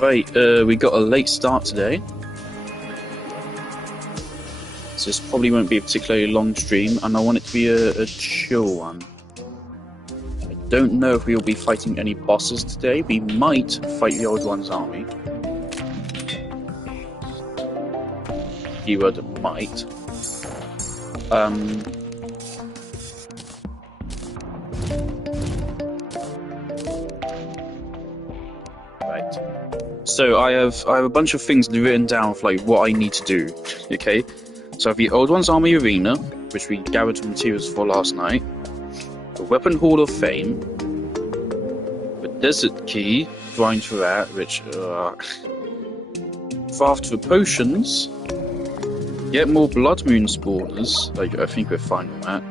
Right, we got a late start today. So this probably won't be a particularly long stream, and I want it to be a chill one. I don't know if we'll be fighting any bosses today. We might fight the Old One's army. Keyword might. Right. So I have a bunch of things written down for like what I need to do. Okay. So I have the Old One's Army Arena, which we gathered some materials for last night. The Weapon Hall of Fame. The Desert Key, grind for that, which craft the potions. Get more Blood Moon spawners, like I think we're fine on that.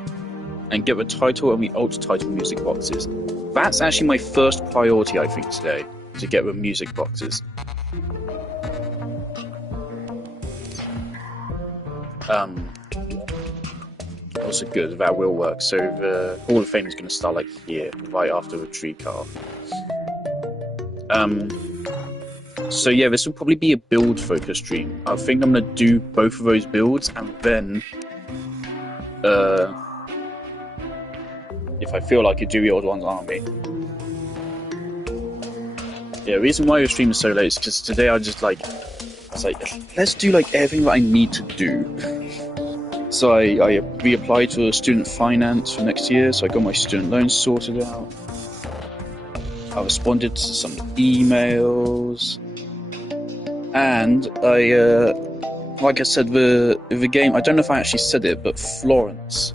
And get the title and the alt title music boxes. That's actually my first priority, I think, today, to get the music boxes. Also good, that will work. So the Hall of Fame is going to start like here, right after the tree car. So yeah, this will probably be a build focus stream. I think I'm going to do both of those builds, and then if I feel like it, do the Old One's army. Yeah, the reason why the stream is so late is because today I was like, let's do like everything that I need to do. So I reapplied for student finance for next year, so I got my student loans sorted out. I responded to some emails, and like I said, the game, I don't know if I actually said it, but Florence.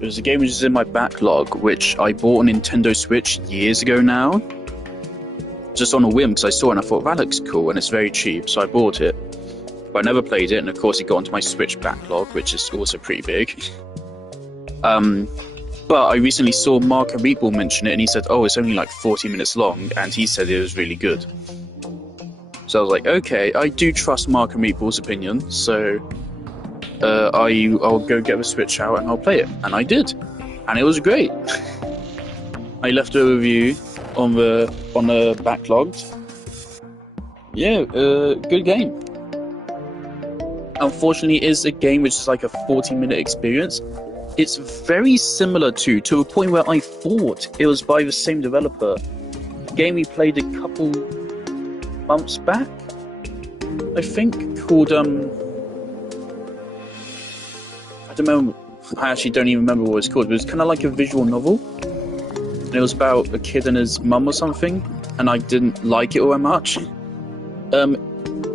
It was a game which is in my backlog, which I bought a Nintendo Switch years ago now. Just on a whim, because I saw it and I thought, that looks cool, and it's very cheap, so I bought it. But I never played it, and of course it got onto my Switch backlog, which is also pretty big. But I recently saw Marco Meatball mention it, and he said, oh, it's only like 40 minutes long, and he said it was really good. So I was like, okay, I do trust Marco Meatball's opinion, so I'll go get the Switch out and I'll play it. And I did. And it was great. I left a review on the backlogged. Yeah, good game. Unfortunately, it is a game which is like a 40-minute experience. It's very similar to a point where I thought it was by the same developer. A game we played a couple months back, I think, called I don't know. I actually don't even remember what it's called. But it was kind of like a visual novel, and it was about a kid and his mum or something. And I didn't like it all that much.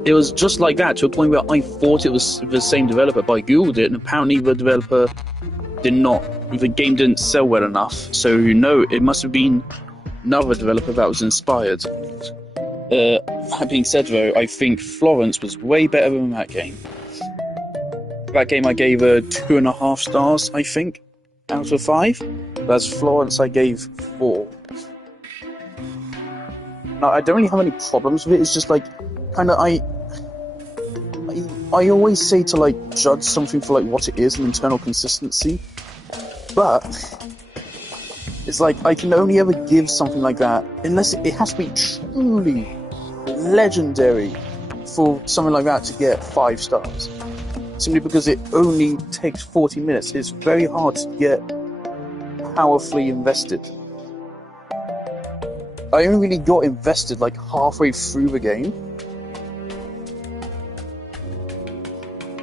It was just like that, to a point where I thought it was the same developer, but I googled it, and apparently the developer the game didn't sell well enough, so no, it must have been another developer that was inspired. That being said though, I think Florence was way better than that game. That game I gave 2.5 stars, I think, out of 5. Whereas Florence I gave 4. Now, I don't really have any problems with it, it's just like, kind of, I always say to like judge something for like what it is, an internal consistency, but it's like I can only ever give something like that unless it has to be truly legendary for something like that to get 5 stars. Simply because it only takes 40 minutes. It's very hard to get powerfully invested. I only really got invested like halfway through the game.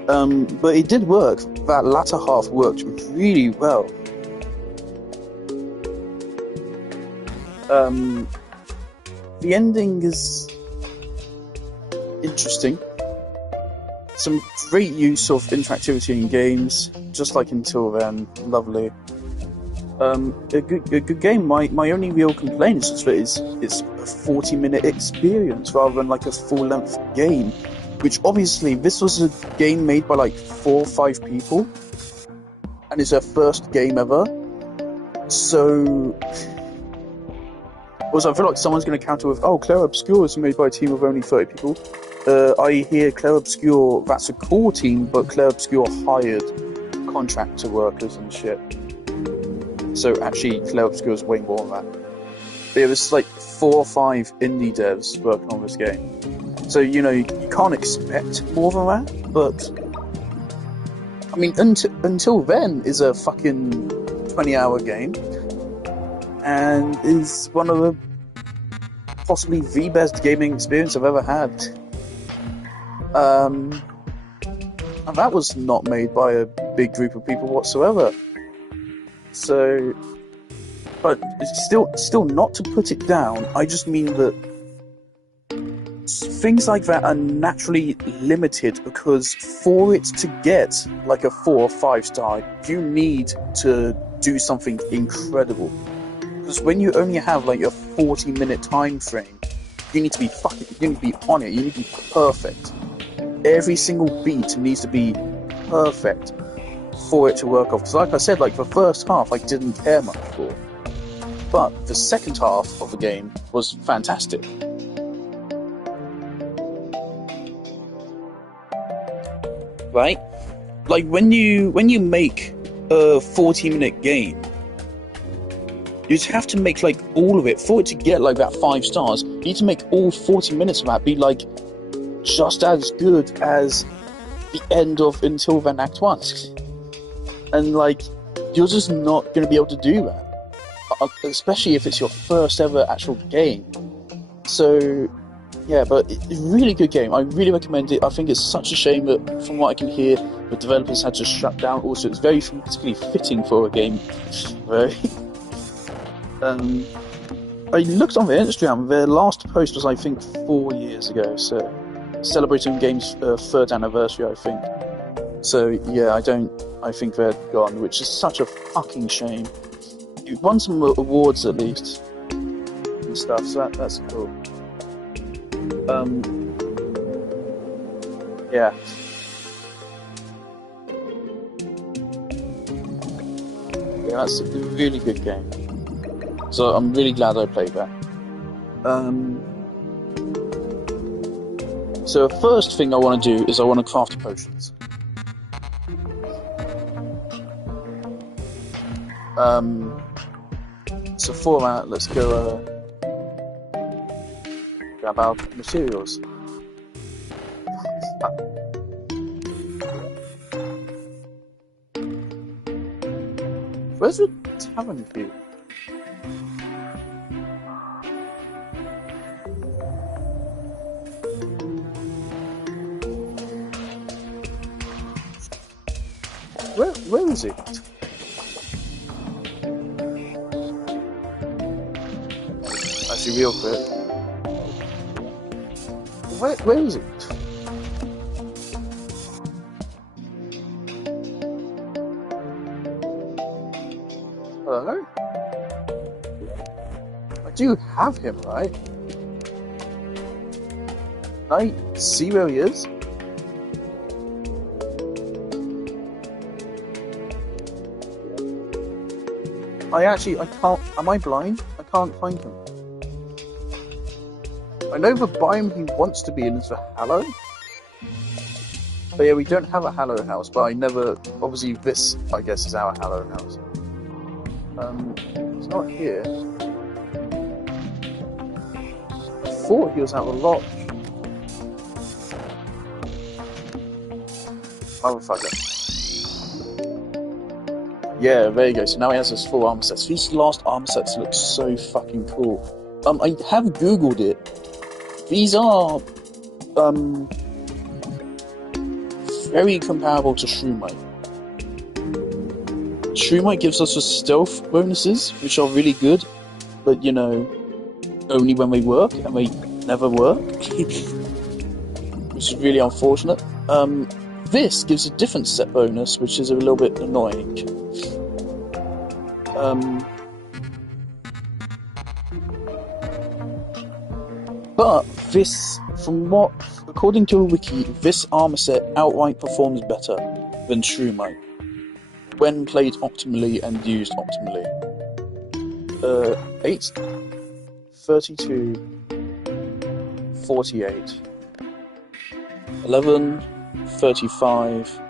But it did work. That latter half worked really well. The ending is interesting. Some great use of interactivity in games, just like Until Then. Lovely. A good game. My only real complaint is just that it's a 40-minute experience rather than like a full-length game. Which obviously, this was a game made by like 4 or 5 people, and it's their first game ever. So, also I feel like someone's going to counter with, "Oh, Clair Obscur is made by a team of only 30 people." I hear Clair Obscur, that's a core team, but Clair Obscur hired contractor workers and shit. So actually, Clair Obscur is way more than that. It was like 4 or 5 indie devs working on this game. So, you know, you can't expect more than that, but I mean, until then is a fucking 20-hour game, and is one of the possibly the best gaming experience I've ever had. And that was not made by a big group of people whatsoever. So, but still not to put it down, I just mean that things like that are naturally limited, because for it to get like a 4 or 5 star, you need to do something incredible. Because when you only have like a 40-minute time frame, you need to be on it, you need to be perfect. Every single beat needs to be perfect for it to work off. Because like I said, like the first half I didn't care much for. But the second half of the game was fantastic. Right? Like when you make a 40-minute game, you just have to make like all of it for it to get like that 5 stars. You need to make all 40 minutes of that be like just as good as the end of Until Then Act 1. And like, you're just not going to be able to do that, especially if it's your first ever actual game. So yeah, but it's a really good game. I really recommend it. I think it's such a shame that, from what I can hear, the developers had to shut down. Also, it's very particularly fitting for a game. Very. I looked on their Instagram. Their last post was, I think, 4 years ago. So, celebrating the game's 3rd anniversary, I think. So yeah, I think they're gone, which is such a fucking shame. You won some awards at least and stuff. So that's cool. Yeah. Yeah, that's a really good game. So I'm really glad I played that. So the first thing I want to do is I want to craft potions. So for that, let's go grab our materials. Where's the tavern view? Where is it? Actually, real quick. Where is it? Hello? I do have him, right? Can I see where he is? I can't, am I blind? I can't find him. I know the biome he wants to be in is the Hallow. But yeah, we don't have a Hallow house, but obviously this, I guess, is our Hallow house. It's not here. I thought he was out of the lodge. Motherfucker. Yeah, there you go. So now he has his full armor sets. These last armor sets look so fucking cool. I have googled it. These are very comparable to Shroomite. Shroomite gives us the stealth bonuses, which are really good, but you know, only when they work, and they never work, which is really unfortunate. This gives a different set bonus, which is a little bit annoying. But this, according to a wiki, this armor set outright performs better than Shroomite when played optimally and used optimally. 8, 32, 48, 11, 35,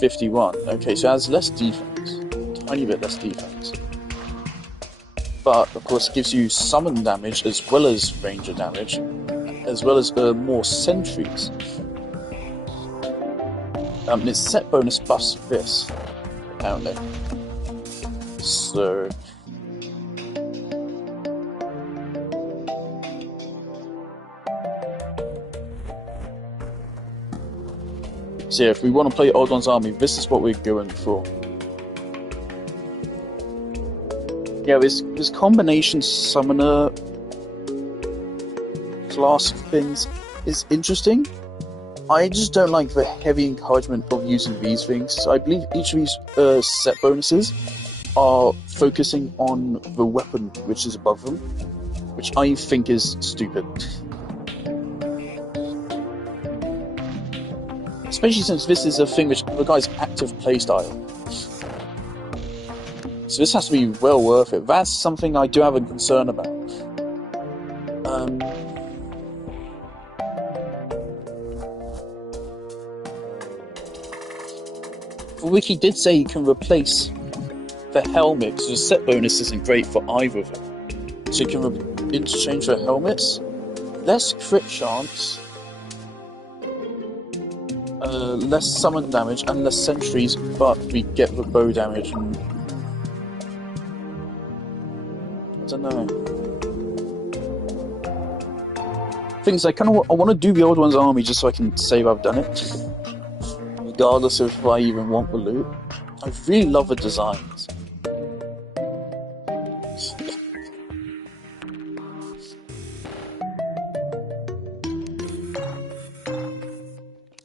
51. Okay, so it has less defense, tiny bit less defense. but of course it gives you summon damage as well as ranger damage, as well as more sentries. Its set bonus buffs this, apparently. So yeah, if we want to play Old One's Army, this is what we're going for. Yeah, this combination summoner class of things is interesting. I just don't like the heavy encouragement of using these things. So I believe each of these set bonuses are focusing on the weapon which is above them, which I think is stupid. Especially since this is a thing which requires active playstyle. So this has to be well worth it. That's something I do have a concern about. The wiki did say you can replace the helmet, because the set bonus isn't great for either of them. So you can interchange the helmets, less crit chance, less summon damage, and less sentries, but we get the bow damage and... I don't know. Things I want to do the Old One's Army just so I can say I've done it. Regardless of if I even want the loot. I really love the designs.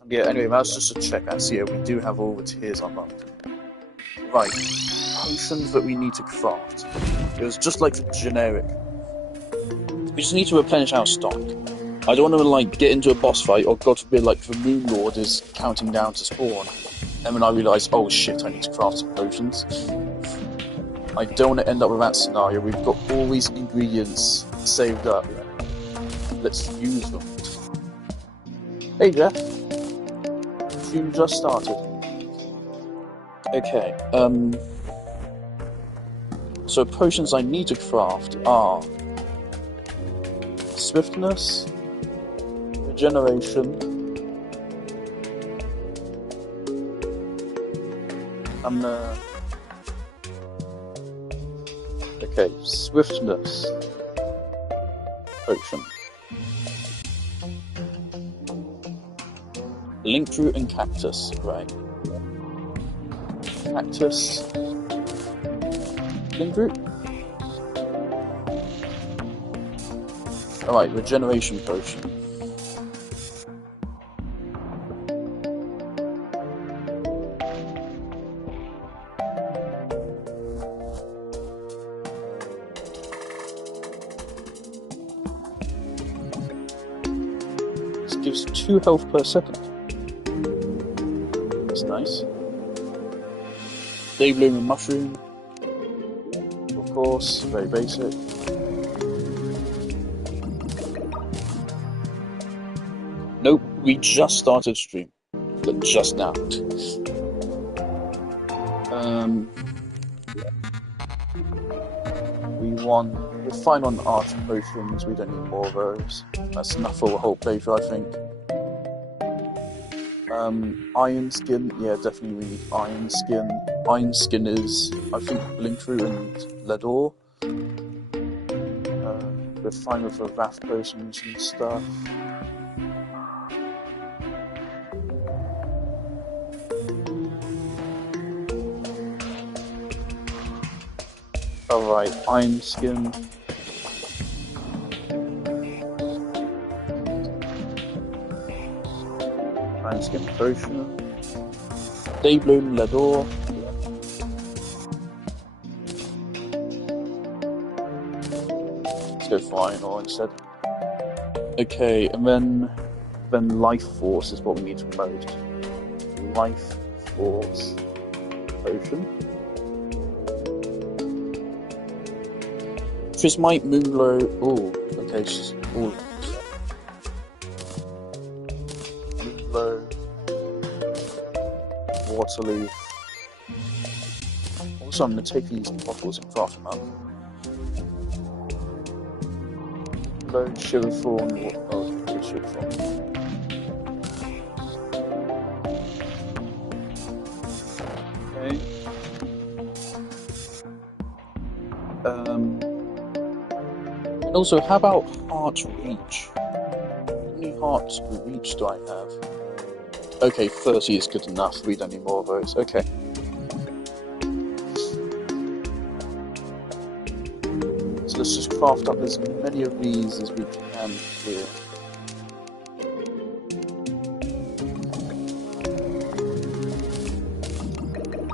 Yeah, anyway, that's just a check and see we do have all the tiers unlocked. Right, potions that we need to craft. It was just like the generic. We just need to replenish our stock. I don't want to get into a boss fight, or God forbid, the Moon Lord is counting down to spawn, and then I realise, oh shit, I need to craft some potions. I don't want to end up with that scenario. We've got all these ingredients saved up. Let's use them. Hey Jeff. You just started. Okay, so potions I need to craft are swiftness, regeneration, and okay, swiftness potion. Link root and cactus, right. Cactus. Link root? Alright, regeneration potion. This gives 2 health per second. That's nice. Day bloom and mushroom. Of course, very basic. Nope, we just started stream. But just now. We're fine on arch potions, we don't need more of those. That's enough for the whole playthrough, I think. Iron skin, yeah, definitely we need iron skin. Iron skin is, I think, Blinkru and lead ore. We're fine with the Wrath potions and stuff. Alright, iron skin. Iron skin potion. Daybloom, lead ore. Let's go for iron ore instead. Okay, and then life force is what we need to promote. Life force potion. Prismite, Moonglow. Oh, okay, just all. Moonglow, Waterleaf. Also, I'm going to take these bottles and craft them up. Hello, Shiverthorn. Oh, it's Shiverthorn. Okay. And also, how about Heart Reach? How many Hearts Reach do I have? Okay, 30 is good enough. We don't need more of those. Okay. So let's just craft up as many of these as we can here.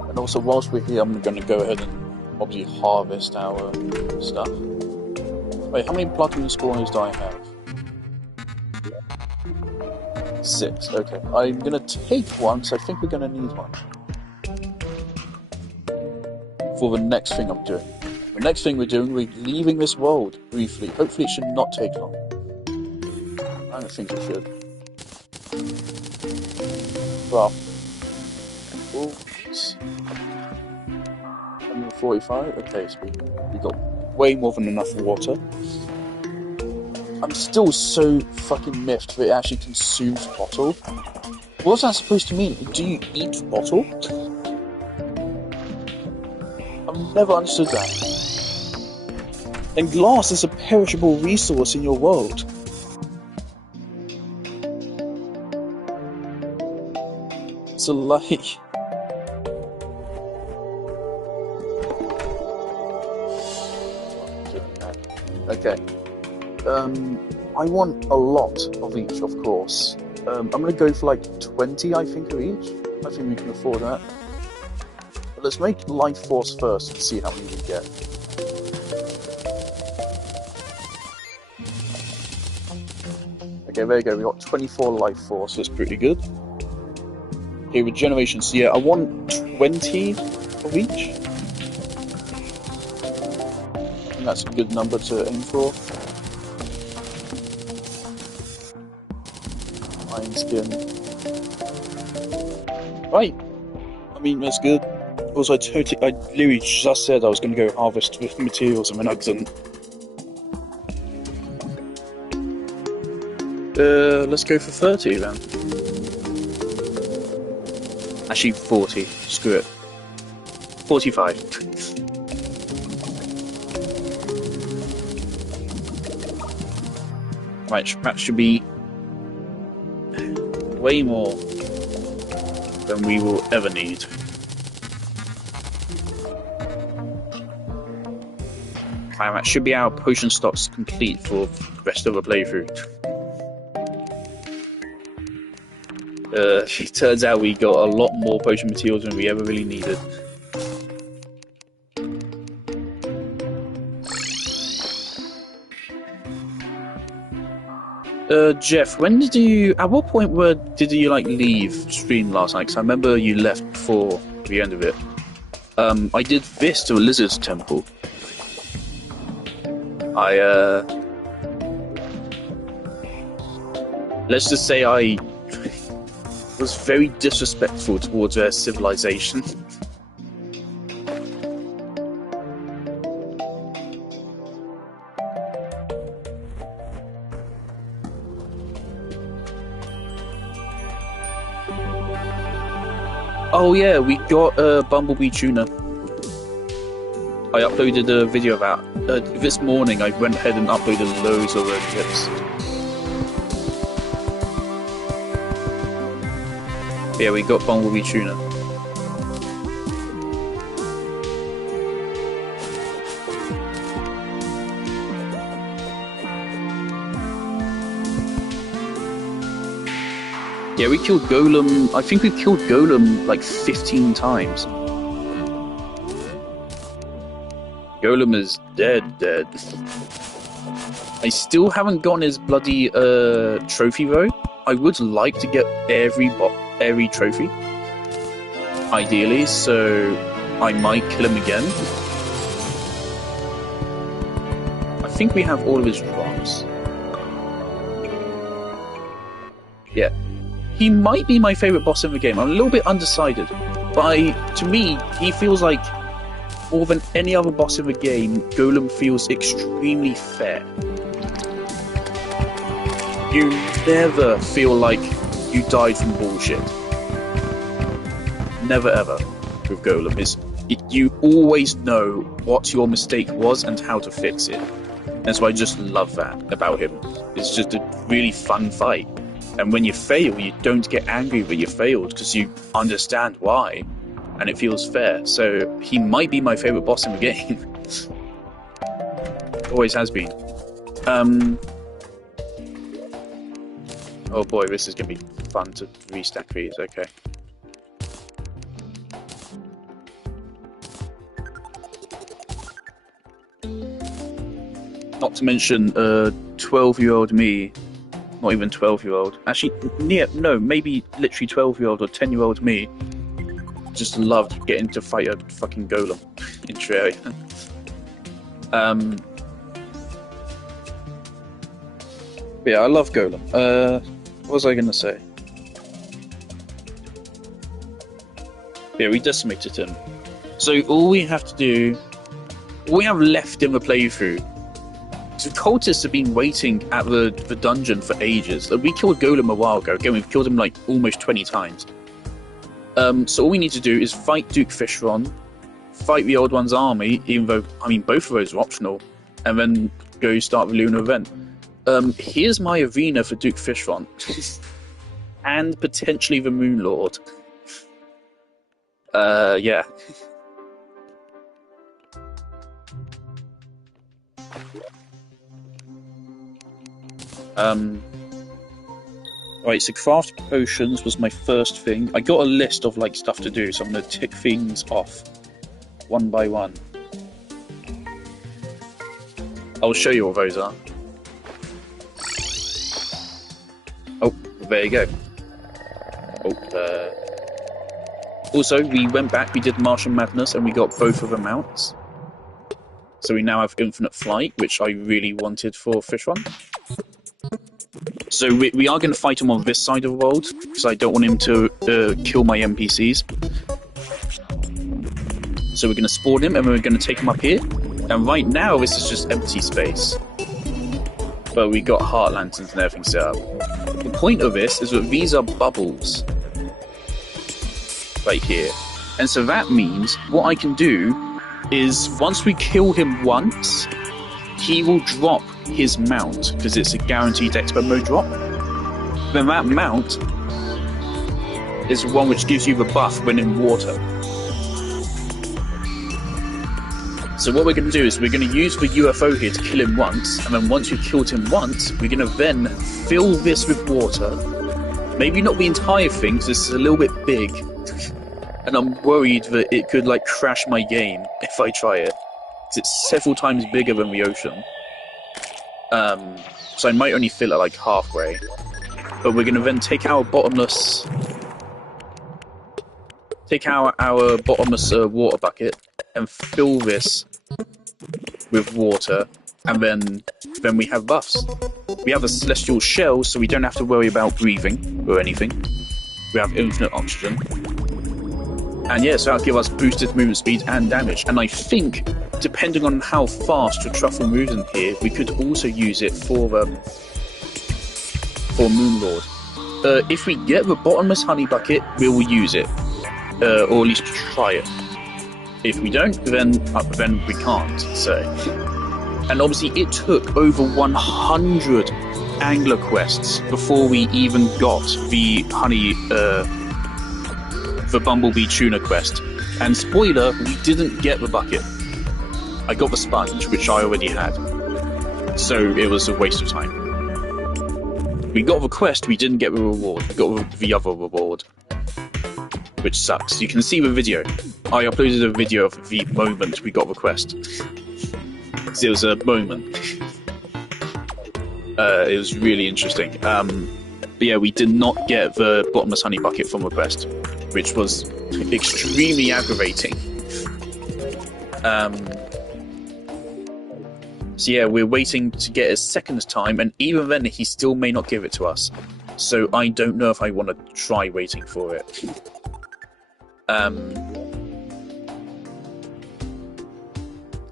And also, whilst we're here, I'm going to go ahead and obviously harvest our stuff. Wait, how many blood moon spawners do I have? 6. Okay, I'm going to take one, so I think we're going to need one. For the next thing I'm doing. The next thing we're doing, we're leaving this world briefly. Hopefully it should not take long. I don't think it should. Well. Oops. 145? Okay, so we got way more than enough water. I'm still so fucking miffed that it actually consumes bottle. What's that supposed to mean? Do you eat bottle? I've never understood that. And glass is a perishable resource in your world. So like... Okay. I want a lot of each, of course. I'm gonna go for like 20, I think, of each. I think we can afford that. But let's make Life Force first and see how many we get. Okay, there you go, we got 24 Life Force, that's pretty good. Okay, regeneration, so yeah, I want 20 of each. I think that's a good number to aim for. Iron skin. Right, I mean, that's good. Also, I literally just said I was going to go harvest with materials and then I didn't. Let's go for 30 then. Actually, 40. Screw it. 45. Right, that should be way more than we will ever need. Right, that should be our potion stocks complete for the rest of the playthrough. It turns out we got a lot more potion materials than we ever really needed. Jeff, at what point did you like leave stream last night? Because I remember you left before the end of it. I did this to a lizard's temple. Let's just say I was very disrespectful towards their civilization. Oh yeah, we got a Bumblebee Tuna. I uploaded a video of that. This morning I went ahead and uploaded loads of clips. Yeah, we got Bumblebee Tuna. Yeah, we killed Golem. I think we killed Golem like 15 times. Golem is dead. I still haven't gotten his bloody trophy though. I would like to get every trophy, ideally, so I might kill him again. I think we have all of his drops. Yeah. He might be my favourite boss in the game. I'm a little bit undecided, but to me, he feels like, more than any other boss in the game, Golem feels extremely fair. You never feel like you died from bullshit. Never ever with Golem. You always know what your mistake was and how to fix it. And so I just love that about him. It's just a really fun fight. And when you fail, you don't get angry that you failed because you understand why. And it feels fair. So he might be my favourite boss in the game. Always has been. Oh boy, this is going to be fun to restack these. Okay. Not to mention 12-year-old me, not even 12-year-old, actually, no, maybe literally 12-year-old or 10-year-old me just loved getting to fight a fucking golem in Terraria. Yeah, I love Golem. What was I going to say? Yeah, we decimated him. So all we have to do, all we have left in the playthrough, so cultists have been waiting at the dungeon for ages. We killed Golem a while ago. Again, we've killed him like almost 20 times. So all we need to do is fight Duke Fishron, fight the Old One's army, even though, I mean, both of those are optional, and then go start the Lunar event. Here's my arena for Duke Fishron. And potentially the Moon Lord. Yeah. Right, so craft potions was my first thing. I got a list of like stuff to do, so I'm gonna tick things off one by one. I'll show you what those are. Oh, there you go. Oh, also, we went back, we did Martian Madness, and we got both of the mounts. So we now have Infinite Flight, which I really wanted for Fishron. So we are going to fight him on this side of the world, because I don't want him to kill my NPCs. So we're going to spawn him, and we're going to take him up here. And right now, this is just empty space. But we got heart lanterns and everything set up. The point of this is that these are bubbles. Right here. And so that means what I can do is once we kill him once, he will drop his mount, because it's a guaranteed expert mode drop. Then that mount is the one which gives you the buff when in water. So what we're going to do is we're going to use the UFO here to kill him once, and then once you've killed him once, we're going to then fill this with water. Maybe not the entire thing, because this is a little bit big. And I'm worried that it could like crash my game if I try it. Because it's several times bigger than the ocean. So I might only fill it like halfway. But we're going to then take our bottomless... Take our bottomless water bucket and fill this with water. And then we have buffs. We have a celestial shell, so we don't have to worry about breathing or anything. We have infinite oxygen. And yeah, so that'll give us boosted movement speed and damage. And I think, depending on how fast the truffle moves in here, we could also use it for Moonlord. If we get the bottomless honey bucket, we will use it. Or at least try it. If we don't, then we can't, so... And obviously it took over 100 angler quests before we even got the honey... the Bumblebee Tuna quest. And spoiler, we didn't get the bucket. I got the sponge, which I already had. So it was a waste of time. We got the quest, we didn't get the reward. We got the other reward. Which sucks. You can see the video. I uploaded a video of the moment we got the quest. It was a moment. It was really interesting. But yeah, we did not get the bottomless honey bucket from the quest, which was extremely aggravating. So yeah, we're waiting to get a second time, and even then he still may not give it to us. So I don't know if I want to try waiting for it.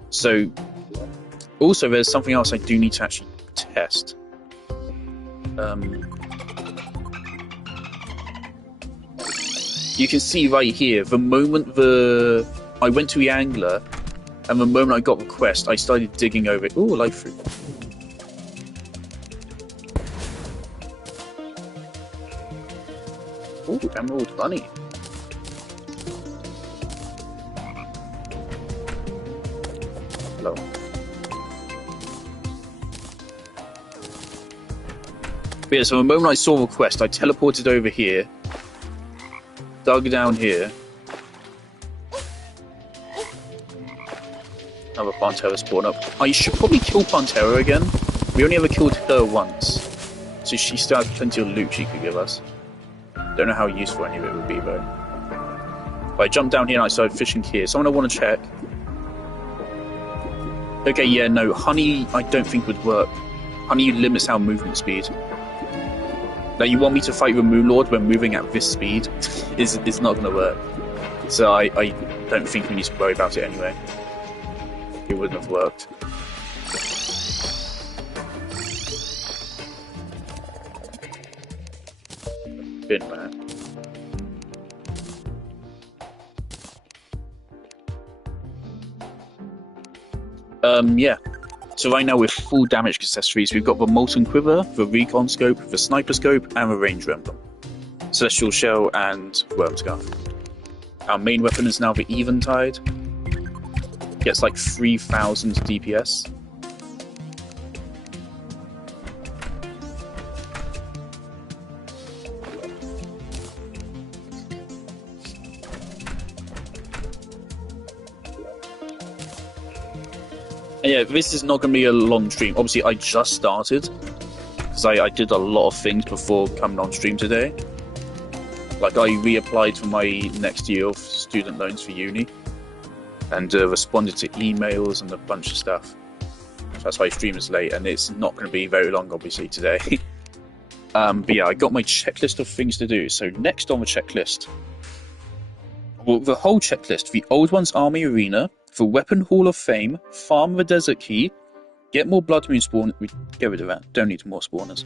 So also there's something else I do need to actually test. You can see right here, the moment I went to the angler, and the moment I got the quest, I started digging over it. Ooh, life fruit. Ooh, emerald bunny. Hello. But yeah, so the moment I saw the quest, I teleported over here, dug down here. Another Pantera spawn up. I should probably kill Pantera again. We only ever killed her once, so she still has plenty of loot she could give us. Don't know how useful any of it would be though. But I jumped down here and I started fishing here. Someone I want to check. Okay, yeah, no, honey I don't think would work. Honey limits our movement speed. Now you want me to fight the Moon Lord when moving at this speed? It's not going to work. So I don't think we need to worry about it anyway. It wouldn't have worked. Bin man. Yeah. So right now we're full damage accessories. We've got the Molten Quiver, the Recon Scope, the Sniper Scope, and the Range Emblem. Celestial Shell and Worm Scarf. Our main weapon is now the Eventide. Gets like 3000 DPS. And yeah, this is not going to be a long stream. Obviously, I just started, because I did a lot of things before coming on stream today. Like, I reapplied for my next year of student loans for uni, and responded to emails and a bunch of stuff. That's why stream is late, and it's not going to be very long, obviously, today. But yeah, I got my checklist of things to do. So next on the checklist, well, the whole checklist: the Old Ones Army Arena, the Weapon Hall of Fame, farm the Desert Key, get more Blood Moon spawn. We get rid of that. Don't need more spawners.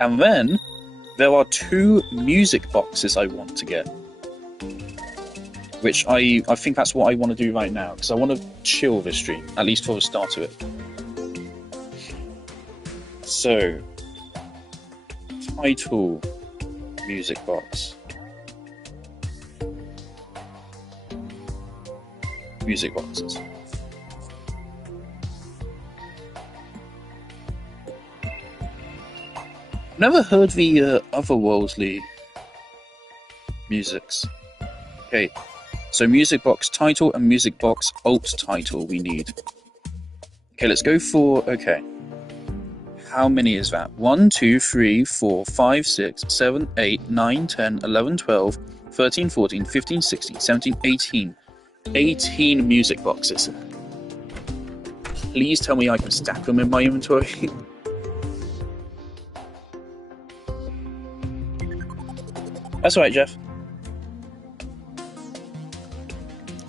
And then there are 2 music boxes I want to get, which I think that's what I want to do right now, because I want to chill this stream, at least for the start of it. So, title, music box. Music boxes. Never heard the otherworldly musics. Okay, so music box title and music box alt title we need. Okay, let's go for, okay. How many is that? 1, 2, 3, 4, 5, 6, 7, 8, 9, 10, 11, 12, 13, 14, 15, 16, 17, 18. 18 music boxes. Please tell me I can stack them in my inventory. That's alright, Jeff.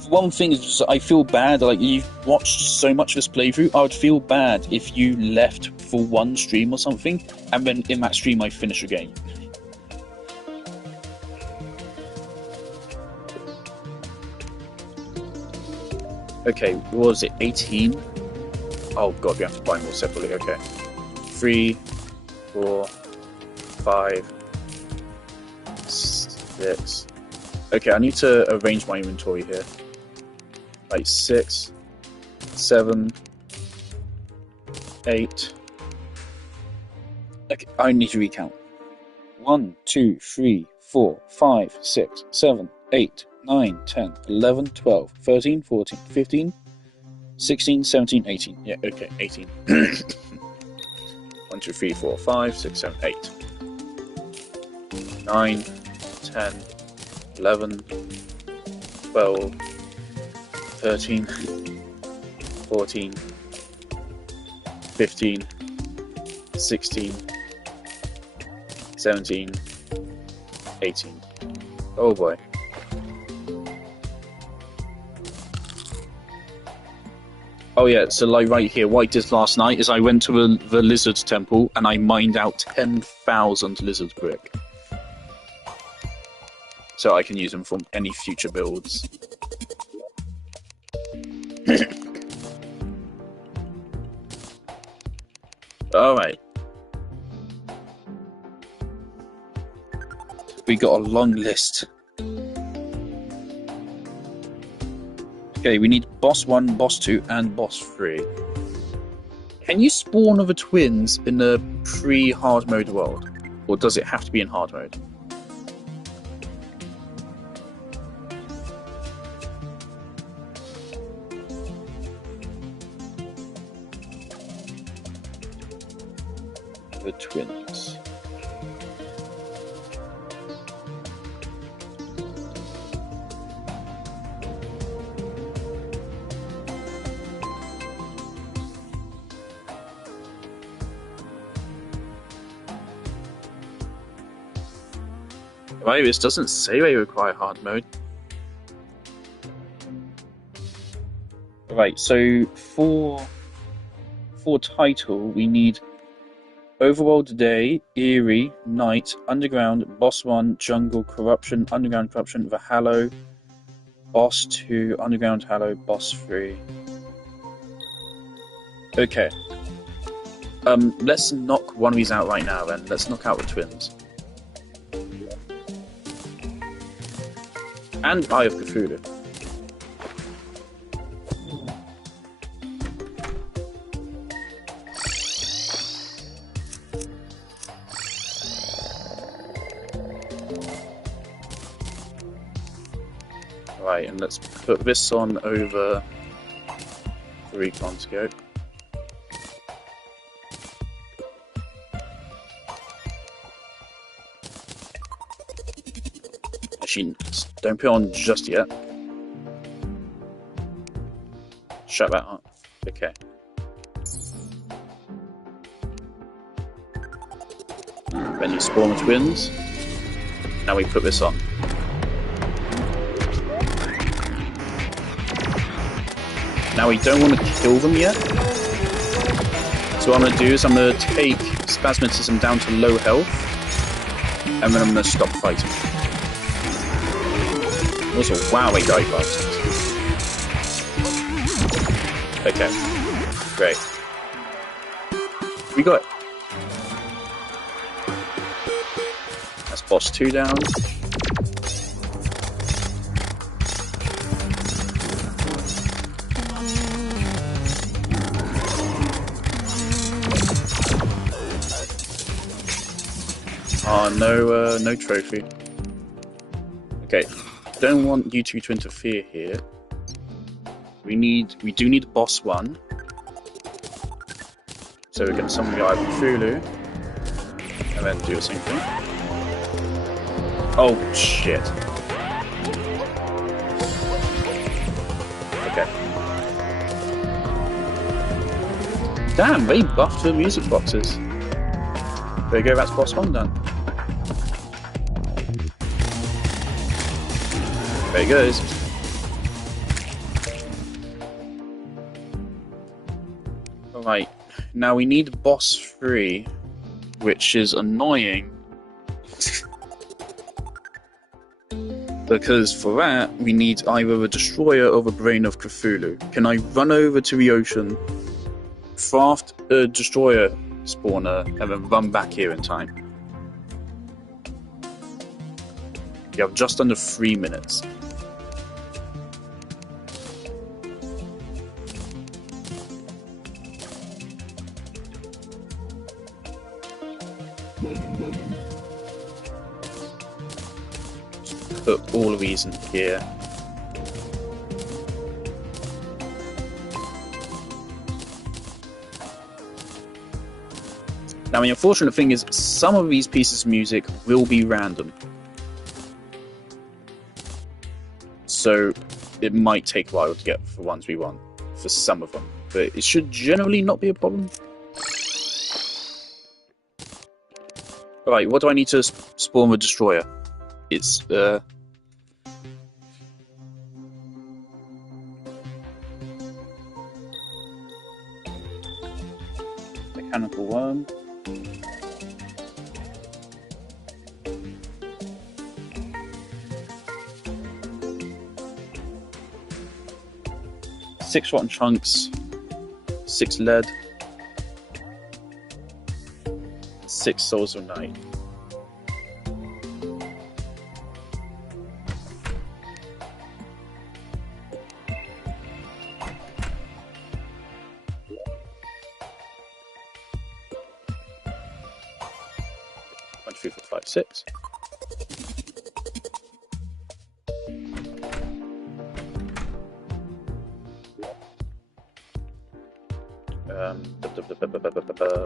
One thing is just, I feel bad, like, you've watched so much of this playthrough, I would feel bad if you left for one stream or something, and then in that stream I finish a game. Okay, what was it, 18? Oh god, we have to buy more separately, okay. 3, 4, 5, 6. Okay, I need to arrange my inventory here. Like 6, 7, 8. Okay, I need to recount. 1, 2, 3, 4, 5, 6, 7, 8, 9, 10, 11, 12, 13, 14, 15, 16, 17, 18. Yeah, okay, 18. 1, 2, 3, 4, 5, 6, 7, 8. 9, 10, 11, 12, 13, 14, 15, 16, 17, 18. Oh boy. Oh yeah, so like right here, what I did last night is I went to the lizard temple and I mined out 10,000 lizard brick. So I can use them for any future builds. Alright. We got a long list. Okay, we need boss 1, boss 2, and boss 3. Can you spawn other twins in the pre-hard mode world? Or does it have to be in hard mode? The twins. Right, this doesn't say they require hard mode. Right, so for title, we need Overworld Day, Eerie, Night, Underground, Boss 1, Jungle, Corruption, Underground Corruption, The Hallow, Boss 2, Underground Hallow, Boss 3. Okay. Let's knock one of these out right now then. Let's knock out the twins. And Eye of Cthulhu. Right, and let's put this on over the recon scope. Actually, don't put it on just yet. Shut that up. Okay. Then you spawn the twins. Now we put this on. Now we don't want to kill them yet. So what I'm going to do is I'm going to take Spasmodism down to low health. And then I'm going to stop fighting. Also, wow, they die fast. Okay. Great. We got it. That's boss 2 down. Oh, no trophy. Okay. Don't want you two to interfere here. We do need boss 1. So we're going to summon the Eye of Cthulhu. And then do the same thing. Oh, shit. Okay. Damn, they buffed the music boxes. There you go, that's boss 1 done. There he goes. Alright, now we need boss 3, which is annoying. Because for that, we need either a Destroyer or the Brain of Cthulhu. Can I run over to the ocean, craft a Destroyer spawner, and then run back here in time? You have just under 3 minutes. Put all of these in here. Now the unfortunate thing is some of these pieces of music will be random. So it might take a while to get the ones we want for some of them. But it should generally not be a problem. Alright, what do I need to spawn the Destroyer? It's Mechanical worm. Six rotten chunks, 6 lead, 6 souls of night. One, 2, 3, 4, 5, 6.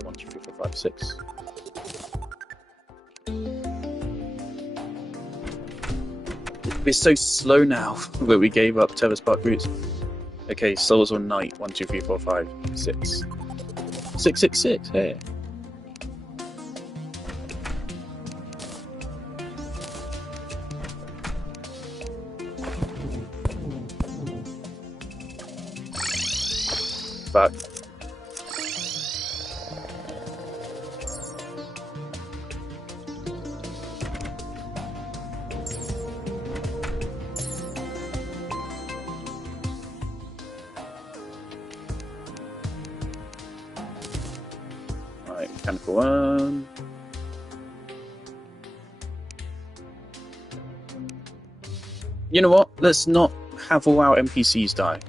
One, 2, 3, 4, 5, 6. We're so slow now that we gave up Terra's Spark Roots. Okay, Souls on Night. 1, 2, 3, 4, 5, 6. 6, 6, 6. Hey. Back. Right, mechanical one. You know what? Let's not have all our NPCs die.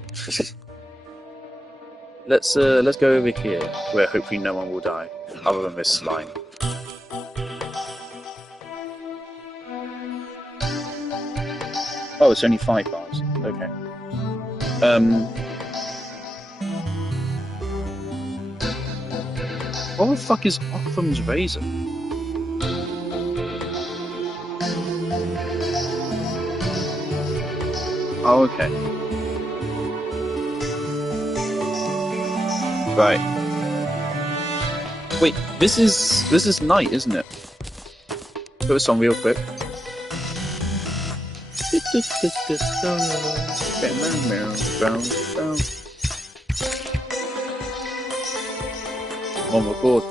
Let's go over here, where hopefully no one will die, other than this slime. Oh, it's only 5 bars. Okay. What the fuck is Ockham's Razor? Oh, okay. Right. Wait, this is night, isn't it? Put this on real quick. On record.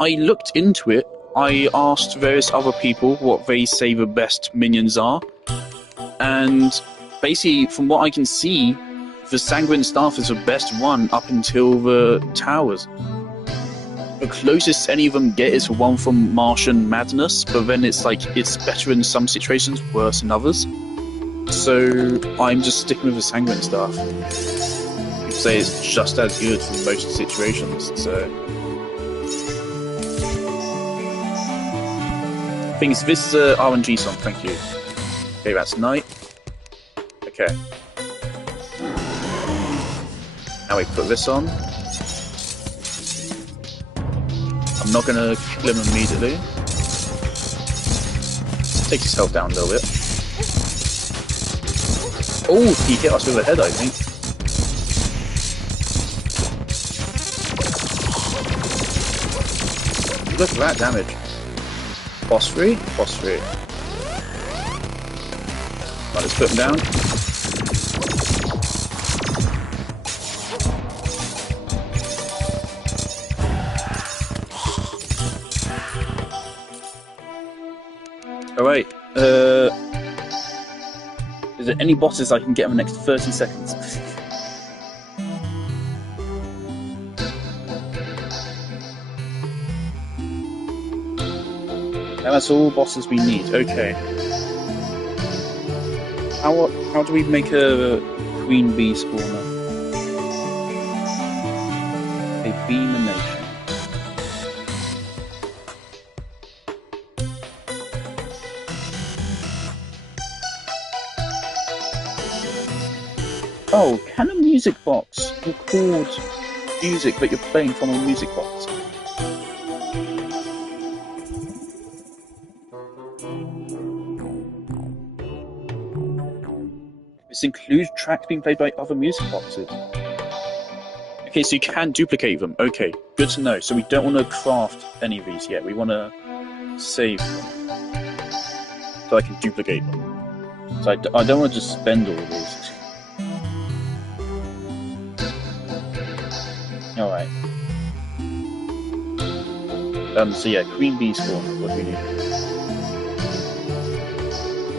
I looked into it. I asked various other people what they say the best minions are, and basically, from what I can see, the Sanguine Staff is the best one up until the towers. The closest any of them get is the one from Martian Madness, but then it's like, it's better in some situations, worse in others. So I'm just sticking with the Sanguine Staff. People say it's just as good for most situations, so... Things, this is a RNG song, thank you. Okay, that's night. Okay. Now we put this on. I'm not gonna kill him immediately. Take his health down a little bit. Oh, he hit us with a head, I think. Look at that damage. Boss free? Boss free. Right, let's put him down. Alright, is there any bosses I can get in the next 30 seconds? Now that's all bosses we need, okay. How do we make a queen bee spawner? A bee emanation. Oh, can a music box record music that you're playing from a music box? This includes tracks being played by other music boxes. Okay, so you can duplicate them. Okay, good to know. So we don't want to craft any of these yet. We want to save them so I can duplicate them. So I don't want to just spend all of these. Alright. So yeah, queen bee spawn. What do we need?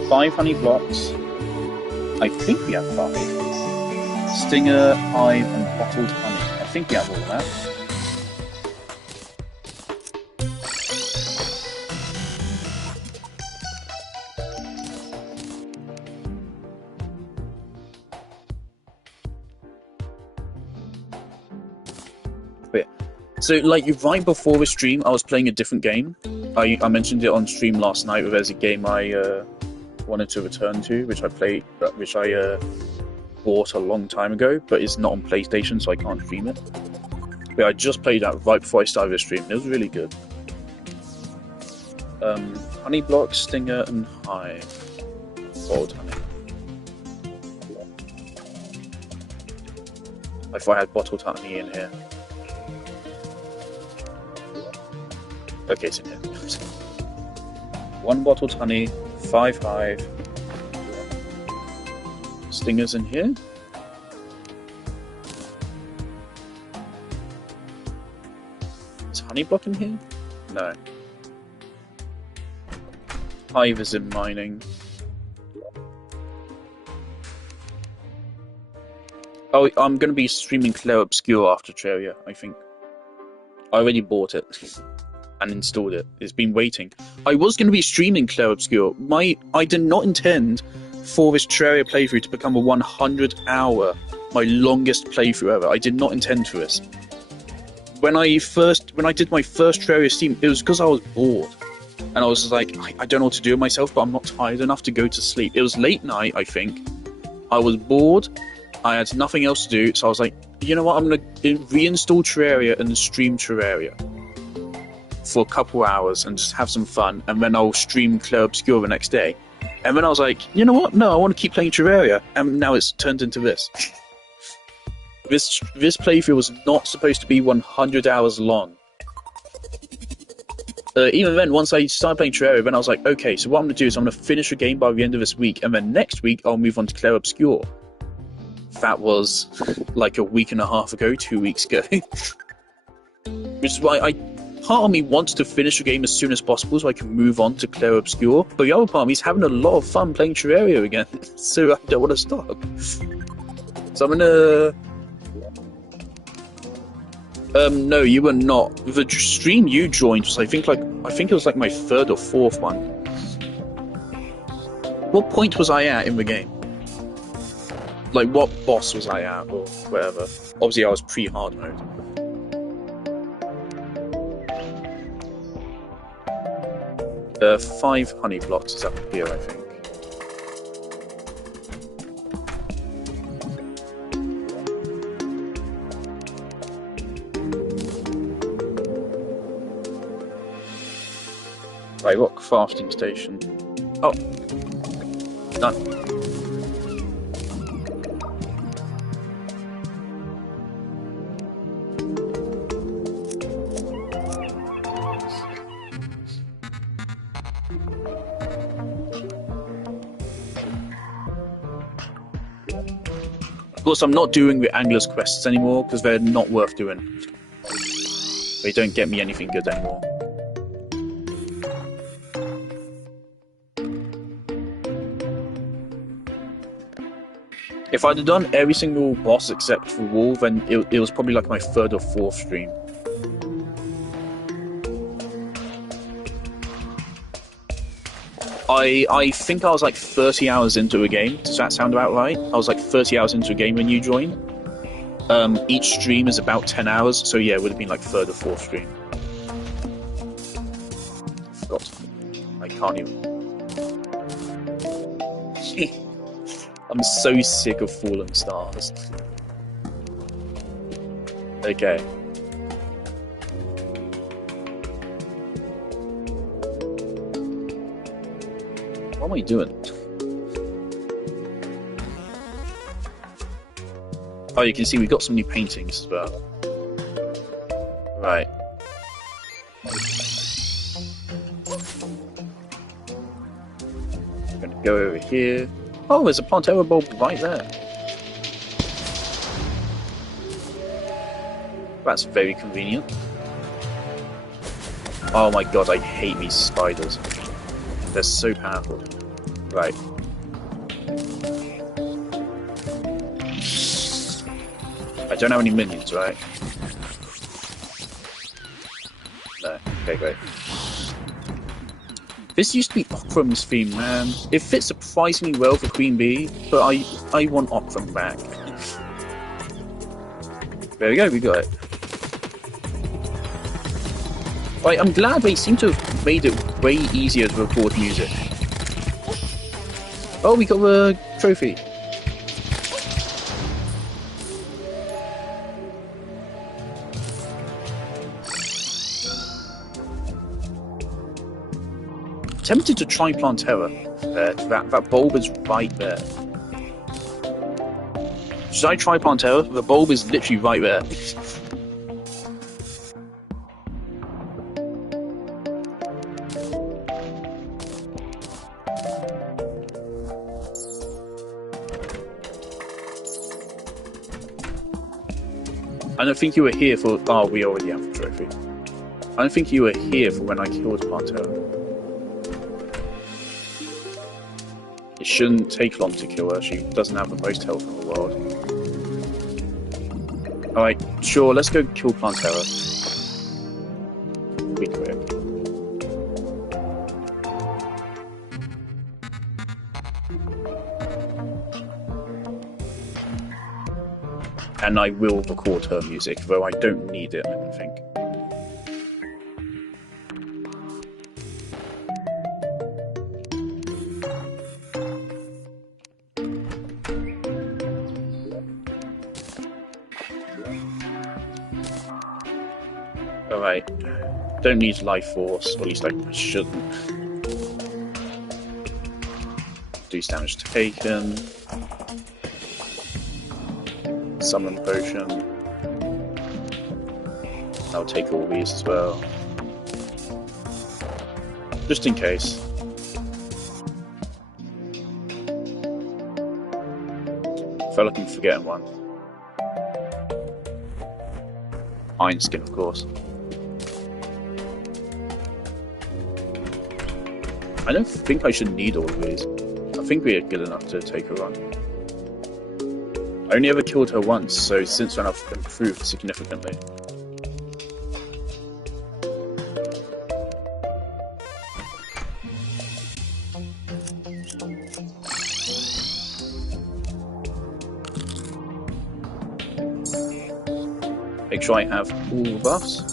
5 honey blocks. I think we have 5. Stinger, hive, and bottled honey. I think we have all of that. So, like, right before the stream, I was playing a different game. I mentioned it on stream last night. There's a game I wanted to return to, which I bought a long time ago, but it's not on PlayStation, so I can't stream it. But I just played that right before I started the stream. It was really good. Honey block, stinger, and hive. Boiled honey. If I had bottled honey in here. Okay, it's in here. 1 bottled honey, 5 hive. Stingers in here. Is honey block in here? No. Hive is in mining. Oh, I'm going to be streaming Claire Obscure after Terraria, I think. I already bought it. And installed it. It's been waiting. I was going to be streaming Claire Obscure. I did not intend for this Terraria playthrough to become a 100-hour, my longest playthrough ever. I did not intend for this. When I did my first Terraria stream, it was because I was bored. And I was just like, I don't know what to do with myself, but I'm not tired enough to go to sleep. It was late night, I think. I was bored. I had nothing else to do, so I was like, you know what, I'm going to reinstall Terraria and stream Terraria for a couple hours and just have some fun, and then I'll stream Claire Obscure the next day. And then I was like, you know what? No, I want to keep playing Terraria, and now it's turned into this. This playthrough was not supposed to be 100 hours long. Even then, once I started playing Terraria, then I was like, okay, so what I'm going to do is I'm going to finish the game by the end of this week, and then next week I'll move on to Claire Obscure. That was like a week and a half ago, 2 weeks ago. Which is why part of me wants to finish the game as soon as possible so I can move on to Claire Obscure, but the other part of me is having a lot of fun playing Terraria again, so I don't want to stop. So I'm gonna... no, you were not. The stream you joined was, I think it was like my 3rd or 4th one. What point was I at in the game? Like, what boss was I at, or whatever? Obviously, I was pre-hard mode. 5 honey blocks is up here, I think. Right, what crafting station? Oh, done. Of course, I'm not doing the Angler's quests anymore because they're not worth doing. They don't get me anything good anymore. If I'd have done every single boss except for Wall, then it was probably like my 3rd or 4th stream. I think I was like 30 hours into a game. Does that sound about right? I was like 30 hours into a game when you joined. Each stream is about 10 hours, so yeah, it would have been like 3rd or 4th stream. Forgot. I can't even... I'm so sick of Fallen Stars. Okay. What am I doing? Oh, you can see we got some new paintings as well. Right. I'm gonna go over here. Oh, there's a Plantera bulb right there. That's very convenient. Oh my god, I hate these spiders. They're so powerful. Right. I don't have any minions, right? No. Okay, great. This used to be Okram's theme, man. It fits surprisingly well for Queen Bee, but I want Okram back. There we go, we got it. Right, I'm glad they seem to have made it way easier to record music. Oh, we got a trophy. Tempted to try Plantera. That bulb is right there. Should I try Plantera? The bulb is literally right there. I don't think you were here for... Oh, we already have the trophy. I don't think you were here for when I killed Plantera. It shouldn't take long to kill her. She doesn't have the most health in the world. Alright, sure, let's go kill Plantera. Be quick. And I will record her music, though I don't need it, I don't think. Alright. Don't need life force, or at least I shouldn't. Reduce damage taken. Summon potion. I'll take all these as well. Just in case. Felt like I'm forgetting one. Iron skin, of course. I don't think I should need all of these. I think we are good enough to take her on. I only ever killed her once, so since then I've improved significantly. Make sure I have all the buffs.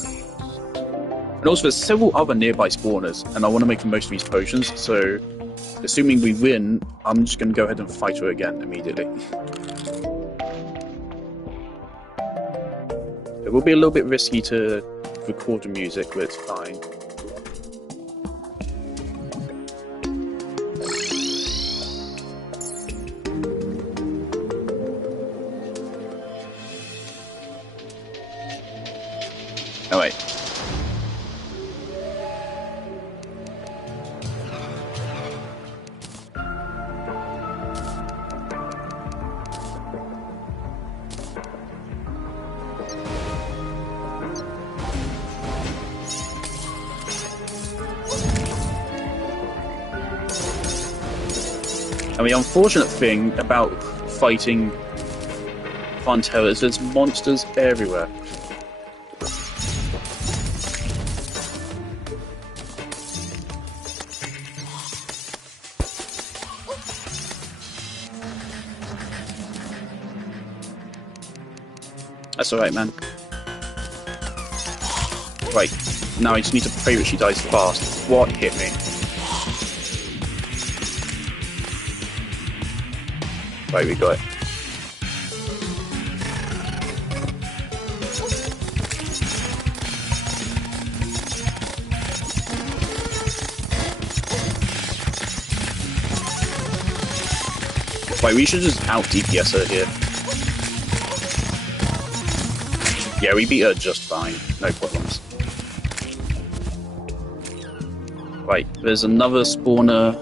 And also there's several other nearby spawners, and I want to make the most of these potions, so assuming we win, I'm just going to go ahead and fight her again immediately. It will be a little bit risky to record the music, but it's fine. Oh wait. And the unfortunate thing about fighting Plantera is there's monsters everywhere. That's alright, man. Right, now I just need to pray that she dies fast. What hit me? Right, we got it. Right, we should just out DPS her here. Yeah, we beat her just fine. No problems. Right, there's another spawner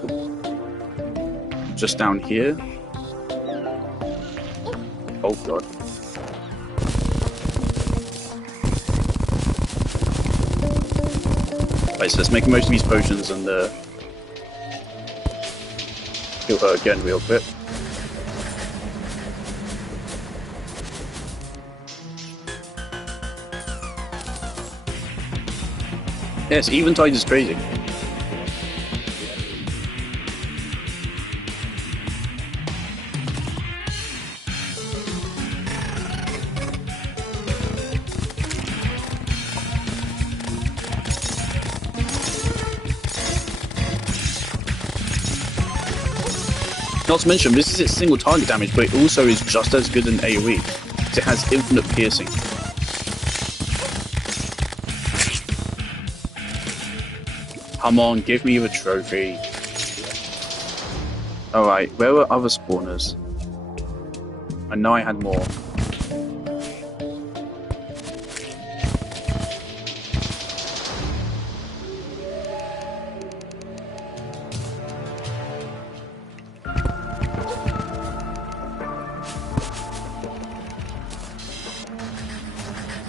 just down here. Oh god. Right, so let's make most of these potions and kill her again real quick. Yes, Eventide is crazy. Not to mention, this is its single target damage, but it also is just as good in AoE. It has infinite piercing. Come on, give me the trophy. Alright, where were other spawners? I know I had more.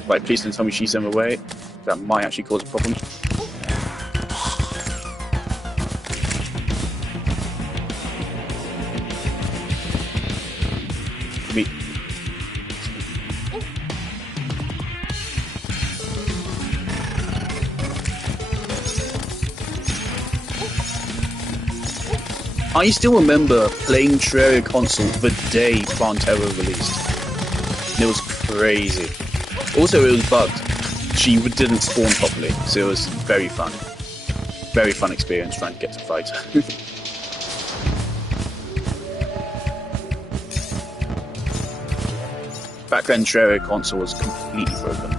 Right, please don't tell me she's in the way. That might actually cause a problem. I still remember playing Terraria console the day Terraria released. It was crazy. Also, it was bugged. She didn't spawn properly, so it was very fun. Very fun experience trying to get to fight her. Back then, Terraria console was completely broken.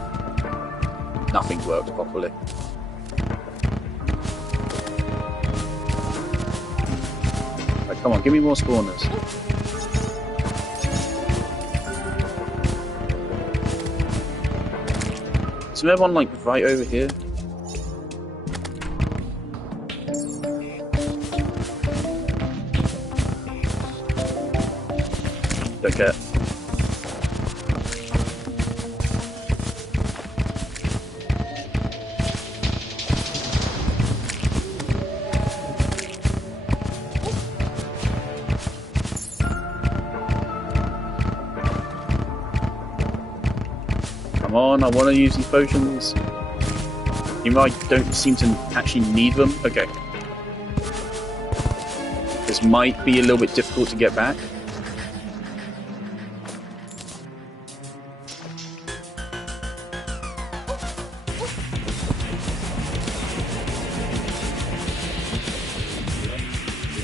Nothing worked properly. Right, come on, give me more spawners. Is there one like right over here? Don't care. Come on, I want to use these potions. You might don't seem to actually need them. Okay. This might be a little bit difficult to get back.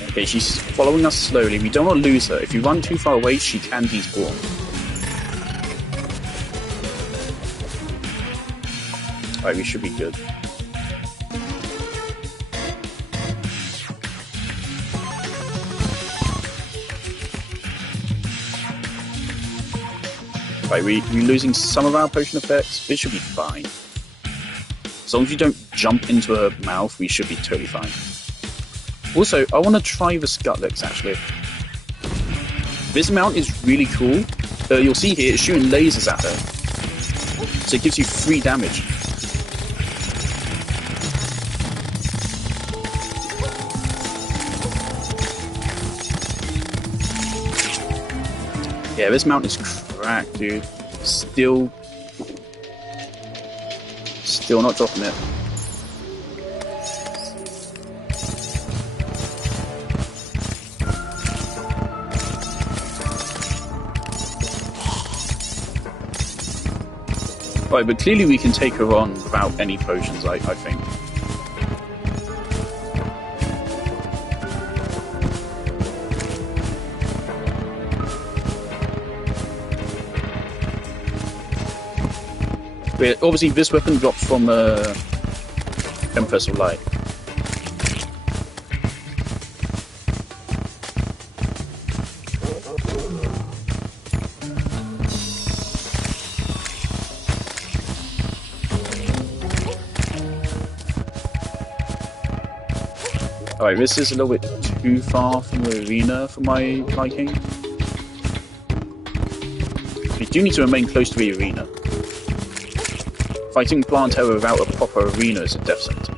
Okay, she's following us slowly. We don't want to lose her. If you run too far away, she can despawn. Alright, we should be good. Right, we're losing some of our potion effects. It should be fine. As long as you don't jump into her mouth, we should be totally fine. Also, I want to try the Scutlicks, actually. This mount is really cool. You'll see here, it's shooting lasers at her. So it gives you 3 damage. Yeah, this mount is cracked, dude. Still not dropping it. Right, but clearly we can take her on without any potions, I think. But obviously this weapon drops from Empress of Light. Right, this is a little bit too far from the arena for my liking. You do need to remain close to the arena. Fighting Plant Terror without a proper arena is a death sentence.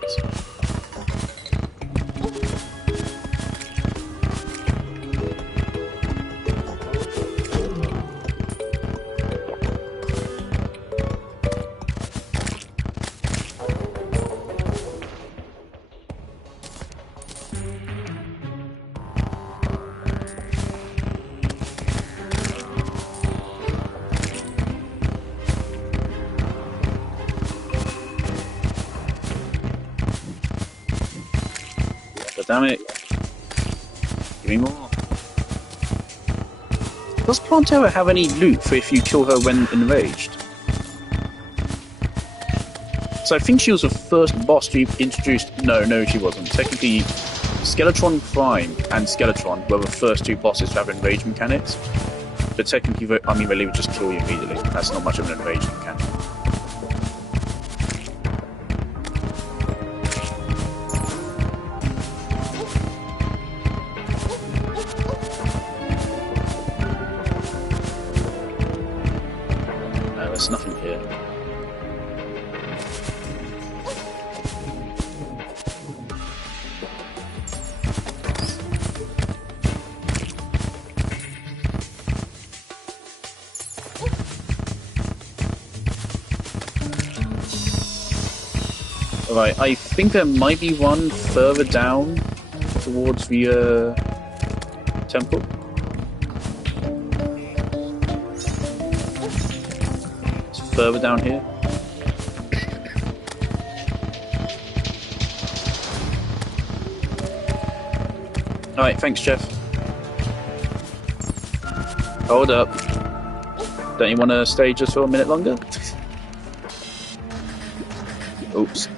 Damn it. Give me more. Does Plantera have any loot for if you kill her when enraged? So I think she was the first boss to be introduced. No, she wasn't. Technically, Skeletron Prime and Skeletron were the first two bosses to have enrage mechanics. But technically, I mean, they would just kill you immediately. That's not much of an enrage mechanic. There's nothing here. Alright, I think there might be one further down towards the temple. Further down here. Alright, thanks, Jeff. Hold up. Don't you want to stay just for a minute longer? Oops.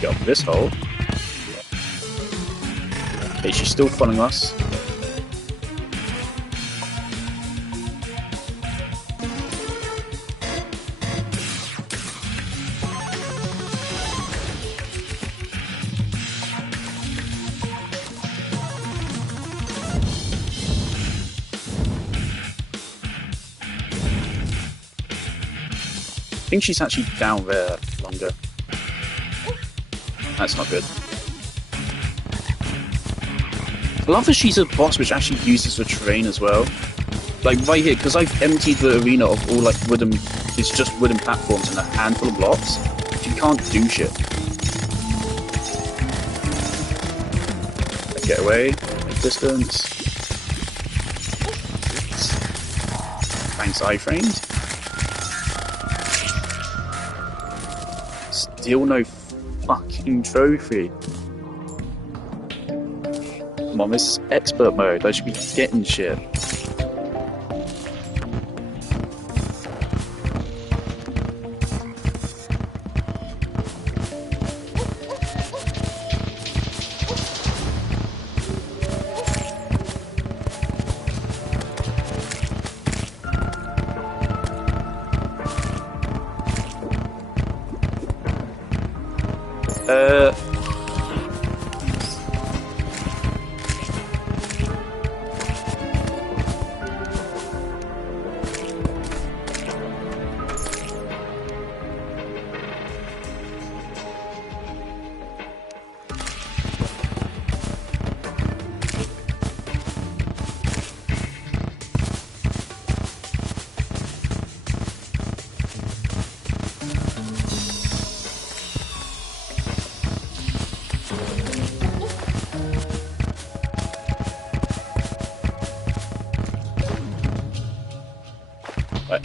Get up this hole. Okay, she's still following us. I think she's actually down there longer. That's not good. I love that she's a boss which actually uses the terrain as well. Like right here, because I've emptied the arena of all like wooden, it's just wooden platforms and a handful of blocks. She can't do shit. Get away, make distance. Thanks, iframes. Still no fucking trophy. Come on, this is expert mode. I should be getting shit.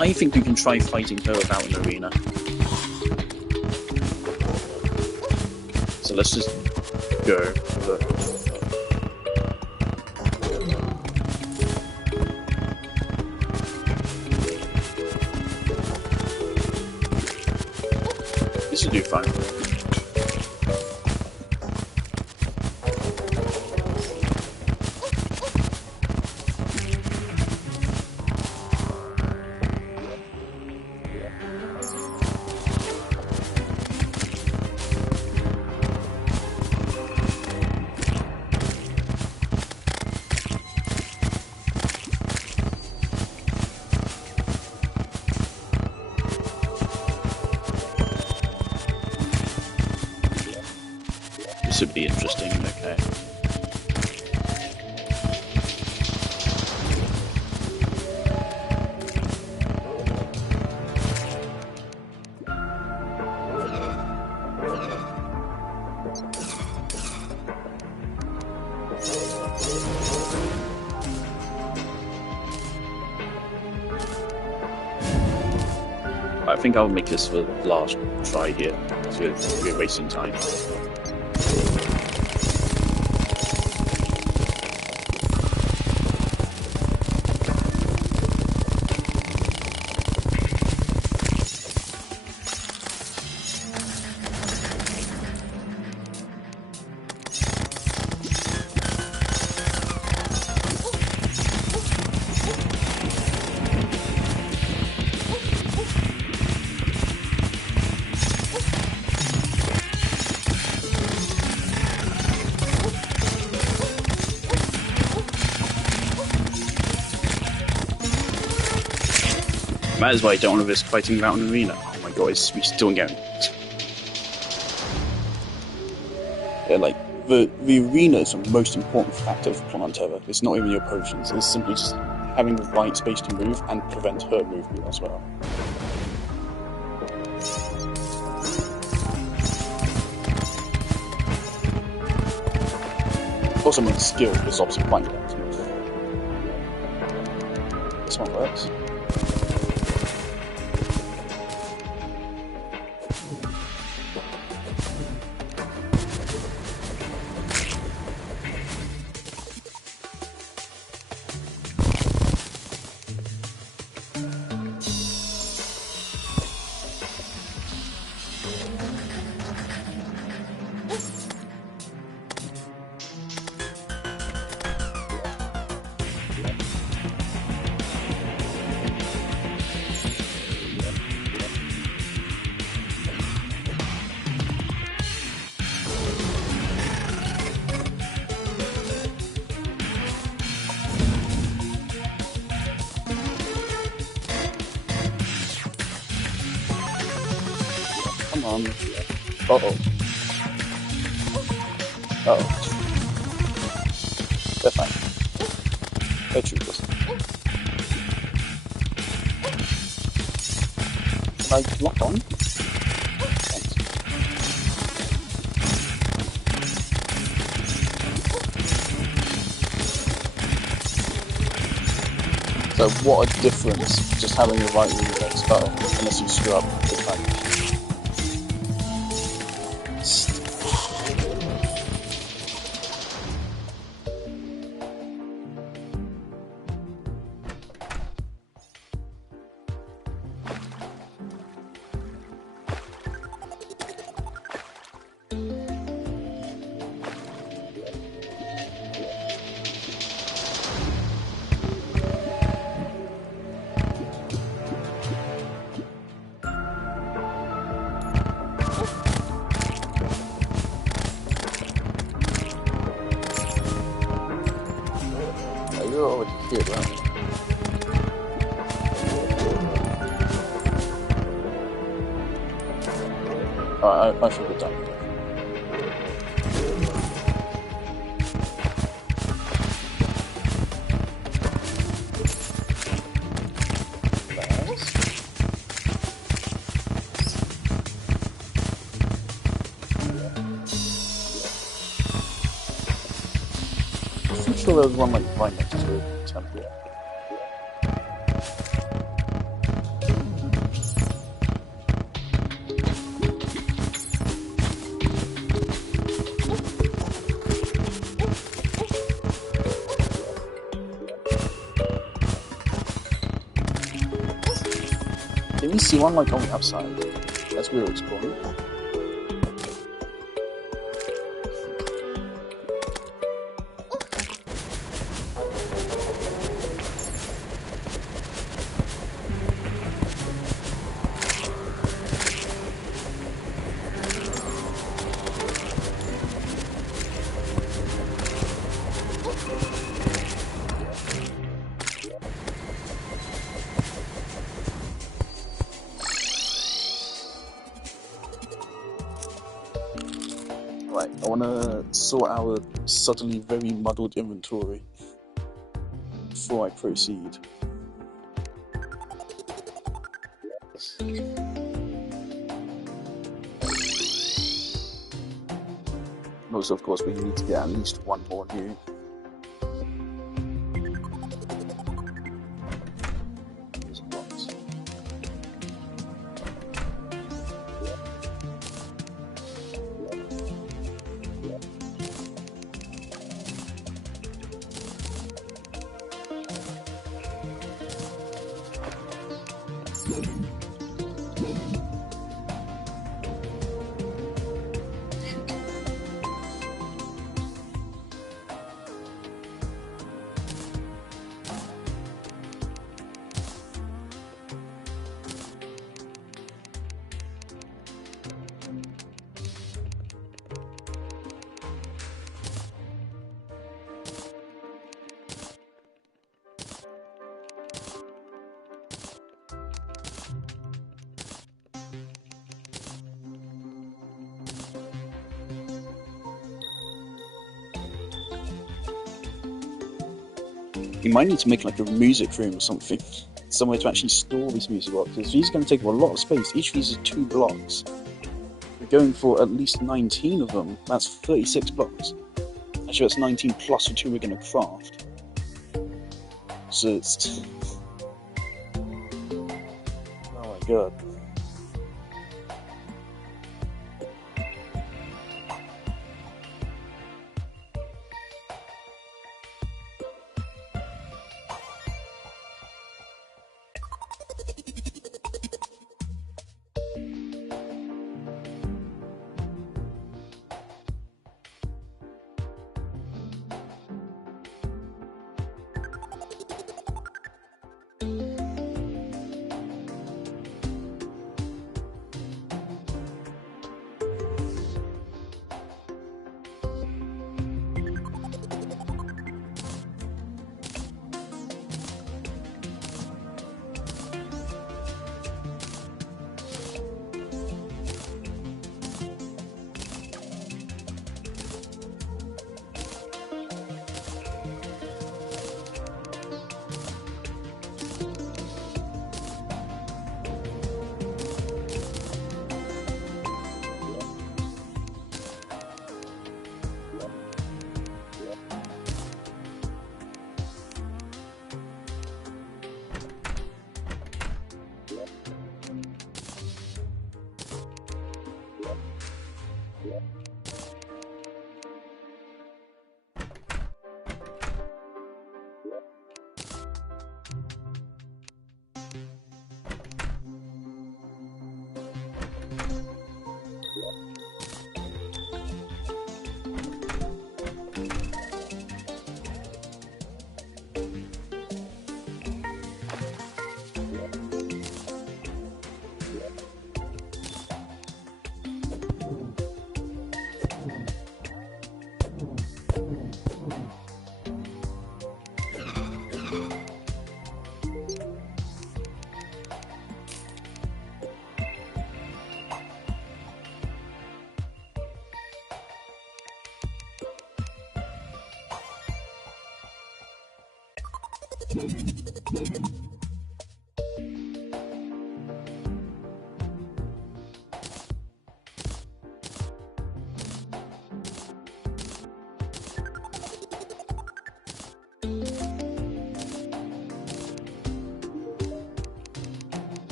I think we can try fighting her without an arena. So let's just go. This should do fine. This would be interesting. Okay. I think I'll make this the last try here, because we're wasting time. That is why I don't want to risk fighting Mountain Arena. Oh my god, we still get it. Yeah, like, the arena is the most important factor for Planet Terra. It's not even your potions, it's simply just having the right space to move and prevent her movement as well. Also, my skill is obviously quite good. This one works. Come on. Uh-oh. Uh-oh. They're fine. They're troopers. Can I lock on? Thanks. So what a difference just having the right reflex spell, unless you screw up the time. You're already here, right? Alright, I should be done. I'm sure there was one like right next to the temple. Didn't you see one like on the outside as we were exploring? want to sort our suddenly very muddled inventory before I proceed. Also, of course, we need to get at least one more new. Here's a box. You might need to make like a music room or something, somewhere to actually store these music boxes. These are going to take up a lot of space. Each of these is 2 blocks. We're going for at least 19 of them. That's 36 blocks. Actually, that's 19 plus the 2 we're going to craft. So it's... oh my god.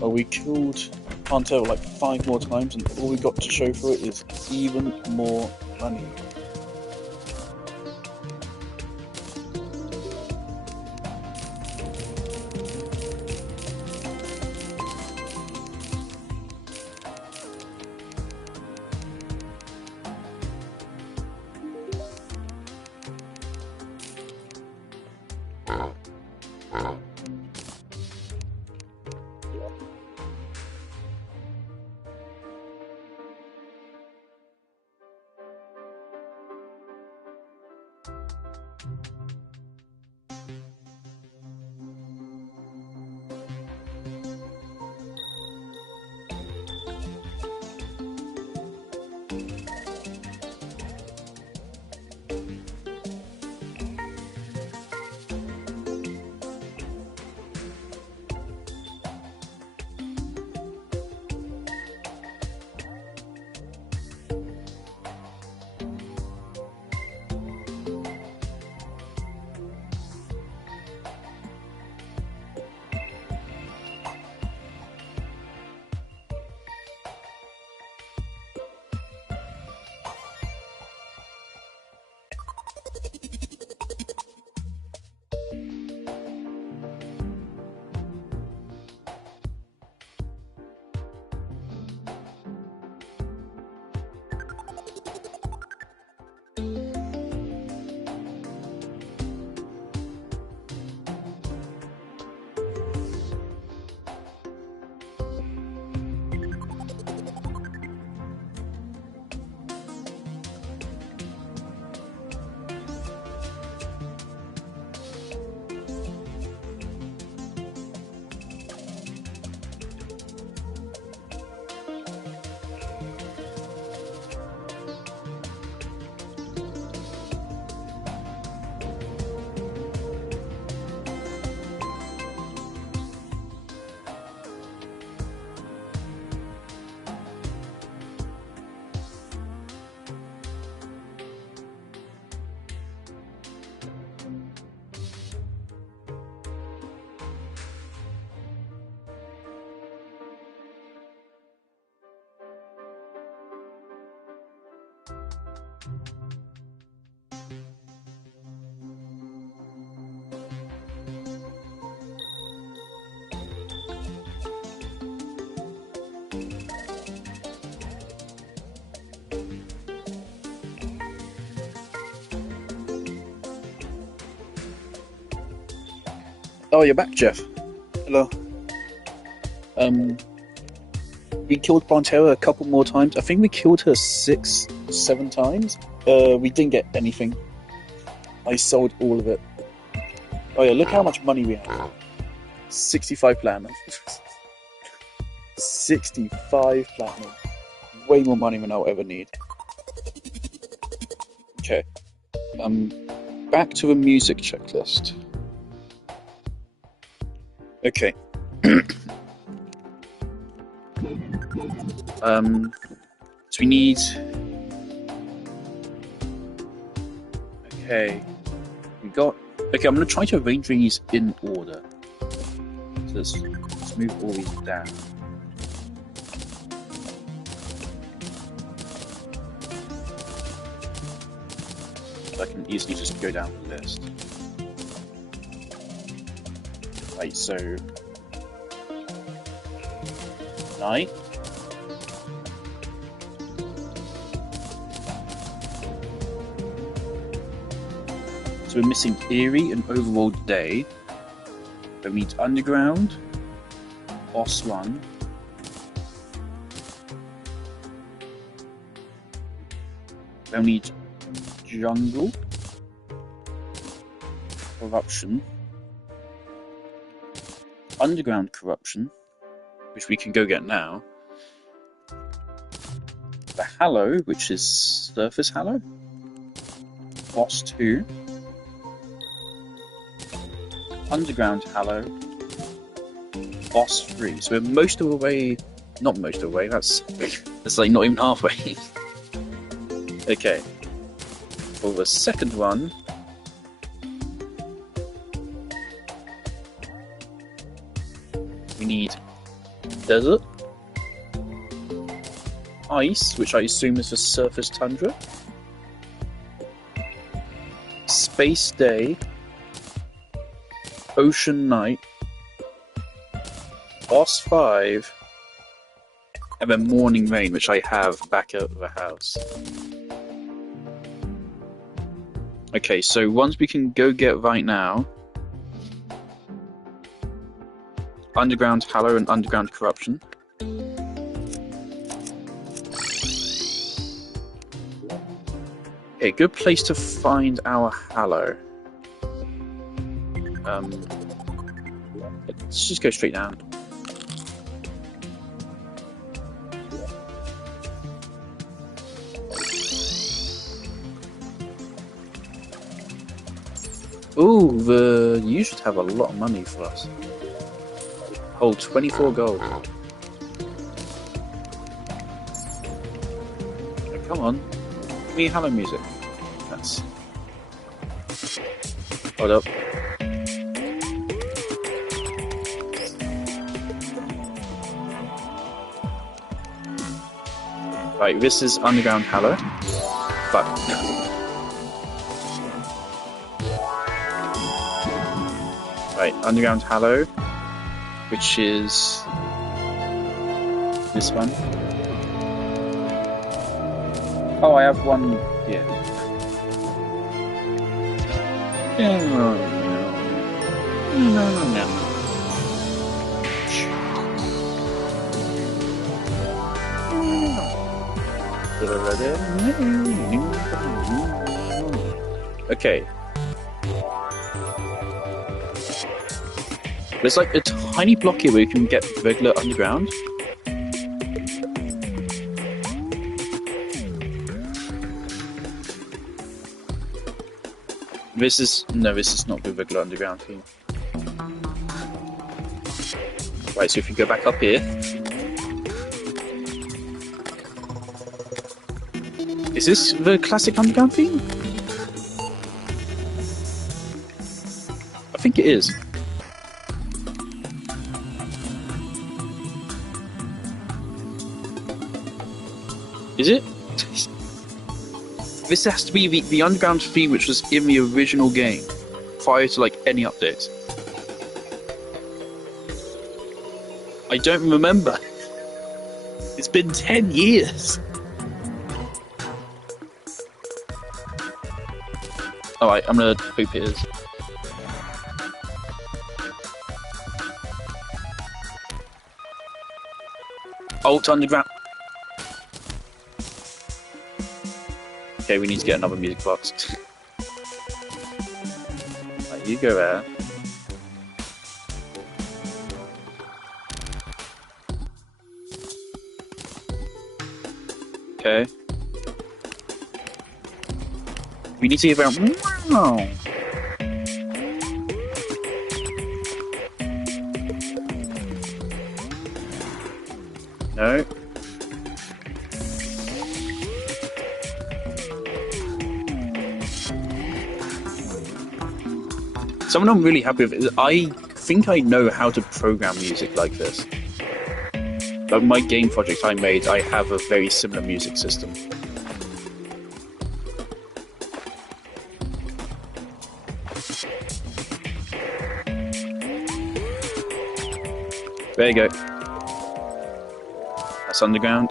Well, we killed Pantera like 5 more times, and all we got to show for it is even more money. Oh, you're back, Jeff. Hello. Um, we killed Pantera a couple more times. I think we killed her 6, 7 times. We didn't get anything. I sold all of it. Oh yeah, look how much money we have. 65 platinum. 65 platinum. Way more money than I'll ever need. Okay. Back to the music checklist. Okay. So we need. Okay. We got. Okay, I'm gonna try to arrange these in order. So let's move all these down. I can easily just go down the list. Right, so night. So we're missing Eerie and Overworld Day. Then we need Underground, Boss 1. Then we need Jungle, Corruption, Underground Corruption, which we can go get now. The Hallow, which is Surface Hallow. Boss 2. Underground Hallow. Boss 3. So we're most of the way... Not most of the way, that's like not even halfway. Okay. For the second one... we need Desert. Ice, which I assume is the Surface Tundra. Space Day. Ocean Night. Boss 5. And then Morning Rain, which I have back at the house. Okay, so ones we can go get right now. Underground Hallow and Underground Corruption. Okay, good place to find our Hallow. Let's just go straight down. Ooh, you should have a lot of money for us. Hold 24 gold. Oh, come on. Give me Hallow music. That's... Hold up. Right, this is Underground Hallow. Fuck. Right, Underground Hallow, which is this one. Oh, I have one here. No. Okay. There's like a tiny block here where you can get regular underground. This is not the regular underground thing. Right, so if you go back up here. Is this the classic underground theme? I think it is. Is it? This has to be the underground theme which was in the original game, prior to like any updates. I don't remember. It's been 10 years. Alright, I'm gonna hope it is. Alt underground. Okay, we need to get another music box. Right, you go there. Okay. We need to give out. Wow. No. Something I'm really happy with is I think I know how to program music like this. Like my game project I made, I have a very similar music system. There you go. That's underground.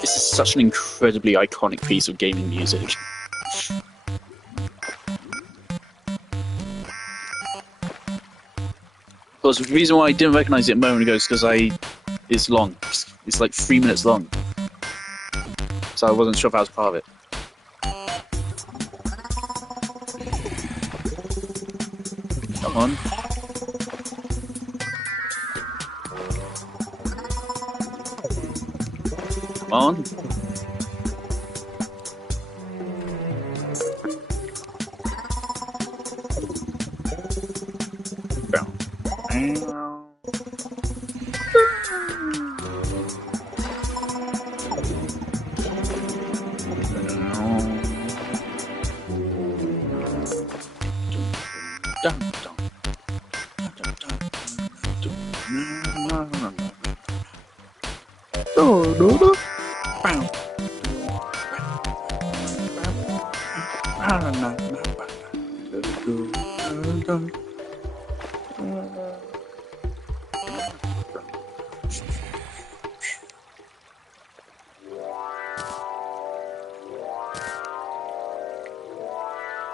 This is such an incredibly iconic piece of gaming music. Of course, the reason why I didn't recognise it a moment ago is because it's long. It's like 3 minutes long. So I wasn't sure if I was part of it. Come on. Come on.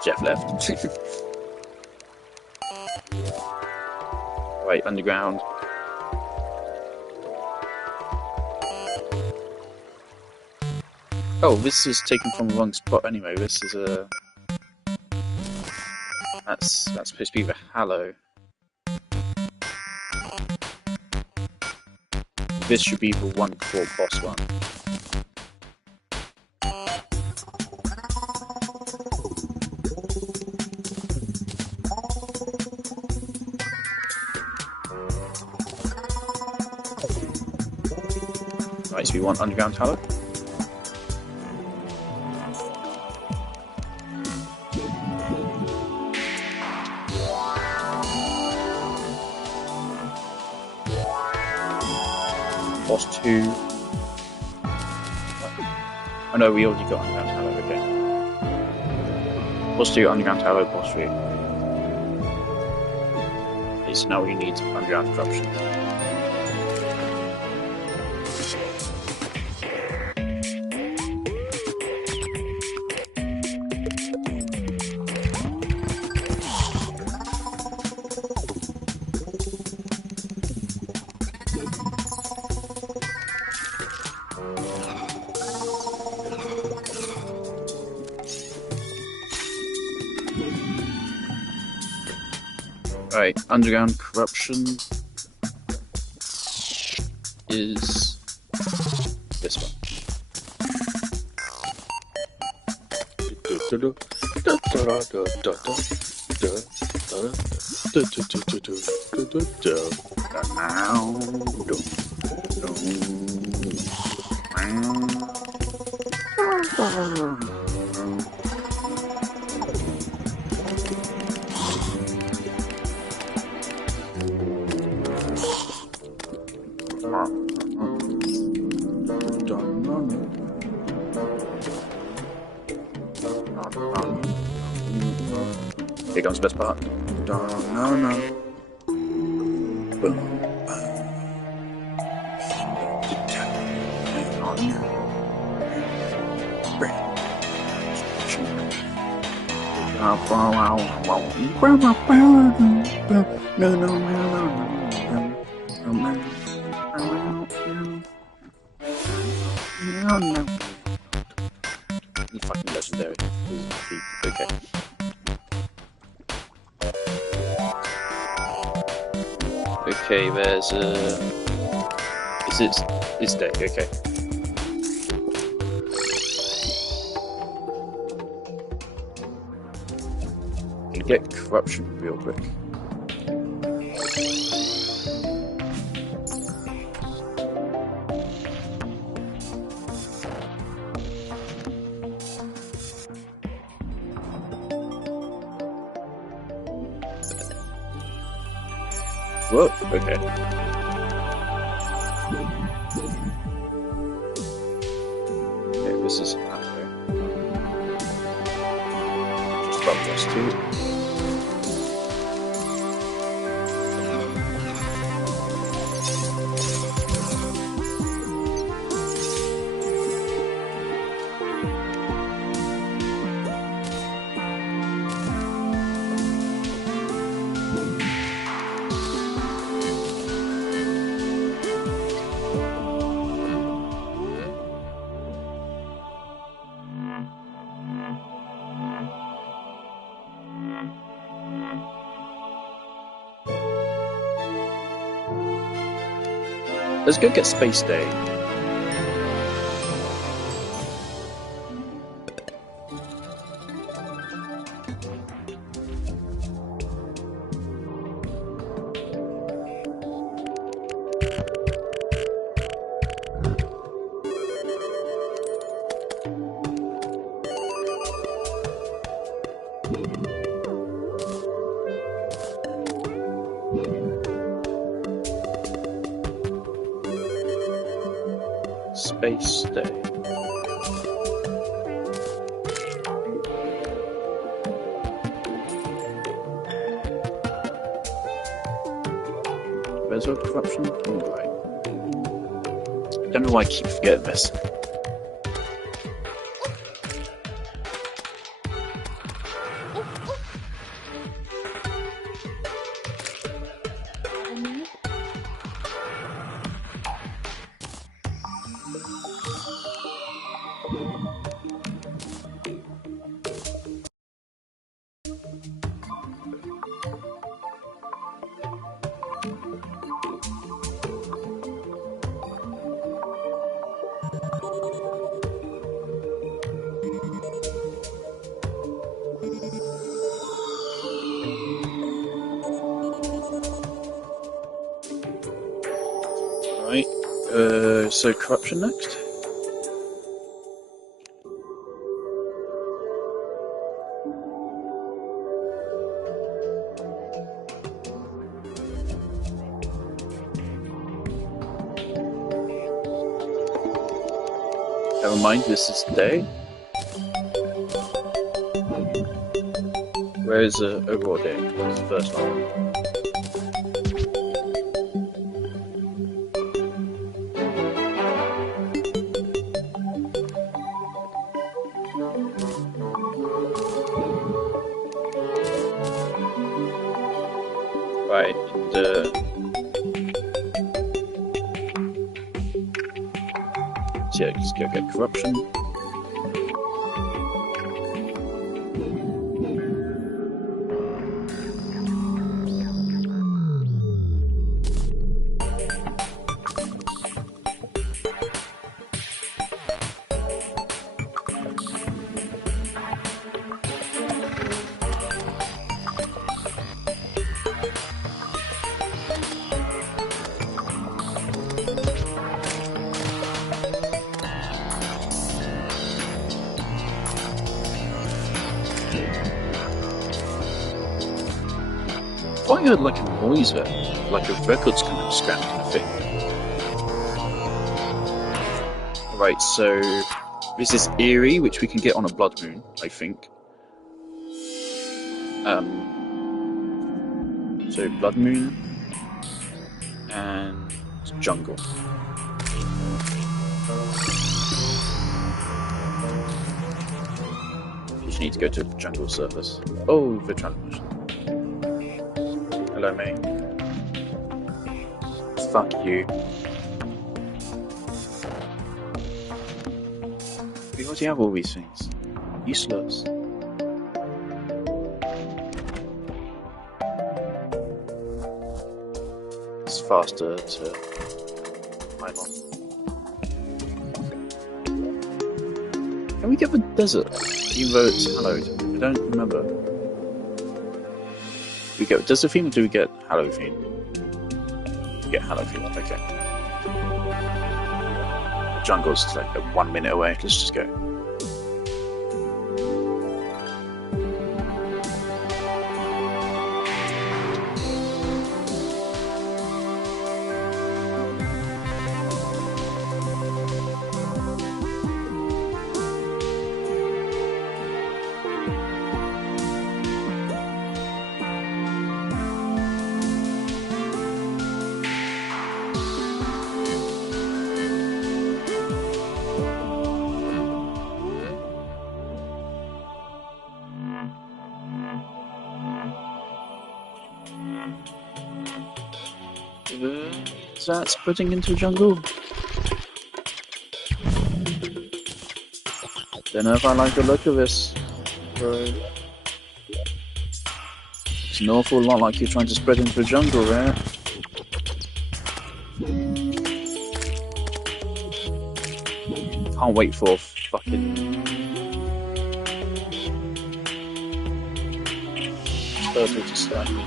Jeff left. Right, underground. Oh, this is taken from the wrong spot anyway. This is a... That's supposed to be the Hallow. This should be the one before boss one. Right, so we want underground Hallow. Boss 2. Oh no, we already got underground Hallow, okay. Boss 2, underground Hallow, boss 3. Okay, so now we need underground corruption. Right, underground corruption is this one. Here comes the best part. Boom. You fucking legendary. Okay. Okay, there's it's deck, okay. Gonna get corruption real quick. Whoa, okay. this is halfway. Just above this too. Let's go get Space Day. Space Day. Where's our corruption? Oh, right. I don't know why I keep forgetting this. Right, so corruption next? Never mind, this is day. Where is overall day? What's the first one? Right, and so yeah, just go get corruption. Quite heard like a noise there, like a record's kind of scratch kind of thing. Right, so this is Eerie, which we can get on a blood moon, I think. So blood moon and jungle. You just need to go to the jungle surface. Oh, the transmission. Hello, mate. Fuck you. We already have all these things. Useless. It's faster to climb on. Can we get the desert? Even though it's hallowed. I don't remember. We get desert theme or do we get Hallow theme? We get Hallow theme, okay. The jungle's like 1 minute away, let's just go. Is that splitting into a jungle? Don't know if I like the look of this, bro. It's an awful lot like you're trying to spread into a jungle there. Can't wait for fucking turtle to strike me.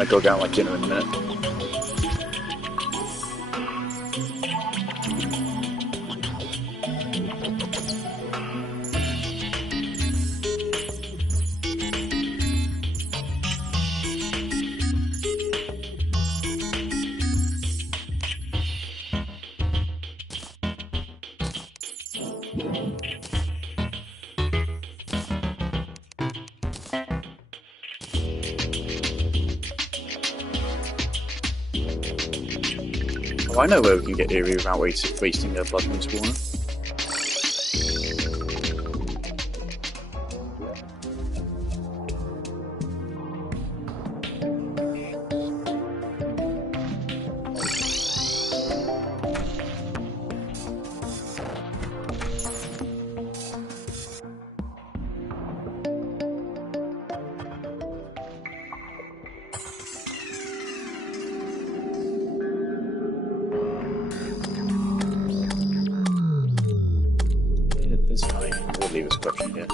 I go down like dinner in a minute. Oh, I know where we can get Eerie without wasting their blood moon spawner. It's fine. We'll leave this question here.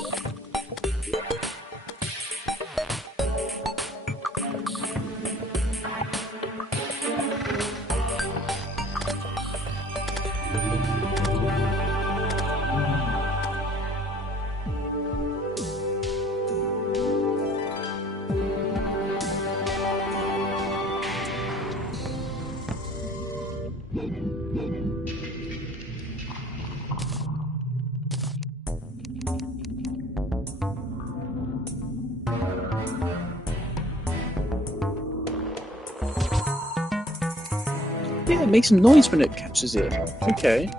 Yeah, it makes a noise when it catches it. Okay.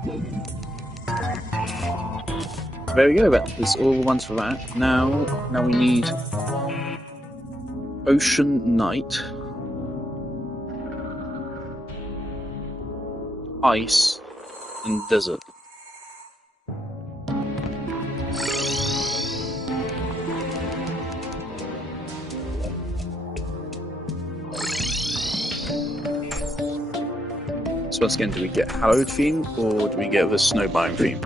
There we go, that's all the ones for that. Now we need Ocean Night, Ice, and Desert. So once again, do we get Hallowed theme, or do we get the Snow Biome theme?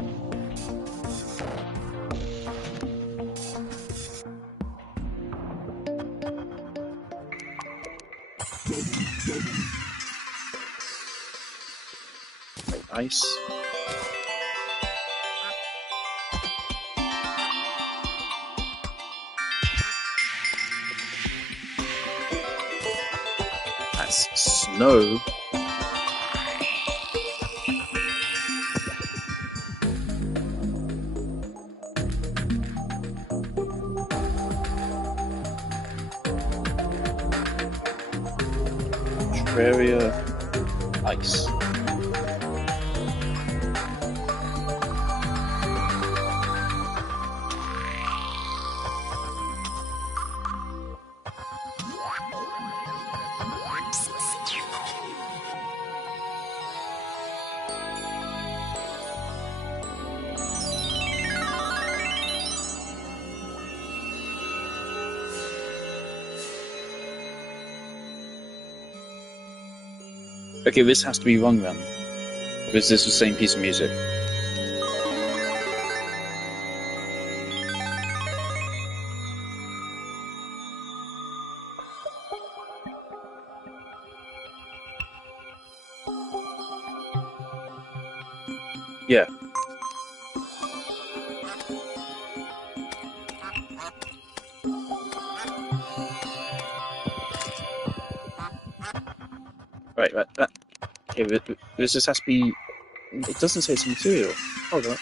Ice. That's snow. Terraria, ice. Okay, this has to be wrong then. Because this is the same piece of music. Yeah. Right. Okay, this just has to be... It doesn't say it's a material. Hold on.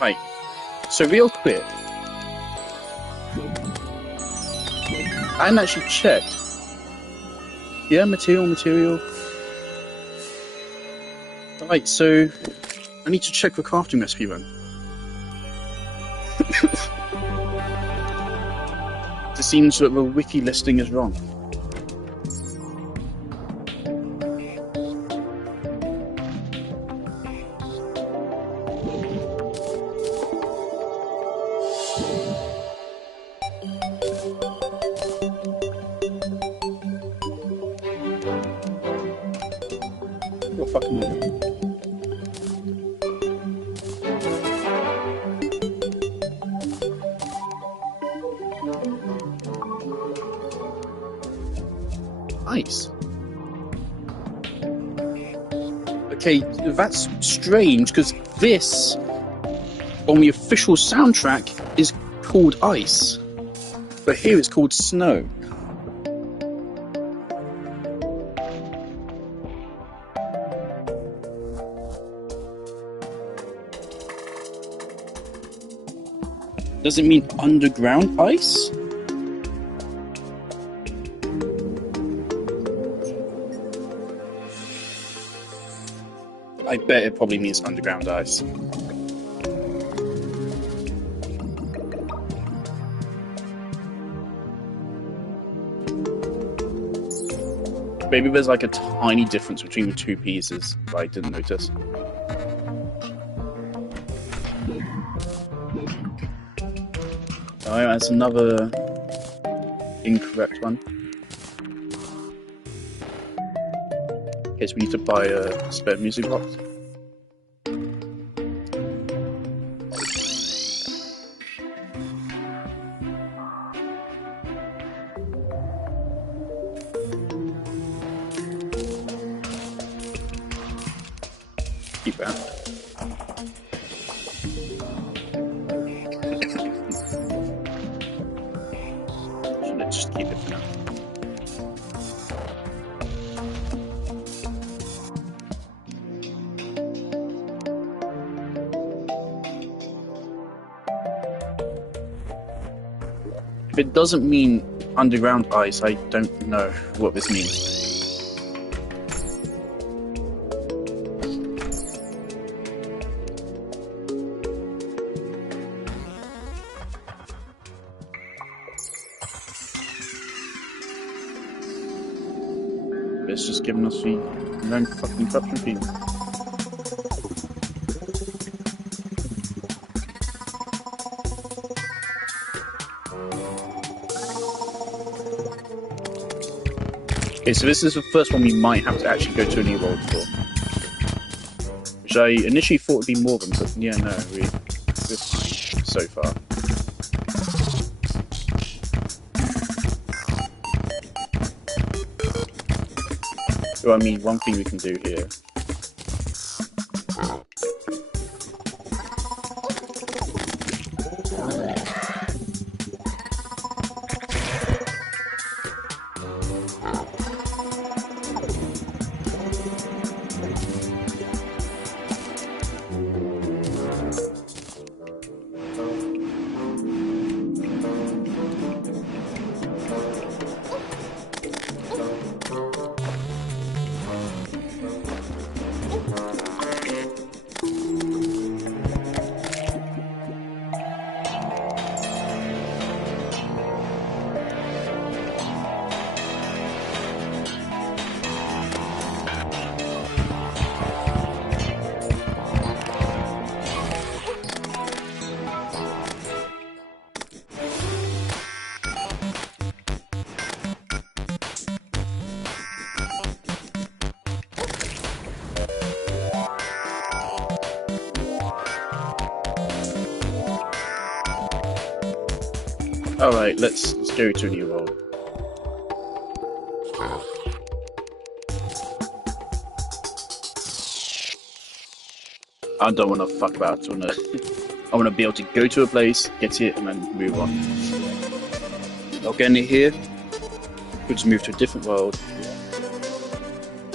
Right, so real quick, I hadn't actually checked. Yeah, material. Right, so I need to check the crafting recipe then. It seems that the wiki listing is wrong. What fucking idiot. Nice. Okay, that's strange, because this, on the official soundtrack, is called Ice. But here it's called Snow. Does it mean underground ice? I bet it probably means underground ice. Maybe there's like a tiny difference between the two pieces that I didn't notice. Alright, that's another incorrect one. Okay, so we need to buy a spare music box. Keep that. Should I just keep it for now? If it doesn't mean underground ice, I don't know what this means. It's just giving us the known fucking corruption feed. Okay, so this is the first one we might have to actually go to a new world for. Which I initially thought would be more of them, but yeah, no, we're fine so far. So I mean, one thing we can do here. Alright, let's go to a new world. I don't want to fuck about. I want to be able to go to a place, get it, and then move on. I'll get it here. Good to move to a different world,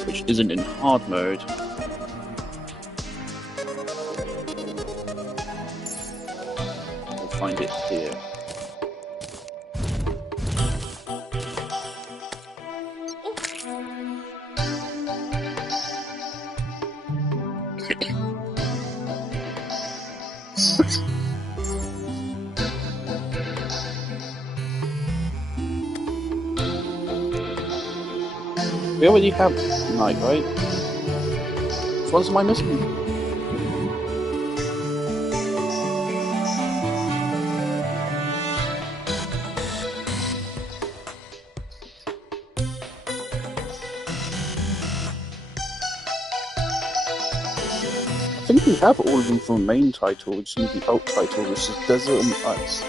which isn't in hard mode. find it here. We already have night, right? Which ones am I missing? I think we have all of them for the main title, which is the alt title, which is Desert and Ice.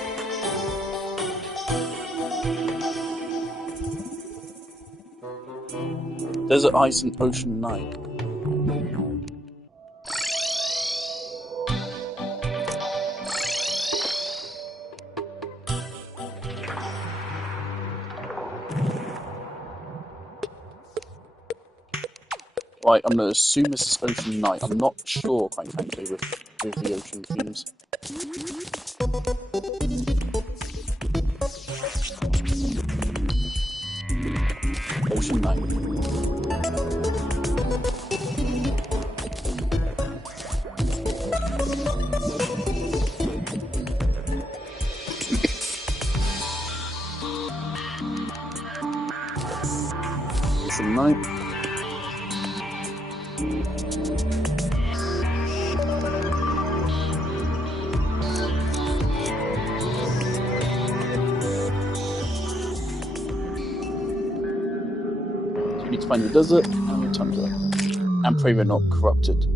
Desert, Ice, and Ocean Night. Right, I'm going to assume this is Ocean Night. I'm not sure, quite frankly, with the ocean themes. Ocean Night. Ocean Night. We need to find the desert and the tundra, and pray we're not corrupted.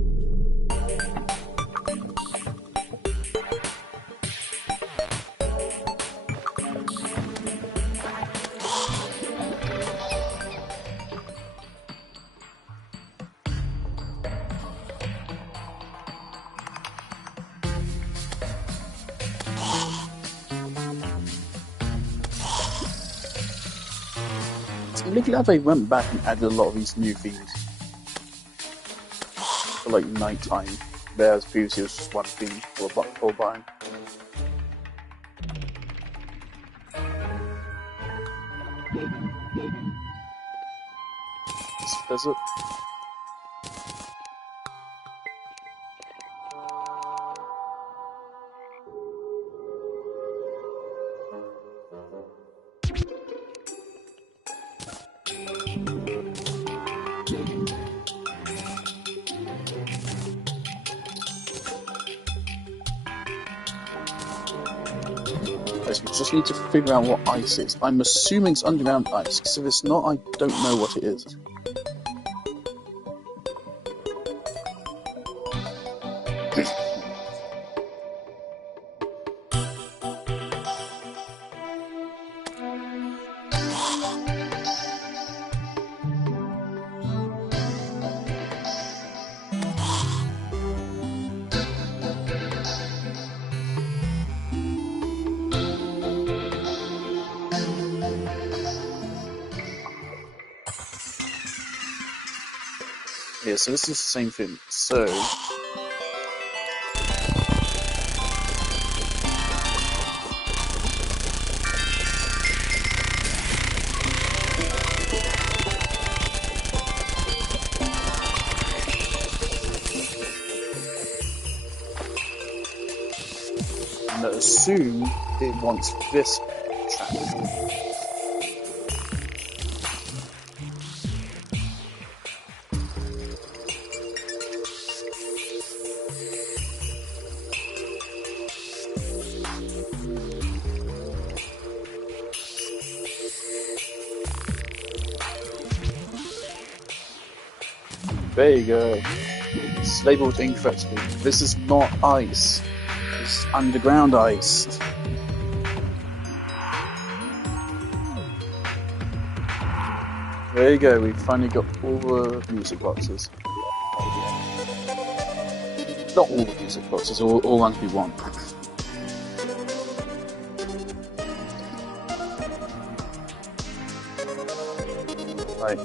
I'm really glad they went back and added a lot of these new themes for like nighttime, whereas previously it was just one theme for a biome. This desert. We just need to figure out what ice is. I'm assuming it's underground ice, because if it's not, I don't know what it is. Yeah, so this is the same thing. So I'm going to assume it wants this track. There you go. It's labelled incorrectly. This is not ice. It's underground ice. There you go, we finally got all the music boxes. Not all the music boxes, all ones we want. Right.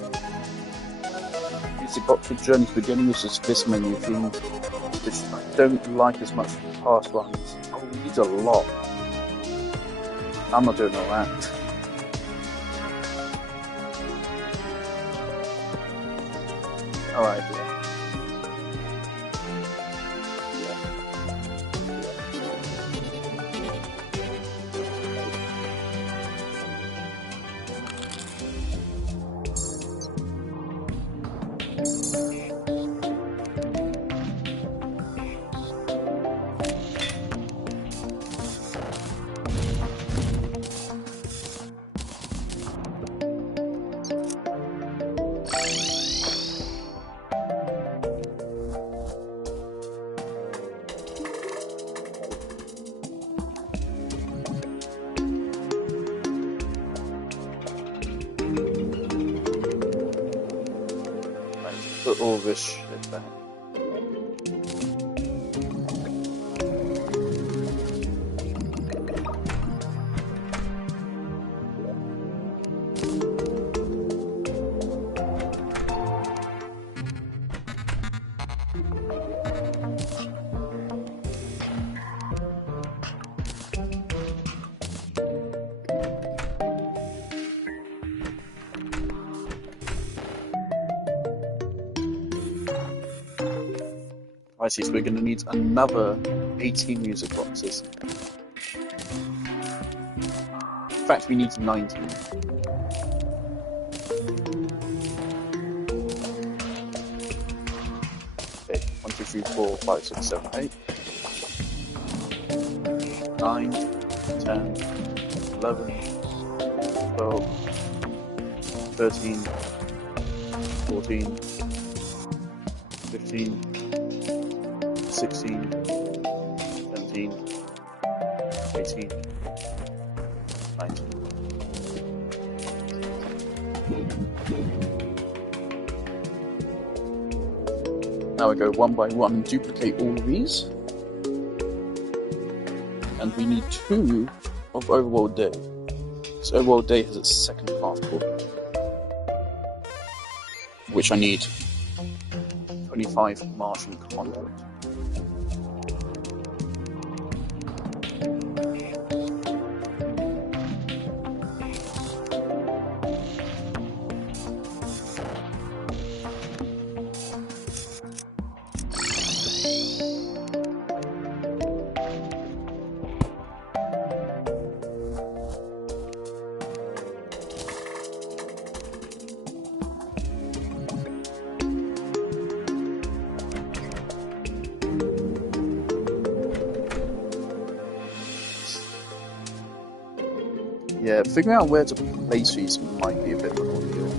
Music box with Journey to the Beginning, which is this menu theme, which I don't like as much as the past ones. Oh, we need a lot. I'm not doing all that. Alright, yeah. Put all this shit back. I see, so we're going to need another 18 music boxes. In fact, we need 19. Okay, 1, 2, 3, 4, 5, 6, 7, 8. 9, 10, 11, 12, 13, 14, 15, 16, 17, 18, 19. Now we go one by one and duplicate all of these. And we need 2 of Overworld Day. So Overworld Day has its second passport, which I need 25 Martian conduit. Yeah, figuring out where to place these might be a bit of an ordeal.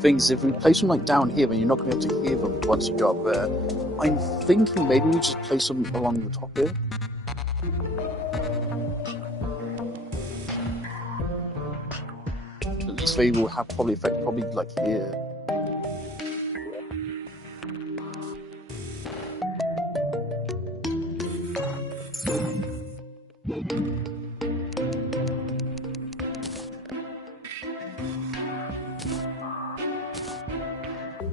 Things, if we place them like down here, then you're not going to be able to hear them once you go up there. I'm thinking maybe we just place them along the top here. At least they will have probably effect, probably like here.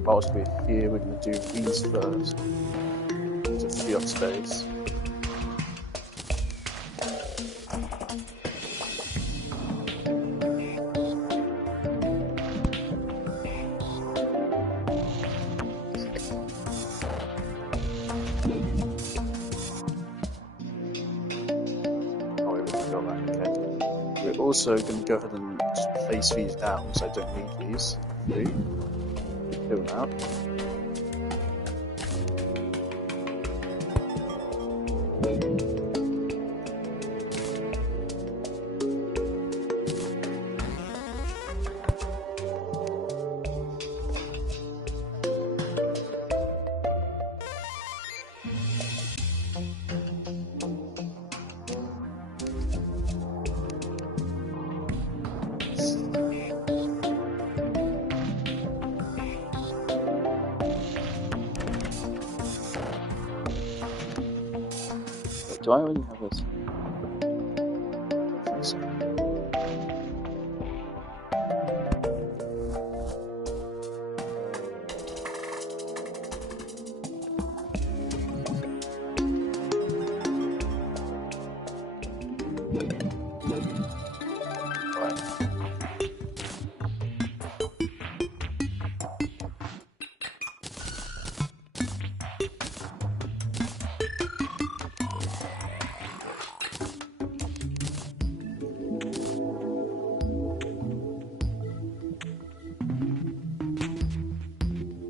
Whilst we're here, we're going to do these first to free up space. Oh, we got that, okay. We're also going to go ahead and just place these down, so I don't need these. Clear them out. Do I already have this? I think so.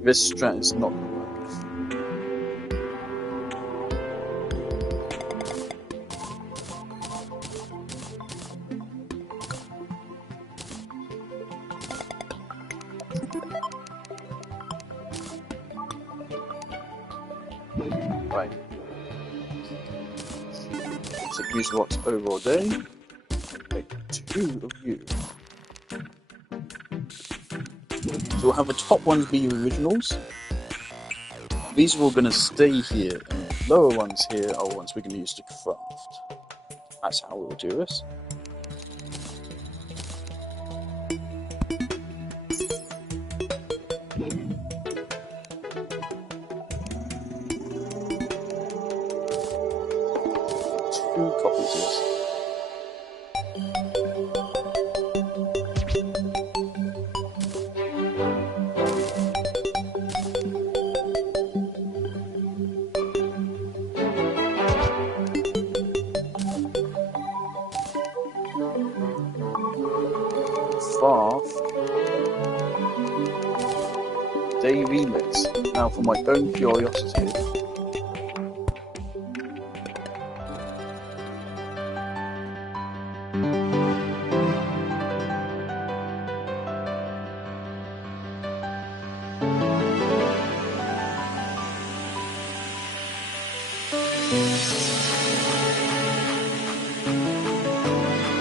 This strat is not gonna work. Right. So use what's over all day. Make 2 of you. So we'll have the top ones be your originals. These are all going to stay here, and the lower ones here are ones we're going to use to craft. That's how we'll do this. Two copies of this. Day remix. Now, for my own curiosity,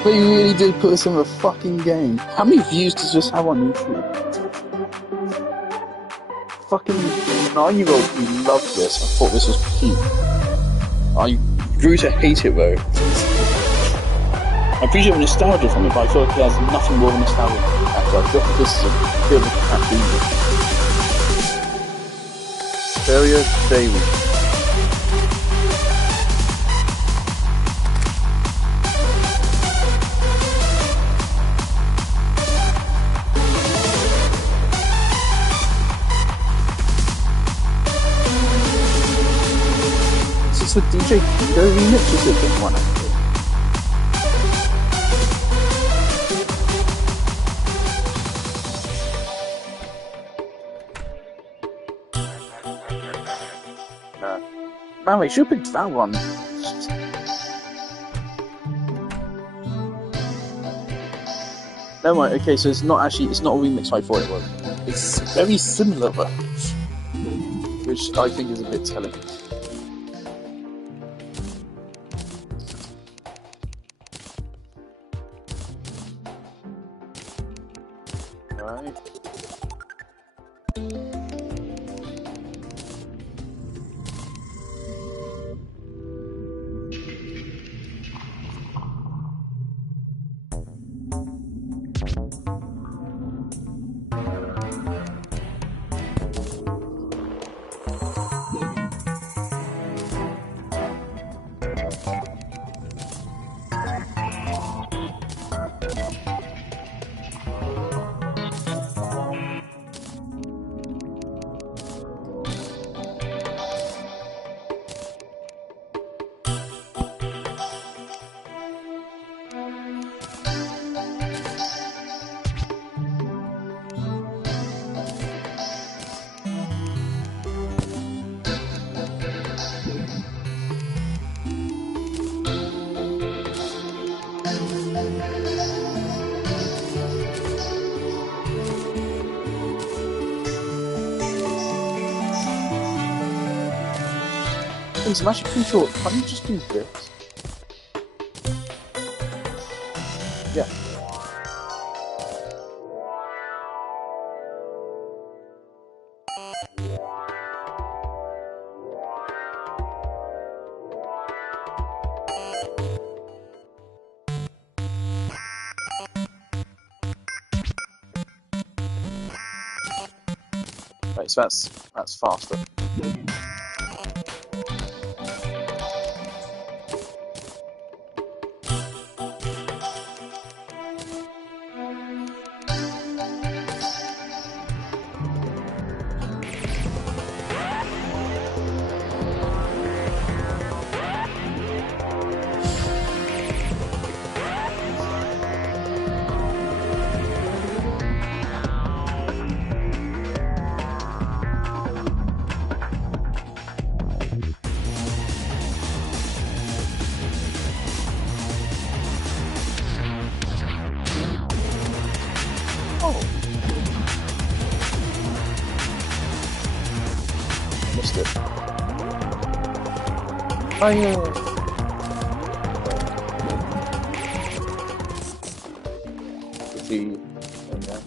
they really did put us in a fucking game. How many views does this have on YouTube? Fucking 9-year-old who loved this. I thought this was peak. I grew to hate it though. I appreciate the nostalgia from it, but I feel like it has nothing more than nostalgia. I feel like this is a bit of a crap movie. Terraria Daily. Is this the DJ Kido remix or is it this one actually? Man, we should pick that one. No, right, okay, so it's not a remix I thought it was. It's very similar though, which I think is a bit telling. Right. I'm actually pretty sure. Can't you just do this? Yeah. Right, so that's faster. Missed it. Fire! See. Okay.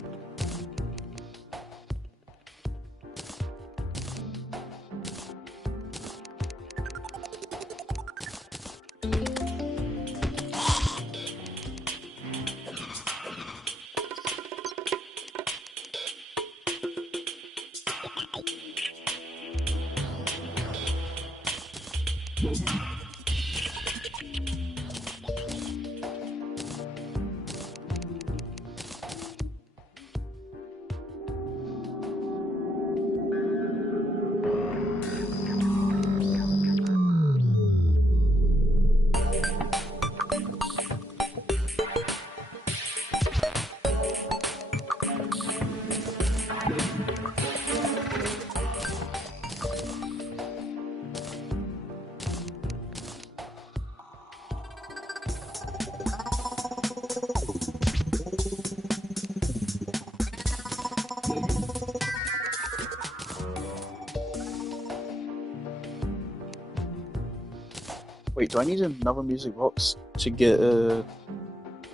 Wait, do I need another music box to get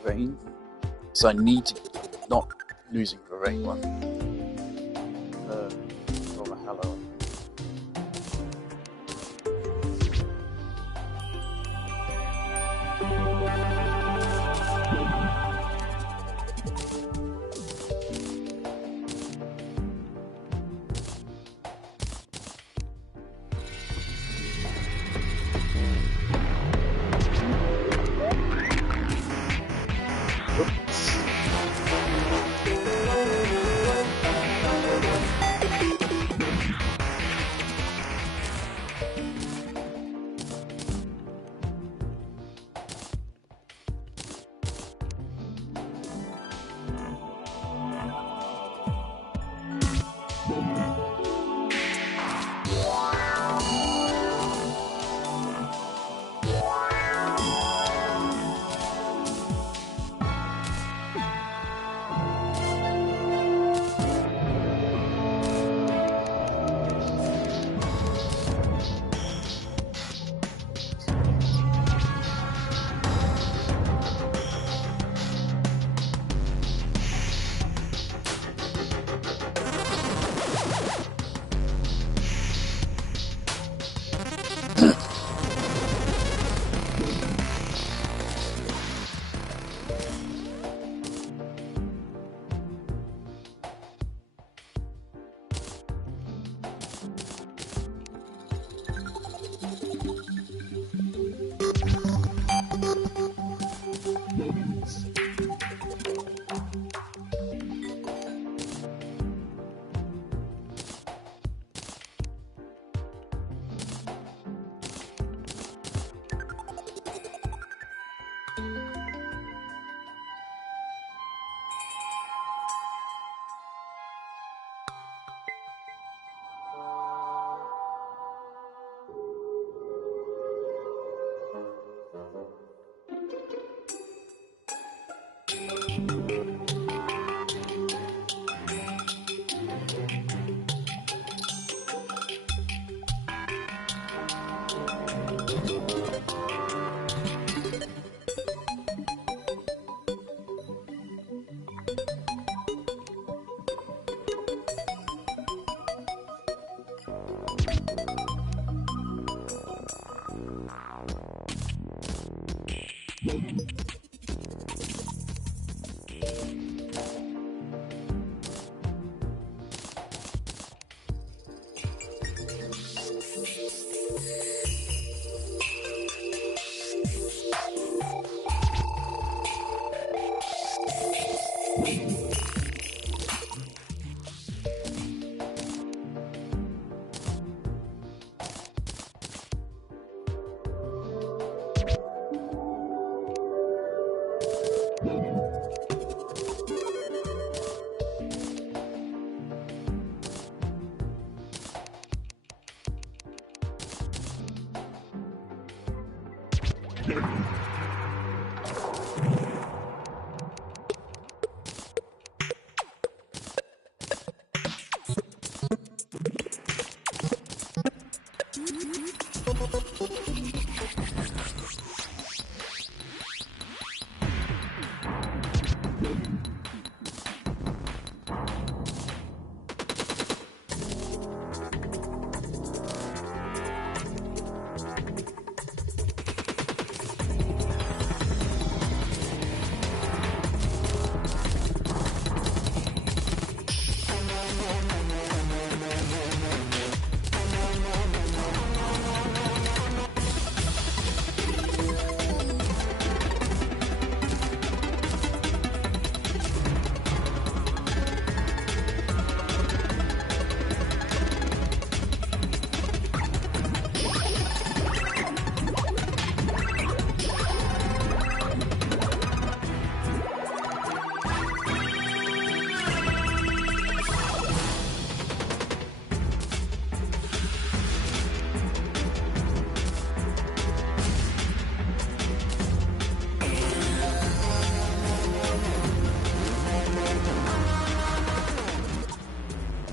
rain? So I need to not losing the rain one. Oh my hello. Oops.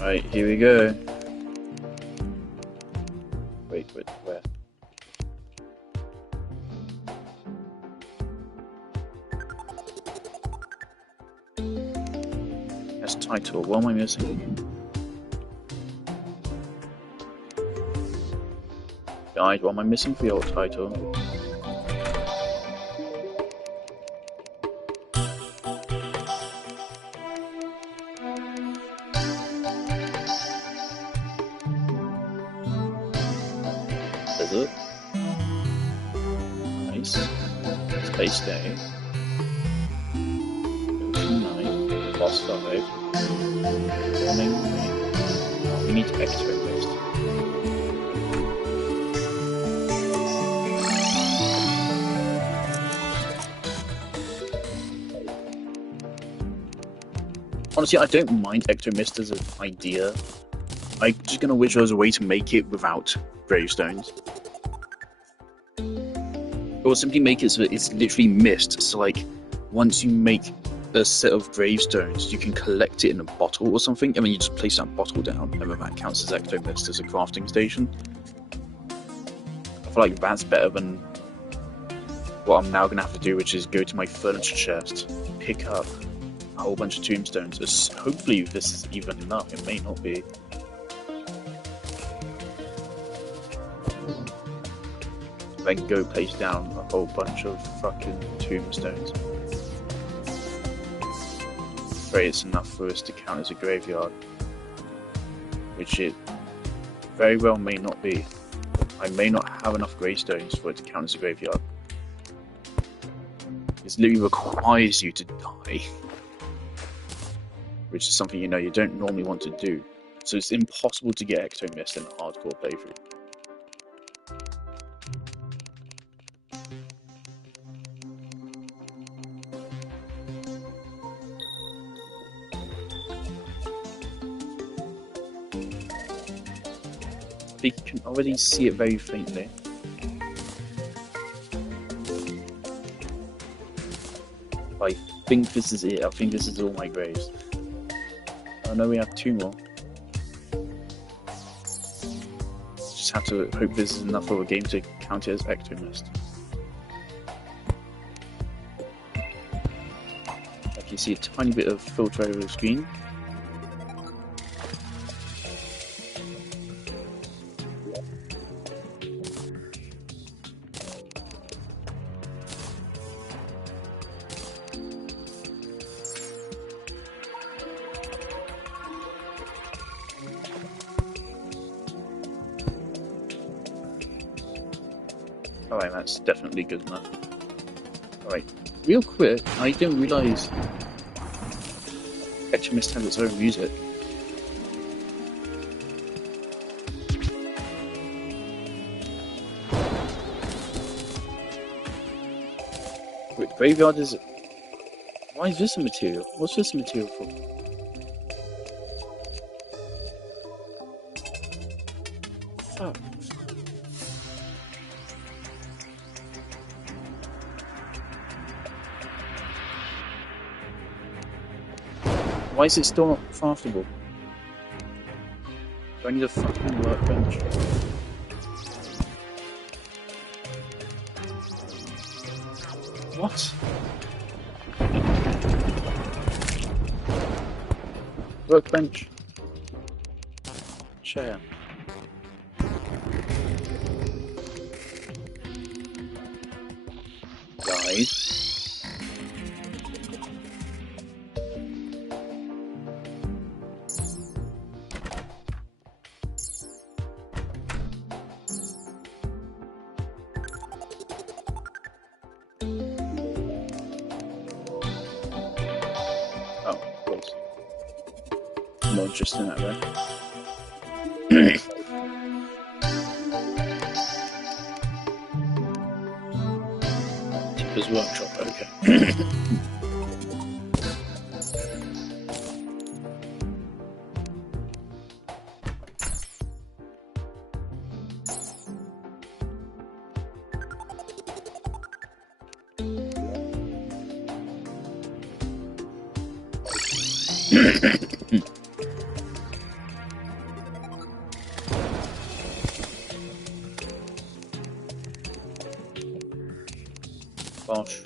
Right, here we go. Wait, where? That's title. What am I missing? Guide, what am I missing for your title? Is it? Nice. Space Day. Ocean Night. Boss Fight. Warning. Oh, we need to extra list. Honestly, I don't mind Ecto Mist as an idea. I'm just gonna wish there was a way to make it without gravestones. Or simply make it so that it's literally mist. So, like, once you make a set of gravestones, you can collect it in a bottle or something, and then you just place that bottle down, and then that counts as Ecto Mist as a crafting station. I feel like that's better than what I'm now gonna have to do, which is go to my furniture chest, pick up a whole bunch of tombstones. Hopefully this is even enough. It may not be. Then go place down a whole bunch of fucking tombstones. I'm afraid it's enough for us to count as a graveyard, which it very well may not be. I may not have enough gravestones for it to count as a graveyard. It literally requires you to die, which is something you don't normally want to do. So it's impossible to get Ecto Mist in a hardcore playthrough. You can already see it very faintly. I think this is it. I think this is all my graves. I know we have 2 more. Just have to hope this is enough of a game to count it as Ecto Mist. I can see a tiny bit of filter over the screen. Alright, that's definitely good enough. Alright, real quick, I didn't realise Ecto Mist has its own music. Wait, graveyard is... Why is this a material? What's this a material for? Fuck. Why is it still not craftable? Do I need a fucking workbench? What? Workbench. Chair. Guide. More interesting that way. Tipper's workshop, okay. Bosh.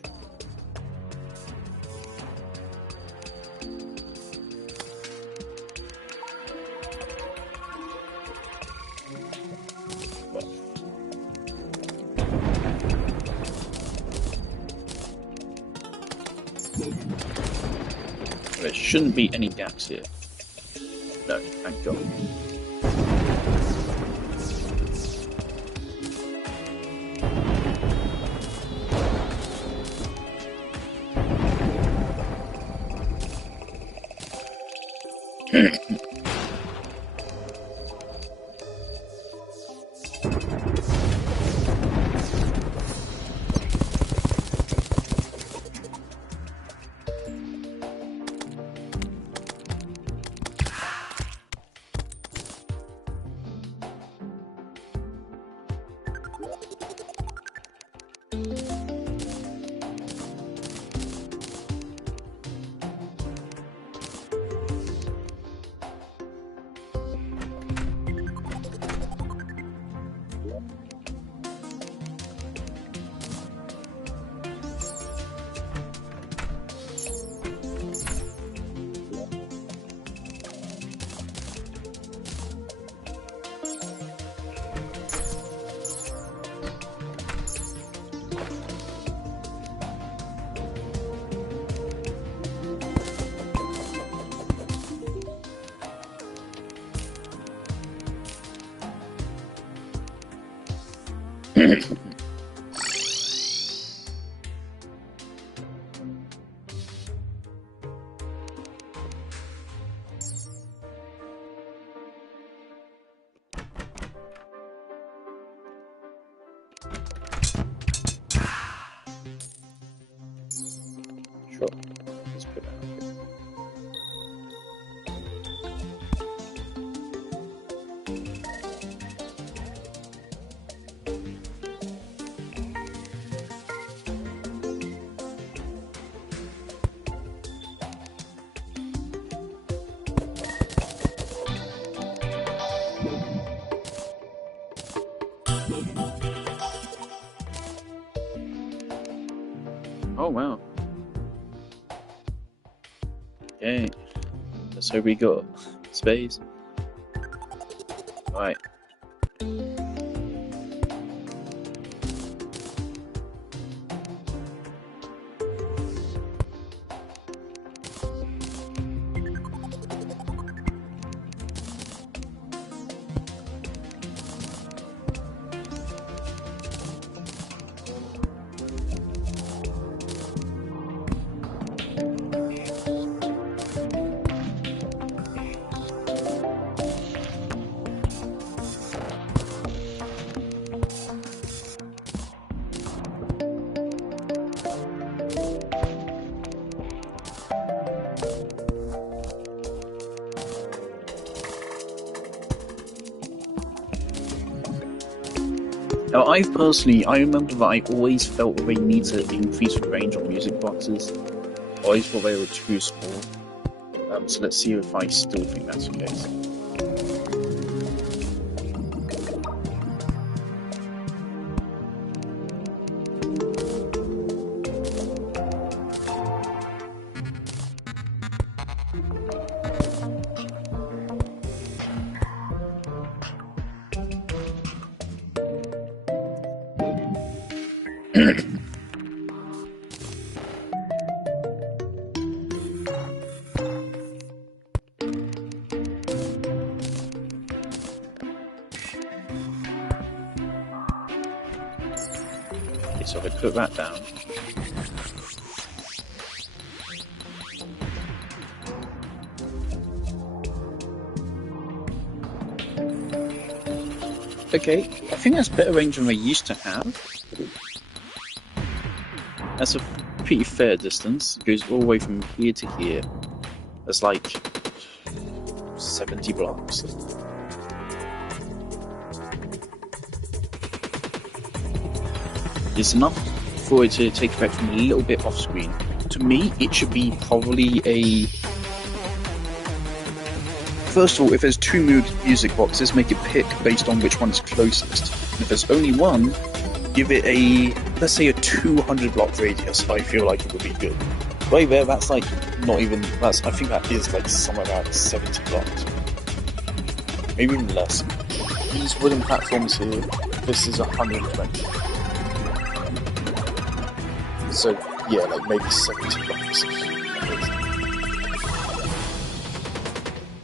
There shouldn't be any gaps here. No, thank God. Sure. Let's put that up here. Oh wow. Okay. Let's hope we got space. Right. Now, I remember that I always felt that they need to increase the range of music boxes. I always thought they were too small. So let's see if I still think that's the case. Okay, so if I put that down. Okay, I think that's better range than I used to have. That's a pretty fair distance. It goes all the way from here to here. That's like 70 blocks. It's enough for it to take effect from a little bit off screen. To me, it should be probably a... First of all, if there's two music boxes, make it pick based on which one is closest. If there's only one, give it a, let's say, a 200 block radius, I feel like it would be good. Right there, that's like not even, I think that is like somewhere around 70 blocks. Maybe even less. These wooden platforms here, this is 120. So, yeah, like maybe 70 blocks.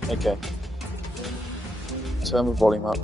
Okay. Turn the volume up.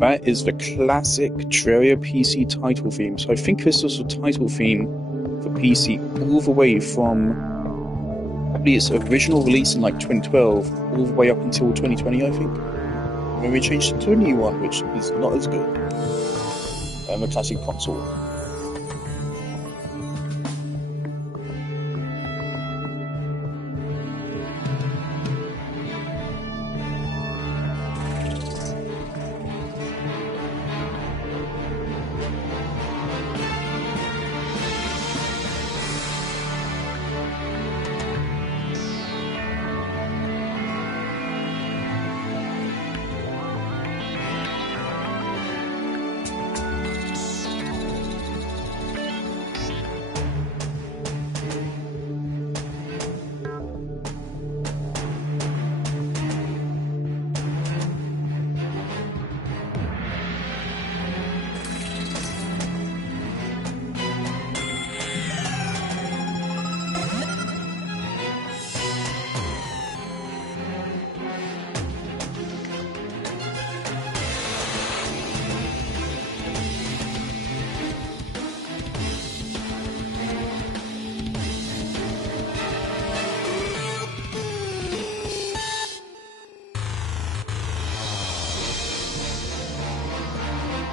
That is the classic Terraria PC title theme. So I think this was the title theme for PC all the way from probably its original release in like 2012 all the way up until 2020, I think. And then we changed it to a new one, which is not as good. The classic console.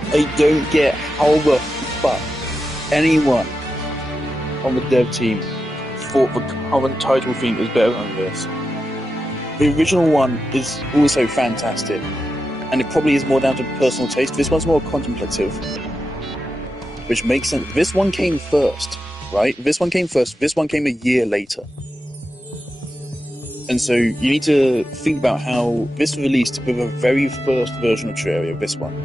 I don't get how the fuck anyone on the dev team thought the current title theme was better than this. The original one is also fantastic, and it probably is more down to personal taste. This one's more contemplative, which makes sense. This one came first, right? This one came first. This one came a year later. And so you need to think about how this was released with the very first version of Terraria, this one.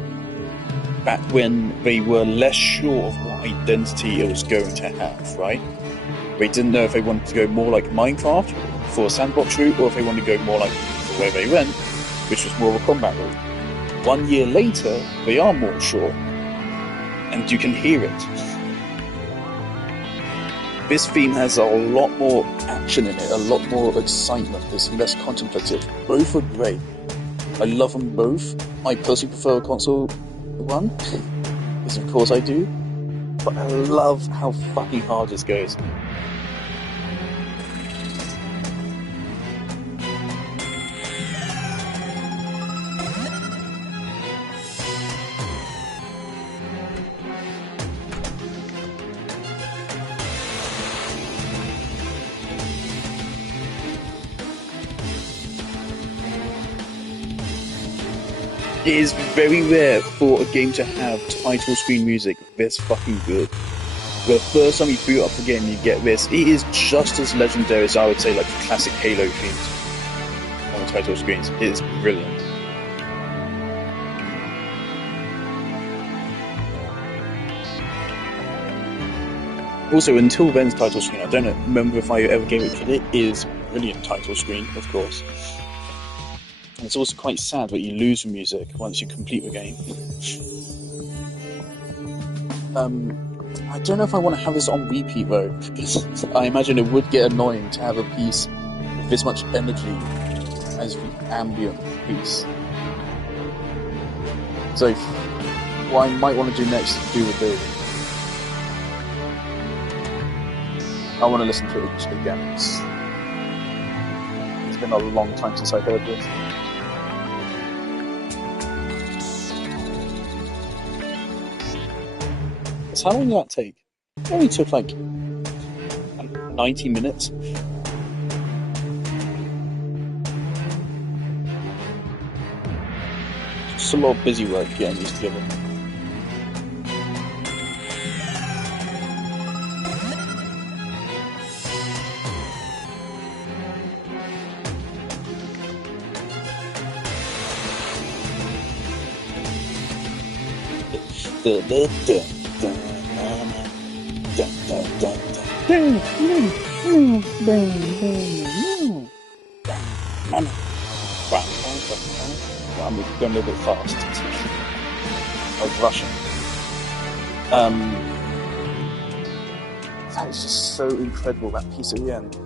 Back when they were less sure of what identity it was going to have, right? They didn't know if they wanted to go more like Minecraft for a sandbox route, or if they wanted to go more like the way they went, which was more of a combat route. 1 year later, they are more sure, and you can hear it. This theme has a lot more action in it, a lot more excitement, it's less contemplative. Both are great. I love them both. I personally prefer a console one, because of course I do, but I love how fucking hard this goes. It is very rare for a game to have title screen music this fucking good. The first time you boot up the game you get this, it is just as legendary as I would say like the classic Halo themes on the title screens. It is brilliant. Also, until then's title screen, I don't remember if I ever gave it credit, is brilliant title screen, of course. It's also quite sad that you lose the music once you complete the game. I don't know if I want to have this on repeat though, because I imagine it would get annoying to have a piece with this much energy as the ambient piece. So what I might want to do next is do with the I want to listen to it again. It's been a long time since I heard this. So how long did that take? It only took like 90 minutes. Just a lot of busy work getting these together. I'm going a little bit fast. I was rushing. That is just so incredible, that piece at the end.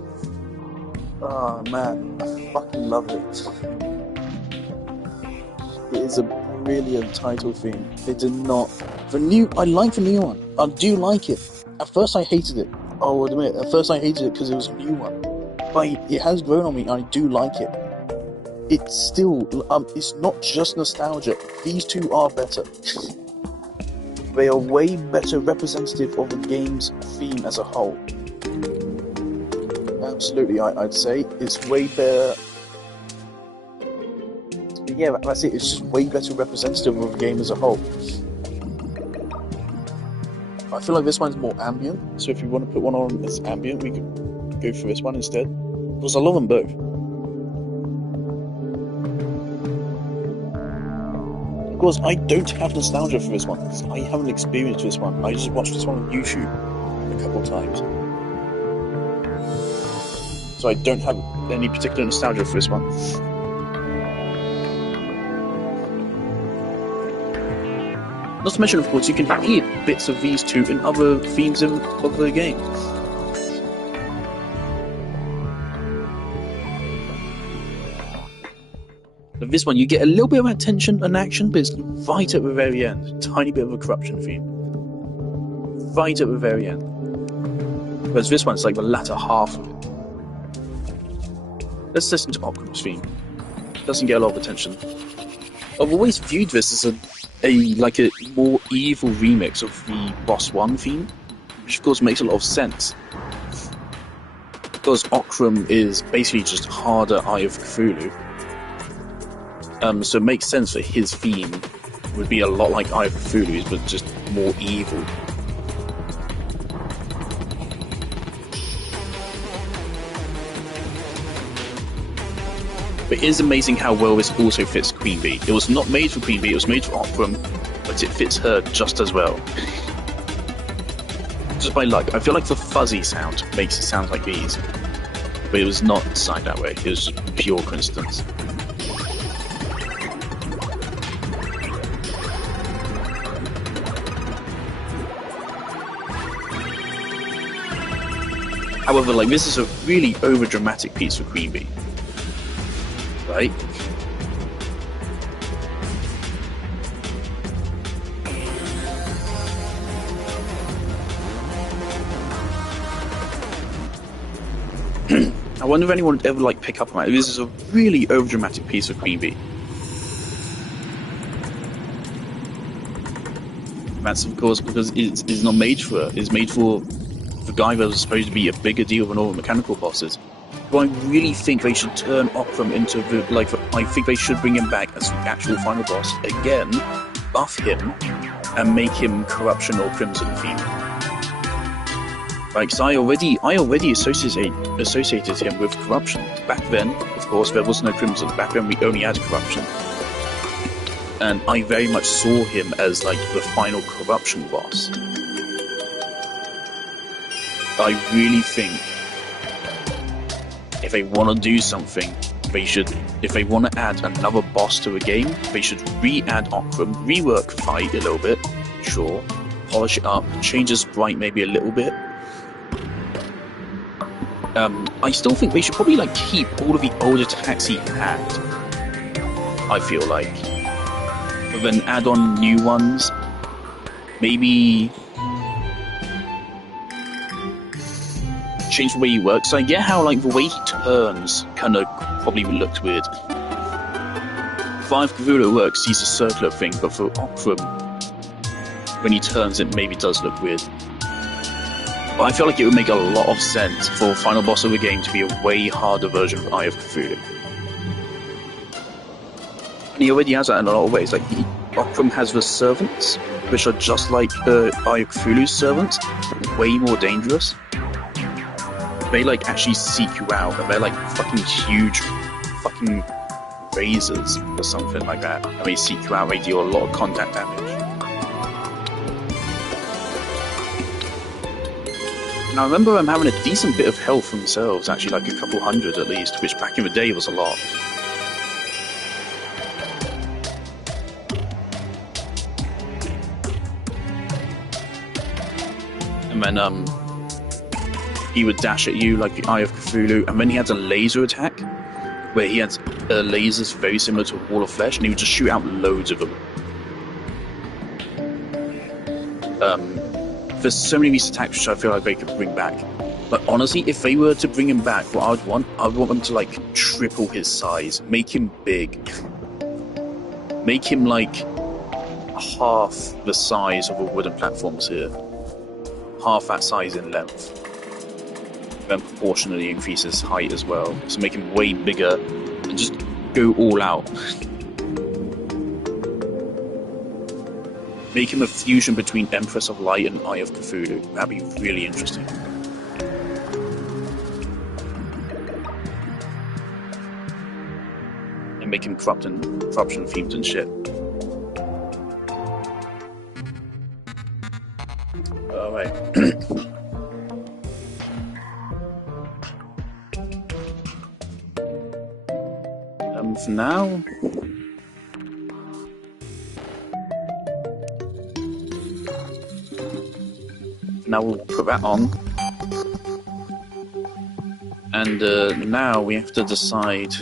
Oh man, I fucking love it. It is a brilliant title theme. They did not... I like the new one. I do like it. At first I hated it. I will admit, at first I hated it because it was a new one. But it has grown on me and I do like it. It's still... it's not just nostalgia. These two are better. They are way better representative of the game's theme as a whole. Absolutely, I'd say. It's way better... Yeah, that's it. It's just way better representative of the game as a whole. I feel like this one's more ambient, so if you want to put one on as ambient, we could go for this one instead. Because I love them both. Of course, I don't have nostalgia for this one. I haven't experienced this one. I just watched this one on YouTube a couple of times. So I don't have any particular nostalgia for this one. Not to mention, of course, you can hear bits of these two in other themes of the game. But this one, you get a little bit of attention and action, but it's right at the very end. Tiny bit of a corruption theme. Right at the very end. Whereas this one's like the latter half of it. Let's listen to Occam's theme. Doesn't get a lot of attention. I've always viewed this as a more evil remix of the Boss 1 theme, which of course makes a lot of sense. Because Occam is basically just harder Eye of Cthulhu. So it makes sense that his theme would be a lot like Eye of Cthulhu's, but just more evil. But it is amazing how well this also fits Queen Bee. It was not made for Queen Bee, it was made for Occam, but it fits her just as well. Just by luck. I feel like the fuzzy sound makes it sound like these. But it was not designed that way, it was just pure coincidence. However, like, this is a really over-dramatic piece for Queen Bee. Right? I wonder if anyone would ever like pick up on it. This is a really overdramatic piece of Queen Bee. That's of course because it's not made for her. It's made for the guy that was supposed to be a bigger deal than all the mechanical bosses. But I really think they should turn Occam into I think they should bring him back as the actual final boss again, buff him, and make him Corruption or Crimson themed. Like, so I already associated him with Corruption. Back then, of course, there was no Crimson. Back then, we only had Corruption. And I very much saw him as, like, the final Corruption boss. I really think if they want to do something, if they want to add another boss to a game, they should re-add Occam, rework Fight a little bit, sure, polish it up, change the sprite maybe a little bit. I still think they should probably like keep all of the old attacks he had, I feel like, but then add on new ones, maybe change the way he works. So I get how like the way he turns kind of probably looks weird. For Eye of Cthulhu works, he's a circular thing, but for Ockham, when he turns, it maybe does look weird. But I feel like it would make a lot of sense for final boss of the game to be a way harder version of Eye of Cthulhu. And he already has that in a lot of ways. Like Ockham has the servants, which are just like Eye of Cthulhu's servants, but way more dangerous. They like actually seek you out, and they're like fucking huge, fucking razors or something like that. And they seek you out. They deal a lot of contact damage. And I remember them having a decent bit of health themselves, actually like a couple hundred at least, which back in the day was a lot. And then he would dash at you like the Eye of Cthulhu, and then he had a laser attack where he had lasers very similar to a wall of flesh, and he would just shoot out loads of them. There's so many of these attacks which I feel like they could bring back. But honestly, if they were to bring him back, what I'd want them to like triple his size, make him big, make him like half the size of a wooden platforms here, half that size in length, then proportionally increase his height as well. So make him way bigger and just go all out. Make him a fusion between Empress of Light and Eye of Cthulhu. That'd be really interesting. And make him corruption themed and shit. Alright. For now, we'll put that on, and now we have to decide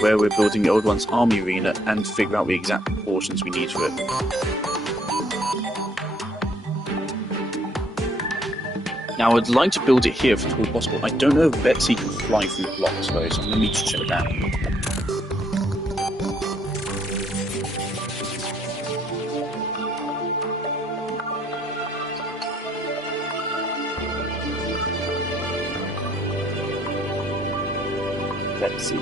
where we're building the Old One's army arena and figure out the exact proportions we need for it. Now I'd like to build it here if at all possible. I don't know if Betsy can fly through blocks though, so I'm going to need to check that. Let's see.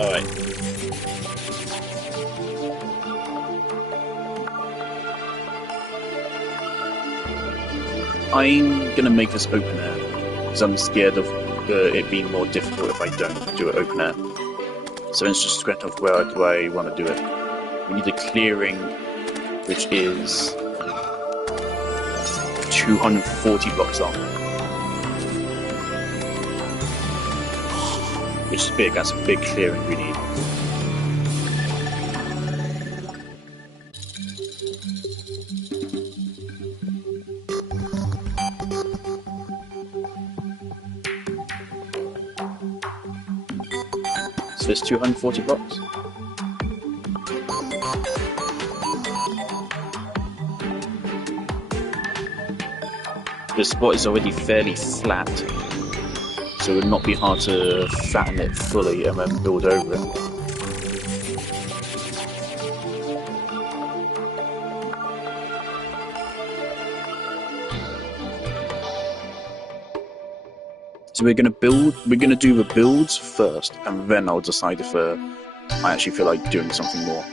Alright. I'm gonna make this open air, because I'm scared of it being more difficult if I don't do it open air. So it's just a question of where do I want to do it. We need a clearing, which is 240 blocks long. Which is big, that's a big clearing we need. So it's 240 blocks. The spot is already fairly flat, so it would not be hard to flatten it fully and then build over it. So we're gonna do the builds first, and then I'll decide if I actually feel like doing something more.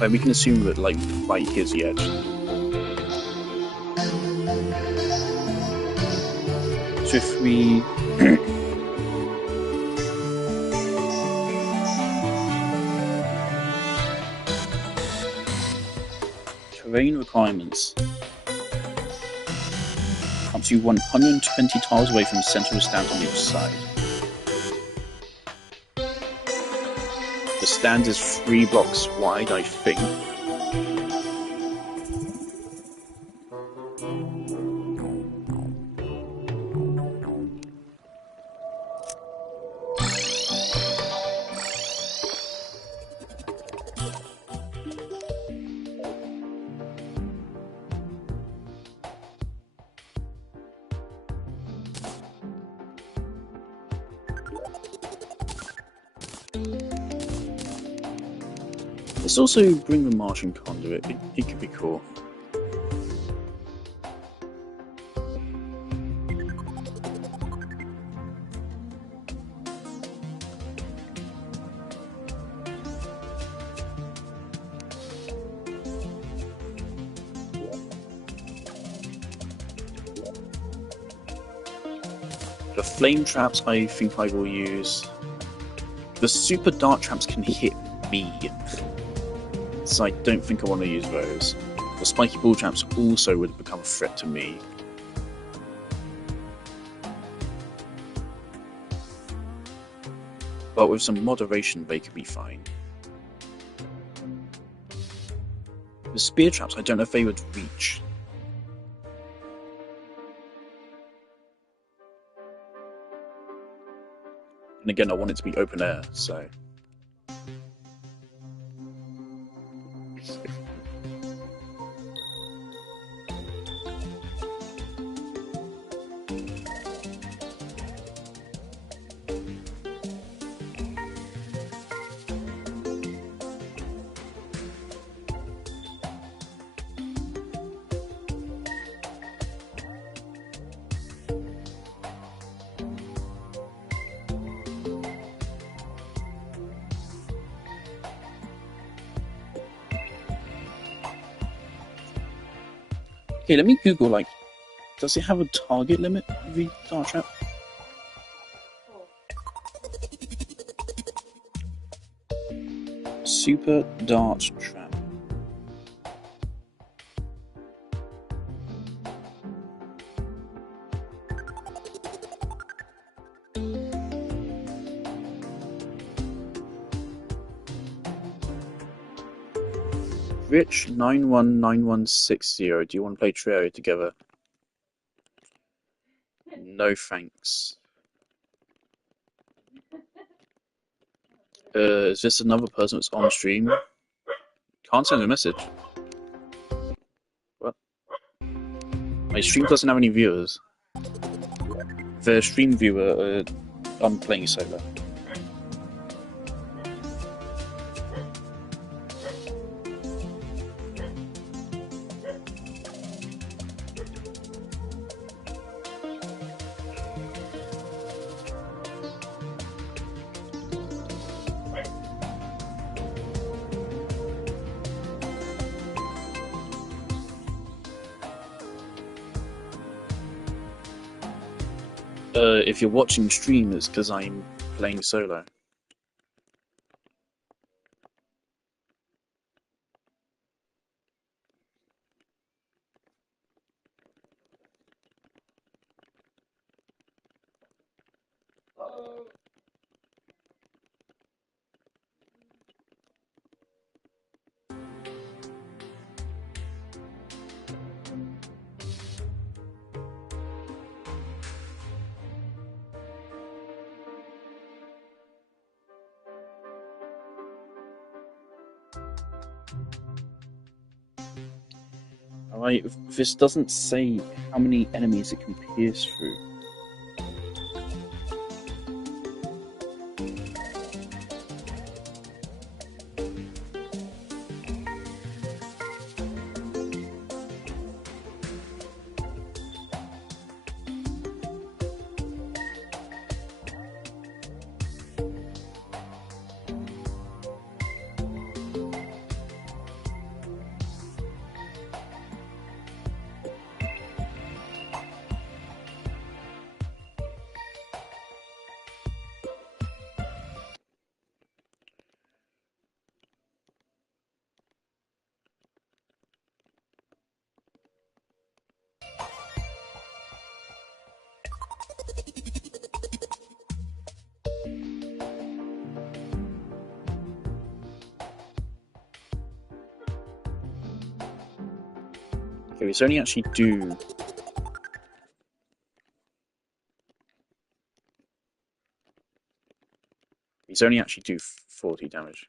Like, we can assume that, like, right here's the edge. So if we... Terrain requirements. Up to 120 tiles away from central stands on each side. The stand is 3 blocks wide, I think. Let's also bring the Martian conduit, it could be cool. The flame traps I think I will use. The super dart traps can hit me, so I don't think I want to use those. The spiky ball traps also would become a threat to me. But with some moderation they could be fine. The spear traps, I don't know if they would reach. And again, I want it to be open air, so... Okay, let me Google, like, does it have a target limit, the dart trap? Super dart trap. Rich 919160. Do you want to play Terraria together? No thanks. Is this another person that's on stream? Can't send a message. What? My stream doesn't have any viewers. The stream viewer, I'm playing solo. If you're watching stream, it's because I'm playing solo. Alright, this doesn't say how many enemies it can pierce through. Okay, it's only actually do... These only actually do 40 damage.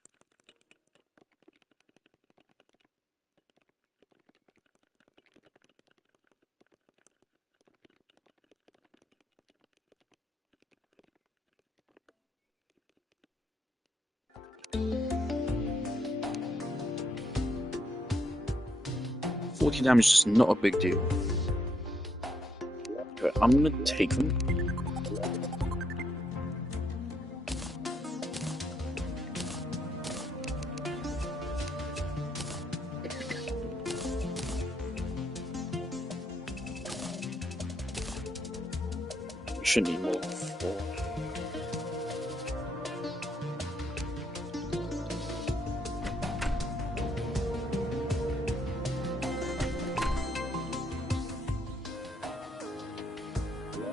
Damage is not a big deal. But I'm gonna take them. We shouldn't need more than 4.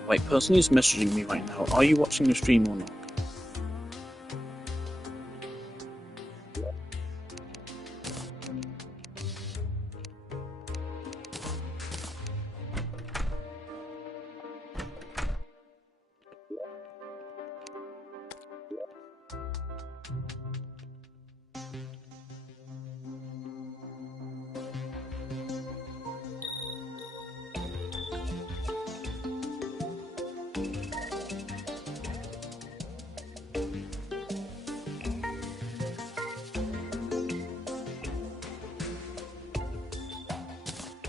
Wait, person who's messaging me right now, are you watching the stream or not?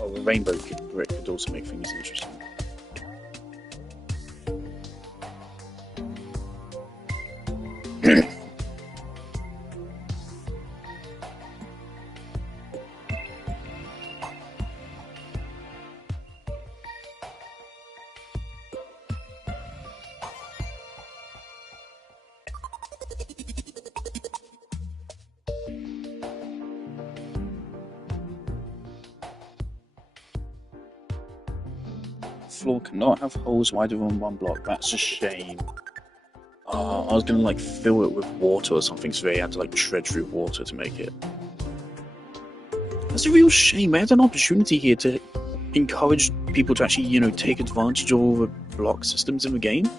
Oh, the rainbow brick could also make things interesting. Floor cannot have holes wider than 1 block. That's a shame. I was gonna like fill it with water or something, so they had to like tread through water to make it. That's a real shame. I had an opportunity here to encourage people to actually, you know, take advantage of all the block systems in the game,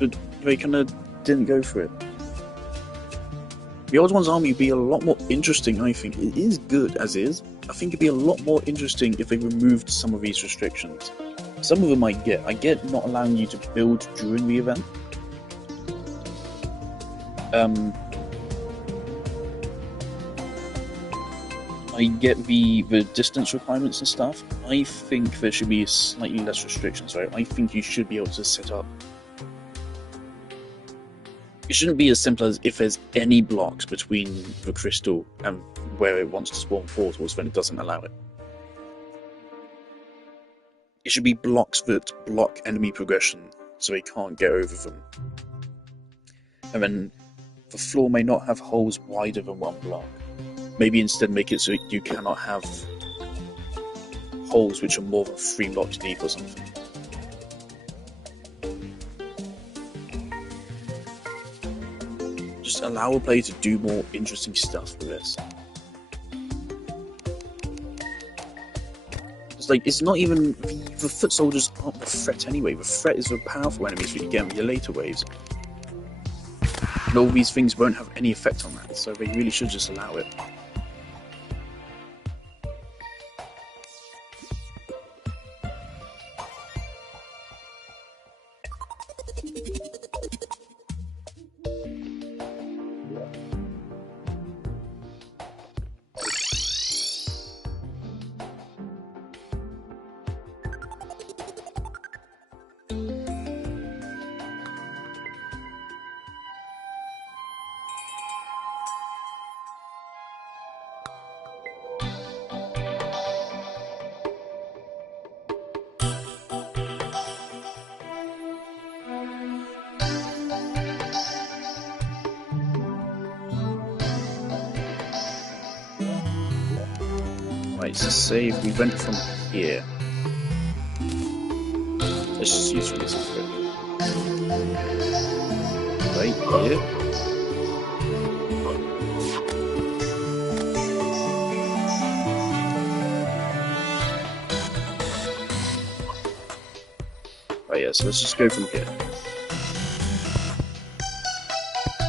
but they kind of didn't go for it. The Old Ones Army would be a lot more interesting, I think. It is good as is. I think it'd be a lot more interesting if they removed some of these restrictions. Some of them I get. I get not allowing you to build during the event. I get the distance requirements and stuff. I think there should be slightly less restrictions, right? I think you should be able to set up... It shouldn't be as simple as if there's any blocks between the crystal and where it wants to spawn portals, then it doesn't allow it. It should be blocks that block enemy progression, so they can't get over them. And then the floor may not have holes wider than one block. Maybe instead make it so you cannot have holes which are more than 3 blocks deep or something. Just allow a player to do more interesting stuff with this. It's like, it's not even... The foot soldiers aren't the threat anyway. The threat is the powerful enemies that you get in your later waves. And all these things won't have any effect on that, so they really should just allow it. Right, so say if we went from here. Let's just use this quick. Right here. Right, yeah, so let's just go from here.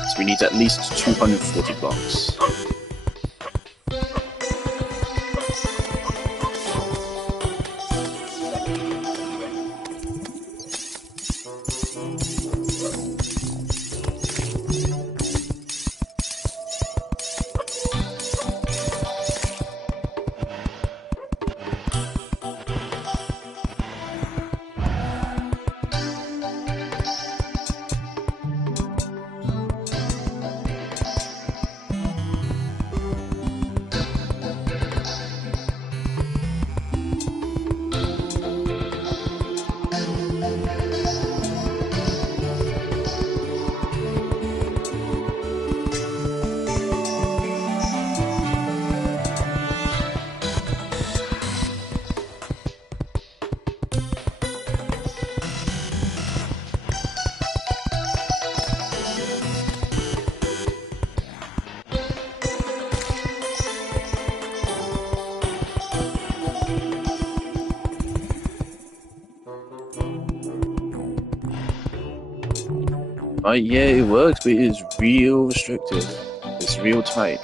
So we need at least 240 blocks. Yeah, it works, but it is real restrictive. It's real tight.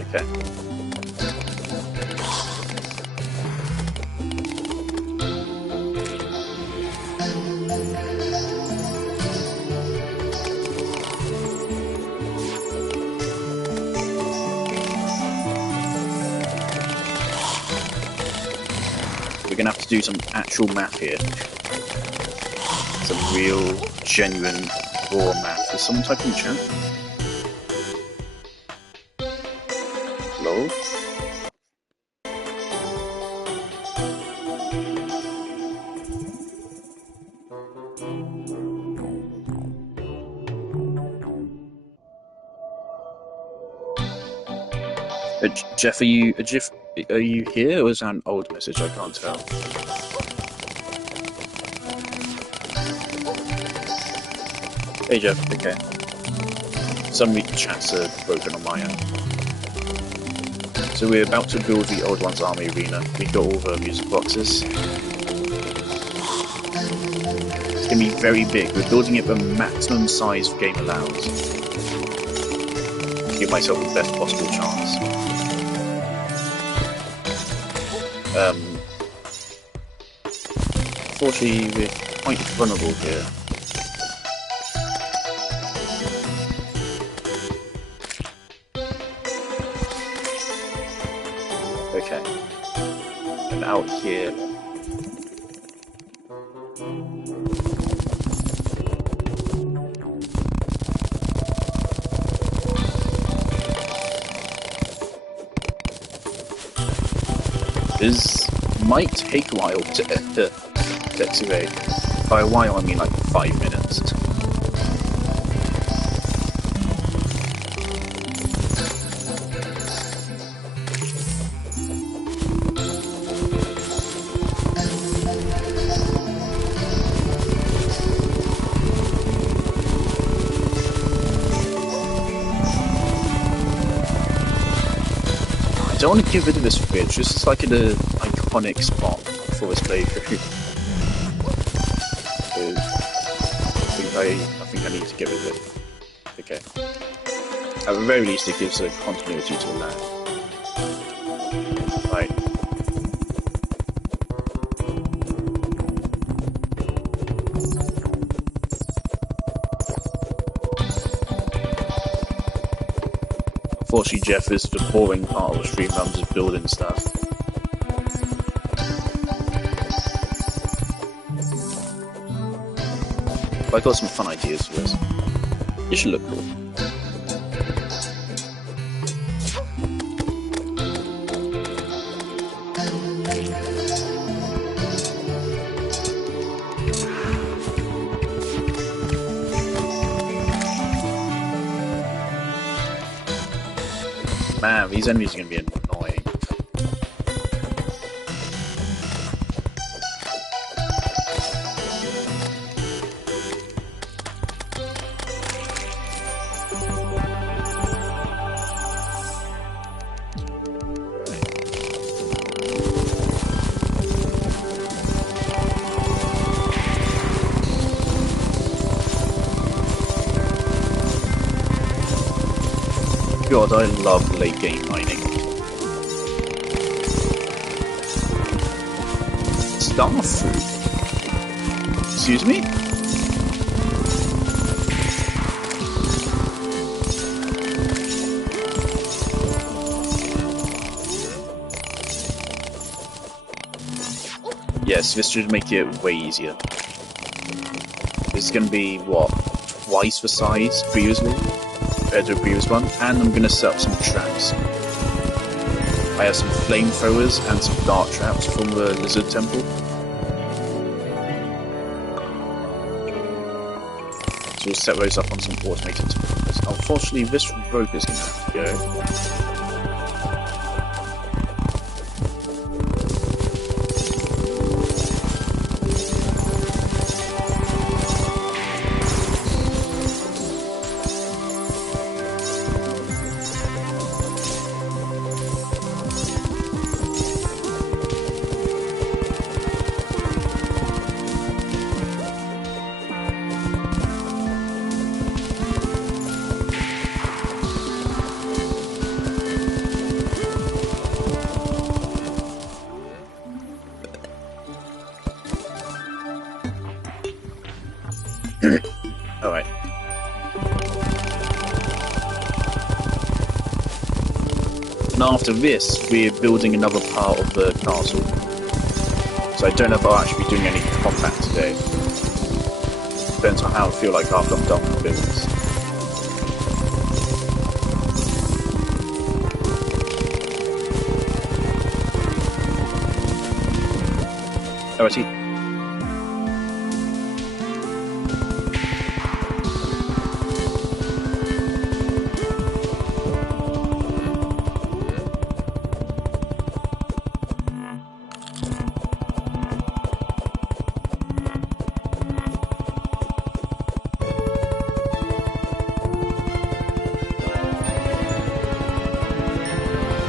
Okay. We're gonna have to do some actual math here. Some real, genuine, raw math. Is someone typing in the chat? Hello? Jeff, are you here, or is that an old message? I can't tell. Hey Jeff, okay. Some chats are broken on my end. So we're about to build the Old Ones Army Arena. We got all the music boxes. It's going to be very big. We're building it the maximum size the game allows. To give myself the best possible chance. Unfortunately, we're quite vulnerable here. Okay. And out here. This might take a while to activate. By a while, I mean like 5 minutes. I don't want to get rid of this bridge, this is like an iconic spot for this playthrough. So, I think I need to get rid of it. Okay. At the very least it gives a continuity to the land. Right. Unfortunately, Jeff, is the boring part of the stream where I'm just building stuff. But I got some fun ideas for this. It should look cool. Man, these enemies are going to be annoying. God, I love late game mining. Starfruit? Excuse me? Yes, this should make it way easier. It's gonna be, what, twice the size previously? Compared to the previous one, and I'm going to set up some traps. I have some flamethrowers and some dart traps from the Lizard Temple. So we'll set those up on some automated tools. Unfortunately, this rope is going to have to go. Alright. And after this, we're building another part of the castle. So I don't know if I'll actually be doing any combat today. Depends on how I feel like after I'm done with business. Alrighty.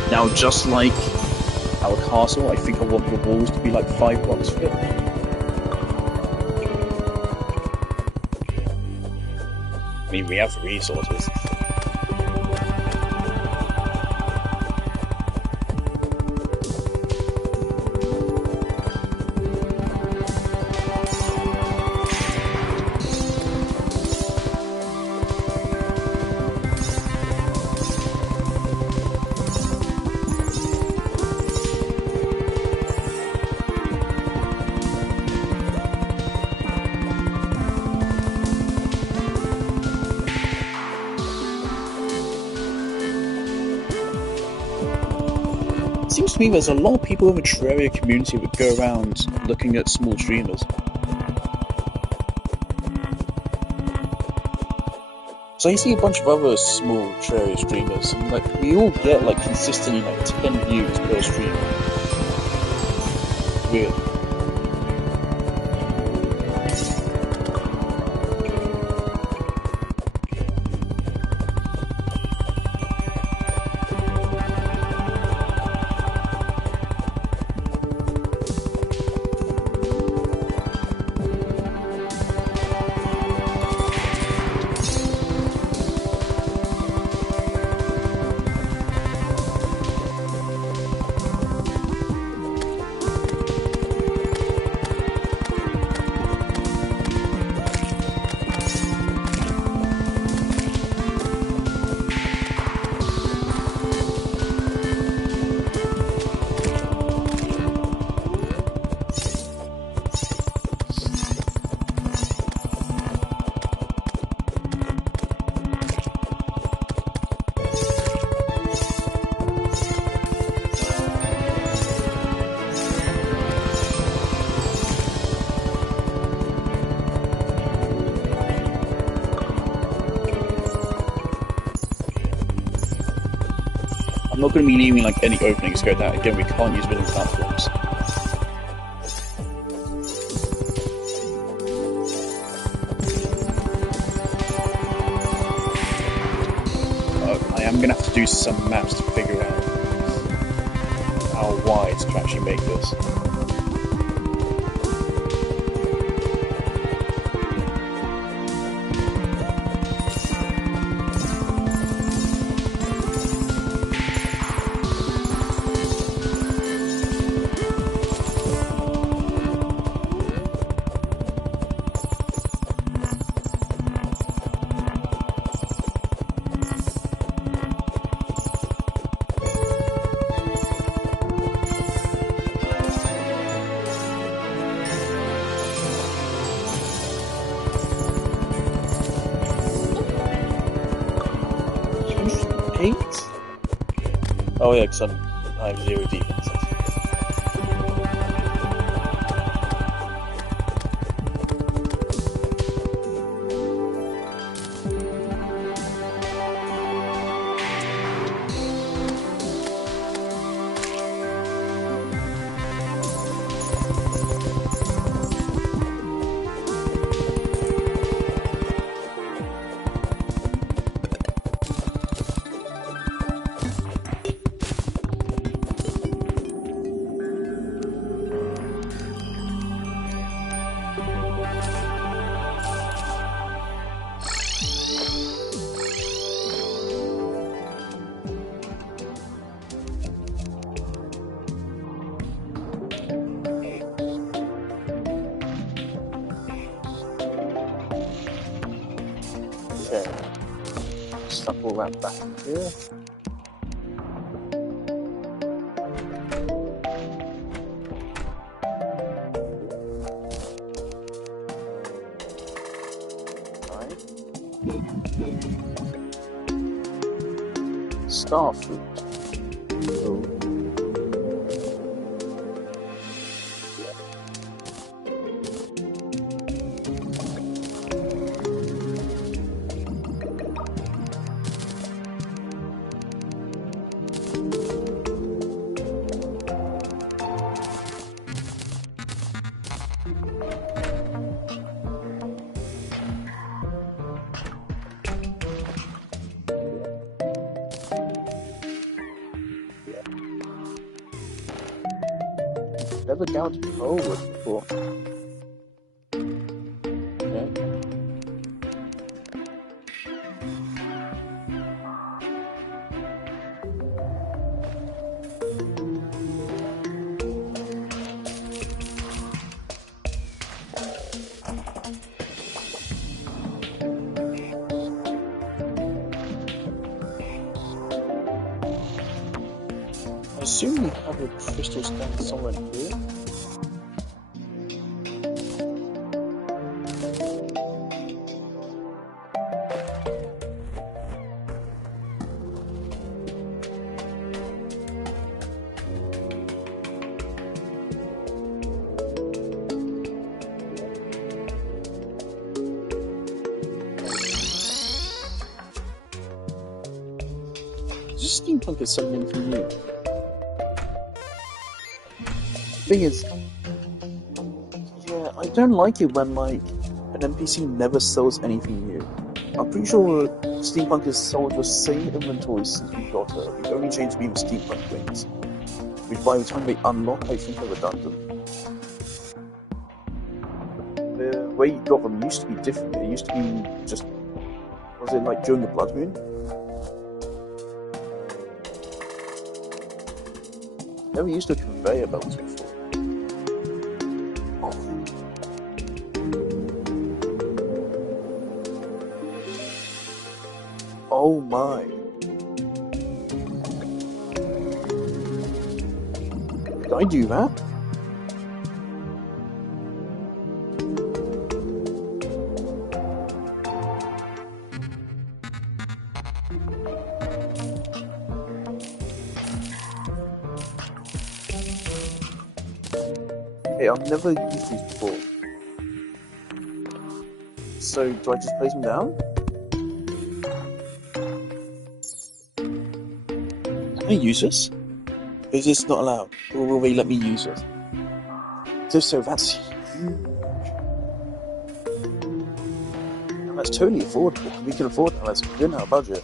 Now Now, just like our castle, I think I want the walls to be like 5 blocks thick. I mean, we have the resources. Seems to me there's a lot of people in the Terraria community that go around looking at small streamers. So I see a bunch of other small Terraria streamers, and like we all get like consistently like 10 views per stream. Weird. I'm not going to be leaving like any openings to go down. Again, we can't use wooden platforms. I am going to have to do some maps to figure out how wide to actually make this. Oh yeah, because I have 0 defense. Okay, stuff all that back here. Star fruit. Cool. never doubted forward before. Okay. I assume we have a crystal stand somewhere in here. Is this steampunk is something anything new? Thing is, yeah, I don't like it when like an NPC never sells anything new. I'm pretty sure steampunk has sold the same inventory since we got her. The only change being the steampunk wings, which by the time they unlock, I think are redundant. The way you got them used to be different. It used to be just, was it like during the Blood Moon? Never used a conveyor belts before. Oh my. Did I do that? Hey, I've never used these before. So, do I just place them down? Can I use this? Is this not allowed? Or will they let me use it? If so, that's huge. And that's totally affordable. We can afford that. That's within our budget.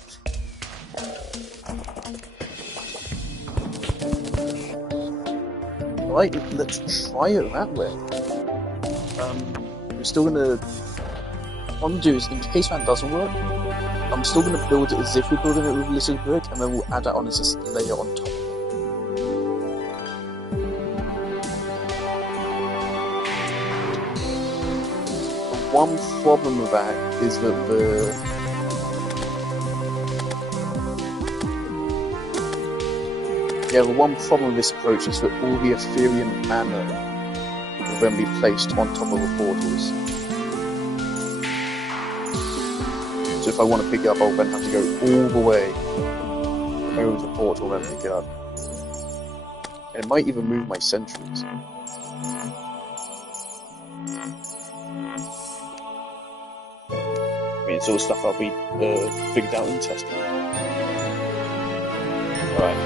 Right, let's try it that way. We're still gonna... What I'm gonna do is, in case that doesn't work, I'm still gonna build it as if we're building it with little brick, and then we'll add that on as a layer on top. The one problem with that is that the one problem with this approach is that all the Ethereum mana will then be placed on top of the portals. So if I want to pick it up, I'll then have to go all the way over the portal and then pick it up. And it might even move my sentries. I mean, it's all stuff I'll be figured out in testing. Alright.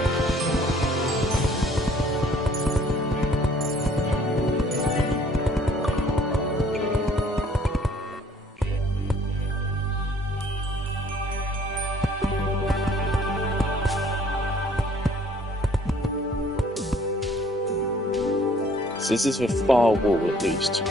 So this is the far wall, at least.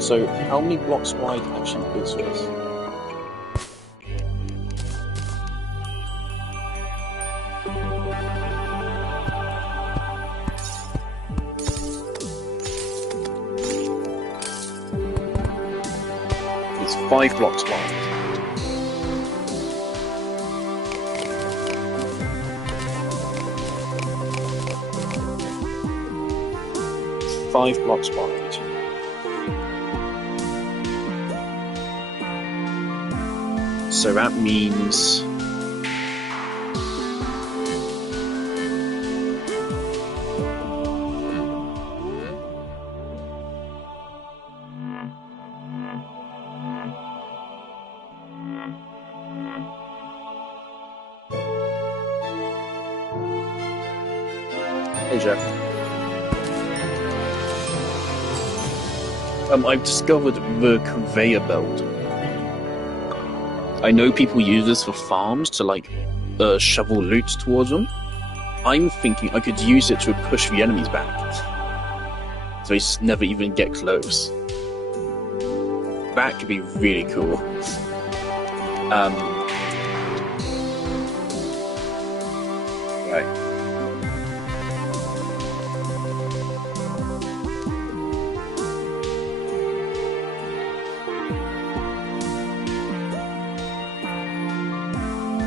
So, how many blocks wide actually is this? It's 5 blocks wide. 5 blocks wide. So that means... Hey, Jeff. I've discovered the conveyor belt. I know people use this for farms to, like, shovel loot towards them. I'm thinking I could use it to push the enemies back. So they just never even get close. That could be really cool. Right.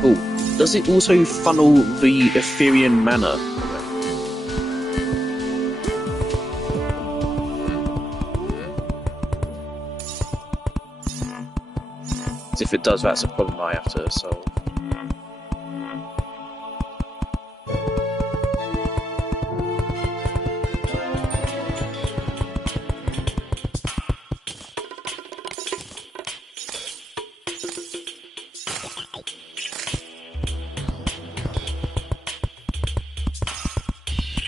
Oh, does it also funnel the Ethereum mana? If it does, that's a problem I have to solve.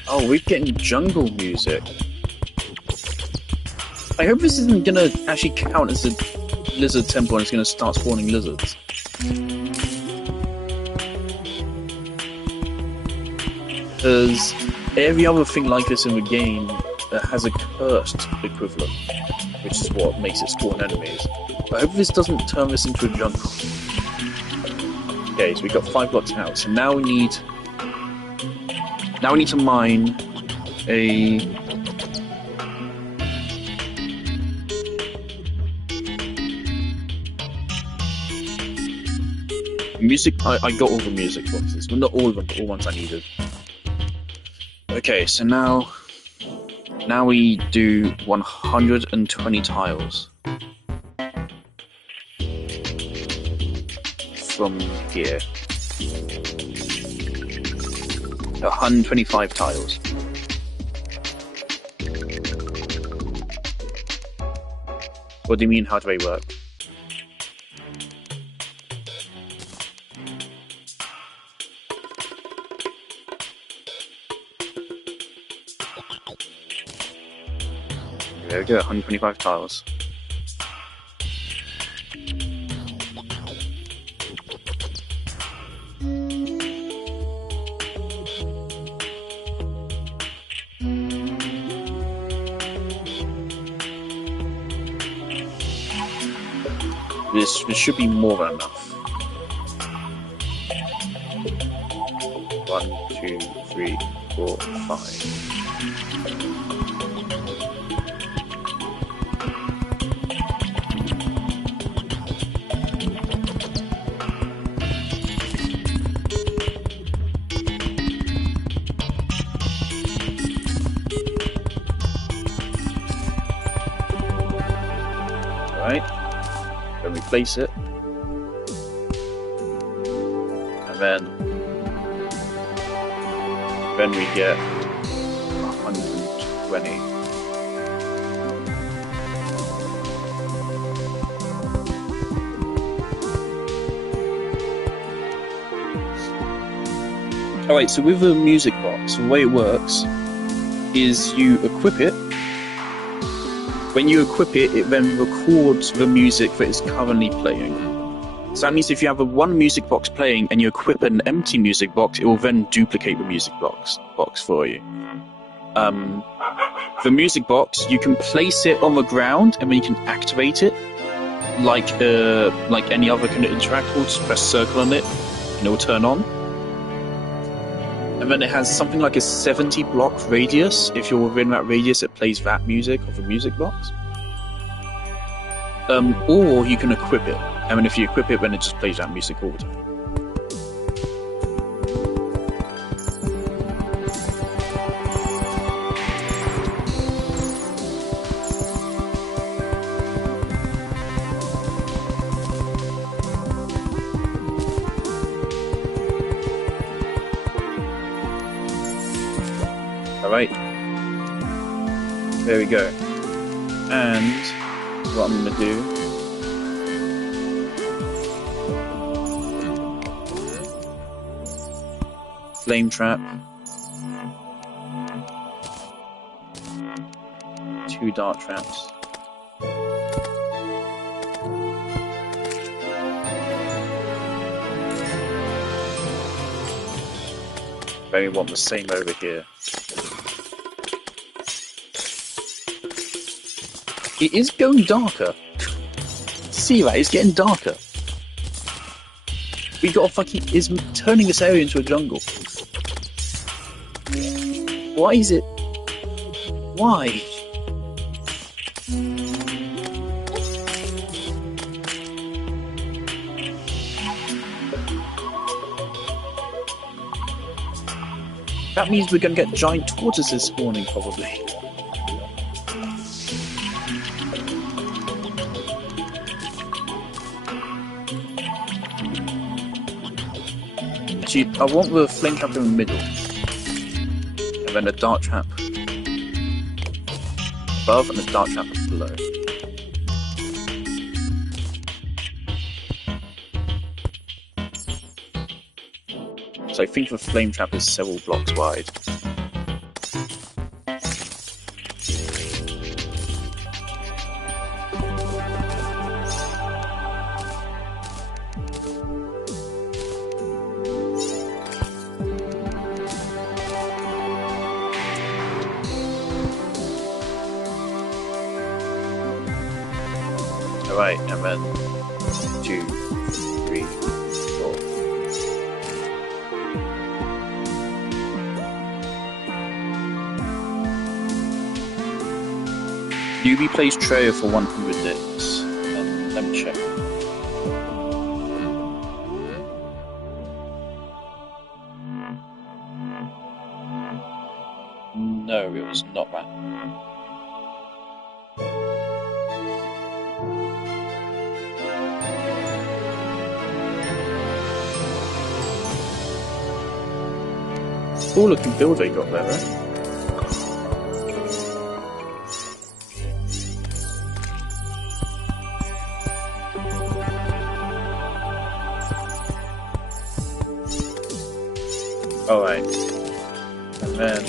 Oh, we're getting jungle music. I hope this isn't gonna actually count as a lizard temple and it's gonna start spawning lizards. Because every other thing like this in the game has a cursed equivalent, which is what makes it spawn enemies. I hope this doesn't turn this into a jungle. Okay, so we got 5 blocks out, so now we need to mine a music. I got all the music boxes. Well, not all of them, but all ones I needed. Okay, so now we do 120 tiles from here. 125 tiles. What do you mean, how do they work? There we go, 125 tiles. This should be more than enough. 1, 2, 3, 4, 5. Right. Then we place it, and then we get 120. Alright, so with the music box, the way it works is you equip it. When you equip it, it then records the music that is currently playing. So that means if you have one music box playing and you equip an empty music box, it will then duplicate the music box for you. The music box, you can place it on the ground and then you can activate it like any other kind of interactable. Just press circle on it and it will turn on. And then it has something like a 70 block radius. If you're within that radius, it plays that music of the music box. Or you can equip it. And then if you equip it, then it just plays that music all the time. Alright. There we go. And what I'm gonna do flame trap. 2 dart traps. Maybe want the same over here. It is going darker. See that? It's getting darker. We got a fucking... It's turning this area into a jungle. Why is it... Why? That means we're going to get giant tortoises spawning, probably. Actually, I want the flame trap in the middle. And then a dart trap above and a dart trap below. So I think the flame trap is several blocks wide. Alright, and then 2, 3, 4. Newbie plays Terraria for 100 days. Let me check. No, it was not that. Cool looking build they got there, though. Alright. And then...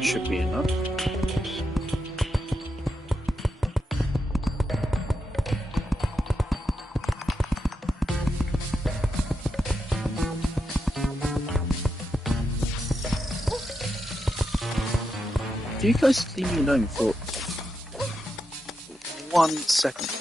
should be enough. Do you guys leave me alone for 1 second?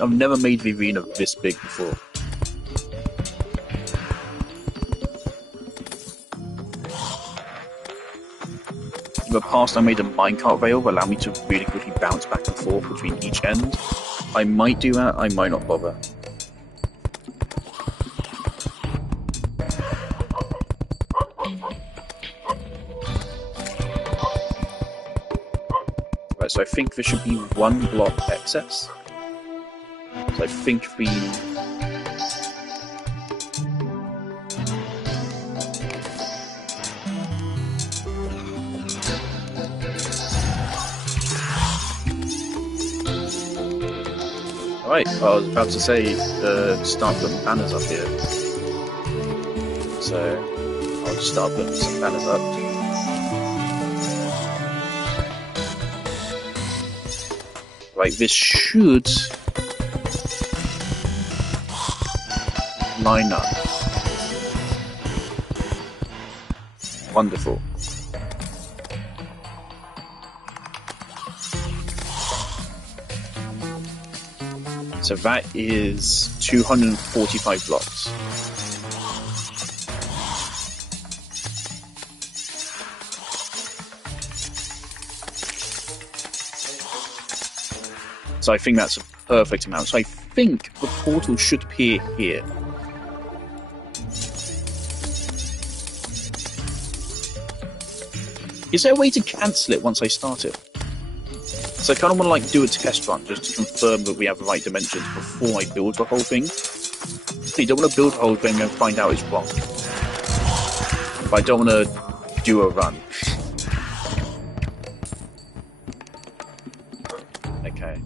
I've never made the arena this big before. In the past I made a minecart rail that allowed me to really quickly bounce back and forth between each end. I might do that, I might not bother. Right, so I think there should be 1 block excess. So I think the... Alright, well, I was about to say, start putting banners up here. So, I'll just start putting some banners up. Right, this should... line up. Wonderful. So that is 245 blocks. So I think that's a perfect amount. So I think the portal should appear here. Is there a way to cancel it once I start it? So I kind of want to like do a test run just to confirm that we have the right dimensions before I build the whole thing. I don't want to build the whole thing and find out it's wrong. But I don't want to do a run. Okay.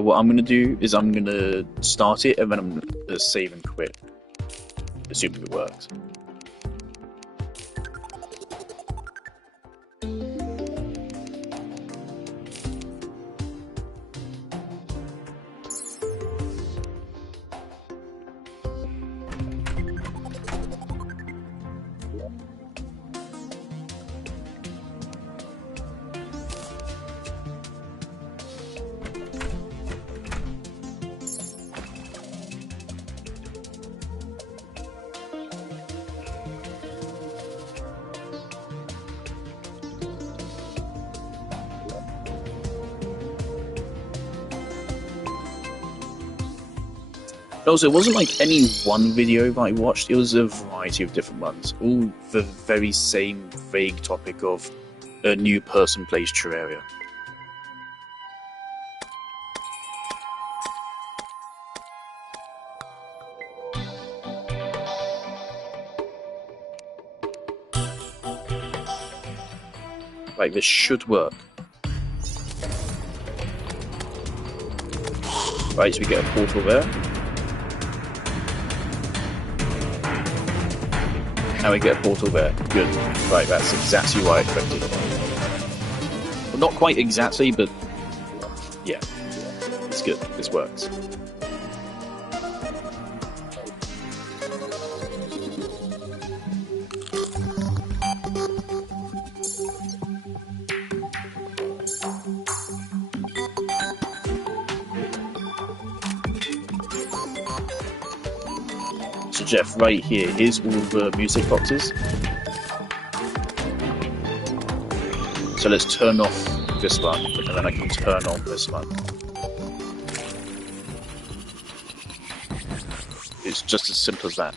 What I'm going to do is I'm going to start it and then I'm going to save and quit, assuming it works. Also, it wasn't like any one video that I watched, it was a variety of different ones, all the very same vague topic of a new person plays Terraria. Right, this should work. Right, so we get a portal there. And we get a portal there. Good. Right, that's exactly what I expected. Well, not quite exactly, but yeah. It's good. This works. So Jeff, right here, here's all the music boxes. So let's turn off this one, and then I can turn on this one. It's just as simple as that.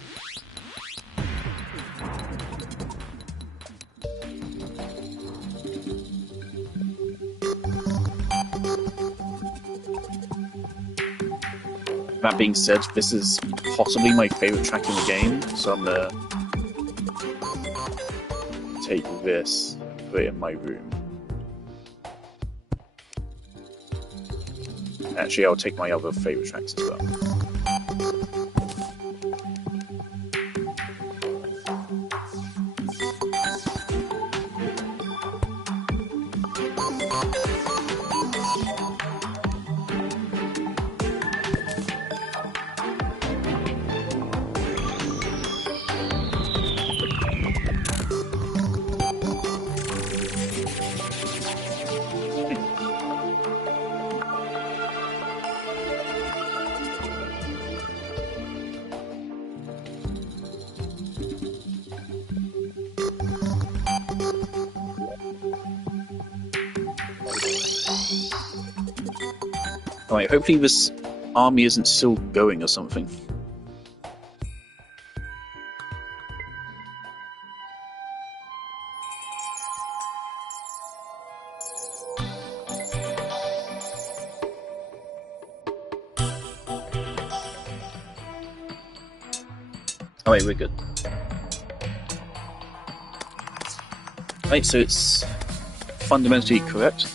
That being said, this is possibly my favourite track in the game, so I'm gonna take this and put it in my room. Actually, I'll take my other favourite tracks as well. Alright, hopefully this army isn't still going or something. Alright, we're good. Right, so it's fundamentally correct.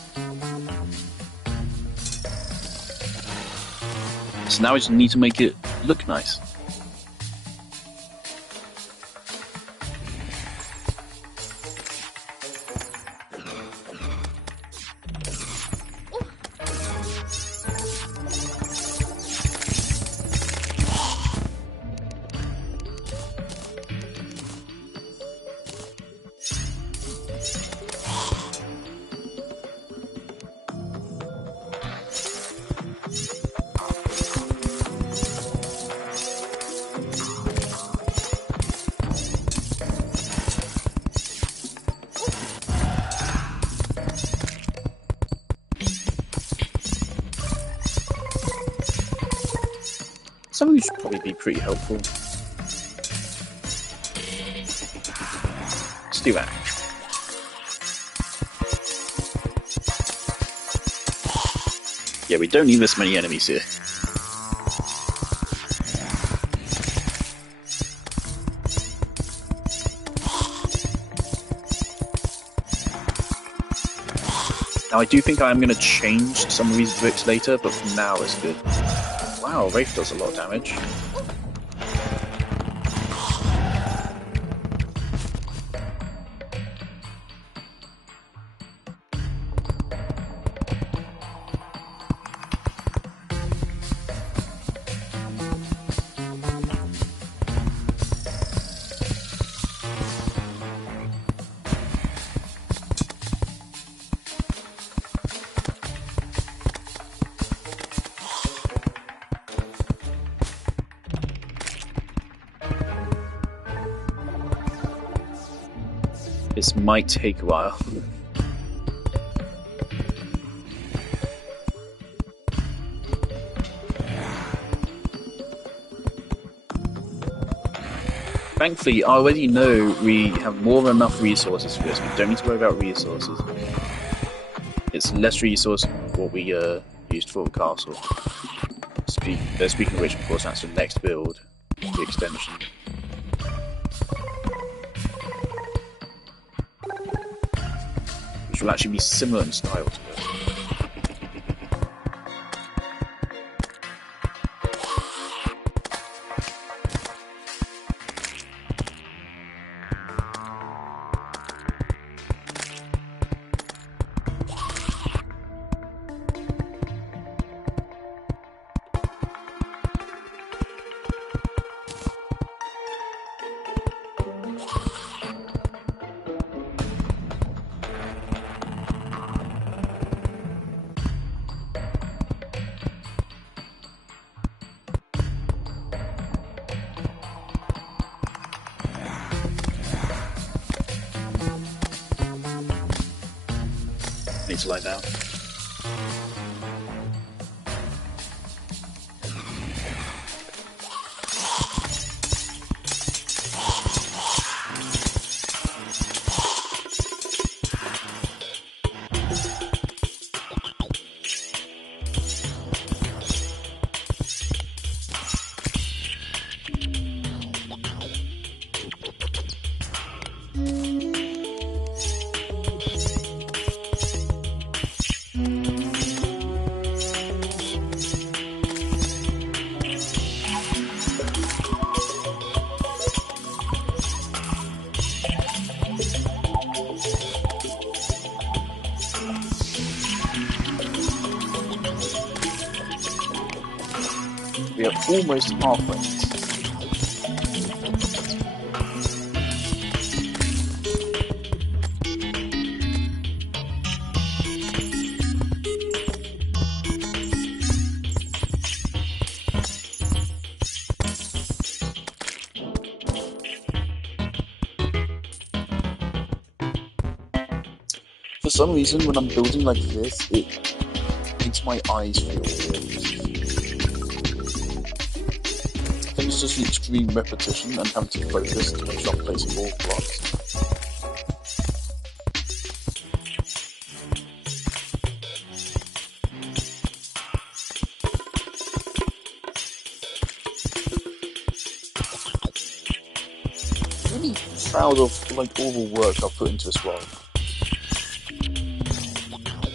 So now I just need to make it look nice. Some of these should probably be pretty helpful. Let's do that. Yeah, we don't need this many enemies here. Now, I do think I'm going to change some of these bricks later, but for now it's good. Wow, Wraith does a lot of damage. This might take a while. Thankfully, I already know we have more than enough resources for this. We don't need to worry about resources. It's less resources than what we used for the castle. Speaking of which, of course, that's the next build, the extension. Which will actually be similar in style to it. Need to lie down. We are almost halfway. For some reason, when I'm building like this, it makes my eyes feel weird. I think it's just the extreme repetition and having to focus to make sure I'm placing all blocks. Really proud of like all the work I've put into this world.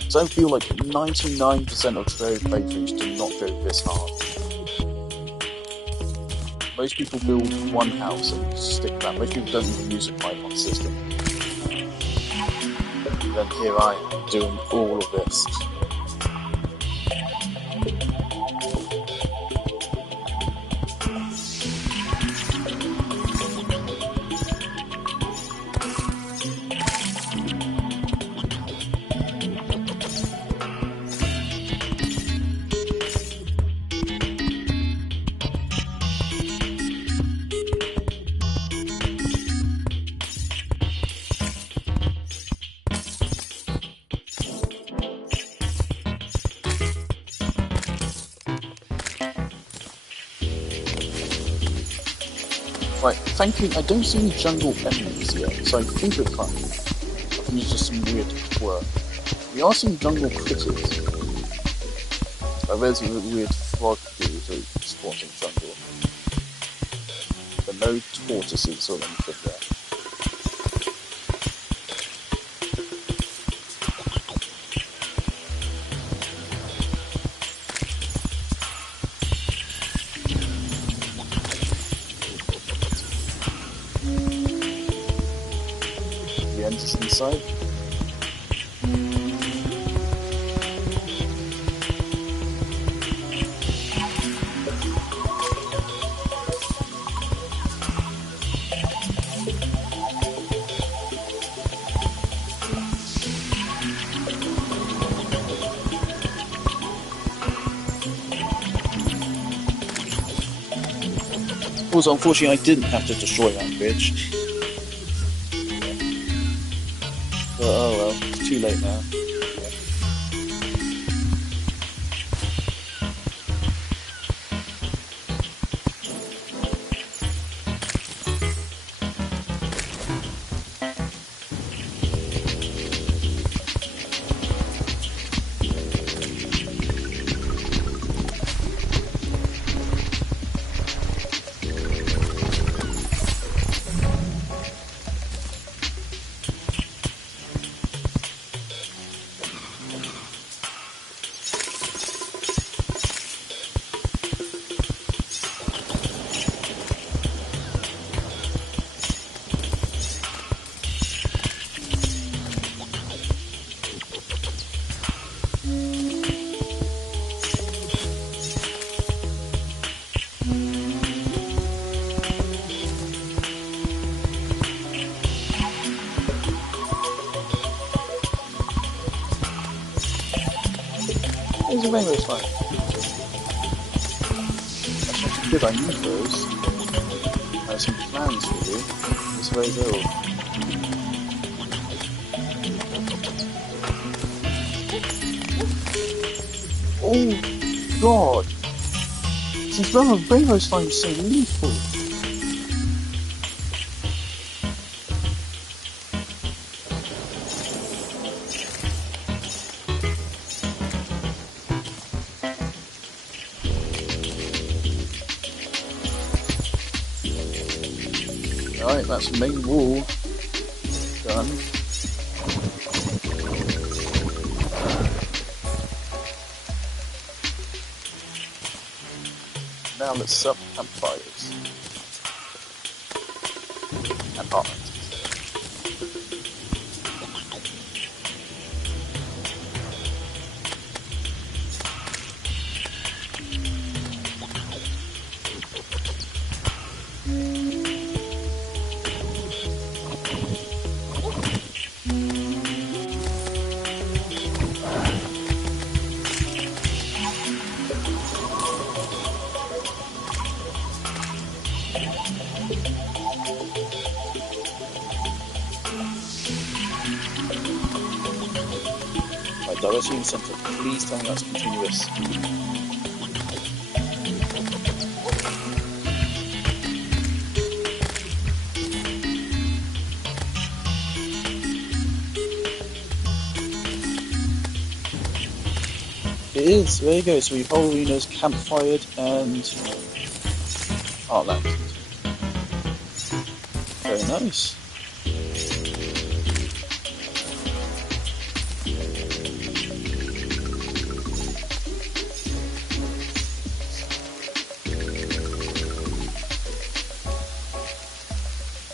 So I feel like 99% of Terraria playthroughs do not go this hard. Most people build one house and stick to that. Most people don't even use a 5-month system. And then here I am doing all of this. Right, thankfully I don't see any jungle enemies yet, so I think we're fine. I think it's just some weird quirk. We are seeing jungle critters. A relatively weird frog dude who spawns in jungle. But no tortoises or anything there. The end is inside. Also, unfortunately, I didn't have to destroy that bridge. But oh well, it's too late now. There's a rainbow slide. That's good, I need those. I have some plans for you. It's very little. Oh god! Since when are rainbow slimes so lethal? Alright, that's the main wall done. Now let's set up campfires. And almonds. Directly in the center. Please tell me that's continuous. It is. There you go. So we've whole arenas campfired and Heartland. Very nice.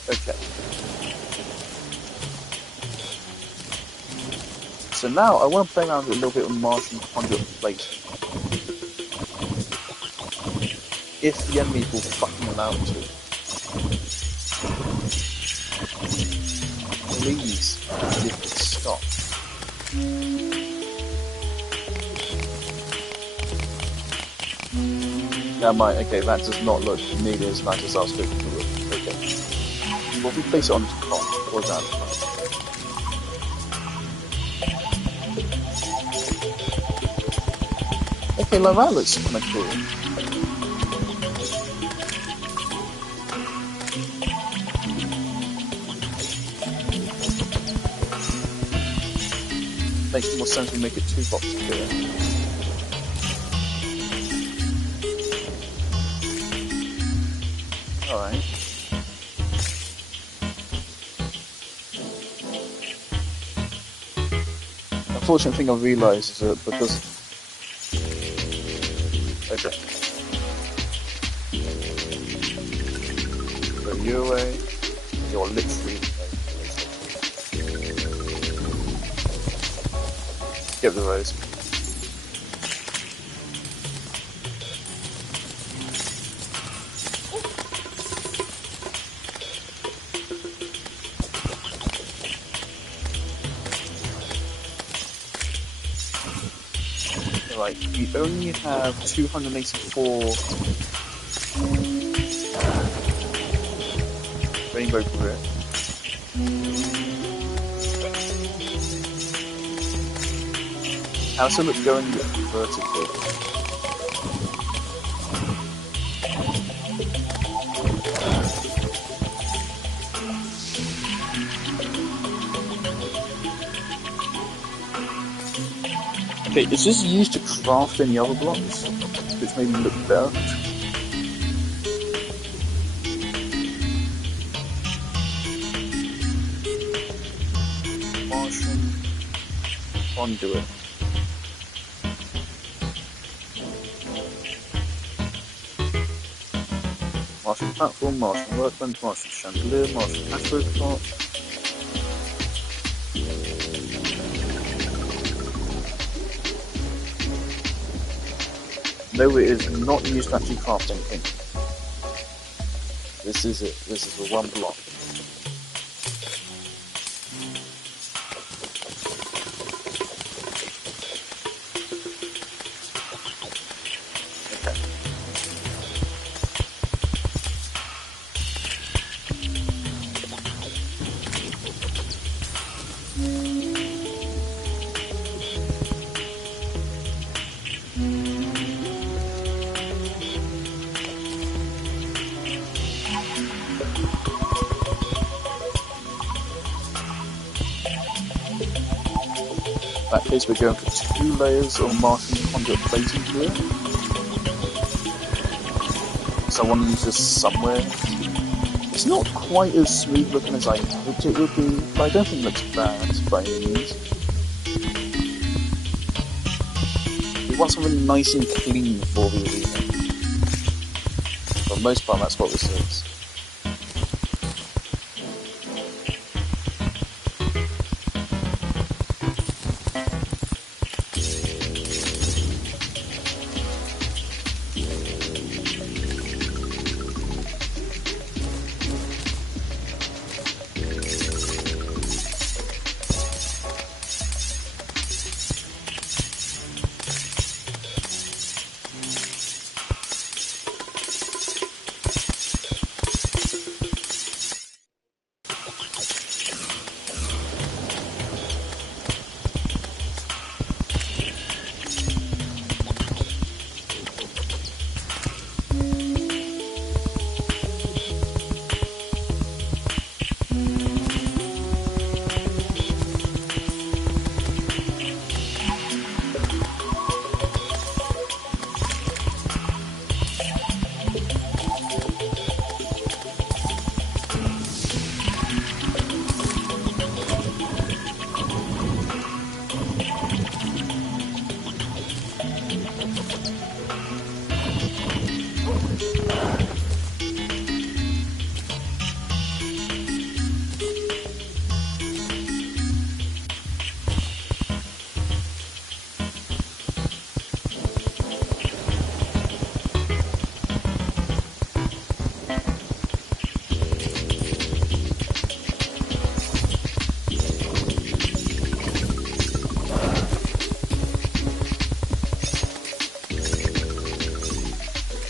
Okay. So now I want to play around with a little bit of Martian conduit placement. If the enemies will fucking allow me to. Please, give it stop. Now okay, that does not look nearly as nice as I was hoping to look. Okay. Well, if we place it on top, or down. Okay, like that looks kind of cool. makes more sense to make it 2 blocks clear. Alright. Unfortunate thing I've realised is that because... Okay. So you're away, you're literally... Get the rose. Right, you only have 284 rainbow grit. How's it look going vertically? Okay, is this used to craft any other blocks, which maybe look better? Martian conduit. Martian platform, Martian workbench, Martian chandelier, Martian astroport. No, it is not used to actually craft anything. This is it. This is the one block. In that case, we're going for 2 layers of Martian conduit plating here. So I want to use this somewhere. It's not quite as smooth looking as I hoped it would be, but I don't think it looks bad by any means. We want something nice and clean for the arena. For the most part, that's what this is.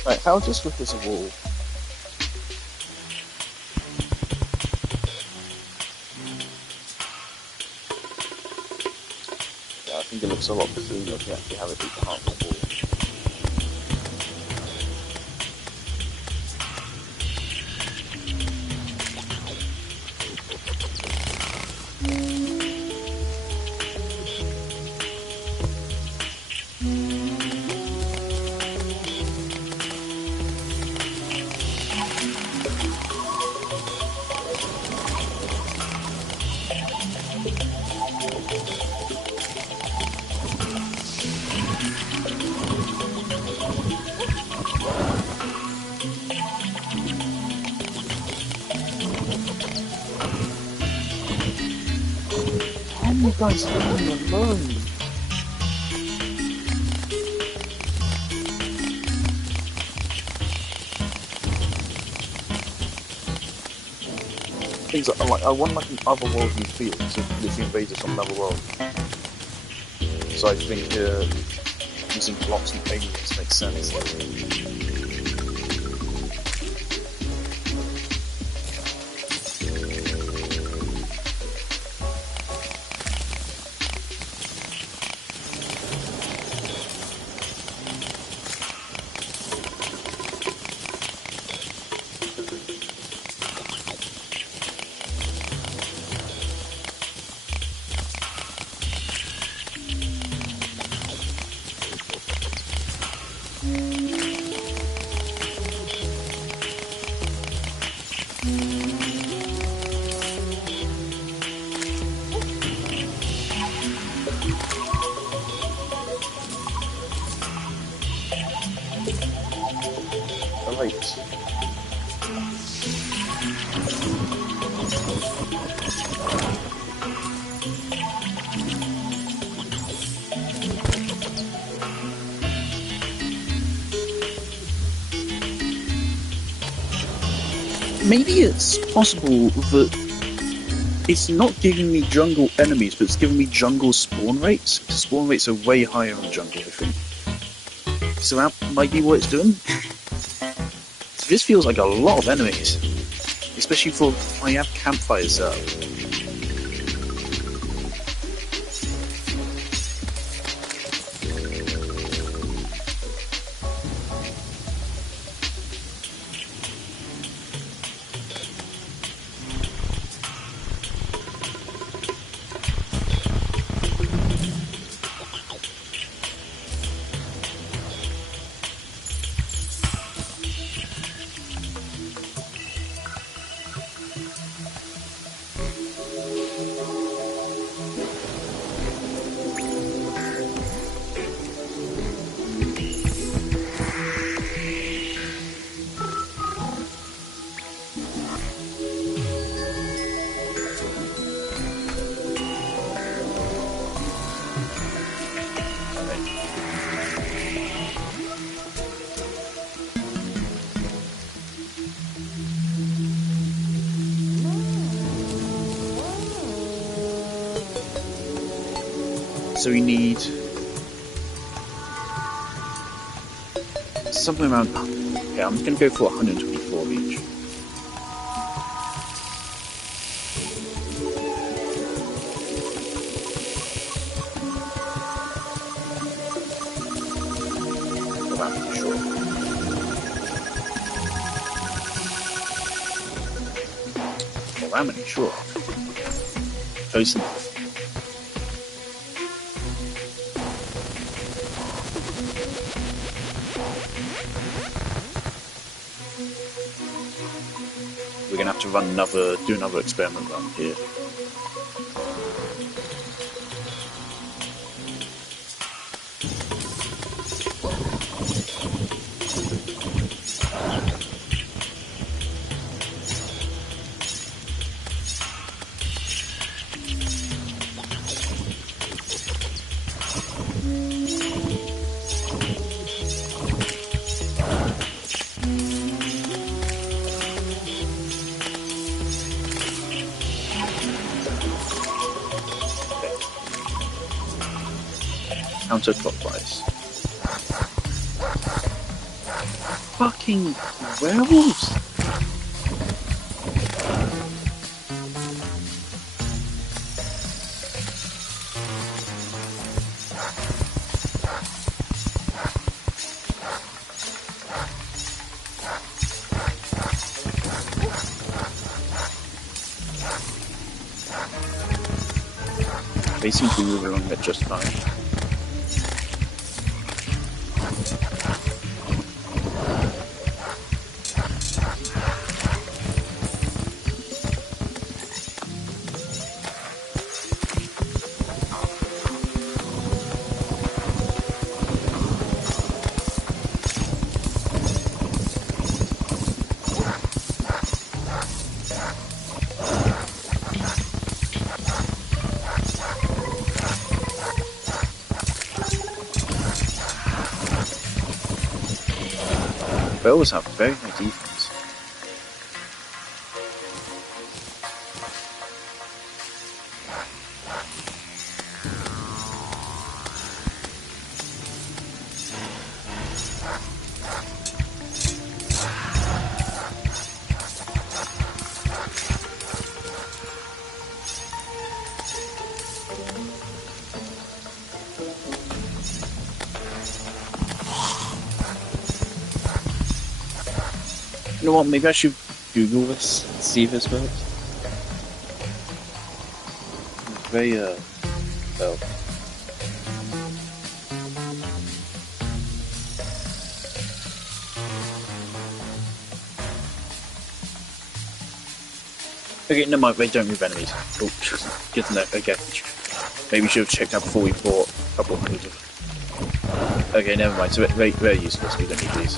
Right, how just look as a wall? Yeah, I think it looks a lot cleaner if you actually have it be part of the wall. guys, leave me alone. Things like I want like an otherworldly feel to literally invade us from another world. So I think using blocks and aliens makes sense. Alright. Maybe it's possible that it's not giving me jungle enemies, but it's giving me jungle spawn rates. Spawn rates are way higher in the jungle, I think. So that might be what it's doing. So this feels like a lot of enemies, especially for I have campfires set up. So we need something around. Yeah, I'm going to go for 124 of each. Well, I'm not sure. Well, I'm not sure. Close enough. We're gonna have to do another experiment run here. Counterclockwise. Fucking werewolves! They seem to move along it just fine. They always have very high defense. You know what, maybe I should Google this and see if this works. It's very, well. Okay, no mind, they don't move enemies. Oh, good to know. Okay. Maybe we should have checked out before we bought a couple of hundred of. Okay, never mind. So they're useless, we don't need these.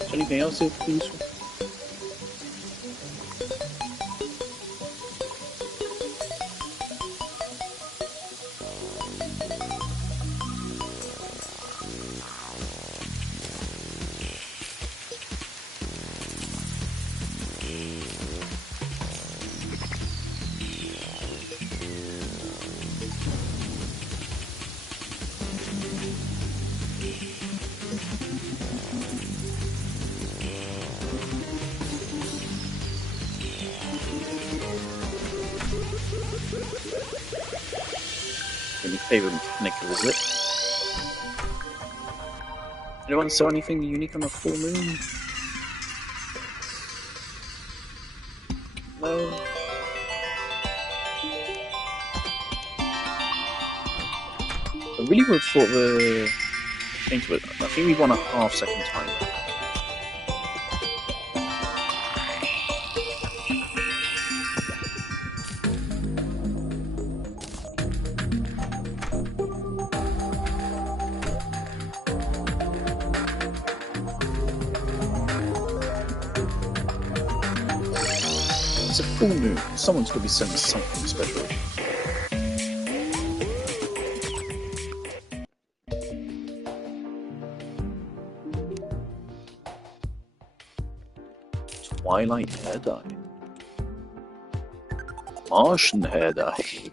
Is there anything else that would be useful? Any favourite mechanical, is it? Anyone saw anything unique on the full moon? No. I really would have thought the thing to it. I think we won a half-second time. It's a full moon. Someone's got to be sending something special. Twilight hair dye. Martian hair dye.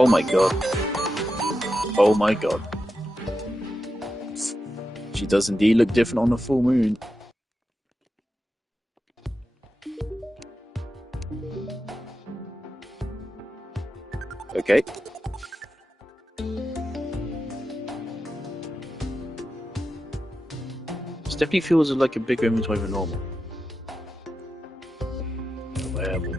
Oh my god. Oh my god. She does indeed look different on the full moon. Okay. This definitely feels like a bigger inventory than normal. A werewolf.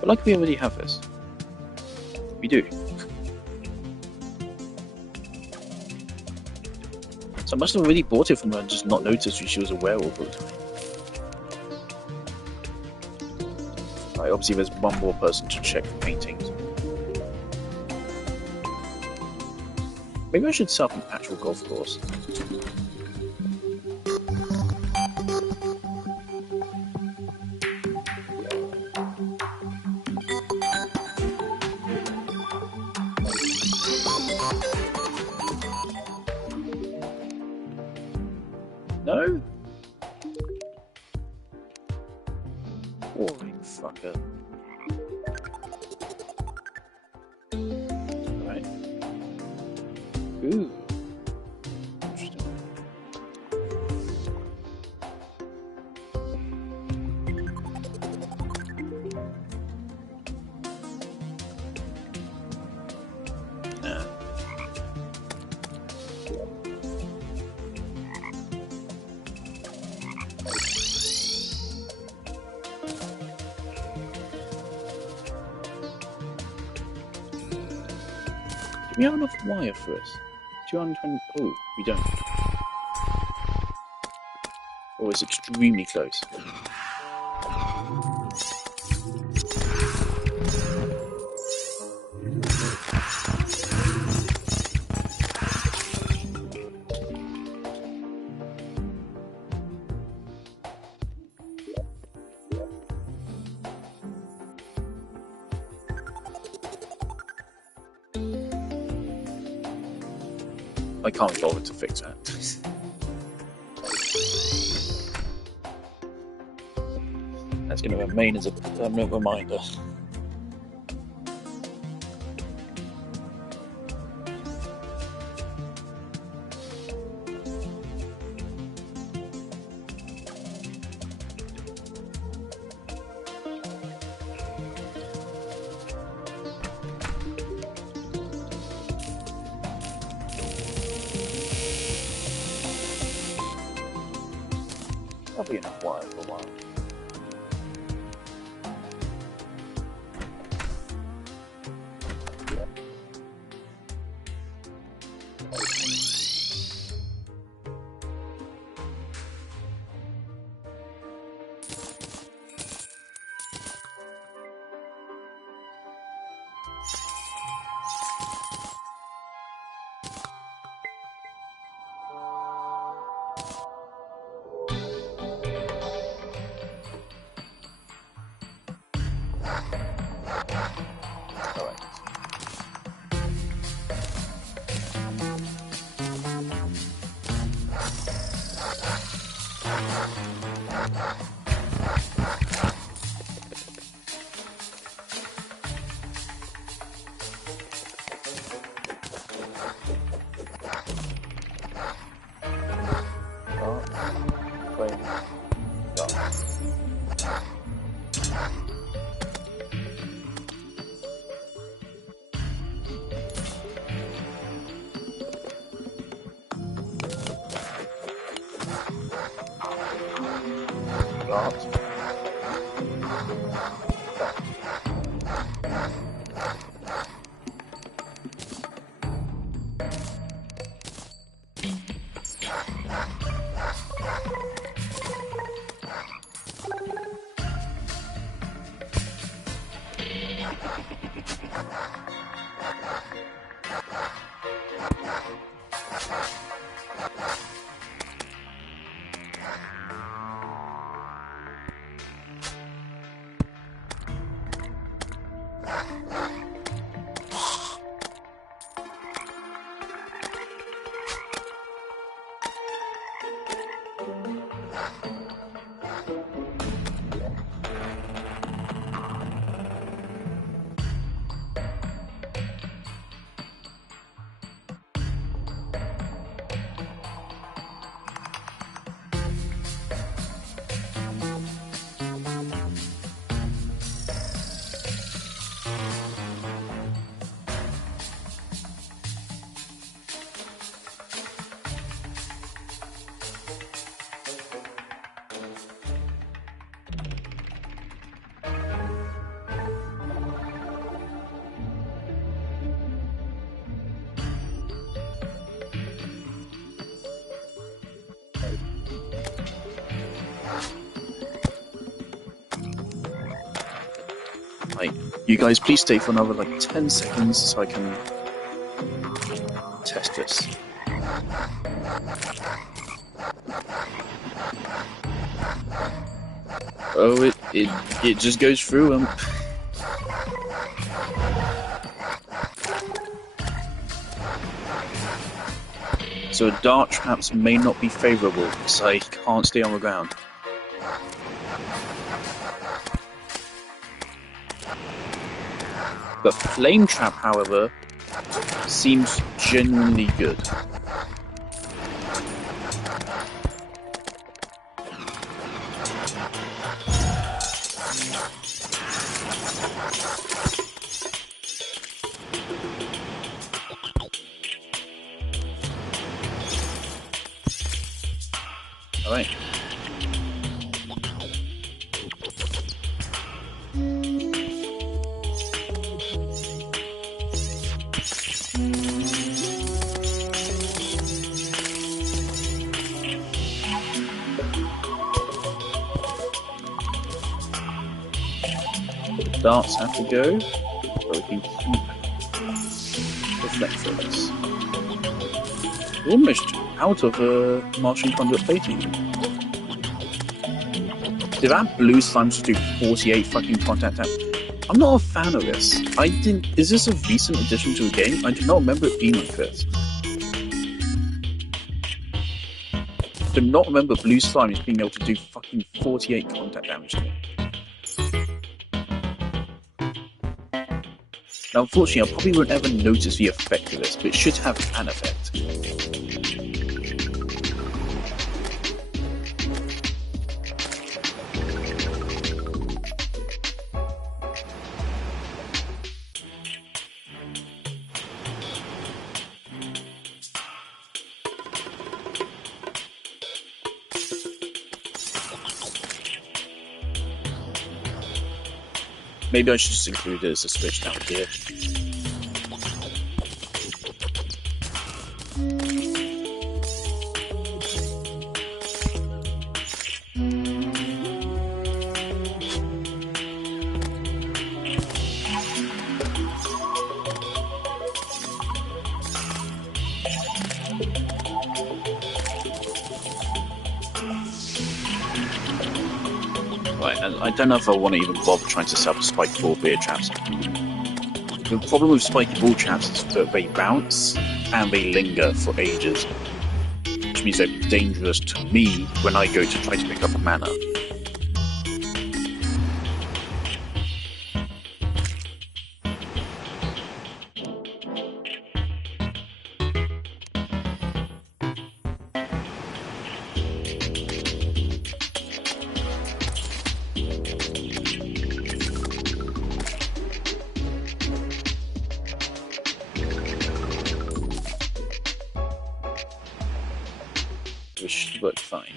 But like we already have this. We do. So I must have really bought it from her and just not noticed she was a werewolf all the time. Right, obviously there's one more person to check the paintings. Maybe I should set up an actual golf course. No? Boring fucker. Right. Ooh. Interesting. Nah. Do we have enough wire for us? 220. Oh, we don't. Oh, it's extremely close. I can't bother to fix that. That's going to remain as a permanent reminder. Probably enough wire for a while. You guys, please stay for another like 10 seconds so I can test this. Oh, it just goes through them. So dart traps may not be favourable because I can't stay on the ground. The flame trap, however, seems genuinely good. Alright. The darts have to go, but we can keep reflectors. We're almost out of Martian conduit plating. Did that blue slime just do 48 fucking contact damage? I'm not a fan of this. Is this a recent addition to the game? I do not remember it being like this. I do not remember blue slime as being able to do fucking 48 contact damage to me. Now, unfortunately, I probably won't ever notice the effect of this, but it should have an effect. Maybe I should just include it as a switch down here. Right, and I don't know if I want to even bother trying to set up spiky ball beer traps. The problem with spiky ball traps is that they bounce and they linger for ages, which means they're dangerous to me when I go to try to pick up a mana. Which should work fine.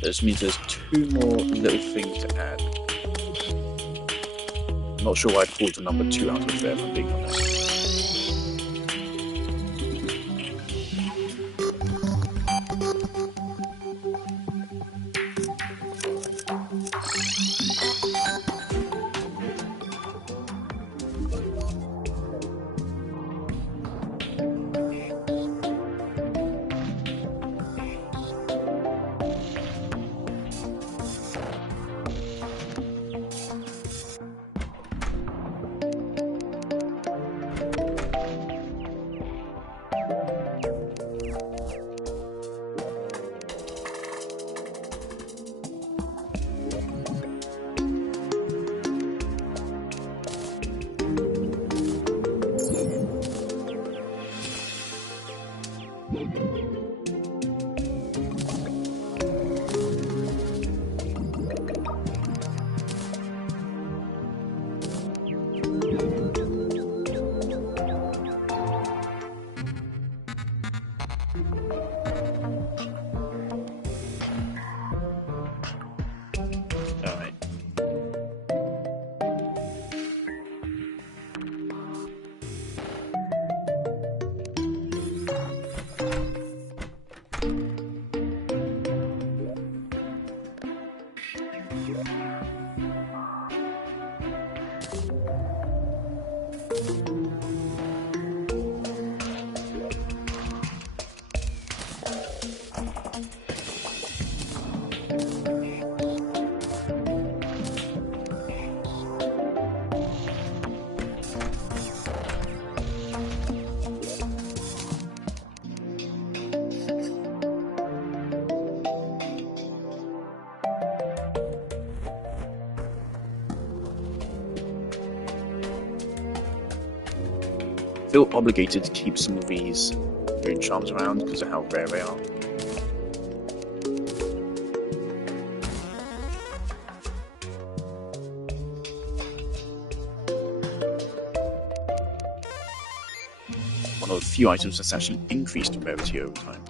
This means there's 2 more little things to add. I'm not sure why I pulled the number 2 out of there, if I'm being honest. Feel obligated to keep some of these rune charms around because of how rare they are. One of the few items that's actually increased in rarity over time.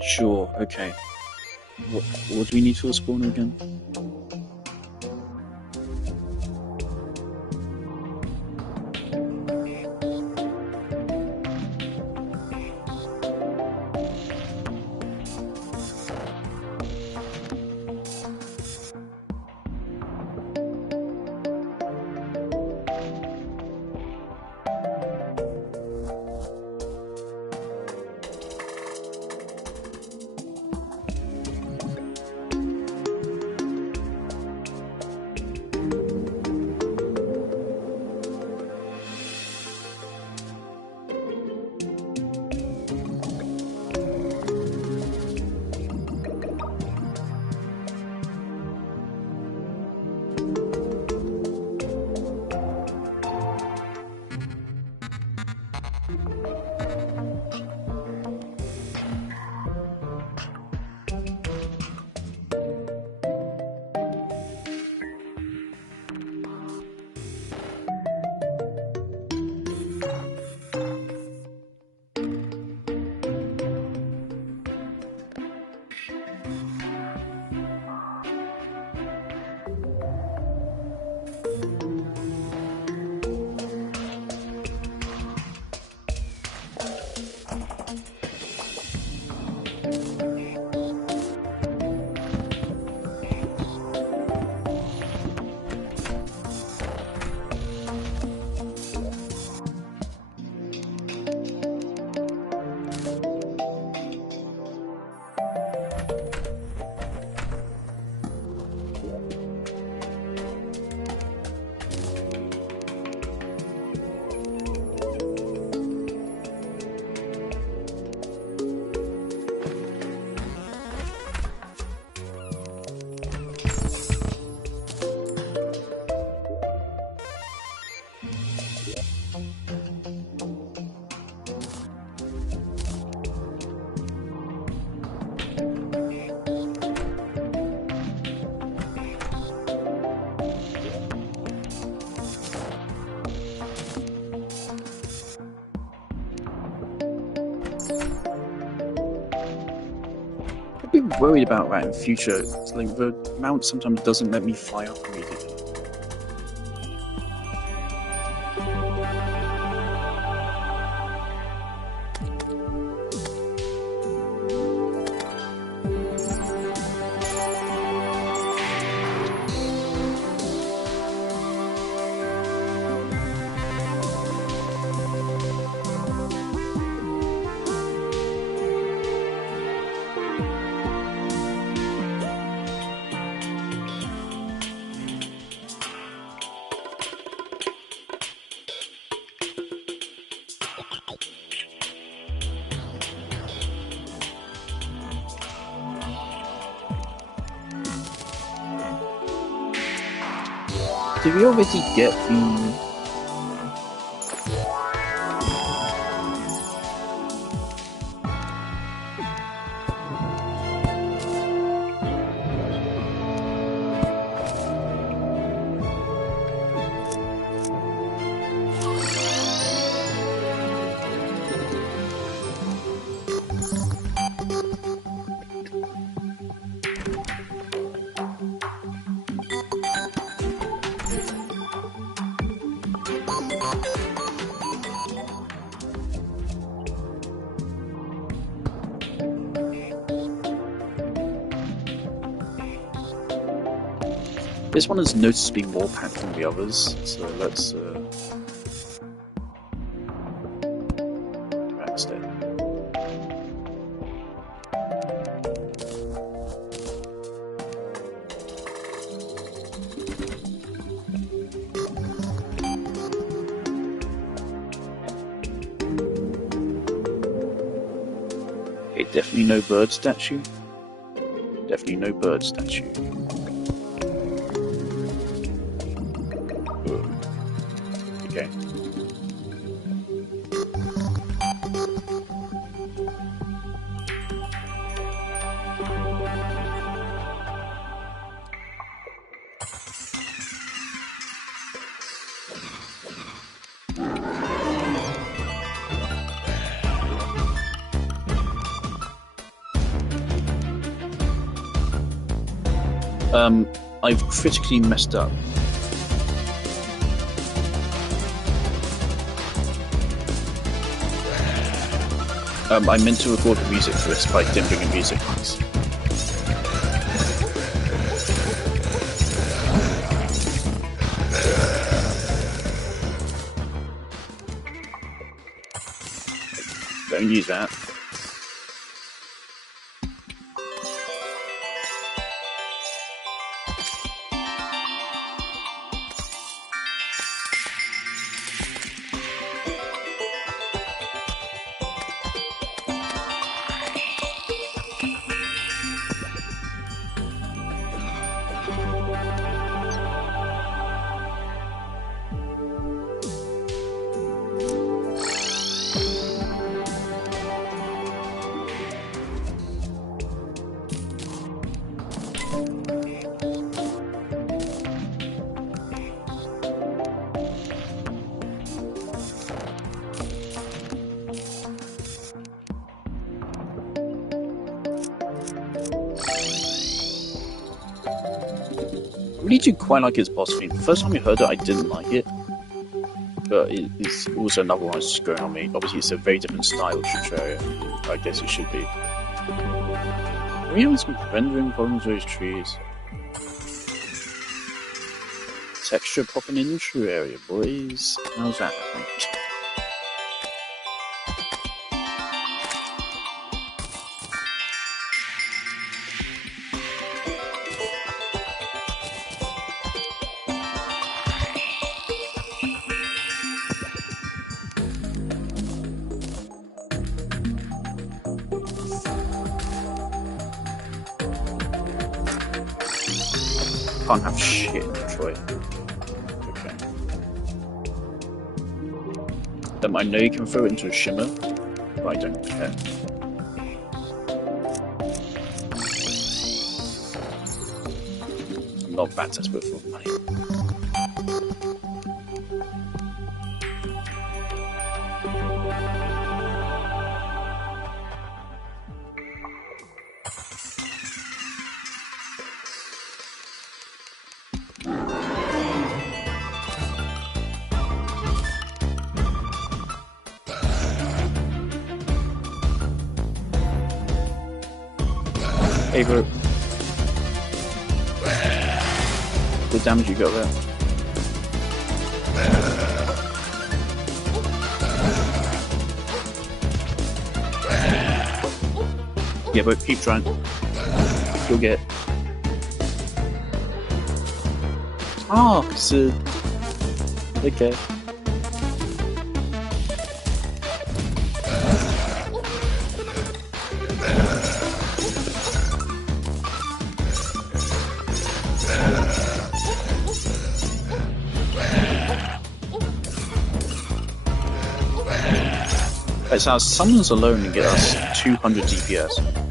Sure, okay. What do we need for a spawner again? worried about that in future. It's like the mount sometimes doesn't let me fly up immediately. Did we already get the... This one is noticeably more packed than the others, so let's next it. Okay, definitely no bird statue. Definitely no bird statue. Okay. I've critically messed up. I meant to record the music for this, but I didn't bring the music. Don't use that. I really do quite like his boss theme. The first time I heard it, I didn't like it. But it's also another one that's just growing on me. Obviously, it's a very different style of Terraria. I guess it should be. Are we having some rendering problems with those trees? Texture popping in Terraria, boys. How's that happening? Can't have shit in Detroit. Okay. I know you can throw it into a shimmer, but I don't care. I'm not that desperate for money. Hey, bro. The damage you got there. Yeah, but keep trying. You'll get. Oh, so. Okay. Right, so summons alone and get us 200 DPS.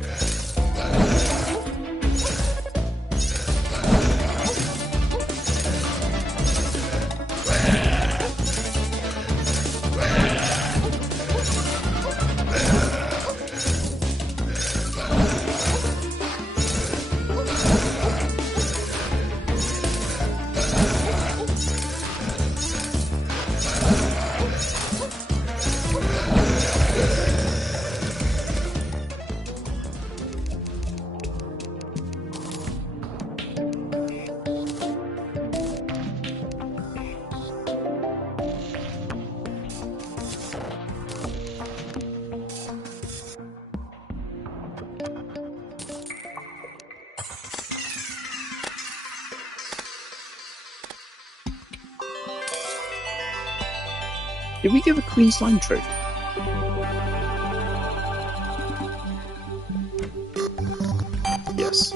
Did we give a Queen Slime trophy? Yes.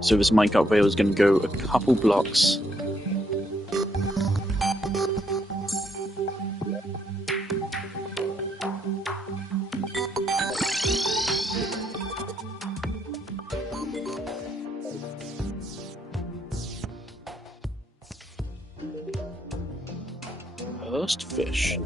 So this minecart rail is going to go a couple blocks. First fish.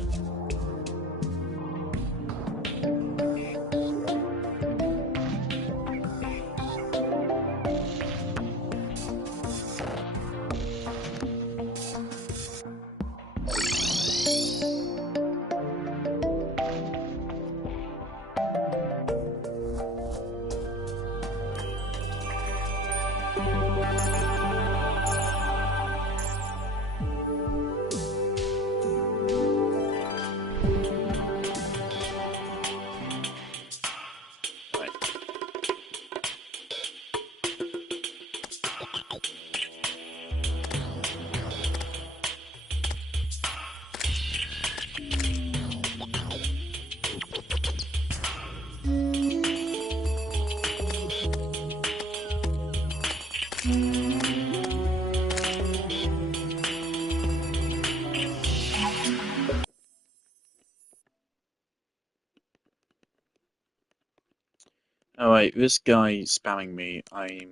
Alright, this guy spamming me. I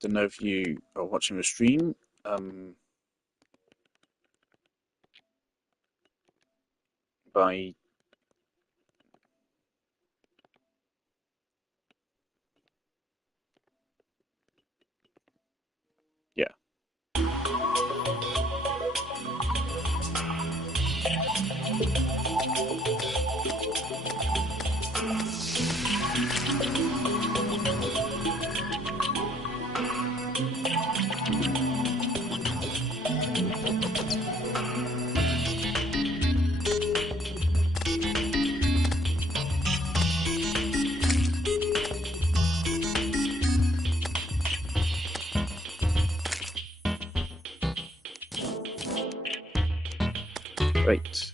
don't know if you are watching the stream. By yeah. Great.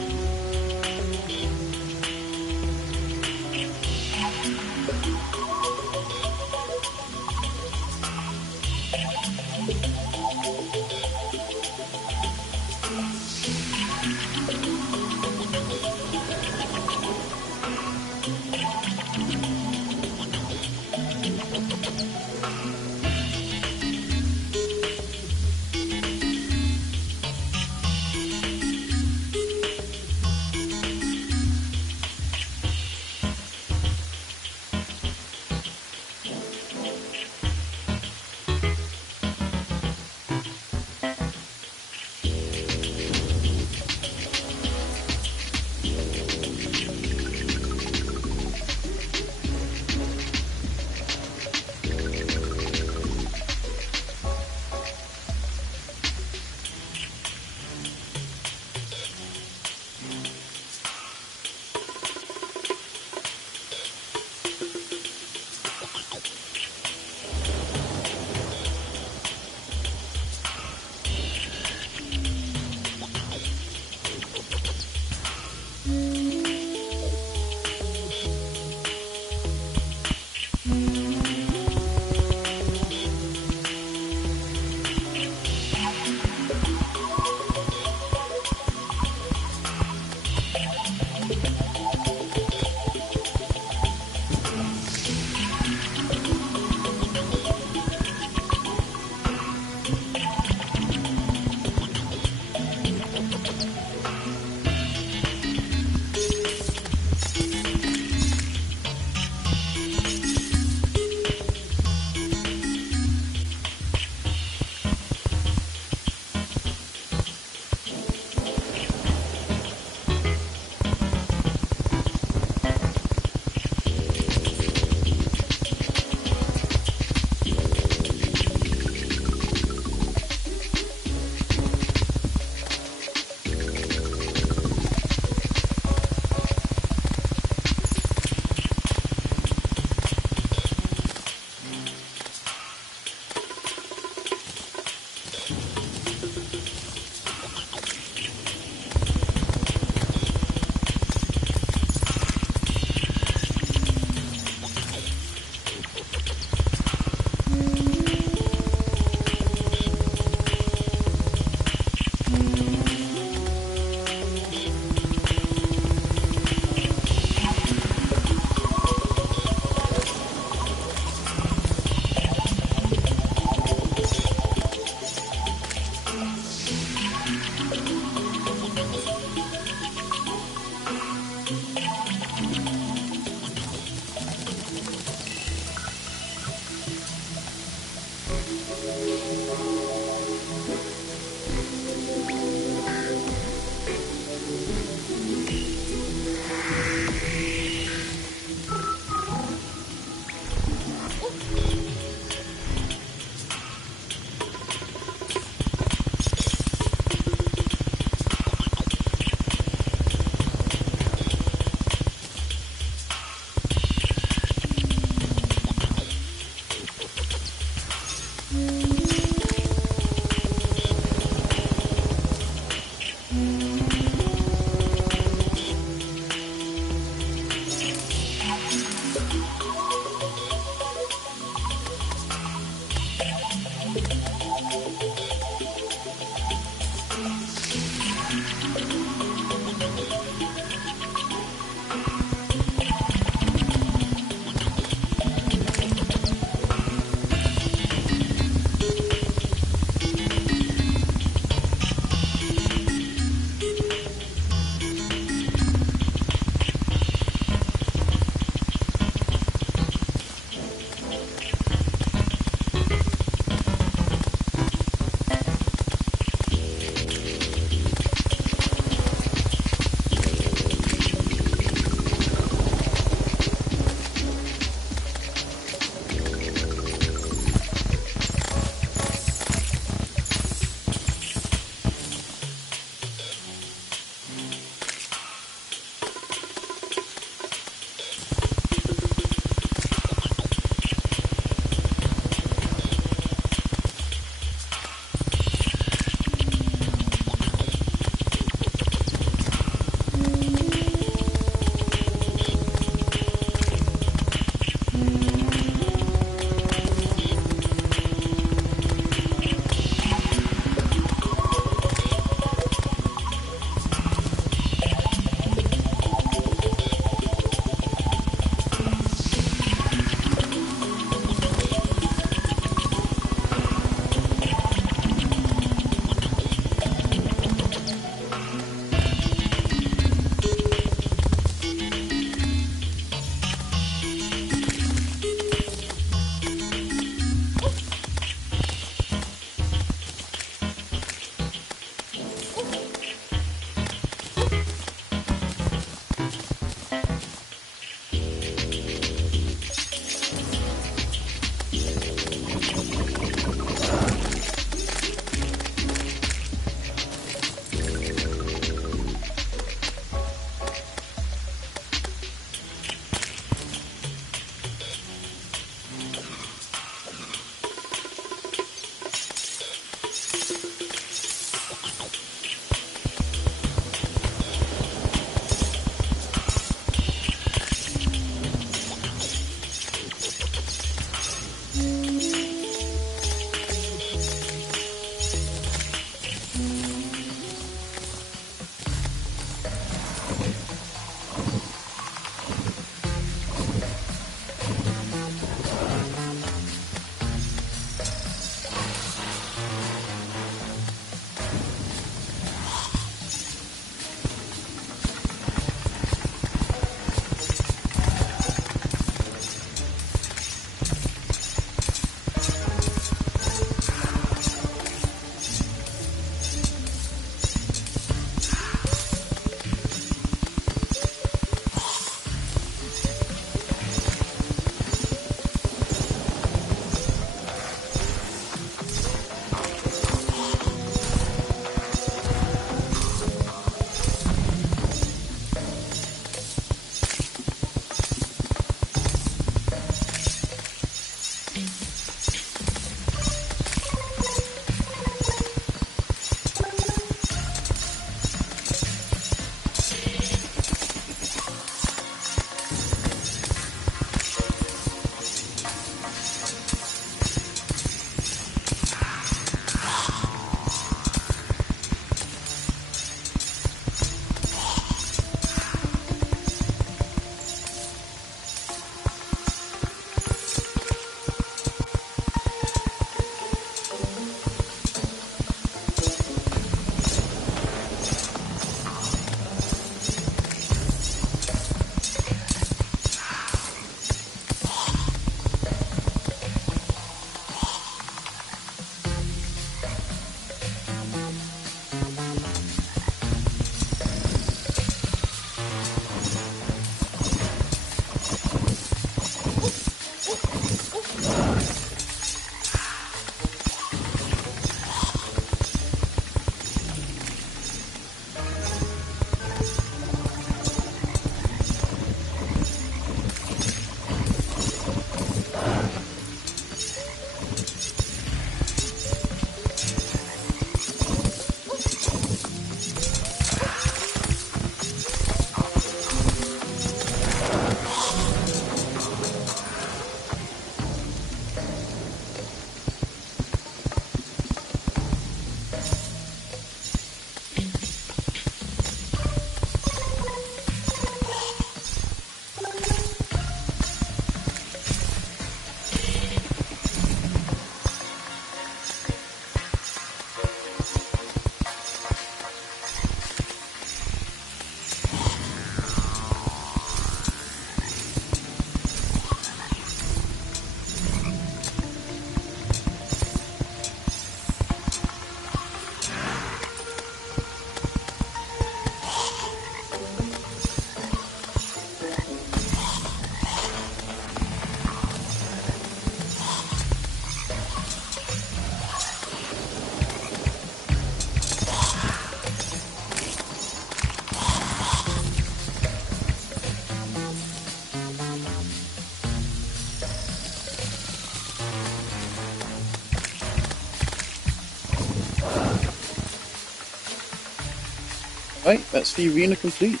Right, that's the arena complete.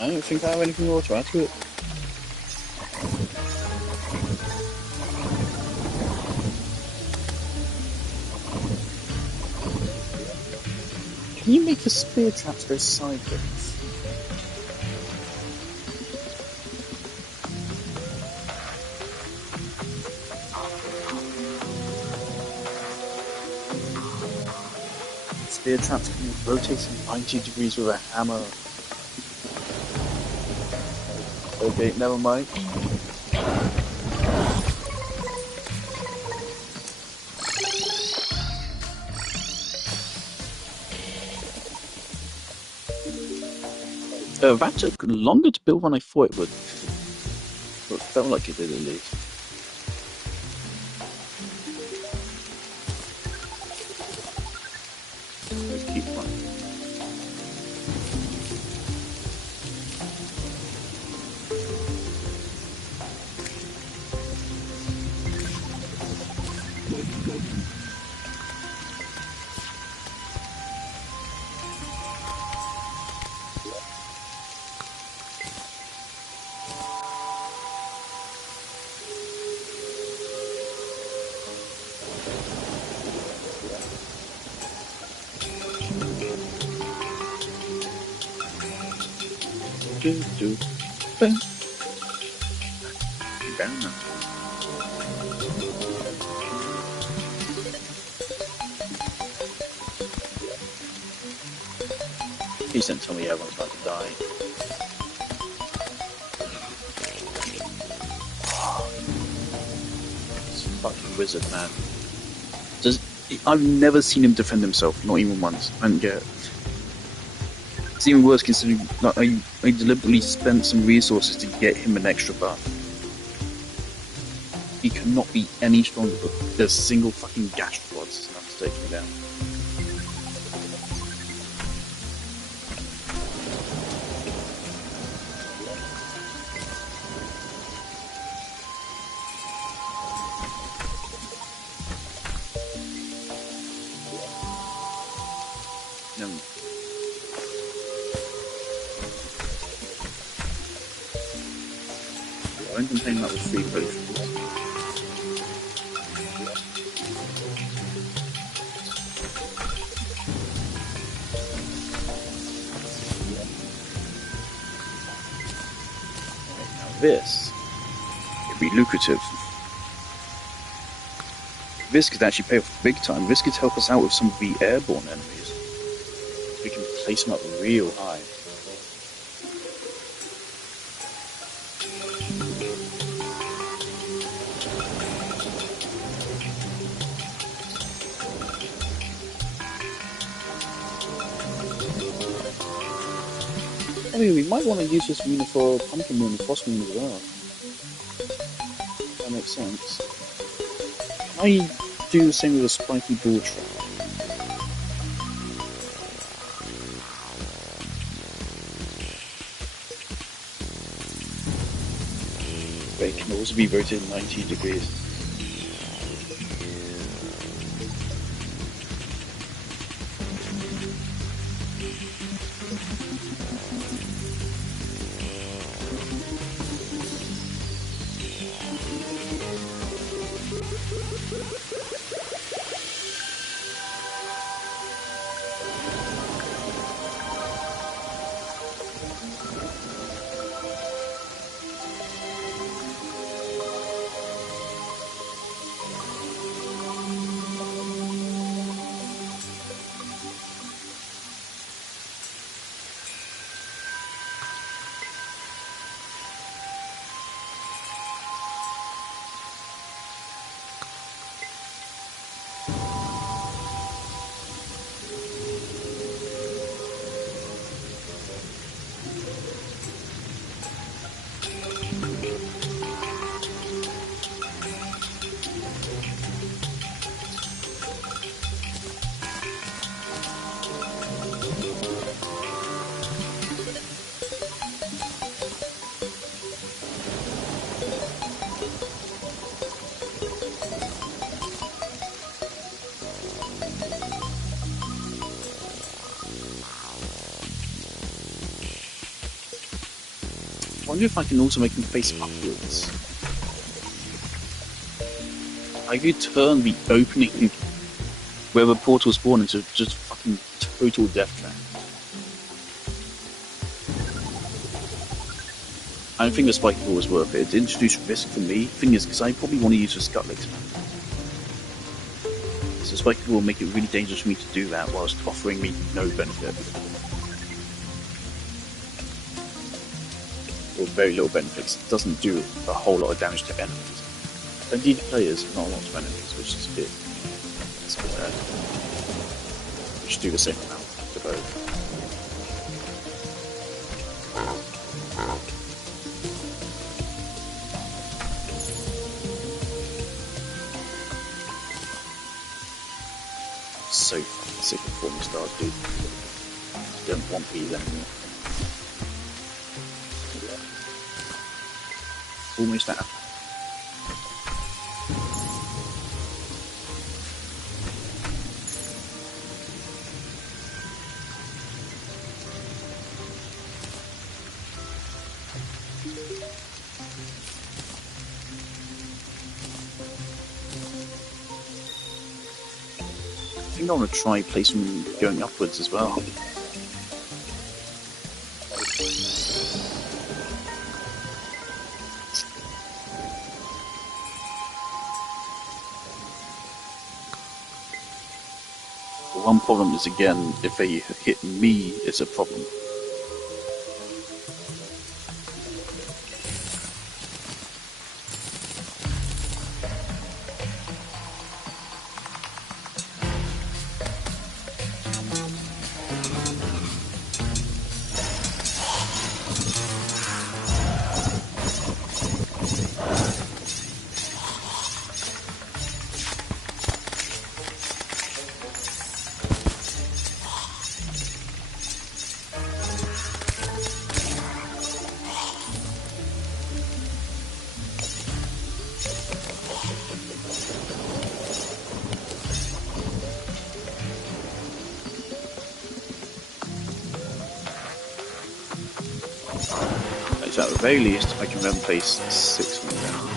I don't think I have anything more to add to it. Can you make the spear traps go sideways? Spear traps can rotate 90 degrees with a hammer. Okay, never mind. That took longer to build than I thought it would. But it felt like it did at least. Let's keep running. Do, bang. Bang. Please don't tell me everyone's about to die. This fucking wizard, man. I've never seen him defend himself, not even once. I don't get it. It's even worse considering that I deliberately spent some resources to get him an extra buff. He cannot be any stronger, but there's single fucking gash rods enough to take him down. I don't complain about the free potions. Now this could be lucrative. This could actually pay off big time. This could help us out with some of the airborne enemies. We can place them up real high. I mean, we might want to use this arena for Pumpkin Moon and Frost Moon as well. That makes sense. I do the same with a spiky ball trap. But it can also be rotated 90 degrees. wonder if I can also make them face upwards. I could turn the opening where the portal spawned into just fucking total death trap. I don't think the spiky ball was worth it. It introduced risk for me. Thing is, because I probably want to use the scut legs. So spiky ball will make it really dangerous for me to do that whilst offering me no benefit. Or very little benefits. It doesn't do a whole lot of damage to enemies. Indeed, players, not a lot of enemies, which is a bit sad. We should do the same amount to both. So fucking sick of forming stars, dude. Don't want these anymore. Almost out. I think I want to try placing them going upwards as well. The one problem is, again, if they hit me, it's a problem. So at the very least, I can then place 6 more down.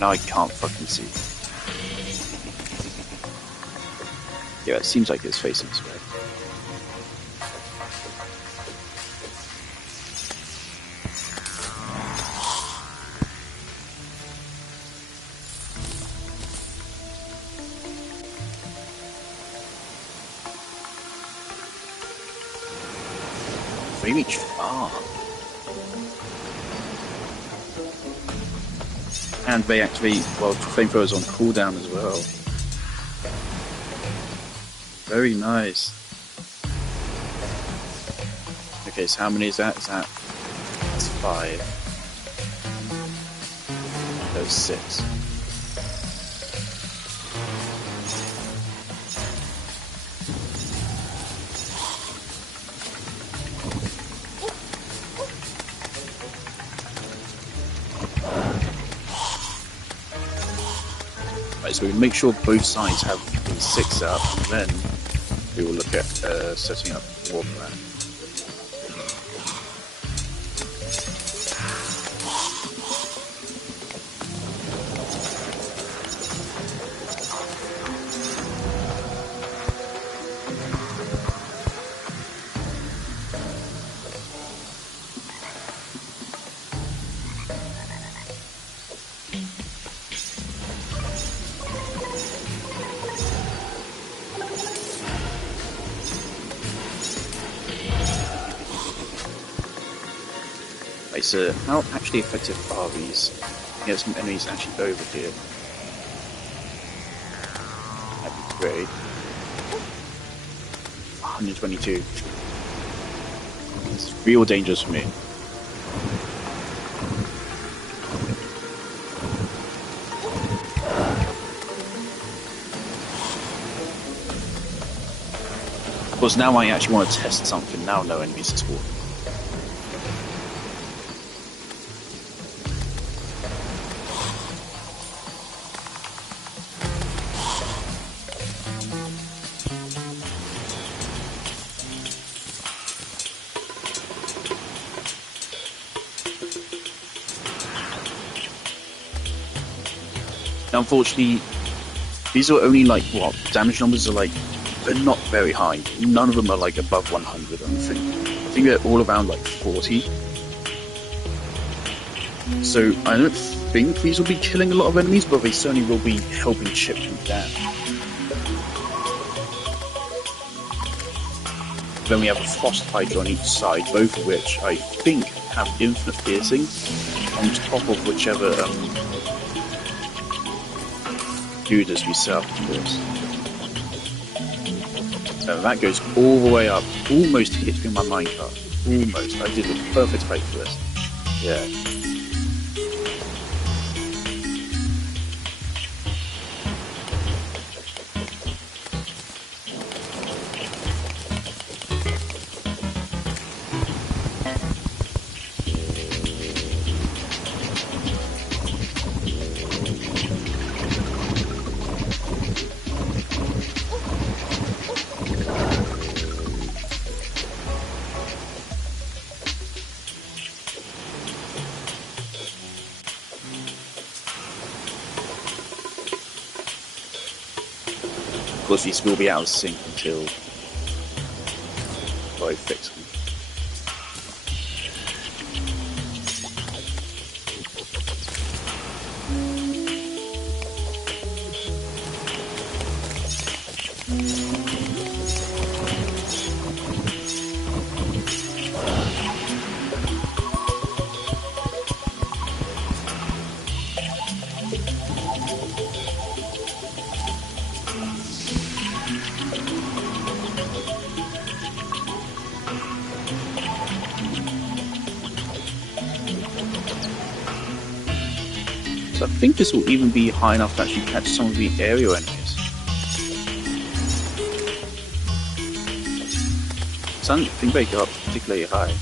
Now I can't fucking see. Yeah, it seems like it's facing this way. They reach far. And they activate, well, flamethrowers on cooldown as well. Very nice. Okay, so how many is that? That's 5. There's 6. So we make sure both sides have these 6 up, and then we will look at setting up war plan. So how actually effective are these? Get some enemies actually over here. That'd be great. 122. It's real dangerous for me. Of course, now I actually want to test something. Now no enemies are spawning. Unfortunately, these are only like what damage numbers are like. They're not very high. None of them are like above 100 or anything. I think they're all around like 40. So I don't think these will be killing a lot of enemies, but they certainly will be helping chip them down. Then we have a Frost Hydra on each side, both of which I think have infinite piercing, on top of whichever Judas we set up, of course. So that goes all the way up, almost hitting my minecart. Almost. I did the perfect height for this. Yeah. Of course, these will be out of sync until I fix them. So I think this will even be high enough to actually catch some of the aerial enemies. So I don't think they go up particularly high.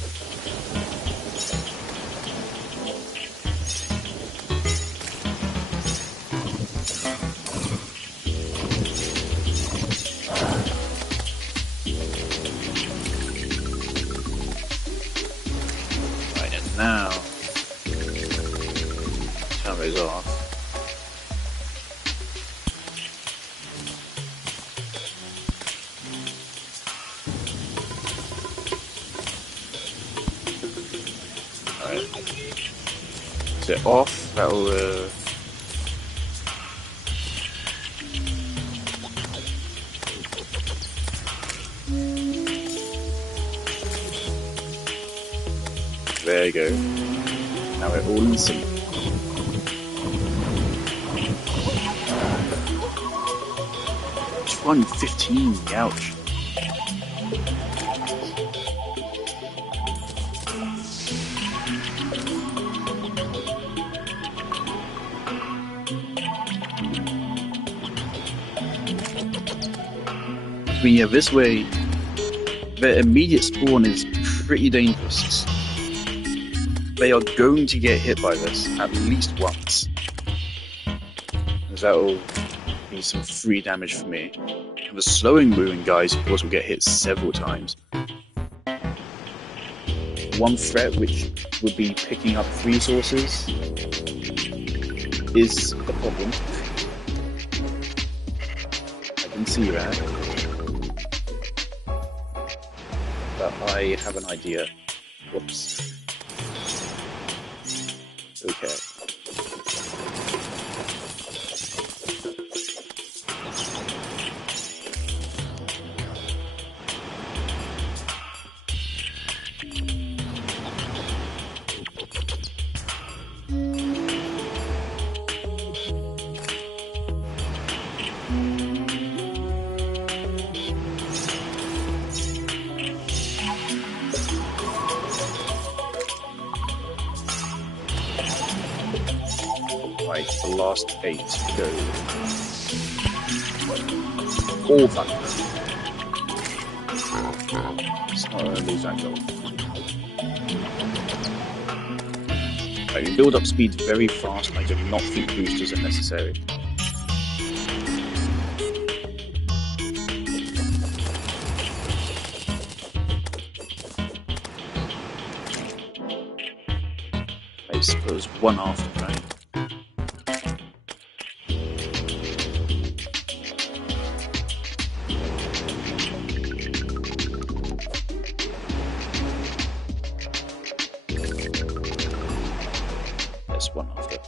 Right, and now turn those off. Alright. So off, that'll there you go. Now we're all in sync. It's 115, ouch. I mean, yeah, this way, the immediate spawn is pretty dangerous. They are going to get hit by this at least once. As that will be some free damage for me. And the slowing moving guys, of course, will get hit several times. One threat, which would be picking up resources, is a problem. I can see that. But I have an idea. Whoops. Okay. Right, the last 8 go. All thunder. It's not going to lose that goal. Right, we build up speed very fast, and I do not think boosters are necessary. I suppose one after, right? one after.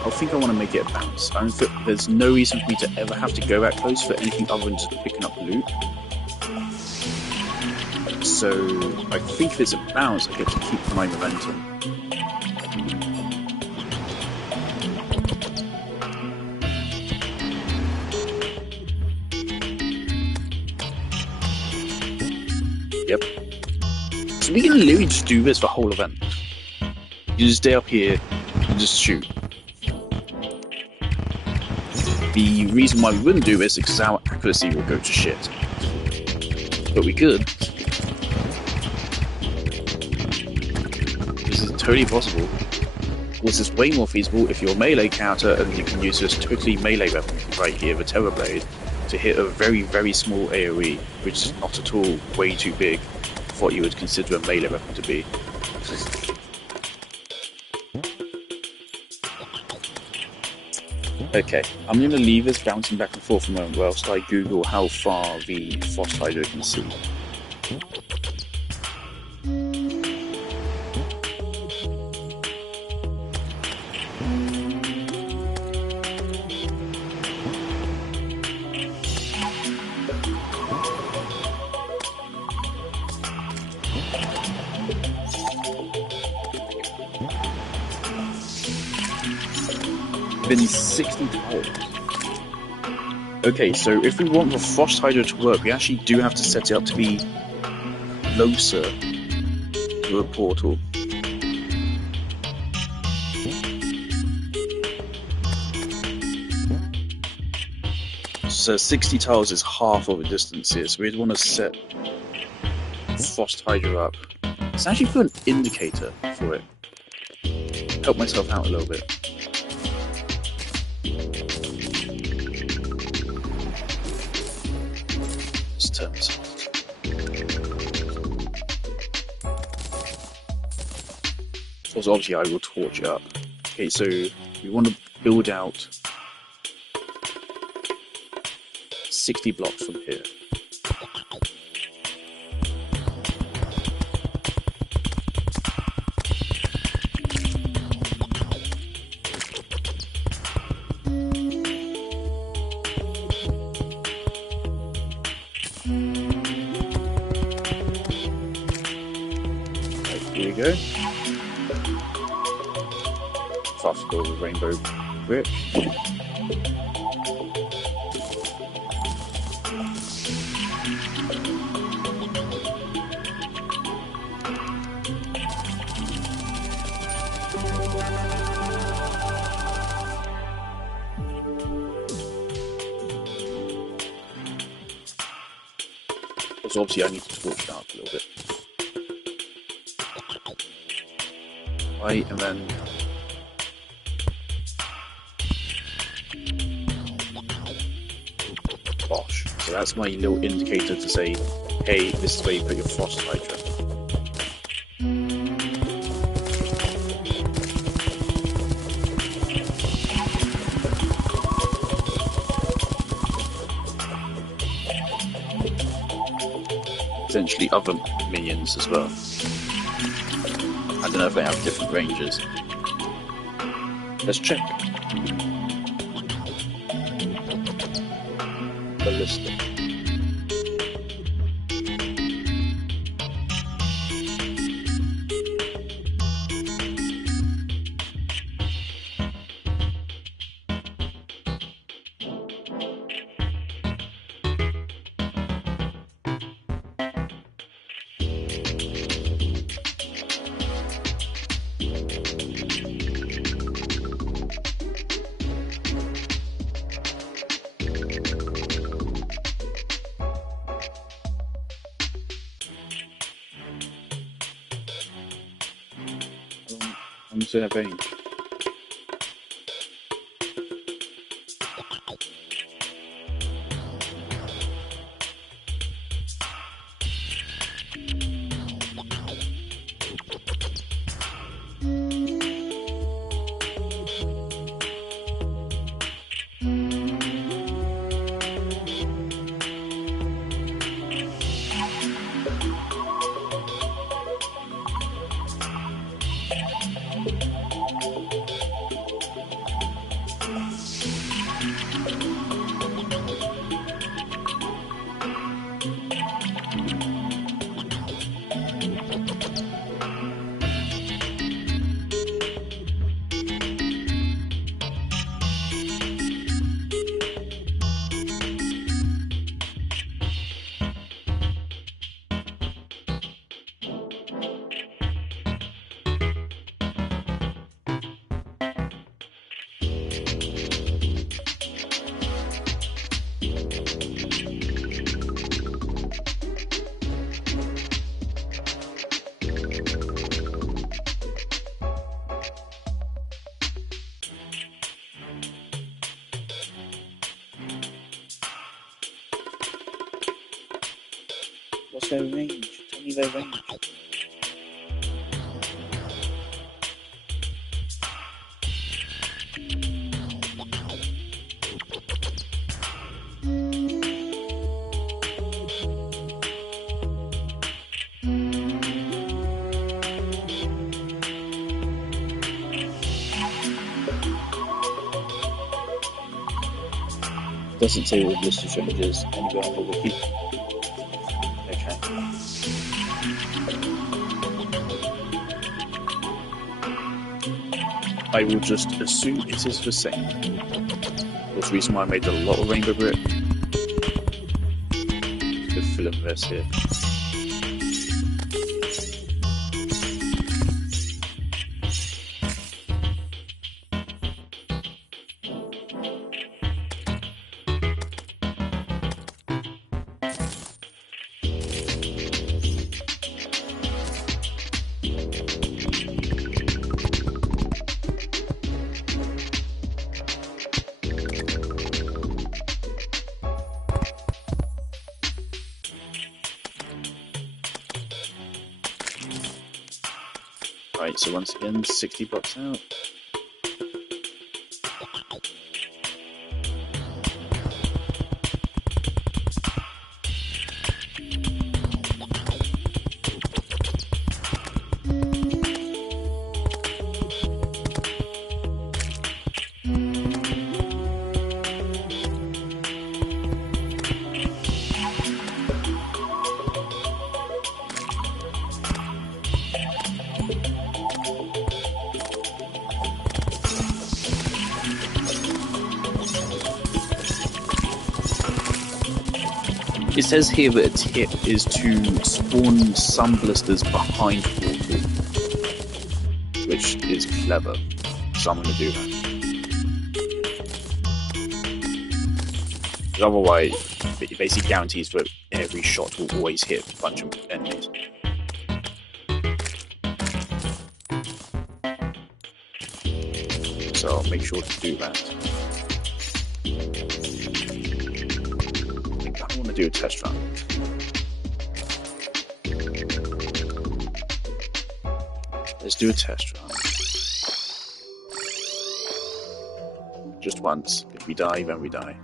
I think I want to make it a bounce. I don't think there's no reason for me to ever have to go that close for anything other than just picking up loot. So I think if it's a bounce, I get to keep my momentum. Yep. So we can literally just do this the whole event. You just stay up here and just shoot. The reason why we wouldn't do this is because our accuracy will go to shit. But we could. This is totally possible. This is way more feasible if you're a melee counter and you can use this totally melee weapon right here, the Terror Blade, to hit a very, very small AoE, which is not at all way too big for what you would consider a melee weapon to be. Okay, I'm going to leave this bouncing back and forth a moment whilst I Google how far the Frost Hydra can see. Been 60 tiles. Okay, so if we want the Frost Hydra to work, we actually do have to set it up to be closer to a portal. So 60 tiles is half of the distance here, so we'd want to set Frost Hydra up. Let's actually put an indicator for it. Help myself out a little bit. So obviously I will torch it up. Okay, so we want to build out 60 blocks from here. Right, here we go. Fast go with rainbow brick. So obviously I need to torch it up a little bit. Right, and then bosh. So that's my little indicator to say, hey, this is where you put your Frost Hydra. Potentially other minions as well. I don't know if they have different ranges. Let's check. Ballista. come to their range. What's their range? Tell me their range. Doesn't say what distance range is anywhere on the wiki. Okay. I will just assume it is the same. That's the reason why I made a lot of rainbow brick. Good film this here. Right, so once again, 60 blocks out. It says here that a tip is to spawn some blisters behind portal, which is clever, so I'm going to do that. Because otherwise, it basically guarantees that every shot will always hit a bunch of enemies. So I'll make sure to do that. I want to do a test run. Let's do a test run. Just once. If we die, then we die.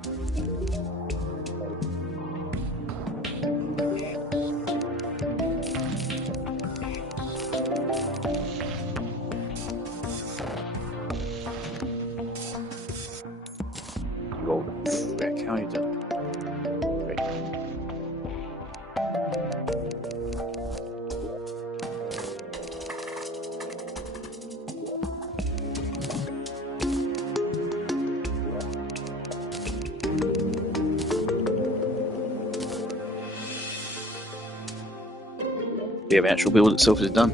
Roll the frick. How you doing? Great. Yeah, the actual build itself is done.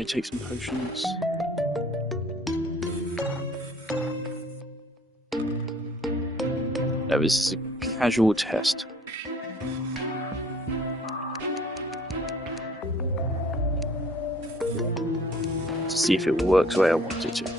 I take some potions? No, this is a casual test. To see if it works the way I want it to.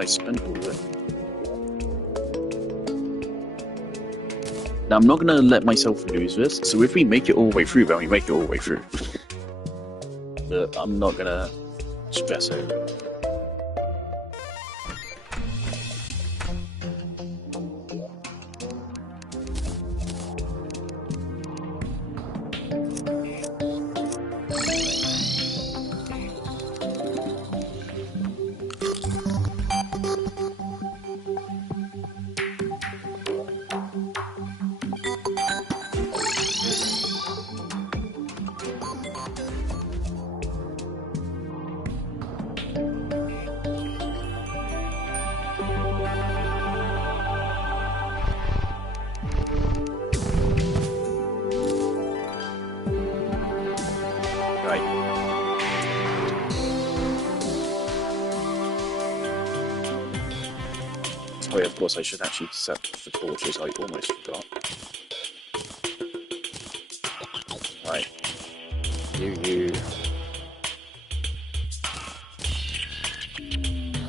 I spent all of it. Now I'm not gonna let myself lose this, so if we make it all the way through, then we make it all the way through. But I'm not gonna stress over it. Oh yeah, of course I should actually set the torches, I almost forgot. Right. You.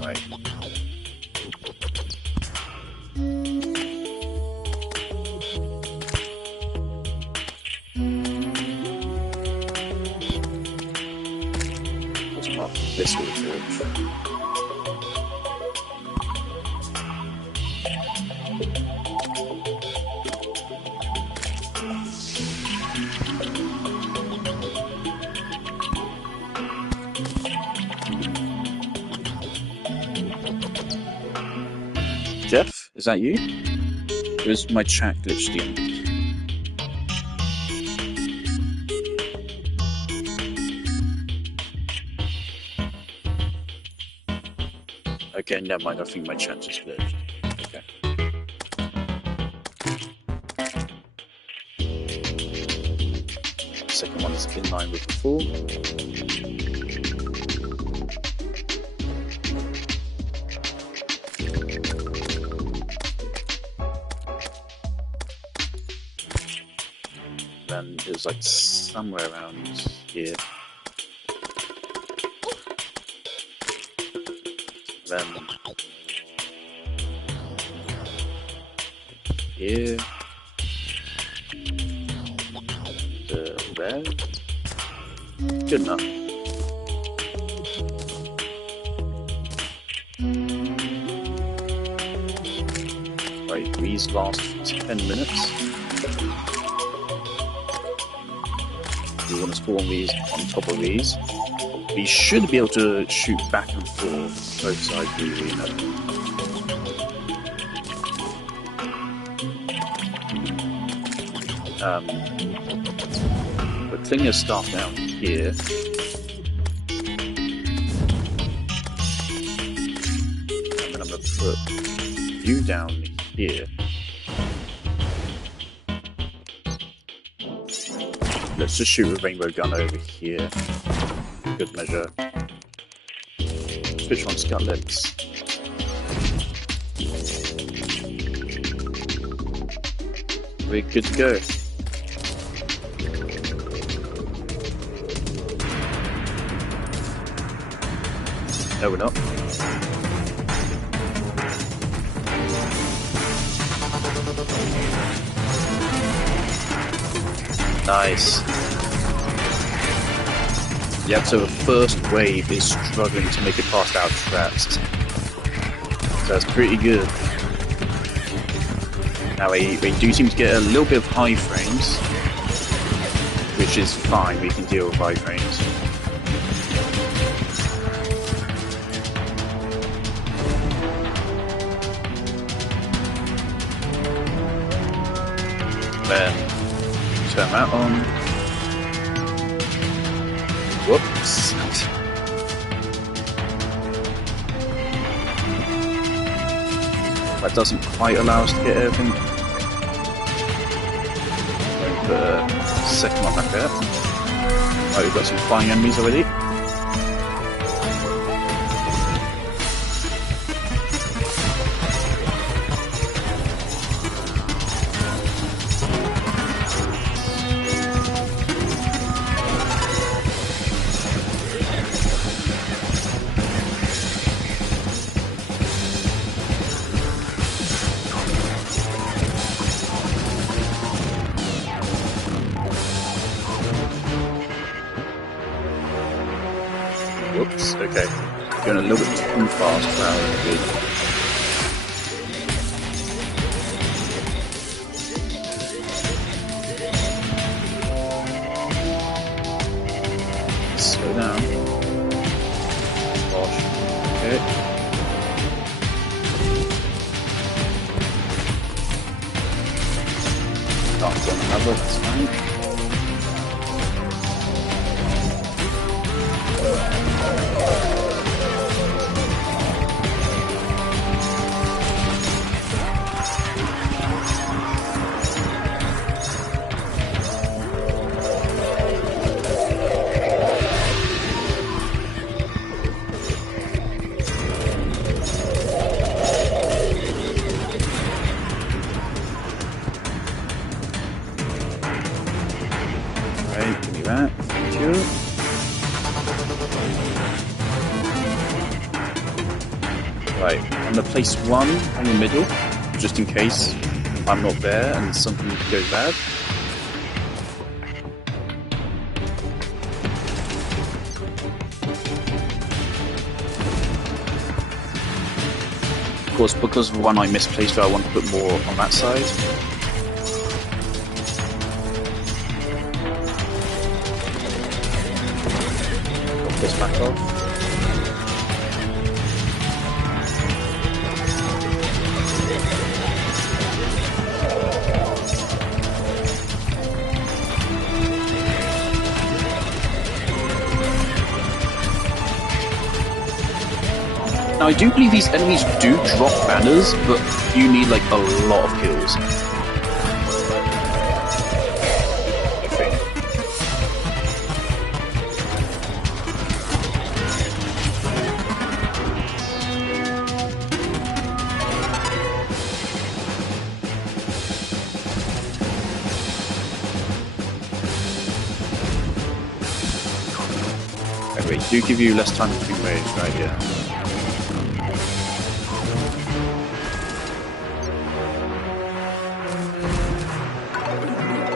Right. Let's mark this with a torch. Jeff, is that you? It was my chat glitched in. Okay, never mind, I think my chat just glitched. Okay. The second one is in line with before. Then it was like somewhere around here. Then here. There. Good enough. Right, these last 10 minutes. We want to spawn these on top of these. We should be able to shoot back and forth both sides of the arena. But cleaning your stuff down here. And then I'm going to put you down here. Let's just shoot a rainbow gun over here. Good measure. Switch on skeletons. We're good to go. No, we're not. Nice. Yep, so the first wave is struggling to make it past our traps. So that's pretty good. Now they do seem to get a little bit of high frames, which is fine, we can deal with high frames. then turn that on. Whoops. That doesn't quite allow us to get everything. Put a second one back there. Right, we've got some flying enemies already. Whoops, okay. Going a little bit too fast. Wow, good. Slow down. Gosh. Okay. Can't go on another, that's fine. Give me that. Thank you. Right, I'm going to place one in the middle, just in case I'm not there and something goes bad. Of course, because of one I misplaced, I want to put more on that side. This back off. Now I do believe these enemies do drop banners, but you need like a lot of kills. Wait, do give you less time between waves, right? Yeah.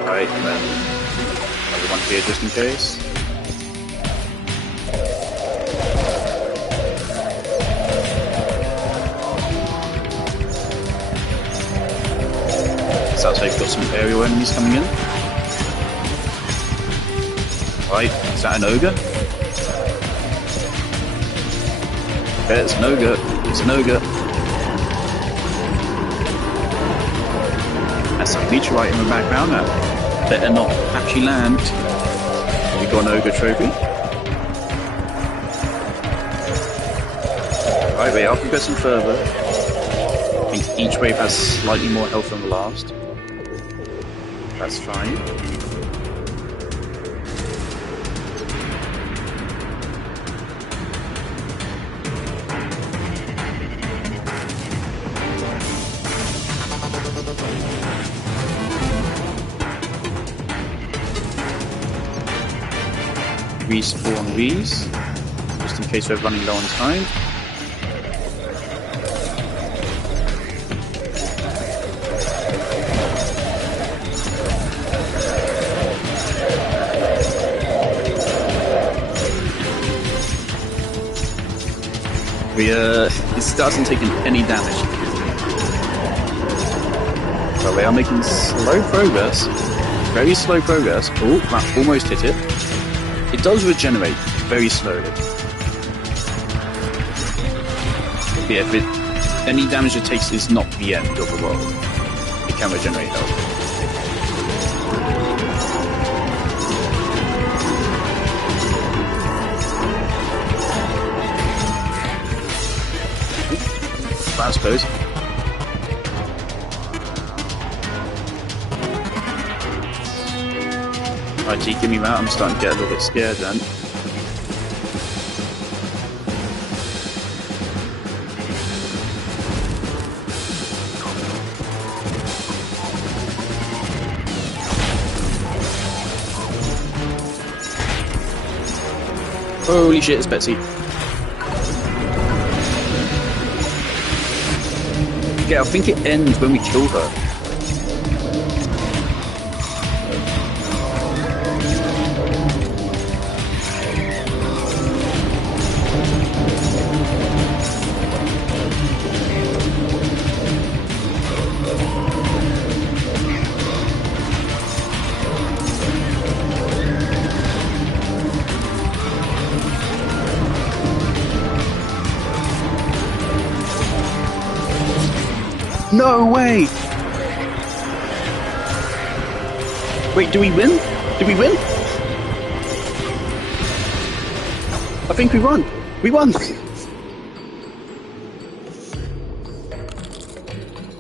Right, and then another one here just in case. Sounds like we've got some aerial enemies coming in. Right, is that an ogre? Okay, it's an ogre. It's an ogre. That's a meteorite in the background now. Better not actually land. We got an ogre trophy. Right, wait, I'll progressing further. I think each wave has slightly more health than the last. That's fine. Respawn these, just in case we're running low on time. It doesn't take any damage. So we are making slow progress, very slow progress. Oh, that almost hit it. It does regenerate very slowly. But yeah, if any damage it takes is not the end of the world. It can regenerate health. I suppose. Right, G, give me that. I'm starting to get a little bit scared then. Holy shit, it's Betsy. Yeah, I think it ends when we kill her. No way! Wait, do we win? Did we win? I think we won. We won!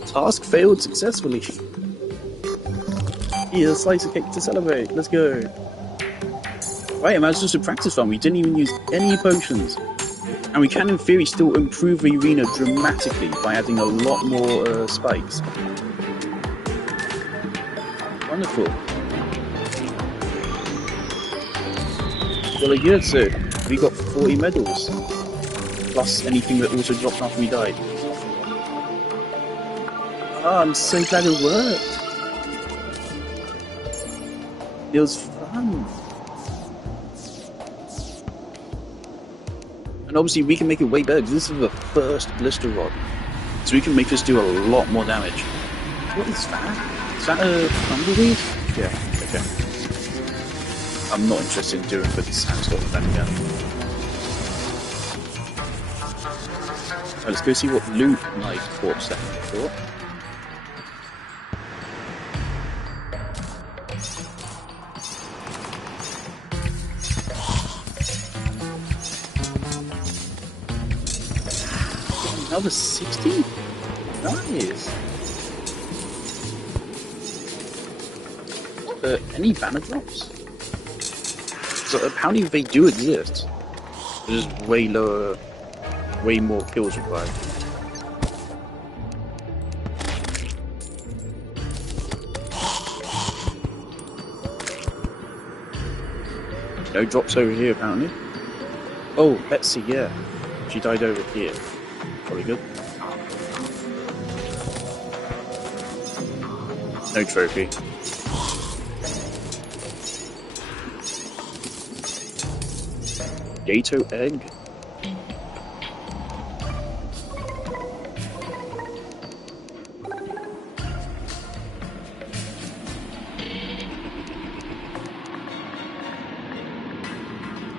Task failed successfully. Here's a slice of cake to celebrate. Let's go. Right, I managed just a practice run. We didn't even use any potions. And we can, in theory, still improve the arena dramatically by adding a lot more spikes. Wonderful. Really good, so we got 40 medals. Plus anything that also dropped after we died. Oh, I'm so glad it worked. It was fun. And obviously we can make it way better, because this is the first blister rod. So we can make this do a lot more damage. What is that? Is that a tumbleweed? Yeah, okay. I'm not interested in doing with the sandstorm event again. Right, let's go see what loot my corpse left for. Another 60? Nice! Any banner drops? So apparently they do exist. There's just way lower, way more kills required. No drops over here apparently. Oh, Betsy, yeah. She died over here. Probably good. No trophy. Gato egg.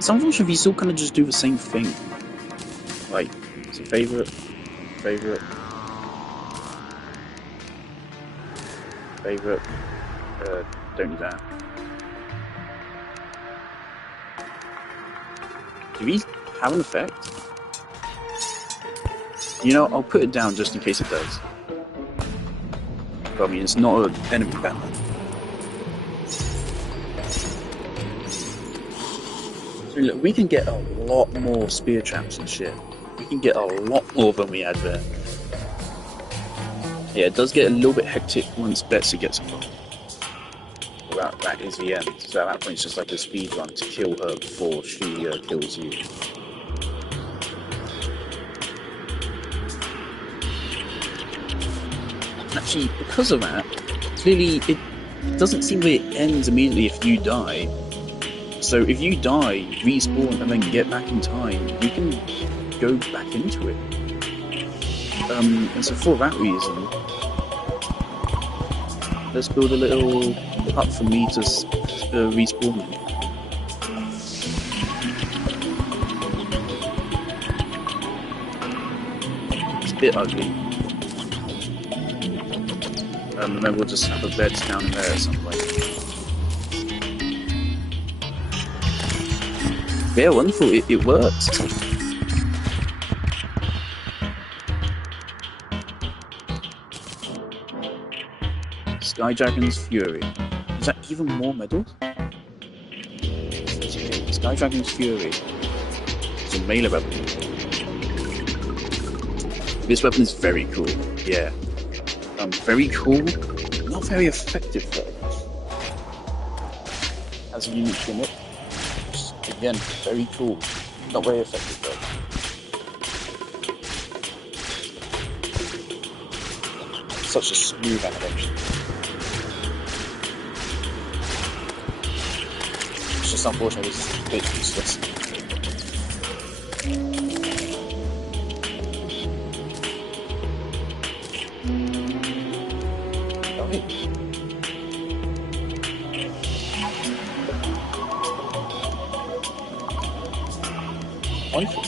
Sometimes if you still kind of just do the same thing. Like, it's a favorite. Don't do that. Do these have an effect? You know, I'll put it down just in case it does. But I mean, it's not an enemy banner. So look, we can get a lot more spear traps and shit. We can get a lot more than we had there. Yeah, it does get a little bit hectic once Betsy gets involved. Well, that is the end. So at that point it's just like a speed run to kill her before she kills you. Actually, because of that, clearly it doesn't seem that it ends immediately if you die. So if you die, respawn, and then get back in time, you can go back into it. And so for that reason, let's build a little hut for me to respawn in. It's a bit ugly. And then we'll just have a bed down there at some point. Yeah, wonderful. It works. Sky Dragon's Fury. Is that even more medals? 38. Sky Dragon's Fury. It's a melee weapon. This weapon is very cool. Yeah. Very cool. Not very effective though. Has a unique gimmick. Just, again, very cool. Not very effective though. Such a smooth animation. It's just unfortunate it's a bit useless. Wonderful.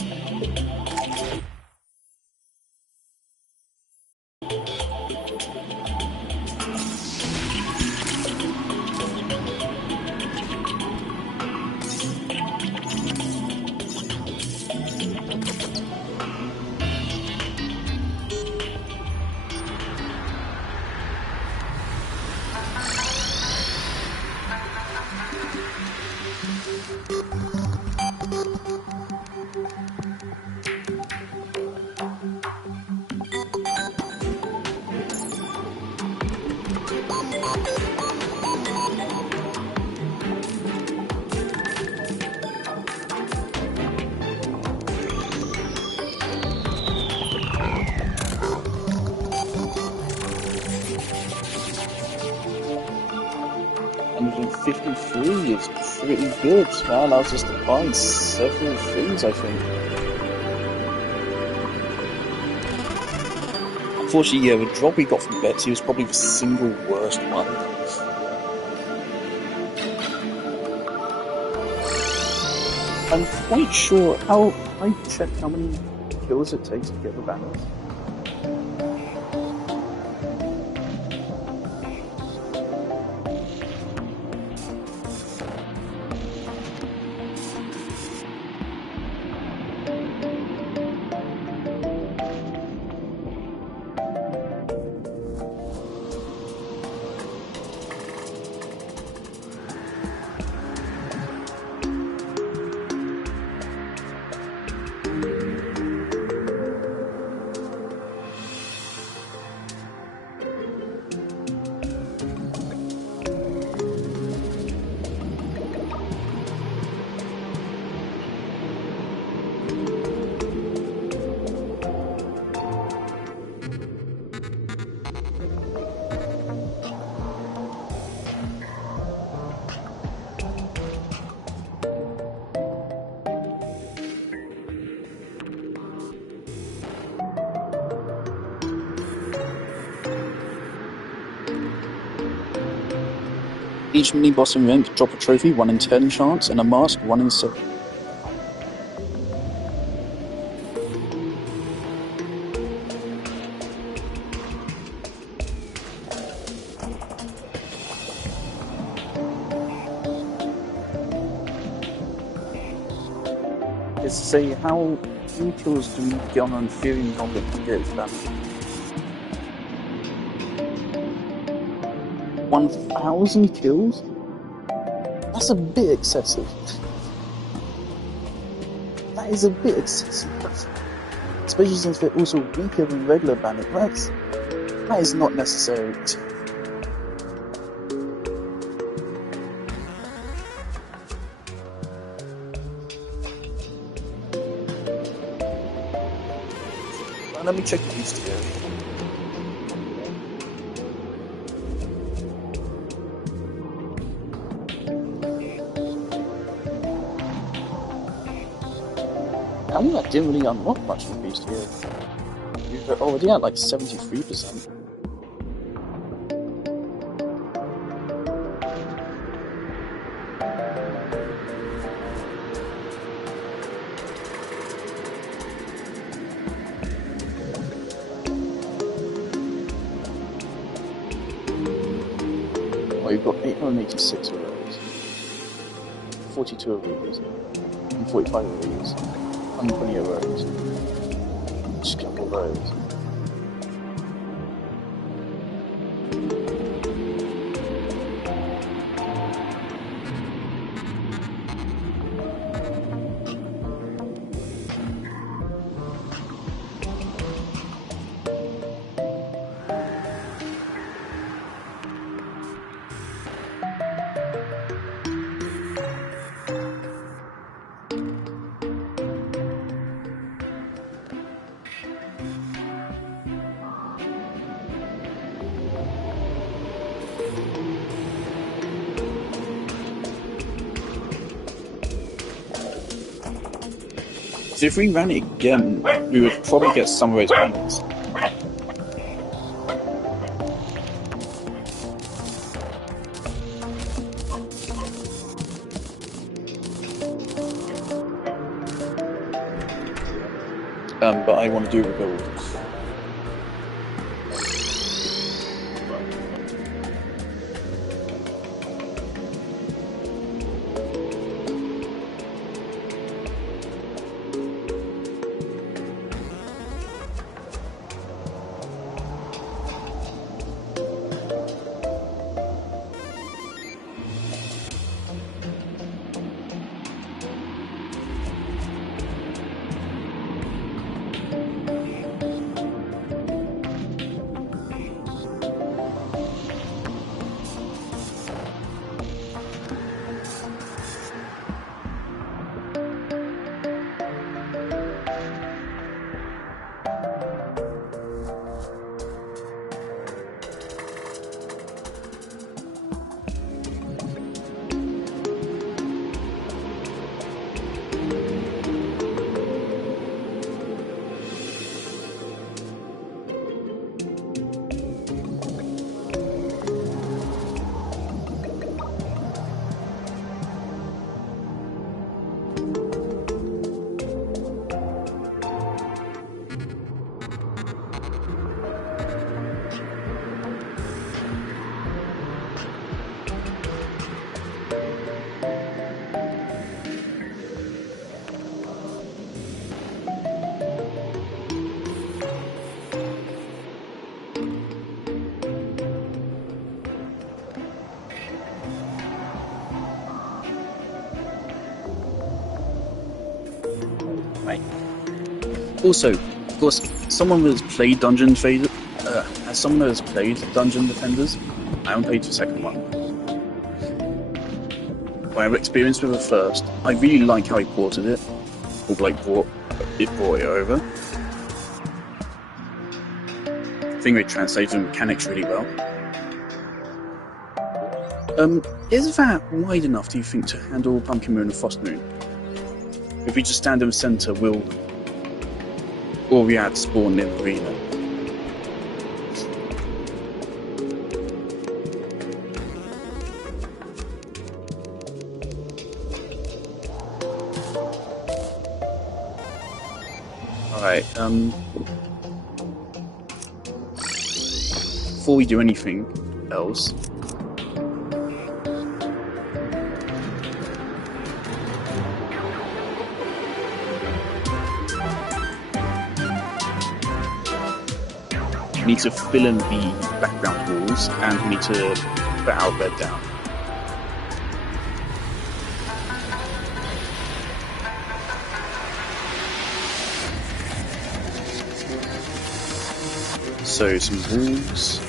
$153 is pretty good. That allows us to buy several things, I think. Unfortunately, yeah, the drop we got from Betsy was probably the single worst one. I'm quite sure how I checked how many kills it takes to get the banners. Each mini-boss event drop a trophy 1 in 10 chance and a mask 1 in 7. It's to say, how many kills do we get on an inferior goblin to get that? 1,000 kills? That's a bit excessive. That is a bit excessive. Especially since they're also weaker than regular bandits. That is not necessary. Let me check the beast here. I mean, I didn't really unlock much of the beast here. We're already at like 73%. Well, you've got 886 of those. 42 of these. And 145 of these, 120 of those, just a couple of those. So if we ran it again, we would probably get some of those payments. But I want to do a rebuild. Right. Also, of course, someone who has played Dungeon Defenders, as someone who has played Dungeon Defenders, I haven't played the second one. I have experience with the first. I really like how he ported it, or like brought it over. I think they translated the mechanics really well. Is that wide enough, do you think, to handle Pumpkin Moon and Frost Moon? If we just stand in the centre, will Oriad spawn in the arena? Alright, before we do anything else, we need to fill in the background walls, and we need to put our bed down. So some walls.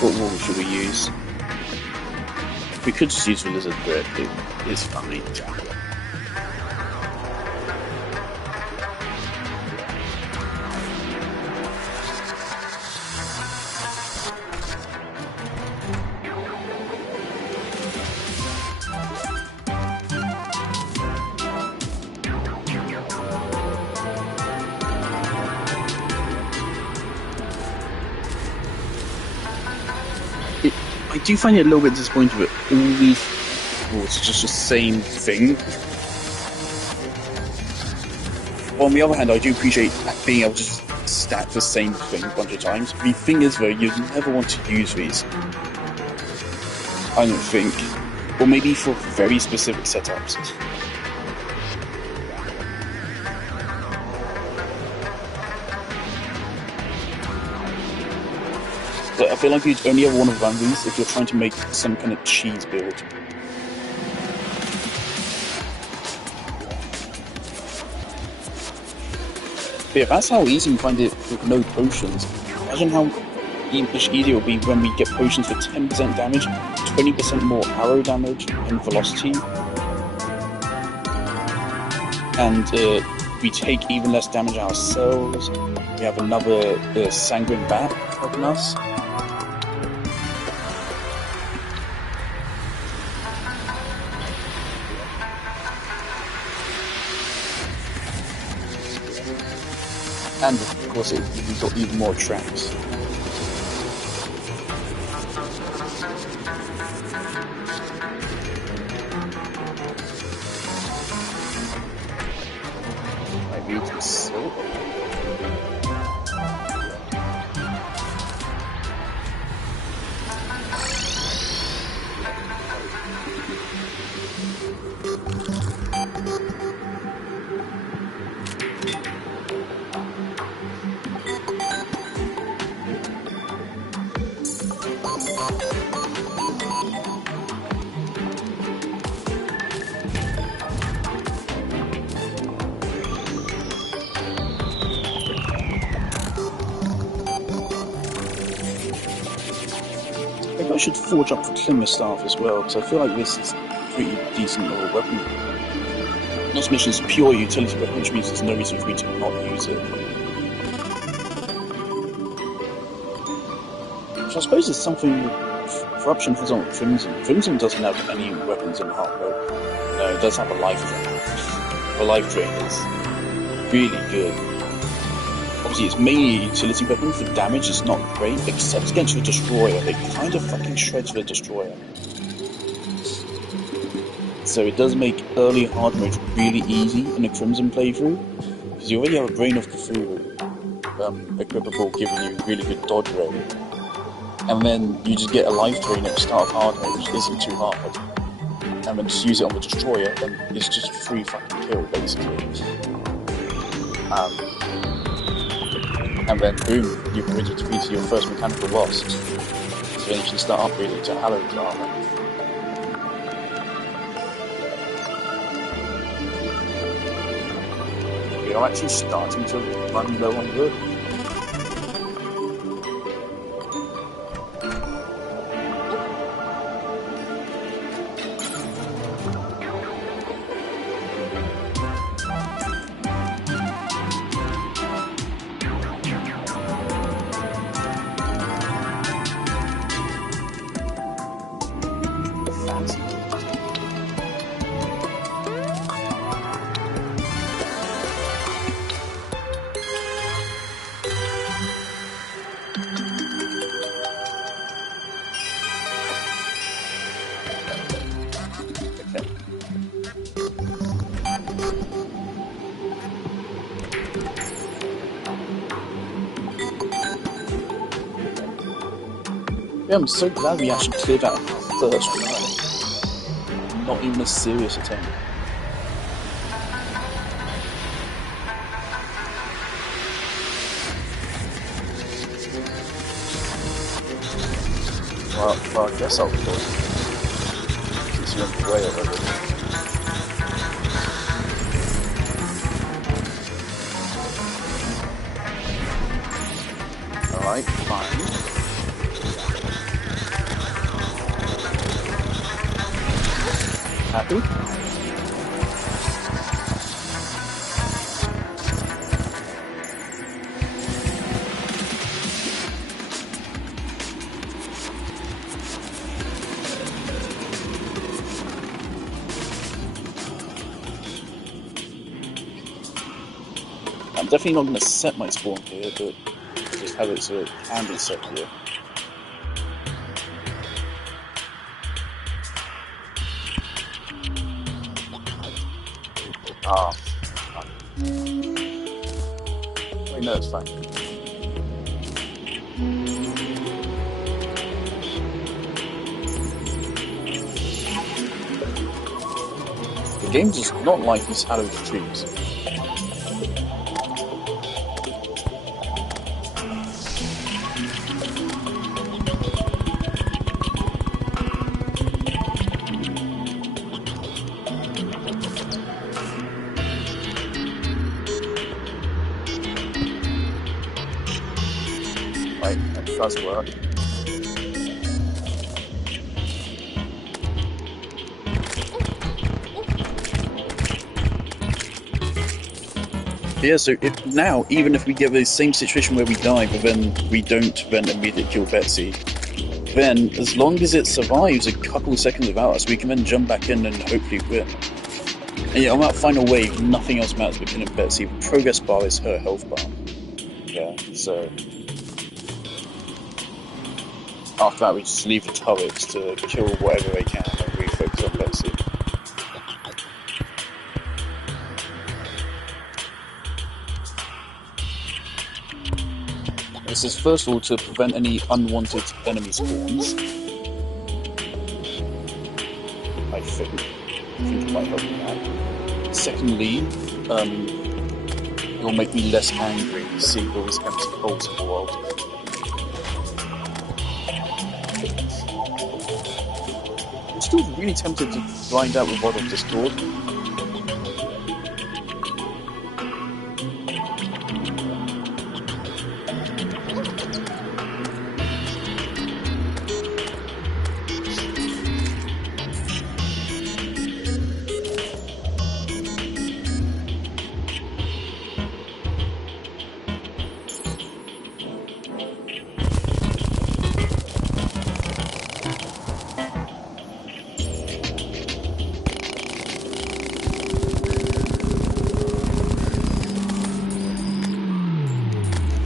What wall should we use? We could just use the lizard brick, it's fine. I do find it a little bit disappointing that all these walls are just the same thing. On the other hand, I do appreciate being able to just stack the same thing a bunch of times. The thing is, though, you'd never want to use these. I don't think. Or maybe for very specific setups. But I feel like you'd only ever want to run these if you're trying to make some kind of cheese build. But yeah, that's how easy we find it with no potions. Imagine how much easier it will be when we get potions for 10% damage, 20% more arrow damage and velocity. And we take even less damage ourselves. We have another sanguine bat helping us. And of course, we've got even more traps. I need some silk. Maybe I should forge up the Climber Staff as well, because I feel like this is a pretty decent little weapon. Not to mention it's a pure utility weapon, which means there's no reason for me to not use it. Which I suppose is something Corruption has on Crimson. Crimson doesn't have any weapons in Heartbreak. No, it does have a life drain. The life drain is really good. Obviously, it's mainly a utility weapon. For damage, it's not great, except against the Destroyer. It kind of fucking shreds the Destroyer. So it does make early hard mode really easy in a Crimson playthrough, because you already have a Brain of Cthulhu equipable, giving you really good dodge rate. And then you just get a life drain at the start of hard mode, which isn't too hard. And then just use it on the Destroyer, and it's just free fucking kill, basically. And then boom, you've already defeated your first mechanical boss. So then you can start upgrading to Hallowed armor. We are actually starting to run low on wood. Yeah, I'm so glad we actually cleared out the first try. Not even a serious attempt. Well, I guess I'll do it. Since you went way already. Alright, fine. Happy? I'm definitely not going to set my spawn here, but just have it so it can be set here. Ah, fine. Wait, no, it's fine. game does not like these hallowed trees. Right, that does work. Yeah, so now, even if we get the same situation where we die, but then we don't then immediately kill Betsy, then as long as it survives a couple of seconds without us, we can then jump back in and hopefully win. And yeah, on that final wave, nothing else matters but killing Betsy. The progress bar is her health bar. Yeah, so after that we just leave the turrets to kill whatever they can and refocus on Betsy. This is first of all to prevent any unwanted enemy spawns. I think it might help with that. Secondly, it will make me less angry to see all these empty holes in the world. I'm still really tempted to grind out with Rod on Discord.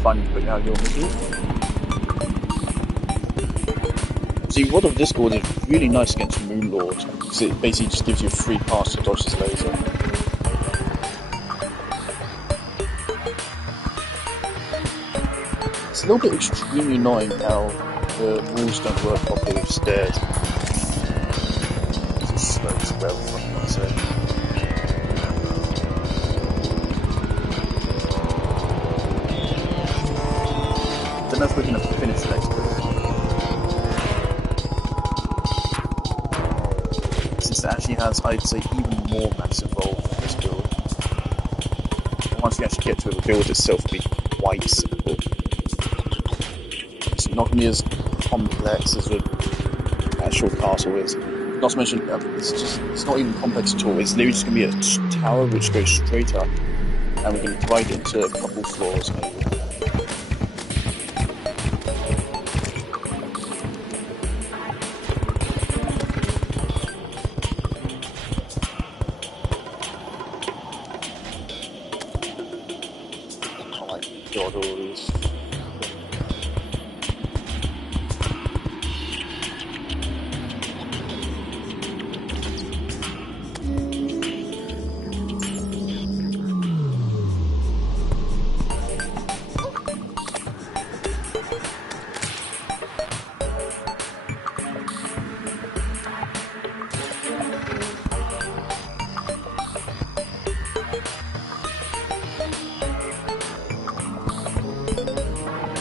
Finally putting out your misery. See, Rod of Discord is really nice against Moonlord, because it basically just gives you a free pass to dodge his laser. It's a little bit extremely annoying how the rules don't work properly with stairs. It's slow as well, for fuck's sake. I don't know if we're going to finish the next build. Since it actually has, I'd say, even more maps involved in this build. Once we actually get to it, the build itself will be quite simple. It's not going to be as complex as the actual castle is. Not to mention, it's not even complex at all. It's literally just going to be a tower which goes straight up, and we're going to divide it into a couple floors maybe. God, all these.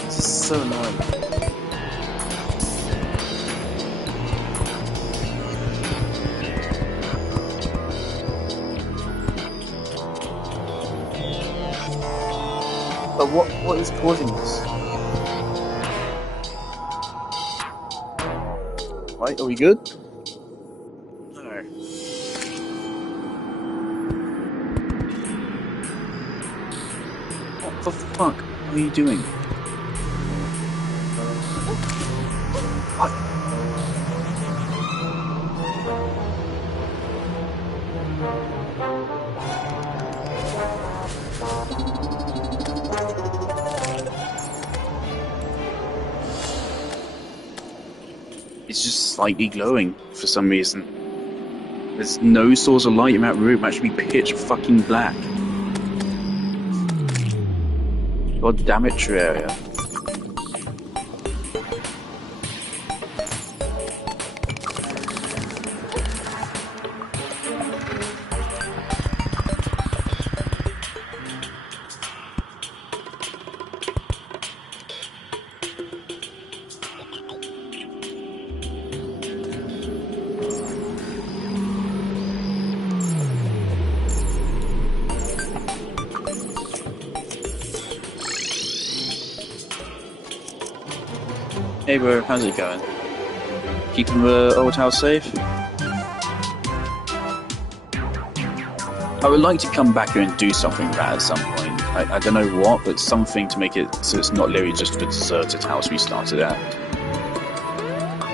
This is so annoying. But what is causing this? Right, are we good? No. What the fuck are you doing? What? It's just slightly glowing for some reason. There's no source of light in that room, actually pitch fucking black. God damn it, Terraria. Hey bro, how's it going? Keeping the old house safe? I would like to come back here and do something with that at some point. I don't know what, but something to make it so it's not literally just the deserted house we started at.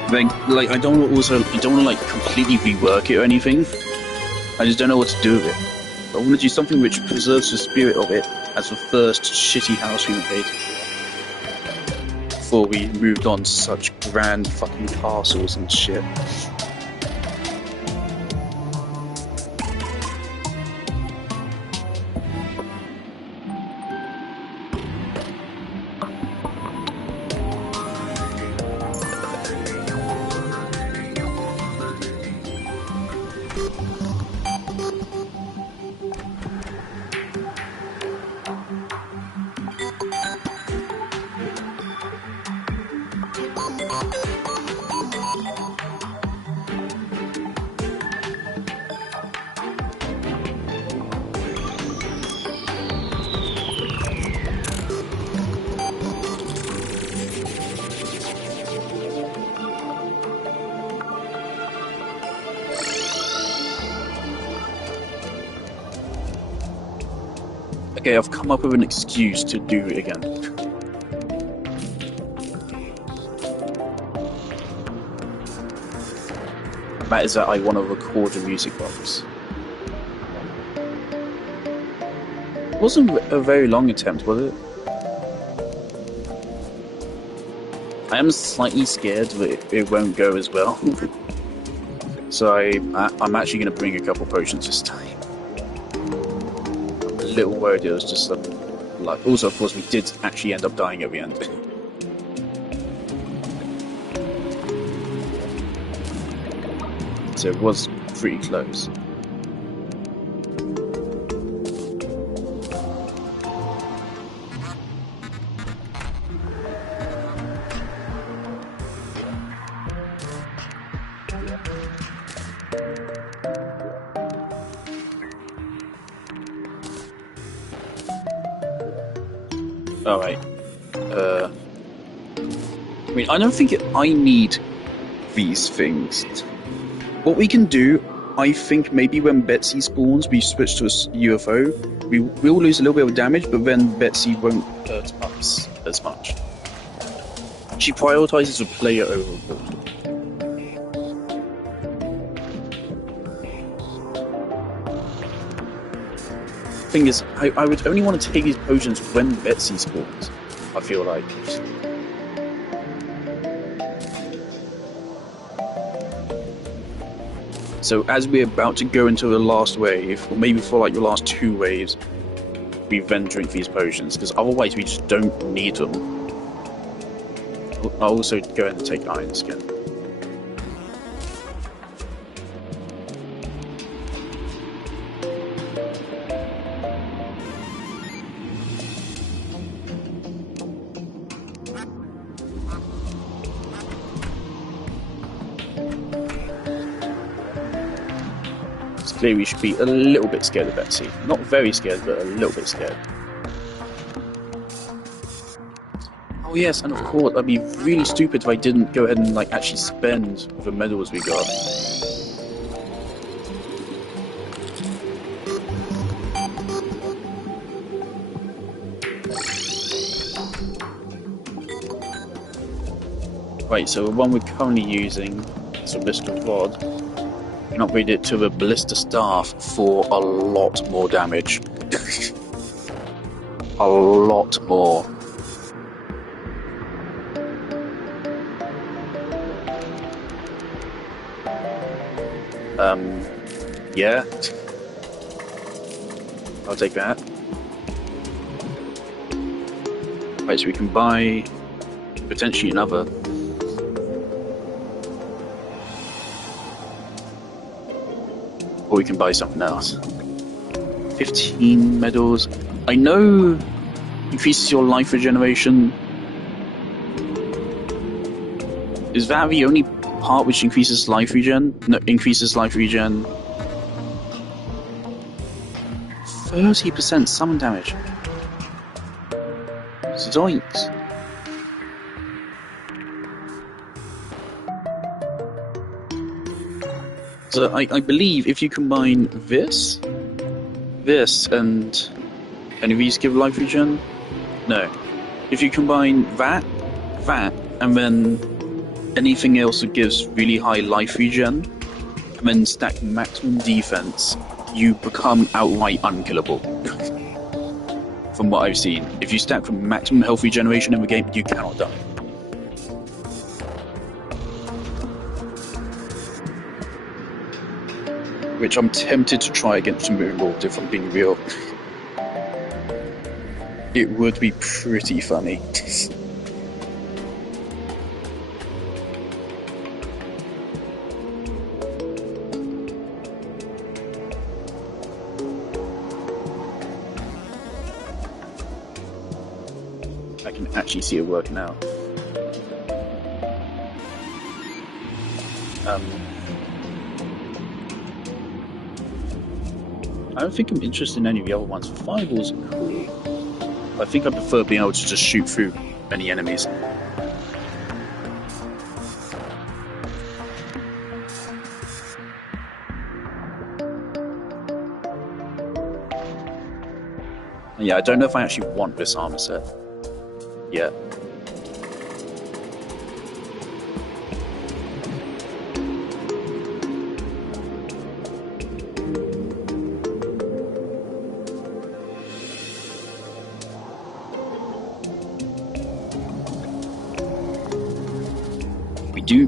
Then, like, I don't want to like completely rework it or anything. I just don't know what to do with it. I want to do something which preserves the spirit of it as the first shitty house we made. Before we moved on to such grand fucking castles and shit. Okay, I've come up with an excuse to do it again. That is that I want to record a music box. It wasn't a very long attempt, was it? I am slightly scared that it won't go as well. So I'm actually going to bring a couple potions this time. I'm a little worried it was just like... Also, of course, we did actually end up dying at the end. So it was pretty close. Alright. I mean, I don't think I need these things. What we can do, I think maybe when Betsy spawns, we switch to a UFO. We will lose a little bit of damage, but then Betsy won't hurt us as much. She prioritizes the player over the portal. Thing is, I would only want to take these potions when Betsy spawns, I feel like. So as we're about to go into the last wave, or maybe for like the last 2 waves, we then drink these potions, because otherwise we just don't need them. I'll also go ahead and take Iron Skin. Clearly we should be a little bit scared of Betsy. Not very scared, but a little bit scared. Oh yes, and of course, I'd be really stupid if I didn't go ahead and like actually spend the medals we got. Right, so the one we're currently using is a Ballista Rod. You can upgrade it to the Ballista Staff for a lot more damage. A lot more. Yeah. I'll take that. Right, so we can buy potentially another. Or we can buy something else. 15 medals. I know increases your life regeneration. Is that the only part which increases life regen? No, increases life regen. 30% summon damage. Zoinks. So I believe if you combine this, and any of these give life regen? No. If you combine that, and then anything else that gives really high life regen, and then stack maximum defense, you become outright unkillable. From what I've seen. If you stack from maximum health regeneration in the game, you cannot die. Which I'm tempted to try against the Moonlord, if I'm being real. It would be pretty funny. I can actually see it working out. I don't think I'm interested in any of the other ones. Fireballs are cool. I think I prefer being able to just shoot through any enemies. Yeah, I don't know if I actually want this armor set yet.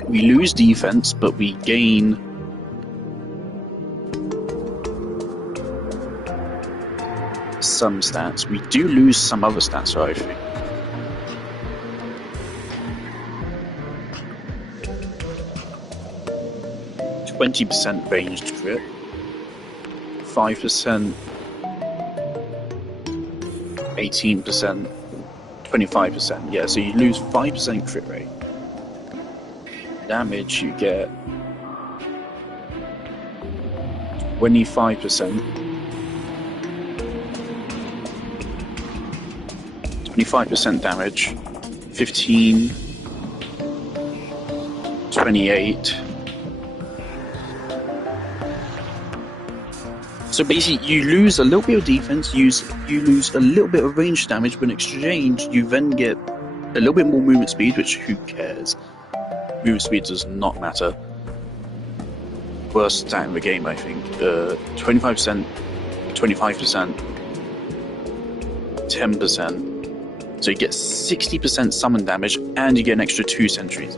We lose defense, but we gain some stats. We do lose some other stats, though, I think. %20 ranged crit, 5%, 18%, 25%. Yeah, so you lose 5% crit rate. Damage you get 25%. 25% damage, 15, 28. So basically, you lose a little bit of defense, you lose a little bit of range damage, but in exchange, you then get a little bit more movement speed, which who cares? Movement speed does not matter. Worst stat in the game, I think. 25%, 25%, 10%. So you get 60% summon damage, and you get an extra 2 sentries.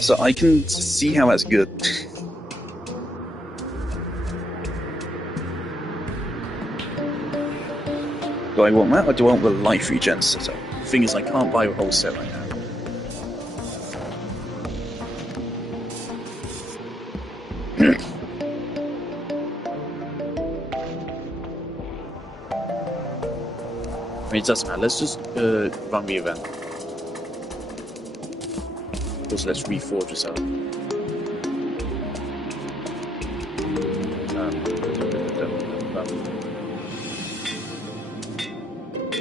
So I can see how that's good. Do I want that, or do I want the life regen setup? The thing is, I can't buy a whole set right now. I mean, it doesn't matter. Let's just run the event. Also, let's reforge this out.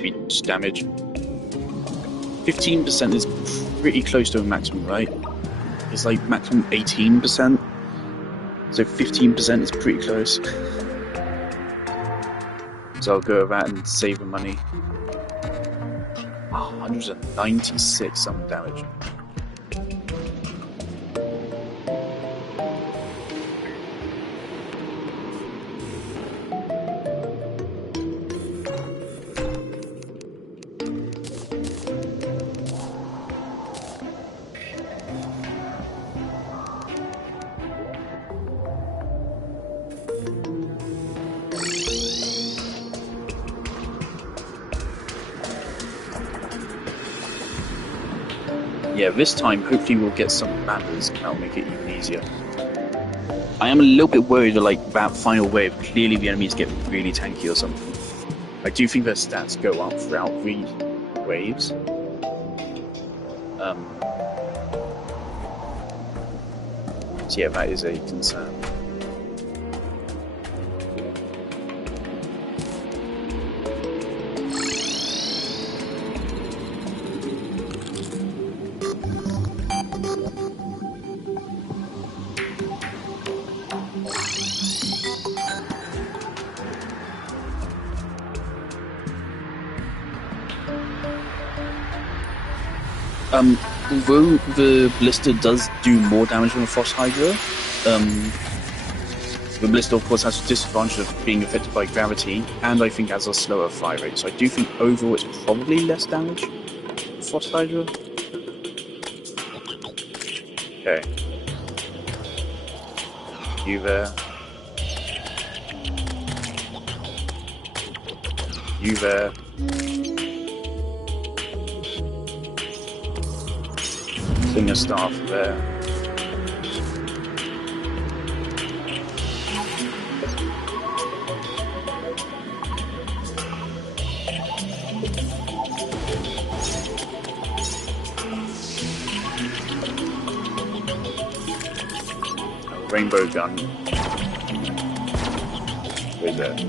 Reach damage. 15% is pretty close to a maximum, right? It's like maximum 18%. So 15% is pretty close. So I'll go with that and save the money. 196 summon damage. Yeah, this time hopefully we'll get some manners and that'll make it even easier. I am a little bit worried that like that final wave, clearly the enemies get really tanky or something. I do think their stats go up throughout the waves. So yeah, that is a concern. Although the Blister does do more damage than the Frost Hydra, the Blister of course has the disadvantage of being affected by gravity, and I think has a slower fire rate, so I do think overall it's probably less damage than Frost Hydra. Okay. You there. You there. Slinger Staff there. Rainbow Gun. Where's that?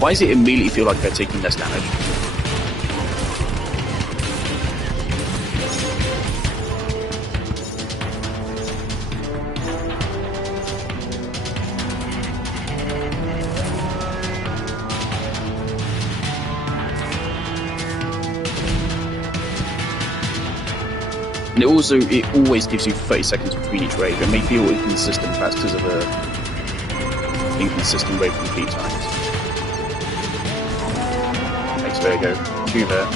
Why does it immediately feel like they're taking less damage? And it always gives you 30 seconds between each wave. It may feel inconsistent, but that's because of the inconsistent wave complete times. There you go, 2 there.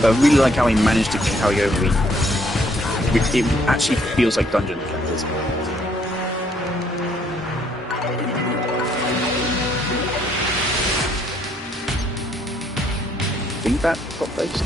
But I really like how he managed to carry over me. It actually feels like Dungeon Defenders. Think that top based?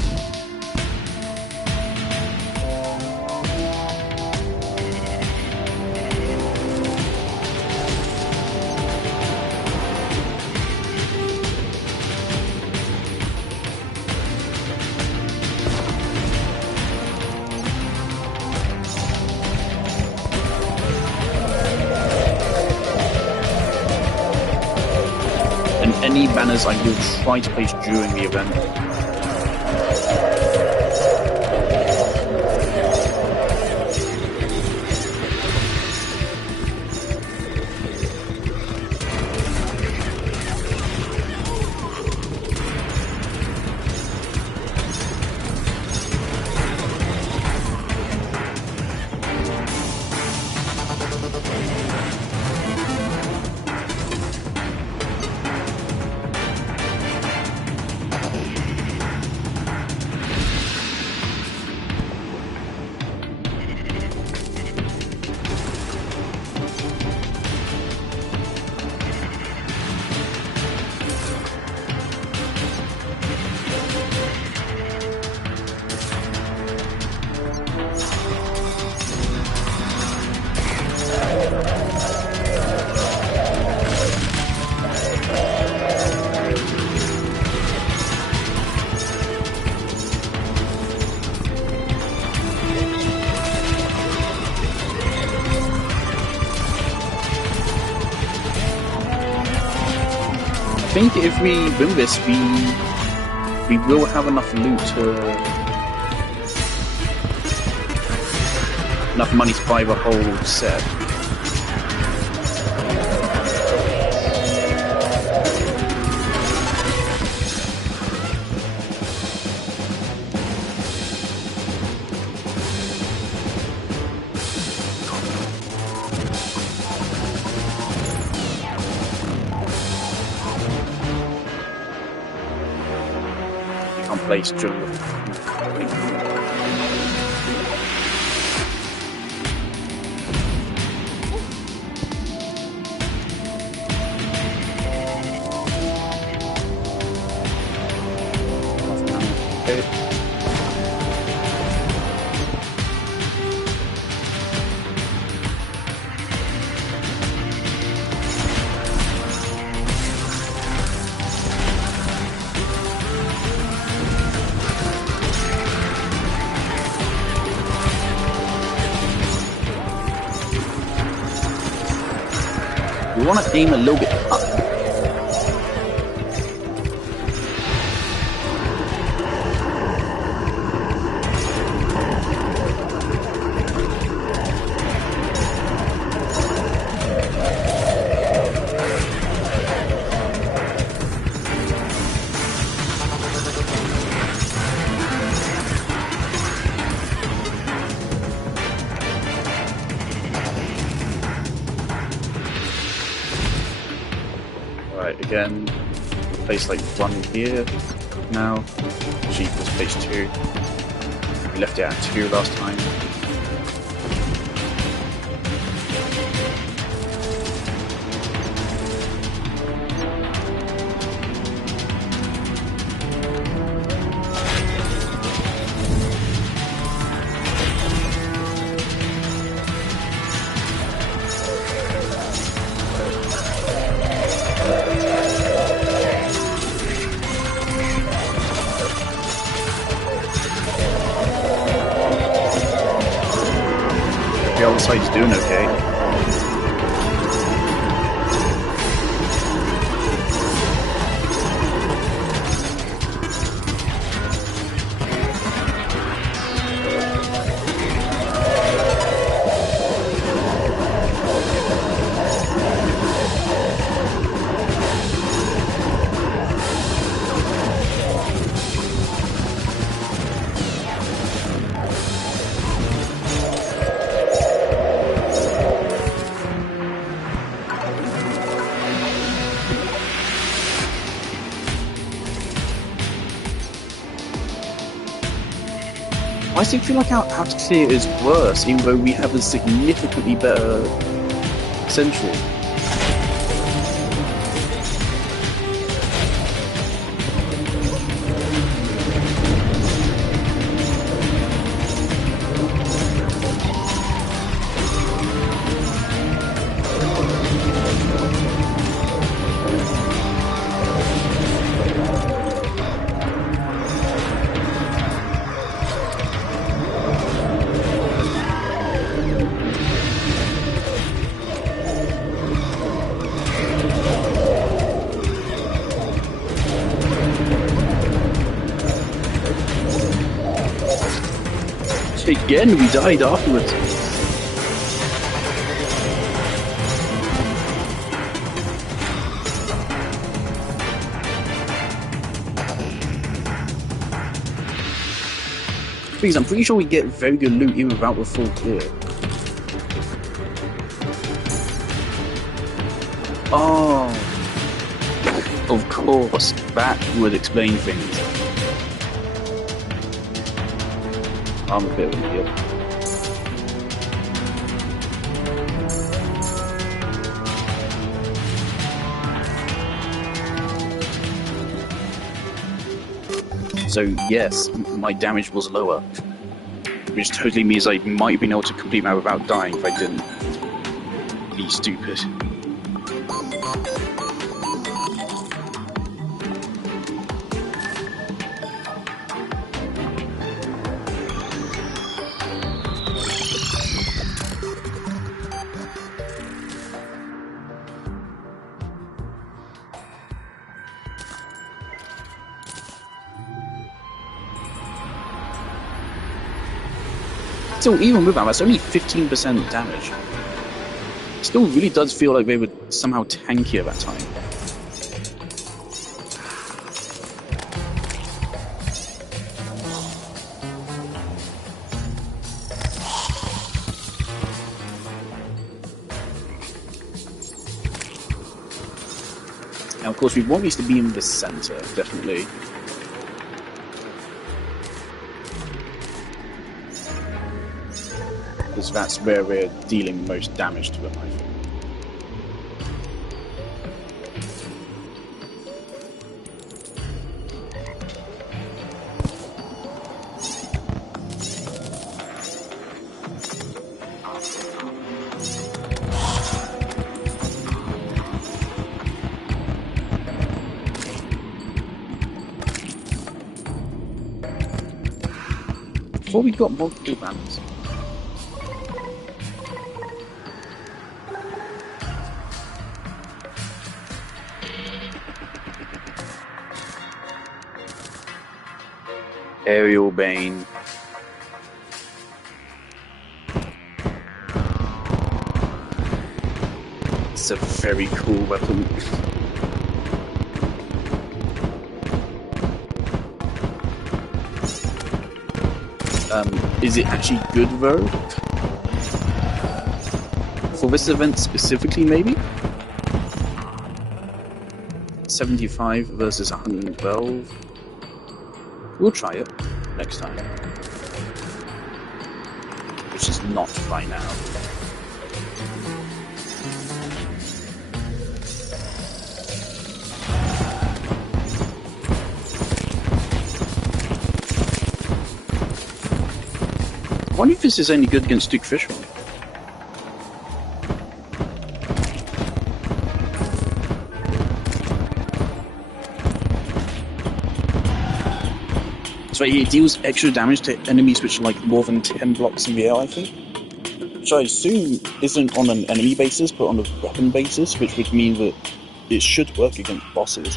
Any banners I will try to place during the event. I think if we win this, we will have enough loot enough money to buy the whole set. Place during the We want to aim a little bit up. Again, place like 1 here now. Sheep was place 2. We left it at 2 last time. The other side's doing okay. I still feel like our clear is worse, even though we have a significantly better central. Again, we died afterwards. Please, I'm pretty sure we get very good loot even without the full clear. Oh, of course, that would explain things. I'm a bit of an idiot. So yes, my damage was lower, which totally means I might have been able to complete that without dying if I didn't be stupid. Still, even with that, that's only 15% damage. It still really does feel like they were somehow tankier that time. Now, of course, we want these to be in the center, definitely. Because that's where we're dealing most damage to them, I think. Before we got multiple banners. Aerial Bane. It's a very cool weapon. Is it actually good though? For this event specifically, maybe? 75 versus 112. We'll try it next time. Which is not right now. I wonder if this is any good against Duke Fishron. So it deals extra damage to enemies which are like more than 10 blocks in the air, I think. Which I assume isn't on an enemy basis, but on a weapon basis, which would mean that it should work against bosses.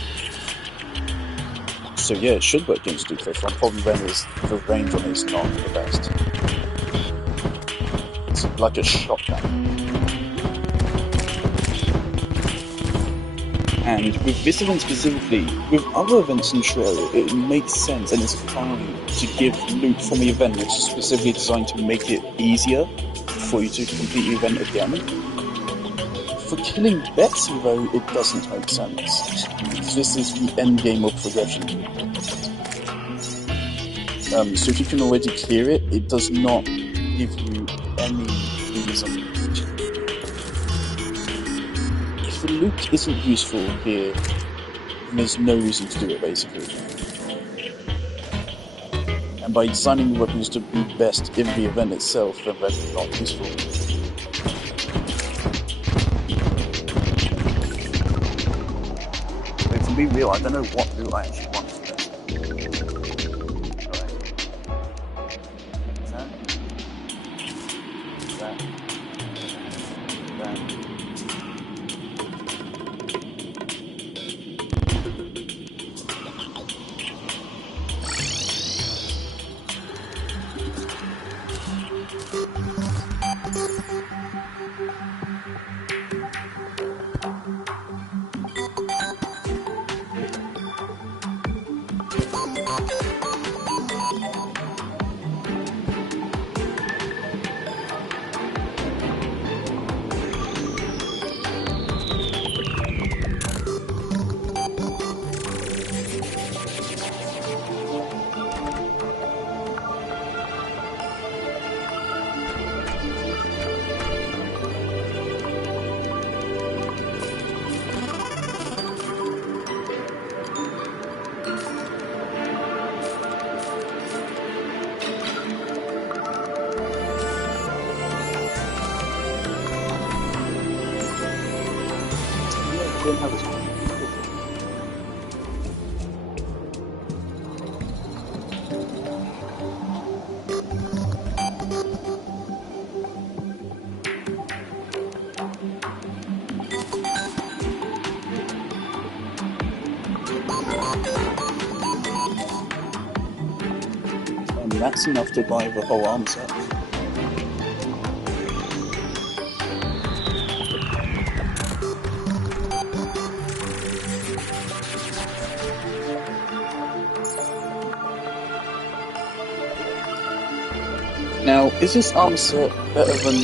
So yeah, it should work against Duke Fishron. The problem then is the range on it is not the best. It's like a shotgun. And with this event specifically, with other events in Terraria, it makes sense and it's fine to give loot from the event which is specifically designed to make it easier for you to complete the event again. For killing Betsy though, it doesn't make sense. This is the end game of progression. So if you can already clear it, it does not give you any reason. If the loot isn't useful here, then there's no reason to do it, basically. And by designing the weapons to be best in the event itself, then they're not useful. But to be real, I don't know what loot I actually want from this. And that's enough to buy the whole arm set. Now, is this armor set better than,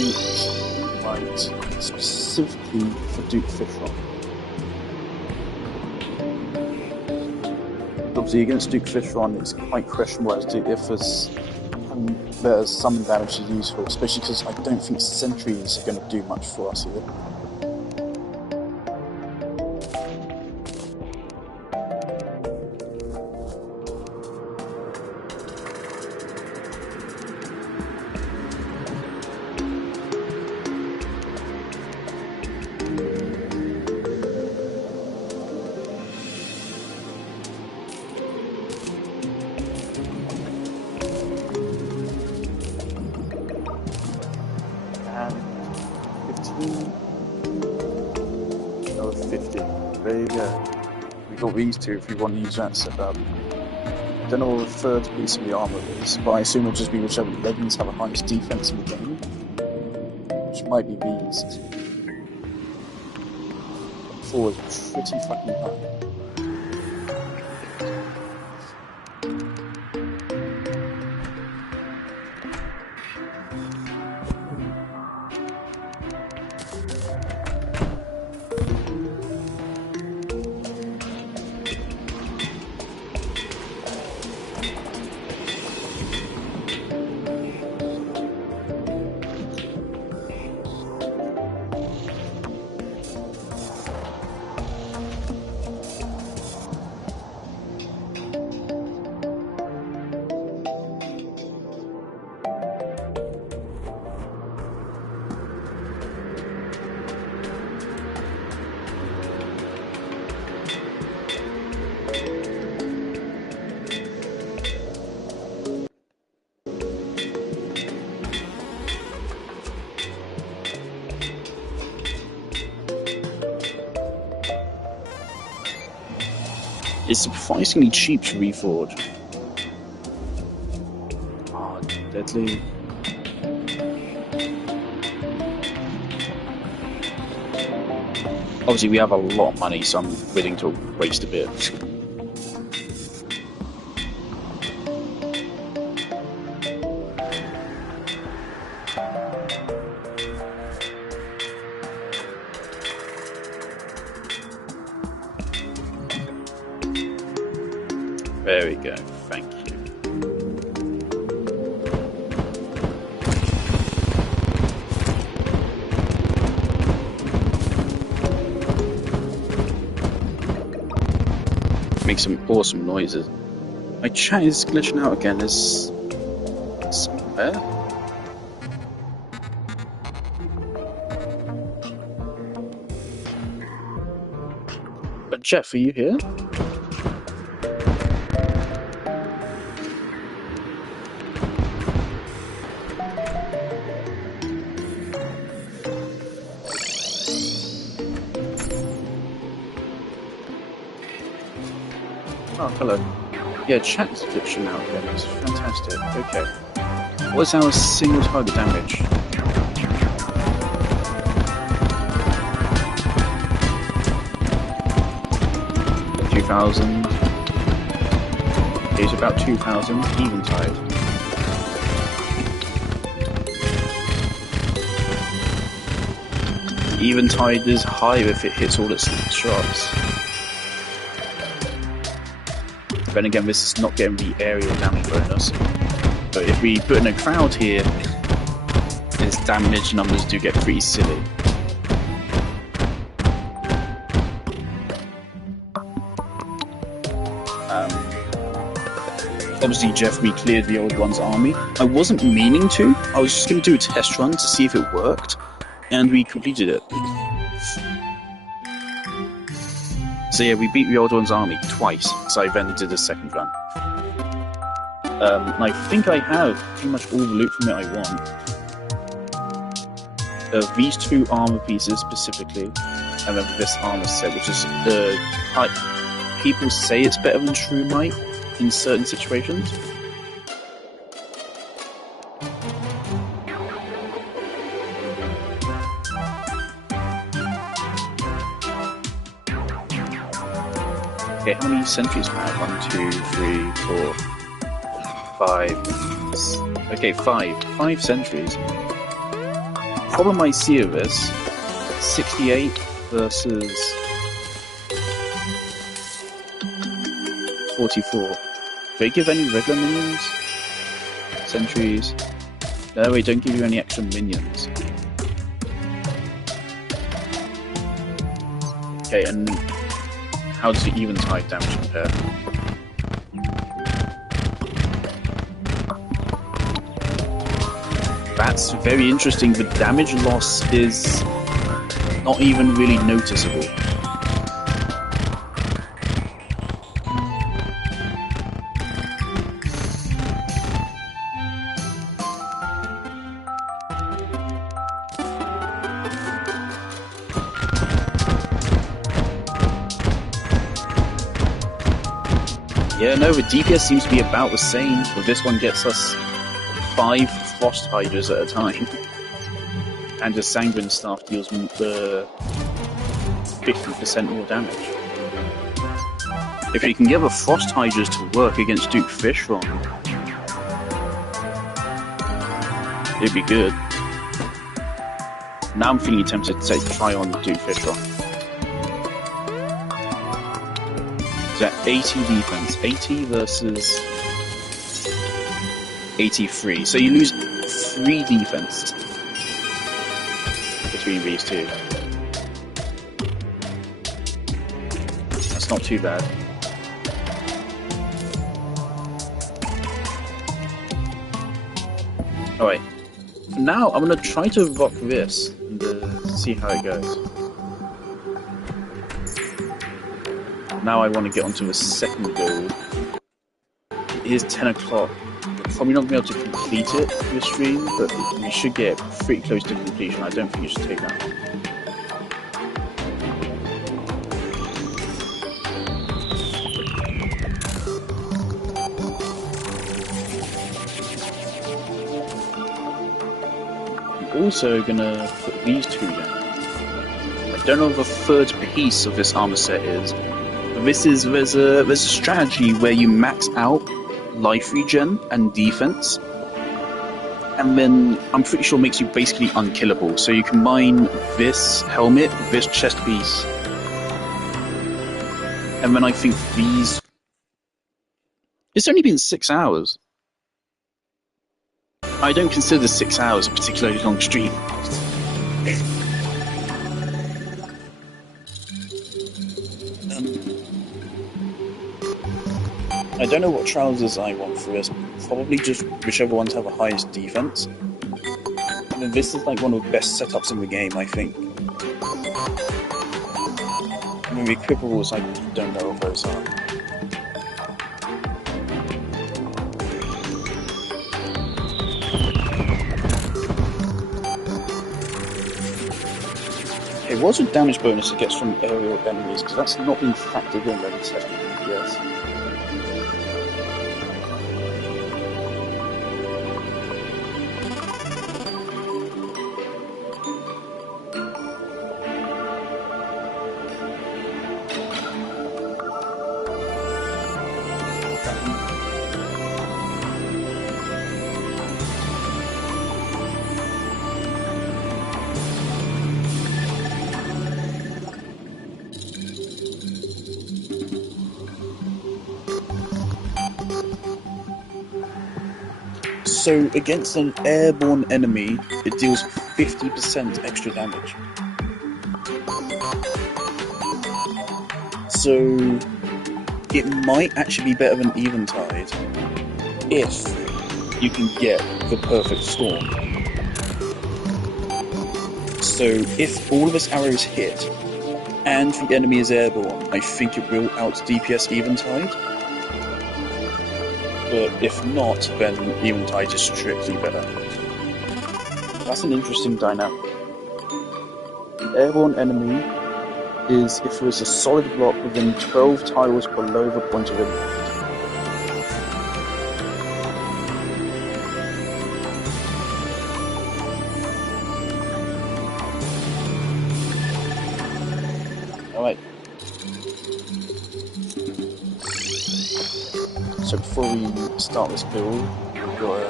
right, specifically for Duke Fishron? Obviously, against Duke Fishron, it's quite questionable as to if there's summon damage is useful, especially because I don't think sentries are going to do much for us here. There you go. We got these two if you want to use that setup. don't know what the third piece of the armor is, but I assume it'll just be whichever leggings have the highest defense in the game. Which might be these. 4 is pretty fucking high. It's surprisingly cheap to reforge. Ah, oh, deadly. Obviously, we have a lot of money, so I'm willing to waste a bit. There we go, thank you. Make some awesome noises. My chat is glitching out again. Is somewhere? But Jeff, are you here? Oh, hello. Yeah, chat is glitching out again. It's fantastic. Okay. What's our single target damage? 2,000. It's about 2,000 eventide. Eventide is high if it hits all its shots. Then again, this is not getting the aerial damage bonus. But if we put in a crowd here, its damage numbers do get pretty silly. Obviously, Jeff, we cleared the old one's army. I wasn't meaning to. I was just going to do a test run to see if it worked, and we completed it. So yeah, we beat the old one's army twice, so I then did a second run. And I think I have pretty much all the loot from it I want. These 2 armor pieces specifically, and then this armor set, which is people say it's better than True Might in certain situations. Okay, how many sentries do I have? 1, 2, 3, 4, 5. Okay, 5. 5 sentries. Problem I see of this: 68 versus 44. Do they give any regular minions? Sentries? No, they don't give you any extra minions. Okay, and how does the eventide damage compare? That's very interesting. The damage loss is not even really noticeable. Yeah, no, the DPS seems to be about the same, but this one gets us 5 Frost Hydras at a time. And the Sanguine Staff deals 50% more damage. If you can get the Frost Hydras to work against Duke Fishron, it'd be good. Now I'm feeling tempted to try on Duke Fishron. Is that 80 defense? 80 versus 83. So you lose 3 defense between these two. That's not too bad. Alright. Now I'm gonna try to rock this and see how it goes. Now I want to get onto the second build. It is 10 o'clock. We're probably not going to be able to complete it for the stream, but we should get pretty close to completion. I don't think it should take that long. I'm also going to put these two down. I don't know what the third piece of this armor set is. There's a strategy where you max out life regen and defense, and then I'm pretty sure makes you basically unkillable. So you combine this helmet, this chest piece, and then I think these. It's only been 6 hours. I don't consider 6 hours a particularly long stream. I don't know what trousers I want for this. Probably just whichever ones have the highest defense. I mean, this is like one of the best setups in the game, I think. I mean, the equipables, I don't know what those are. Okay, what's the damage bonus it gets from aerial enemies? Because that's not been factored in when it's tested DPS. So against an airborne enemy, it deals 50% extra damage. So it might actually be better than Eventide if you can get the perfect storm. So if all of its arrows hit and the enemy is airborne, I think it will out DPS Eventide. But if not, then Eventide is strictly better. That's an interesting dynamic. The airborne enemy is if there is a solid block within 12 tiles below the point of impact. Alright. So before we start this build, we've got to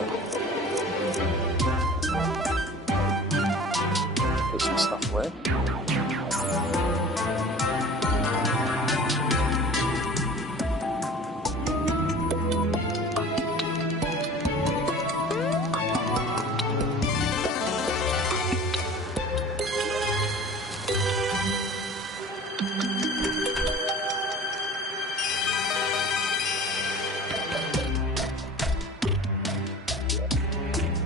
put some stuff away.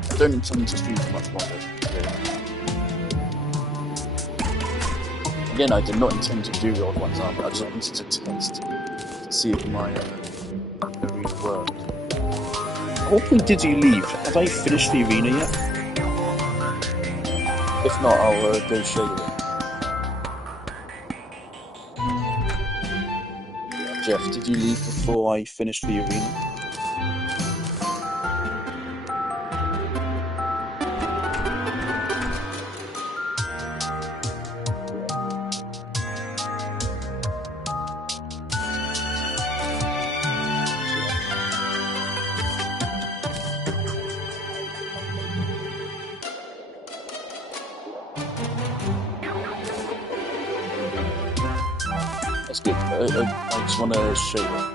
I don't intend to stream for much longer. Again, I did not intend to do the odd ones out, but I just wanted to test to see if my arena worked. At what point did you leave? Have I finished the arena yet? If not, I'll go show you it. Jeff, did you leave before I finished the arena? That's good. I just want to show you.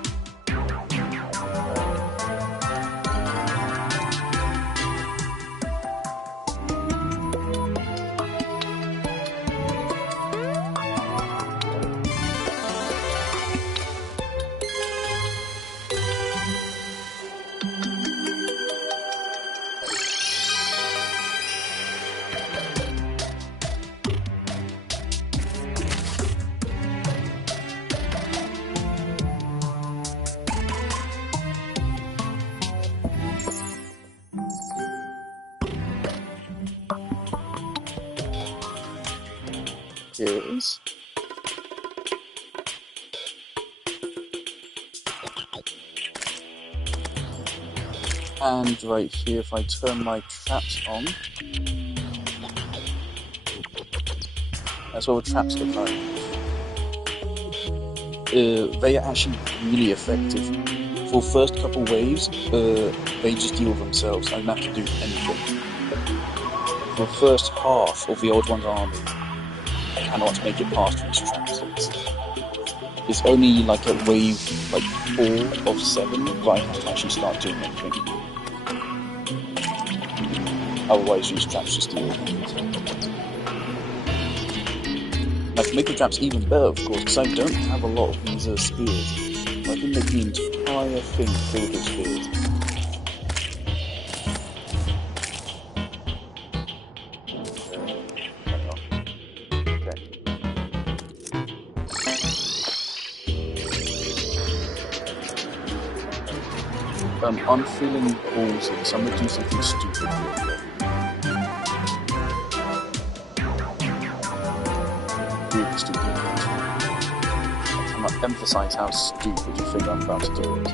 Here it is. And right here, if I turn my traps on, that's what the traps look like. They are actually really effective. For the first couple waves, they just deal with themselves. I don't have to do anything. For the first half of the Old One's army, I cannot make it past these traps. It's only like a wave, like 4 of 7, that I have to actually start doing anything. Otherwise, these traps just deal with them. I can make the traps even better, of course, because I don't have a lot of these spears. I can make the entire thing filled with spears. I'm feeling ballsy, so I'm going to do something stupid here. Really stupid. I'm going to emphasize how stupid you think I'm about to do it.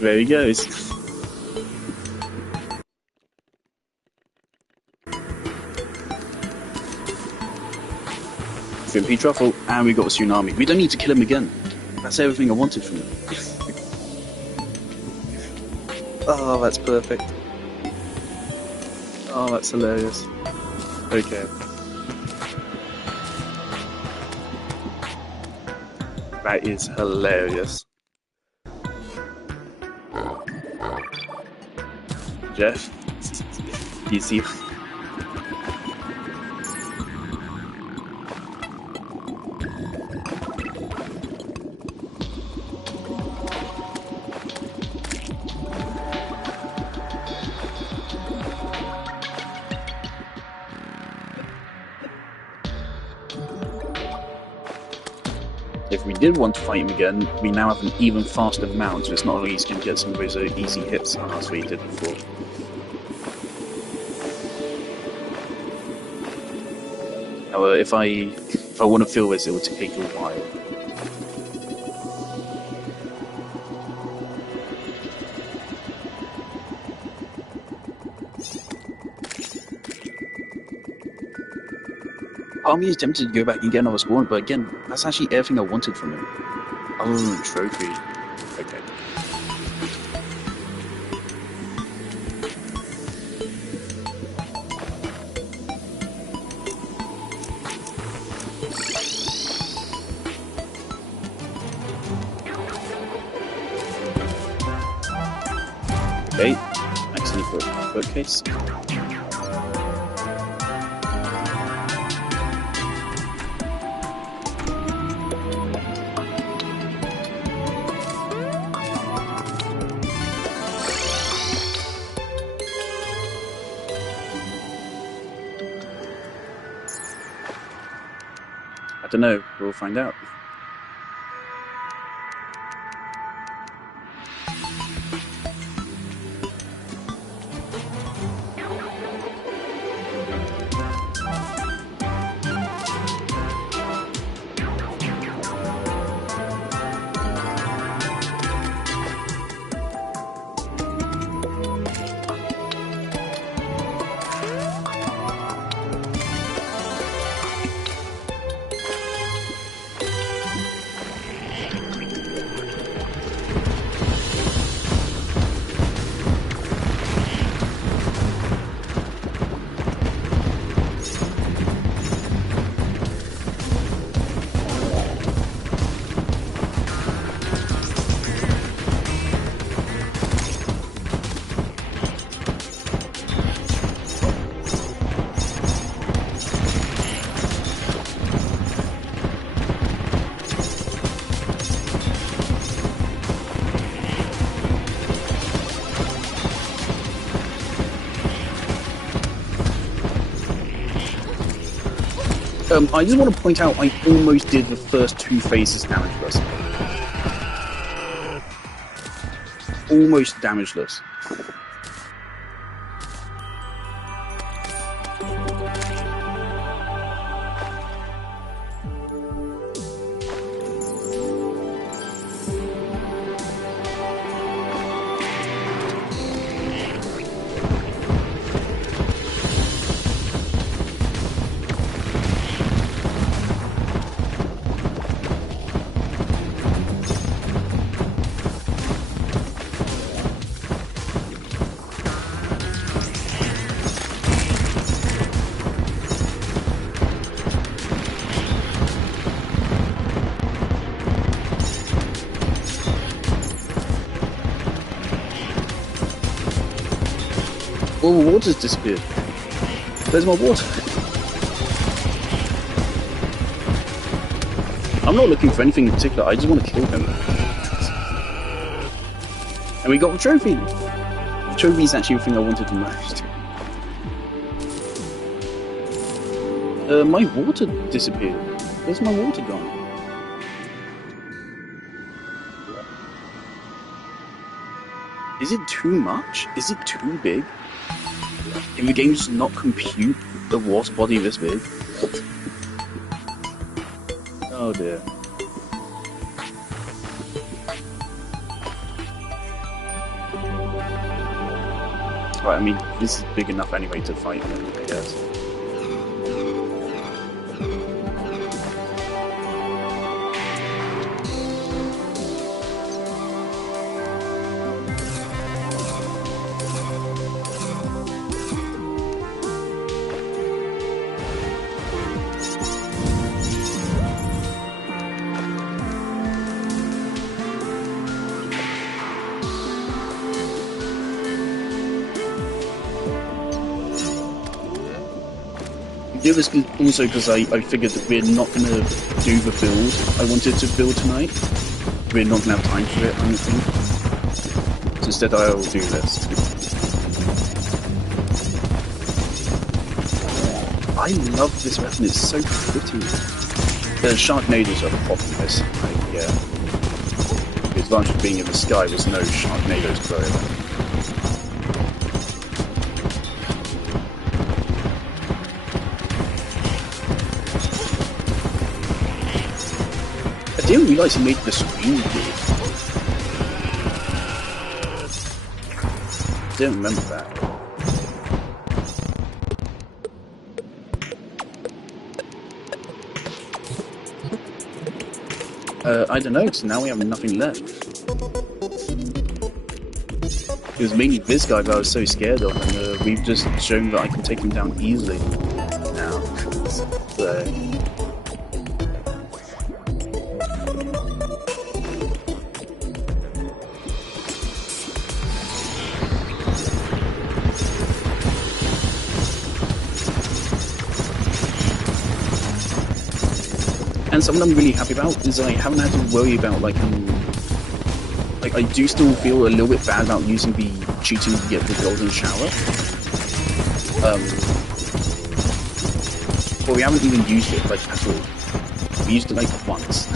There he goes. Shrimpy Truffle, and we got a tsunami. We don't need to kill him again. That's everything I wanted from him. Oh, that's perfect. Oh, that's hilarious. Okay. That is hilarious. Jeff, you see... If we did want to fight him again, we now have an even faster mount, so it's not like he's going to get some of those easy hits on us we did before. However, if I want to feel this, it will take a while. Part of me is tempted to go back and get another spawn, but again, that's actually everything I wanted from him. Other than a trophy. Okay. Okay, actually for a bookcase. I don't know, we'll find out. I just want to point out I almost did the first 2 phases damageless. Almost damageless. Oh, the water's disappeared. Where's my water? I'm not looking for anything in particular, I just want to kill him. And we got the trophy! The trophy is actually the thing I wanted the most. My water disappeared. Where's my water gone? Is it too much? Is it too big? Can the game just not compute the water body this big? Oh dear. Right, I mean, this is big enough anyway to fight him, I guess. do this also because I figured that we're not going to do the build I wanted to build tonight. We're not going to have time for it, I don't think. So instead I'll do this. I love this weapon, it's so pretty. The Sharknadoes are the problem with this. The advantage of being in the sky was no Sharknadoes to worry about. I didn't realise he made the screen big. Didn't remember that. I don't know, because now we have nothing left. It was mainly this guy that I was so scared of, and we've just shown that I can take him down easily now. So... And something I'm really happy about is I haven't had to worry about, like I do still feel a little bit bad about using the cheating to get the golden shower. But we haven't even used it, like, at all. We used it, like, once.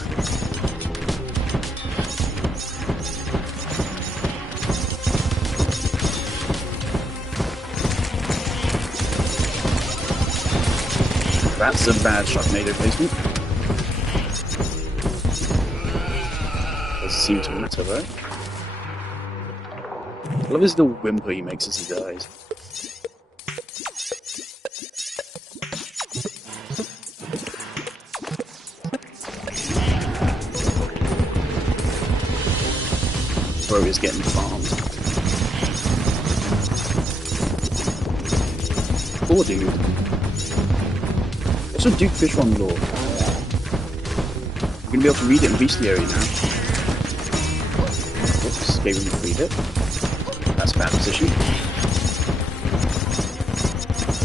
That's a bad Sharknado placement. Seem to matter, right? I love his little whimper he makes as he dies. Bro is getting farmed. Poor dude. What's a Duke Fishron lore? We're gonna be able to read it in bestiary now. Gave him a free hit. That's a bad position.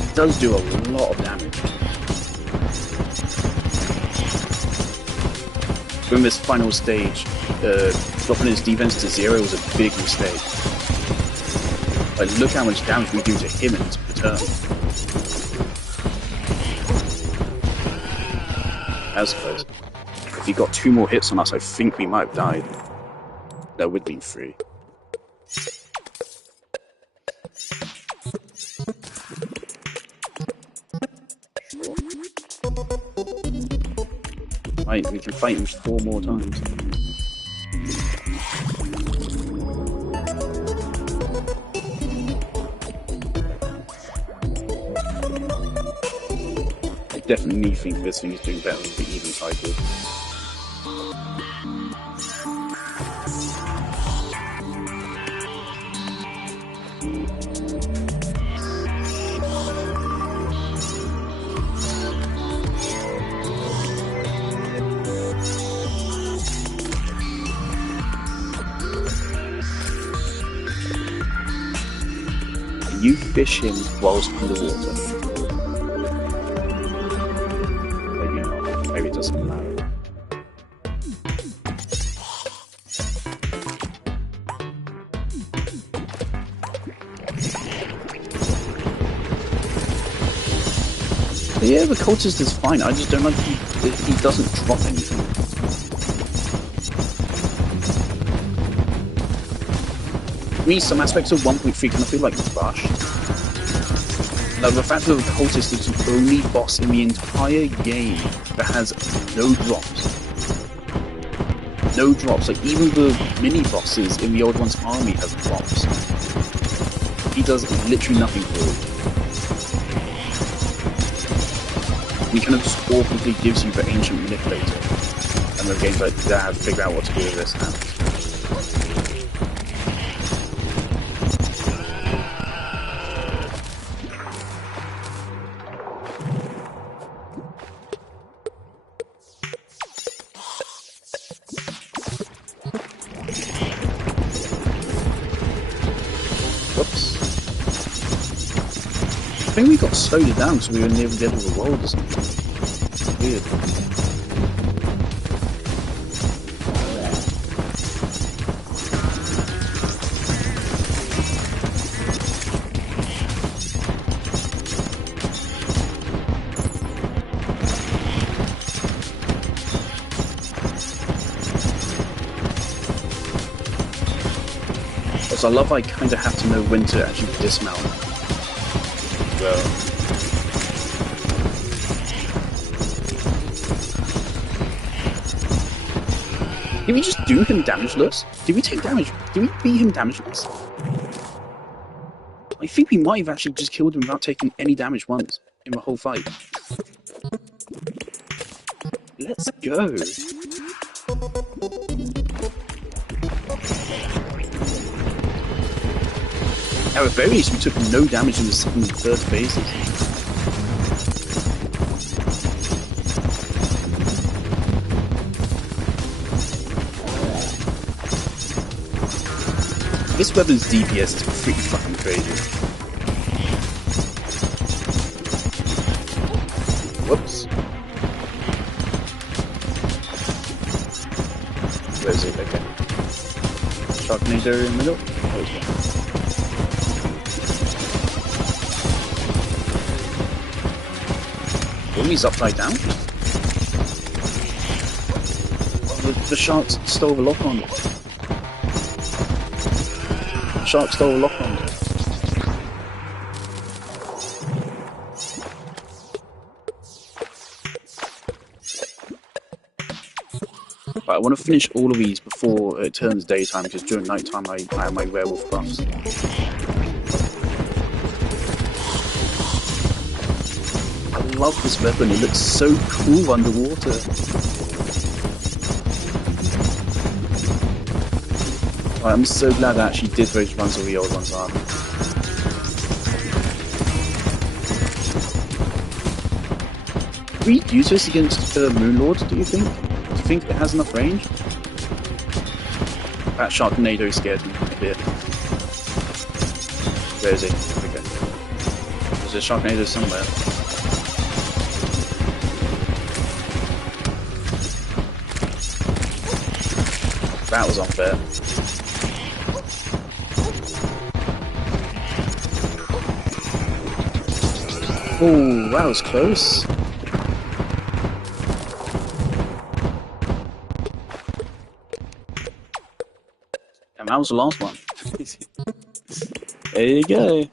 It does do a lot of damage. From this final stage, dropping his defense to 0 was a big mistake. Like, look how much damage we do to him in his return. As close. If he got 2 more hits on us, I think we might have died. That would be free. Right, we can fight him 4 more times. I definitely think this thing is doing better than the even cycle. You fish him whilst underwater. Maybe not. Maybe it doesn't matter. Yeah, the cultist is fine. I just don't like he doesn't drop anything. To me, some aspects of 1.3 kind of feel like rushed. Like the fact that the cultist is the only boss in the entire game that has no drops. No drops. Like even the mini bosses in the Old One's army have drops. He does literally nothing for it. He kind of just awkwardly gives you the ancient manipulator, and the game's like, I have to figure out what to do with this now. Whoops. think we got slowed down because we were near the end of the world or something. Weird. I love I kind of have to know when to actually dismount. Well, did we just do him damageless? Did we take damage? Did we beat him damageless? I think we might have actually just killed him without taking any damage once in the whole fight. Let's go. At the very least, we took no damage in the second and third phases. This weapon's DPS is pretty fucking crazy. Whoops. Where is it? Okay. Sharknado in the middle. Oh, it's gone. He's upside down. The shark stole the lock on. The shark stole the lock on. Right, I want to finish all of these before it turns daytime because during nighttime I have my werewolf buffs. I love this weapon, it looks so cool underwater. Right, I'm so glad I actually did those runs of the old ones on. Can we use this against the Moonlord, do you think? Do you think it has enough range? That Sharknado scared me a bit. Where is he? Okay. There's a Sharknado somewhere. That was unfair. Oh, that was close. And that was the last one. There you go.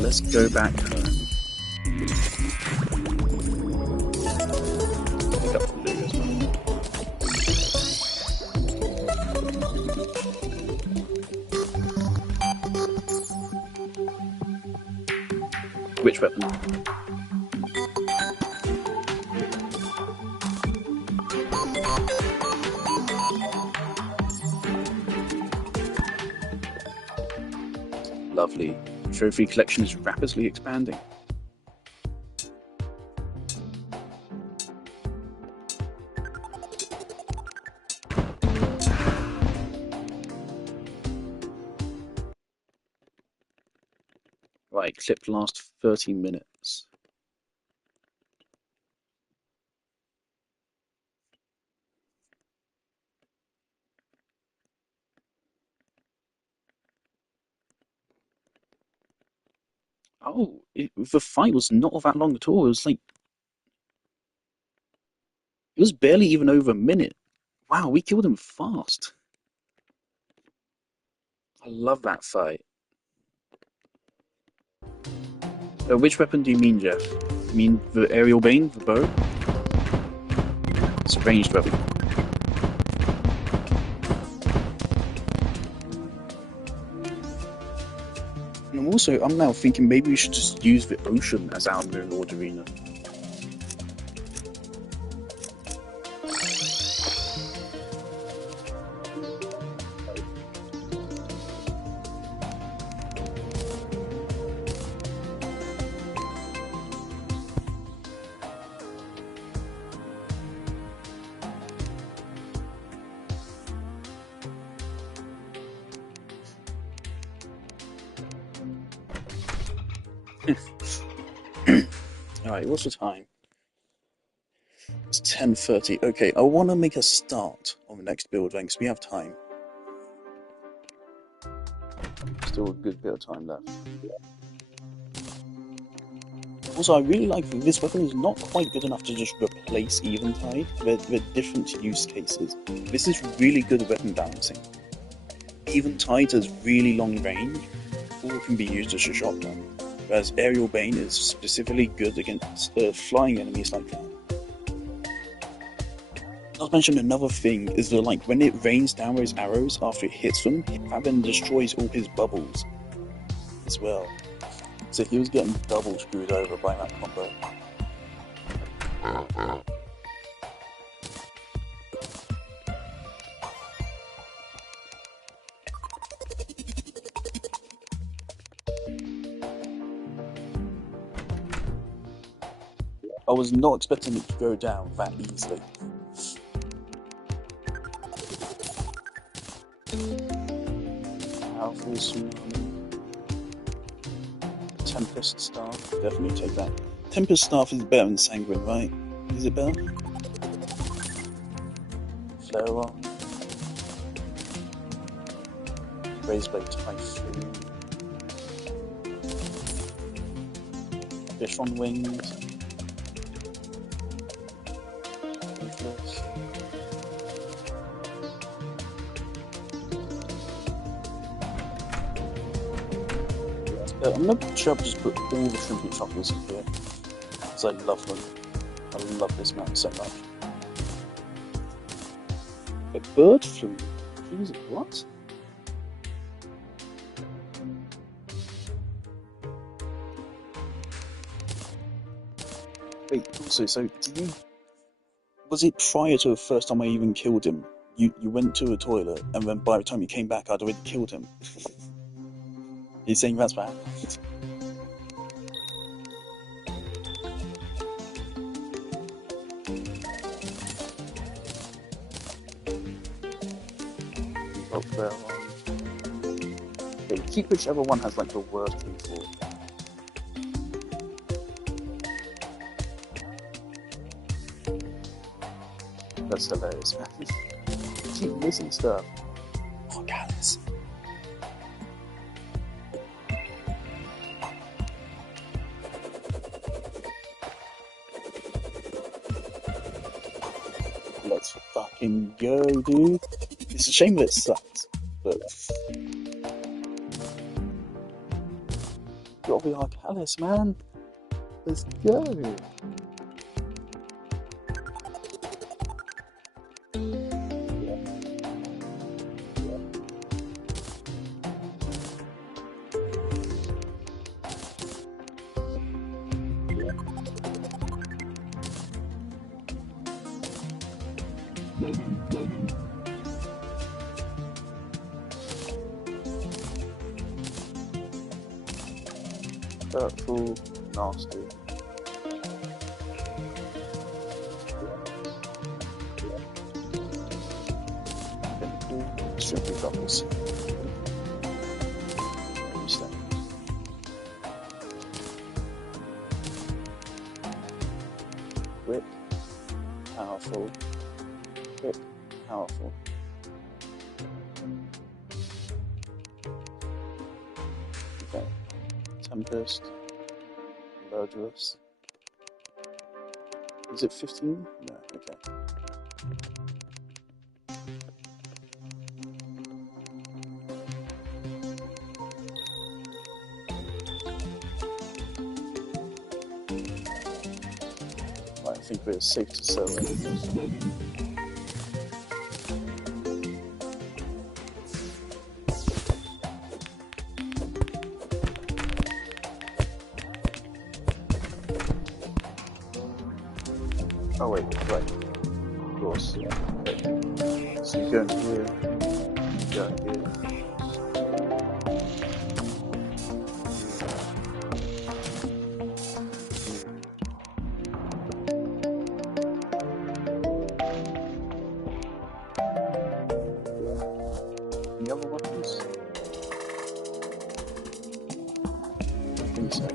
Let's go back home. Pick up the loot as well. Which weapon? Lovely. Trophy collection is rapidly expanding. Right, clip last 30 minutes. Oh, the fight was not that long at all. It was like... It was barely even over a minute. Wow, we killed him fast. I love that fight. Which weapon do you mean, Jeff? You mean the aerial bane, the bow? It's a ranged weapon. And also, I'm now thinking maybe we should just use the ocean as our Moonlord arena. Alright, what's the time? It's 10:30. Okay, I want to make a start on the next build because we have time. Still a good bit of time left. Also, I really like that this weapon is not quite good enough to just replace Eventide. They're different use cases. This is really good weapon balancing. Eventide has really long range, or can be used as a shotgun, whereas Aerial Bane is specifically good against flying enemies like that. Not to mention another thing is that like when it rains down those arrows after it hits them, that then destroys all his bubbles as well. So he was getting double screwed over by that combo. I was not expecting it to go down that easily. Powerful tsunami. Tempest Staff, definitely take that. Tempest Staff is better than Sanguine, right? Is it better? Flare on. Razorblade Typhoon. Fish on Wings. Ruthless. I'm not sure I'll just put all the tribute chocolate in here, because I love them. I love this map so much. A bird flu? What? Wait, also, so did you... Was it prior to the first time I even killed him? You went to a toilet, and then by the time you came back, I'd already killed him. You're saying that's bad? Okay, keep whichever one has like the worst people. That's hilarious, man. Keep missing stuff. Oh, guys. Let's fucking go, dude. It's a shame that it sucks, but gotta be Arcalis, man. Let's go. Hurtful, nasty. Simply doubles. Quick, powerful, quick, powerful. Okay. Tempest, Murderous. Is it 15? No, okay. I think we're safe to sell it. Oh wait, right. Of course, yeah. Okay. So you go in here, you go in here. Any other weapons? I think so.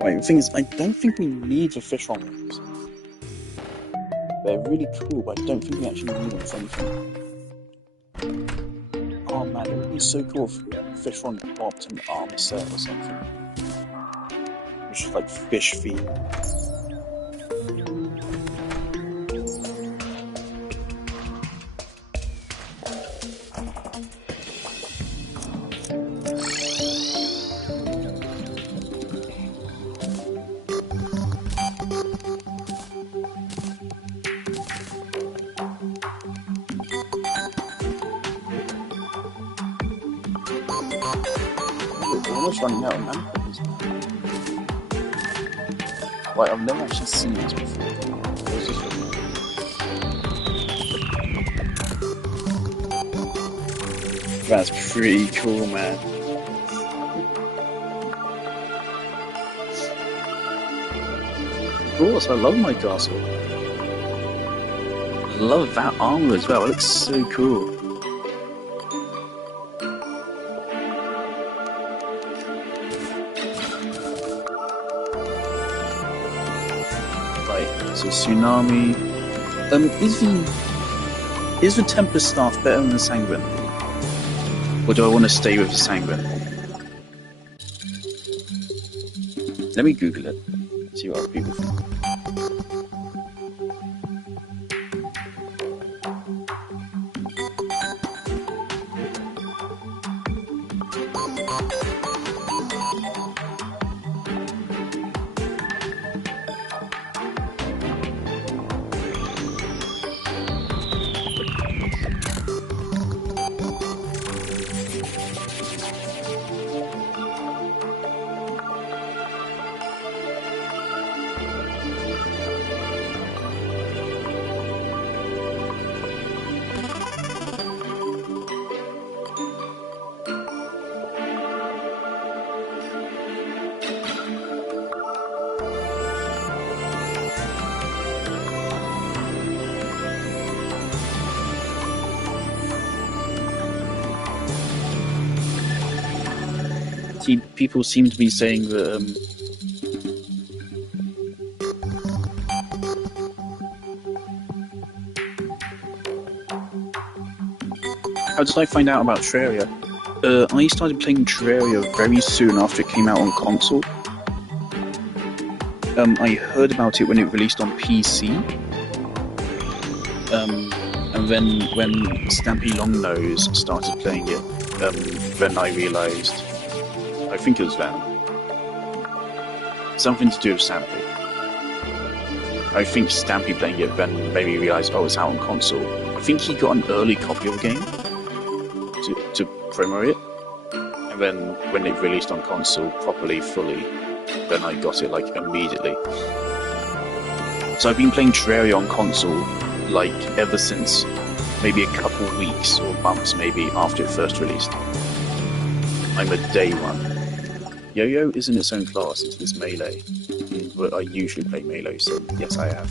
Wait, the thing is, I don't think we need the fish on ones. They're really cool, but I don't think we actually need them for anything. Oh man, it would be so cool if fish on popped an armor set or something. Which is like fish feet. We're almost running out of mannequins. Like, I've never actually seen this before. It's just that's pretty cool, man. Of course, I love my castle. I love that armor as well, it looks so cool. Right, so Tsunami. Is the Tempest Staff better than the Sanguine? Or do I want to stay with the Sanguine? Let me Google it, see what other people think. People seem to be saying that how did I find out about Terraria? I started playing Terraria very soon after it came out on console. I heard about it when it released on PC. And then when Stampy Longnose started playing it, then I realised. I think it was then. Something to do with Stampy. I think Stampy playing it then made me realise, oh, it's out on console. I think he got an early copy of the game to promo it. And then when it released on console properly, fully, then I got it like immediately. So I've been playing Terraria on console like ever since maybe a couple weeks or months maybe after it first released. I'm a day one. Yo-Yo is in its own class, it's melee. But I usually play melee, so yes I have.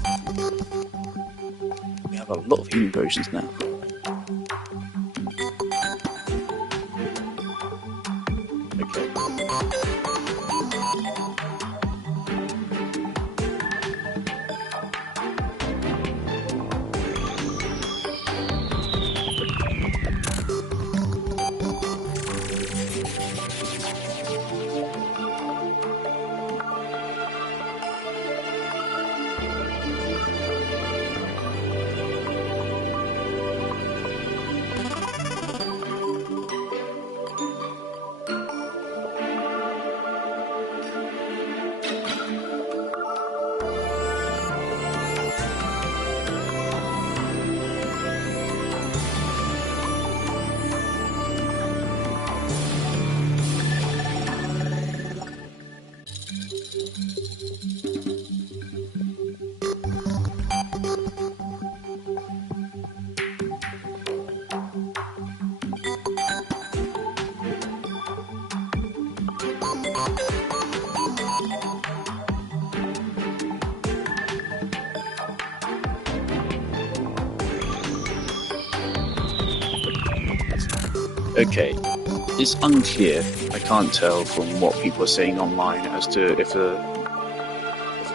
We have a lot of healing potions now. Okay. Okay, it's unclear. I can't tell from what people are saying online as to if the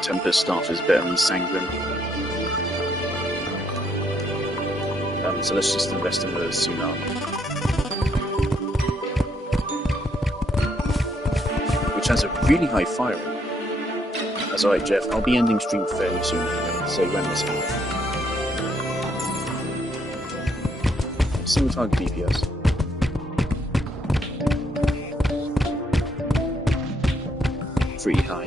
Tempest staff is better than Sanguine. So let's just invest in the Tsunami. Which has a really high fire rate. That's alright, Jeff. I'll be ending stream fairly soon anyway, so when this happens. Single target DPS. Pretty high.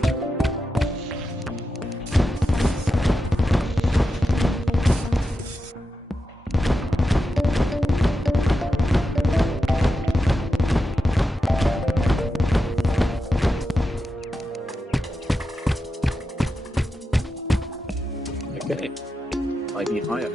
Okay, might be higher.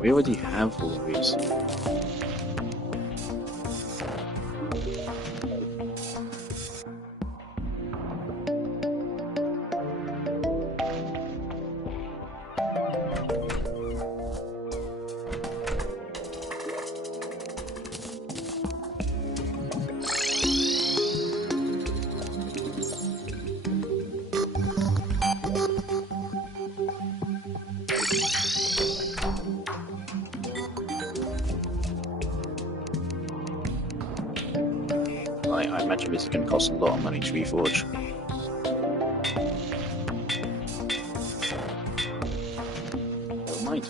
We already have all of these. I imagine this is going to cost a lot of money to reforge. Never mind.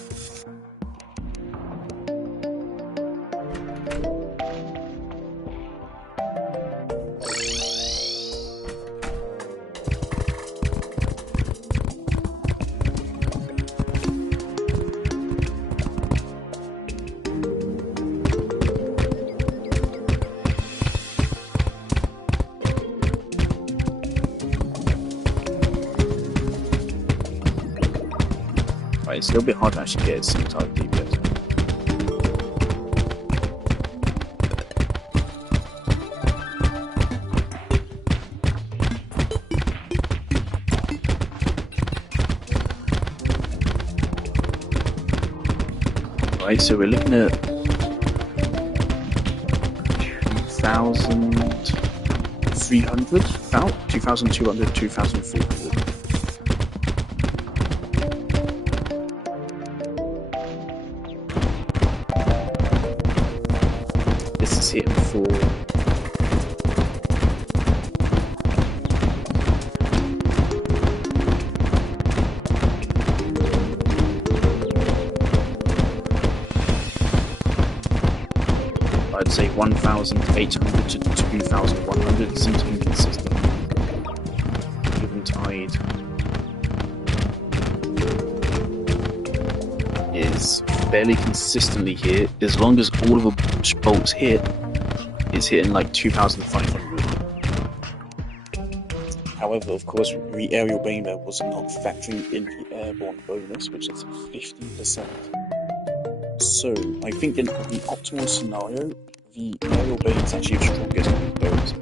It's a little bit hard to actually get a single target DPS. Right, so we're looking at 2,300, about 2,200, 2,300. Hitting for I'd say 1,800 to 2,100 seems inconsistent. Eventide is fairly consistently hit as long as all of the bolts hit. Is hitting like 2,500. However, of course, the aerial banger was not factoring in the airborne bonus, which is 50%. So, I think in the optimal scenario, the aerial bane is actually the strongest bonus.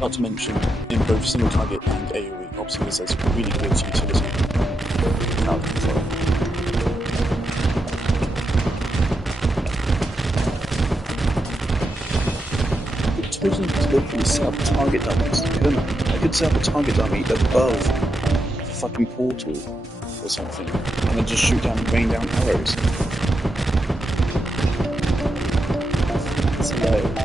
Not to mention, in both single target and AoE, obviously this has really good utility. Out of control. Totally set up target dummies, couldn't I? I could set up a target dummy above the fucking portal or something, and then just shoot down and rain down arrows. It's hilarious.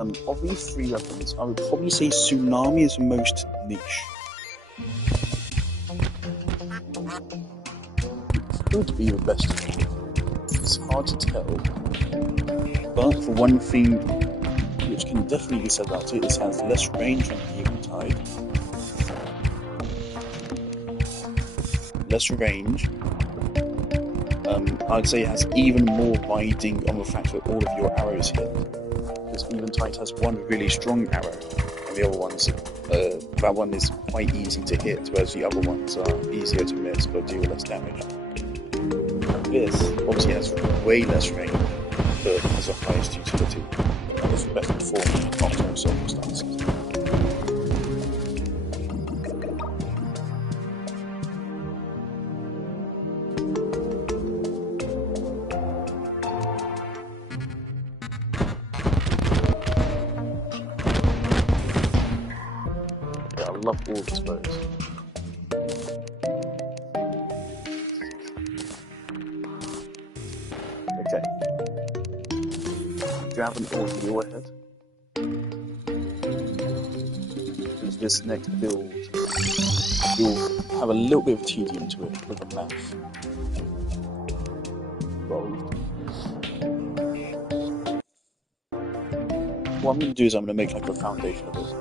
Of these three weapons, I would probably say Tsunami is the most niche. It could be the best. It's hard to tell. But for one thing, which can definitely be said about it, it has less range than the Eventide. Less range. I'd say it has even more riding on the fact that all of your arrows hit. Because Eventide has one really strong arrow, and the other ones, that one is quite easy to hit, whereas the other ones are easier to miss but deal less damage. And this obviously has way less range, but has the highest utility, and is the best performing in optimal circumstances. I love all these bows. Okay. Do you have an order in your head? Because this next build, you'll have a little bit of tedium to it with the math. What I'm going to do is I'm going to make like a foundation of it.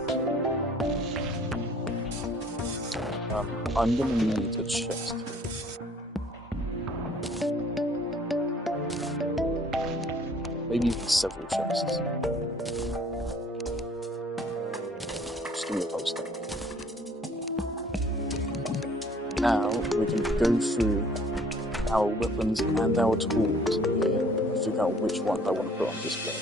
I'm going to need a chest. Maybe even several chests. Just give me a poster. Now we can go through our weapons and our tools here and figure out which one I want to put on display.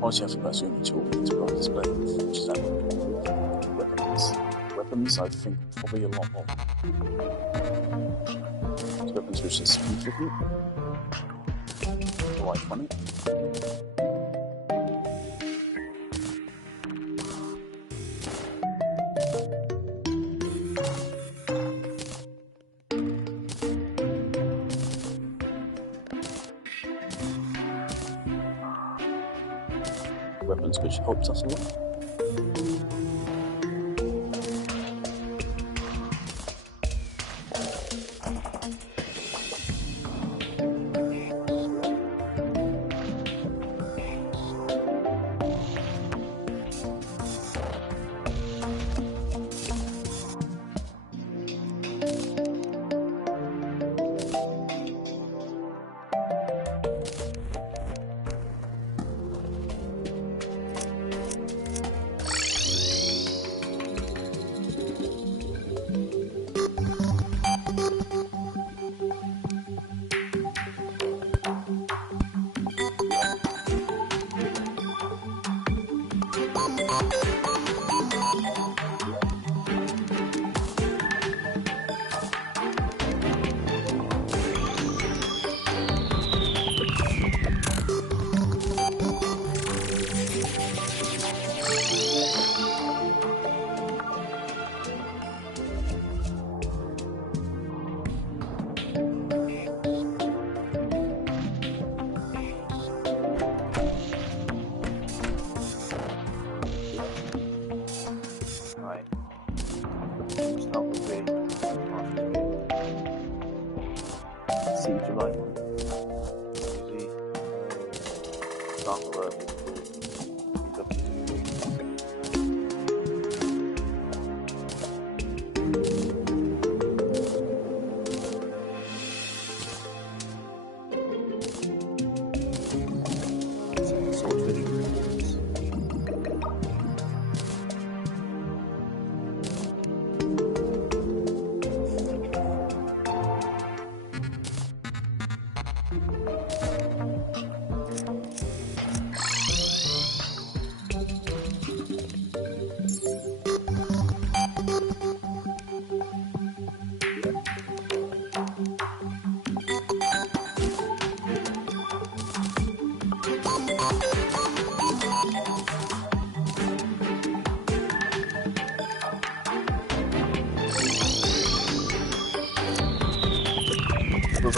Obviously, I think that's the only tool we need to put on display, which is our weapons. Weapons, I think, probably a lot more. So weapons which is significant. The life on it. Weapons which helps us a lot.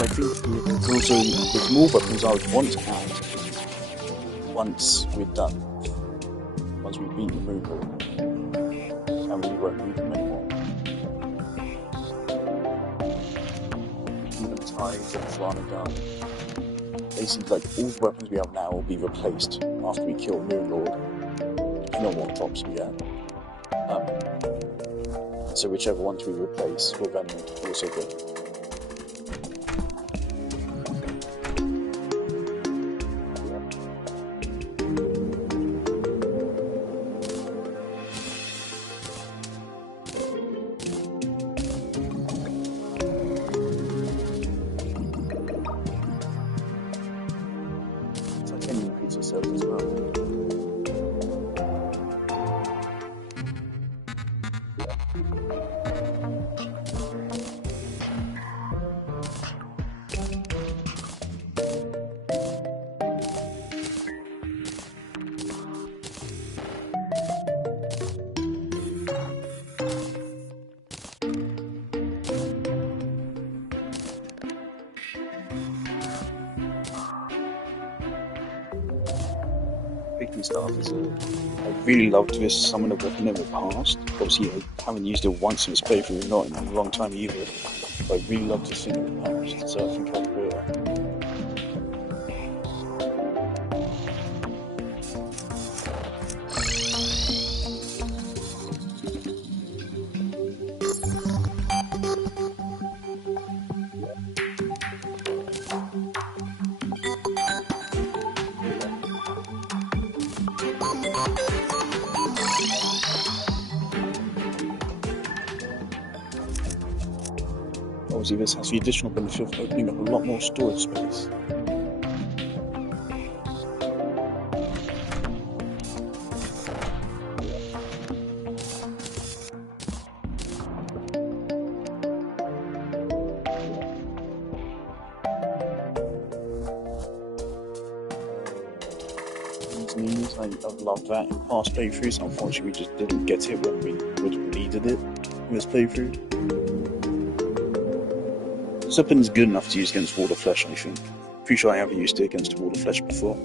I think there's more weapons I would want to add once we're done. Once we beat the Moon Lord, and we won't need them anymore. Even Tides and Flying Gun. Basically, like, all the weapons we have now will be replaced after we kill Moon Lord, depending on what drops we get. And so whichever ones we replace will then also go. Pizza service as well. Picking stuff is I really loved this summon of weapon in the past. Obviously, I haven't used it once in this playthrough, not in a long time either. But I really loved this thing in the past, so I think I'll do it. Obviously, this has the additional benefit of opening up a lot more storage space. I've loved that in past playthroughs. Unfortunately, we just didn't get it when we would have needed it in this playthrough. This weapon is good enough to use against Wall of Flesh, I think. Pretty sure I haven't used it against Wall of Flesh before.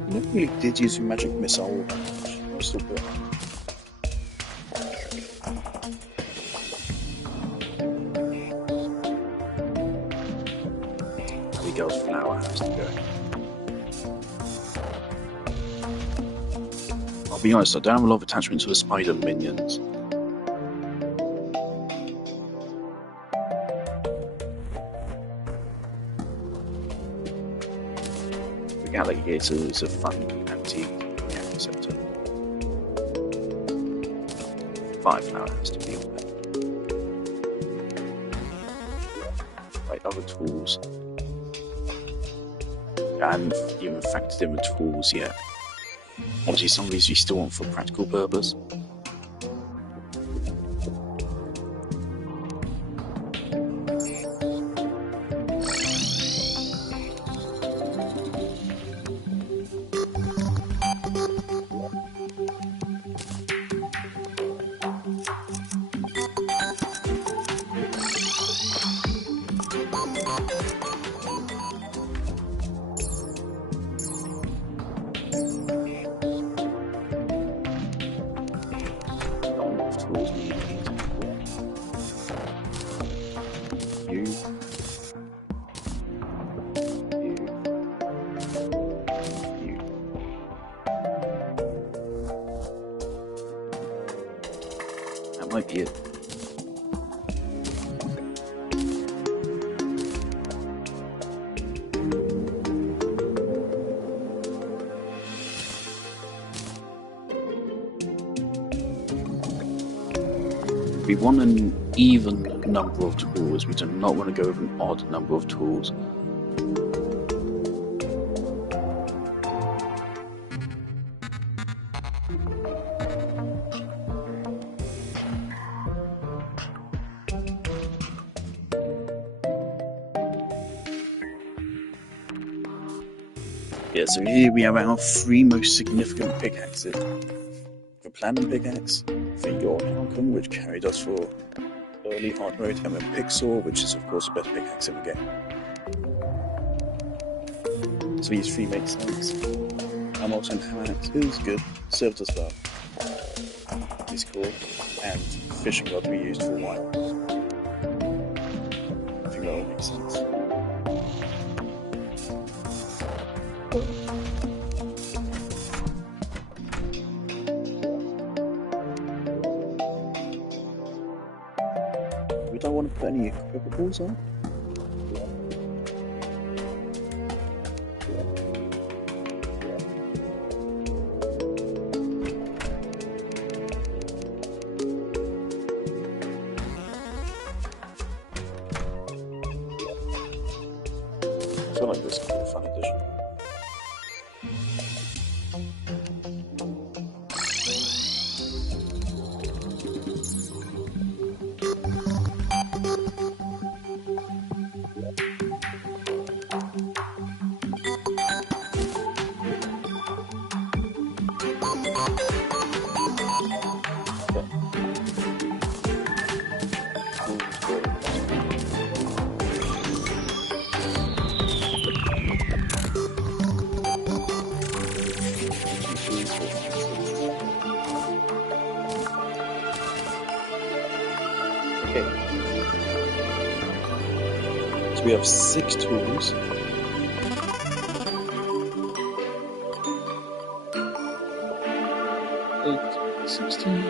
I never really did use a magic missile that much. I'm still good. Abigail's flower has to go. I'll be honest, I don't have a lot of attachment to the spider minions. The alligator is a fun anti-receptor. Fireflower has to be on there. Right, other tools. I haven't even factored in the tools yet. Obviously, some of these you still want for practical purpose. That might be it. We want an even number of tools. We do not want to go with an odd number of tools. Yeah, so here we have our 3 most significant pickaxes. The Platinum Pickaxe, for your outcome, which carried us for early hard mode, and then Pixel, which is of course the best pickaxe in the game. So these 3 make sense. Our Molten Hammer Axe is good, served us well. It's cool, and fishing rod we used for a while. I think that all makes sense. We don't want to put any equipables on. I feel like this could be a fun addition. Okay. So we have 6 tools. 8, 16.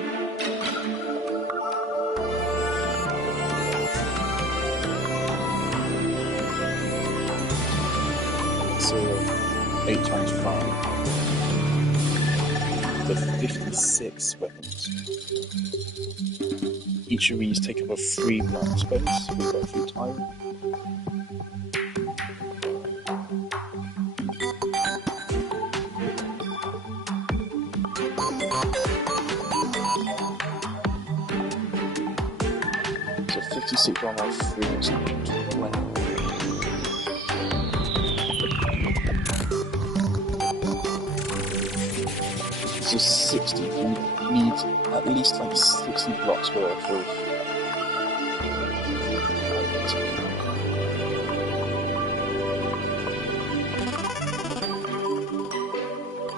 So 8 times 5. The 56 weapons. Each of these take up a 3 block space. We've got 3 tiles. So 56 on our 3 is 20. So 60. We need at least like 60 blocks worth of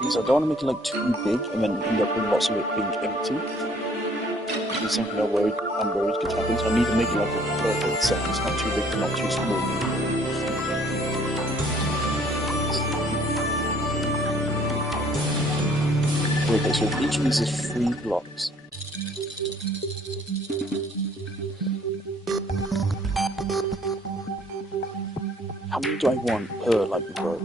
these. I don't want to make it like too big and then end up with lots of it being empty. It's something I'm worried could happen, so I need to make it like a perfect set. It's not too big and not too small. Okay, so each of these is 3 blocks. How many do I want per lightning bolt?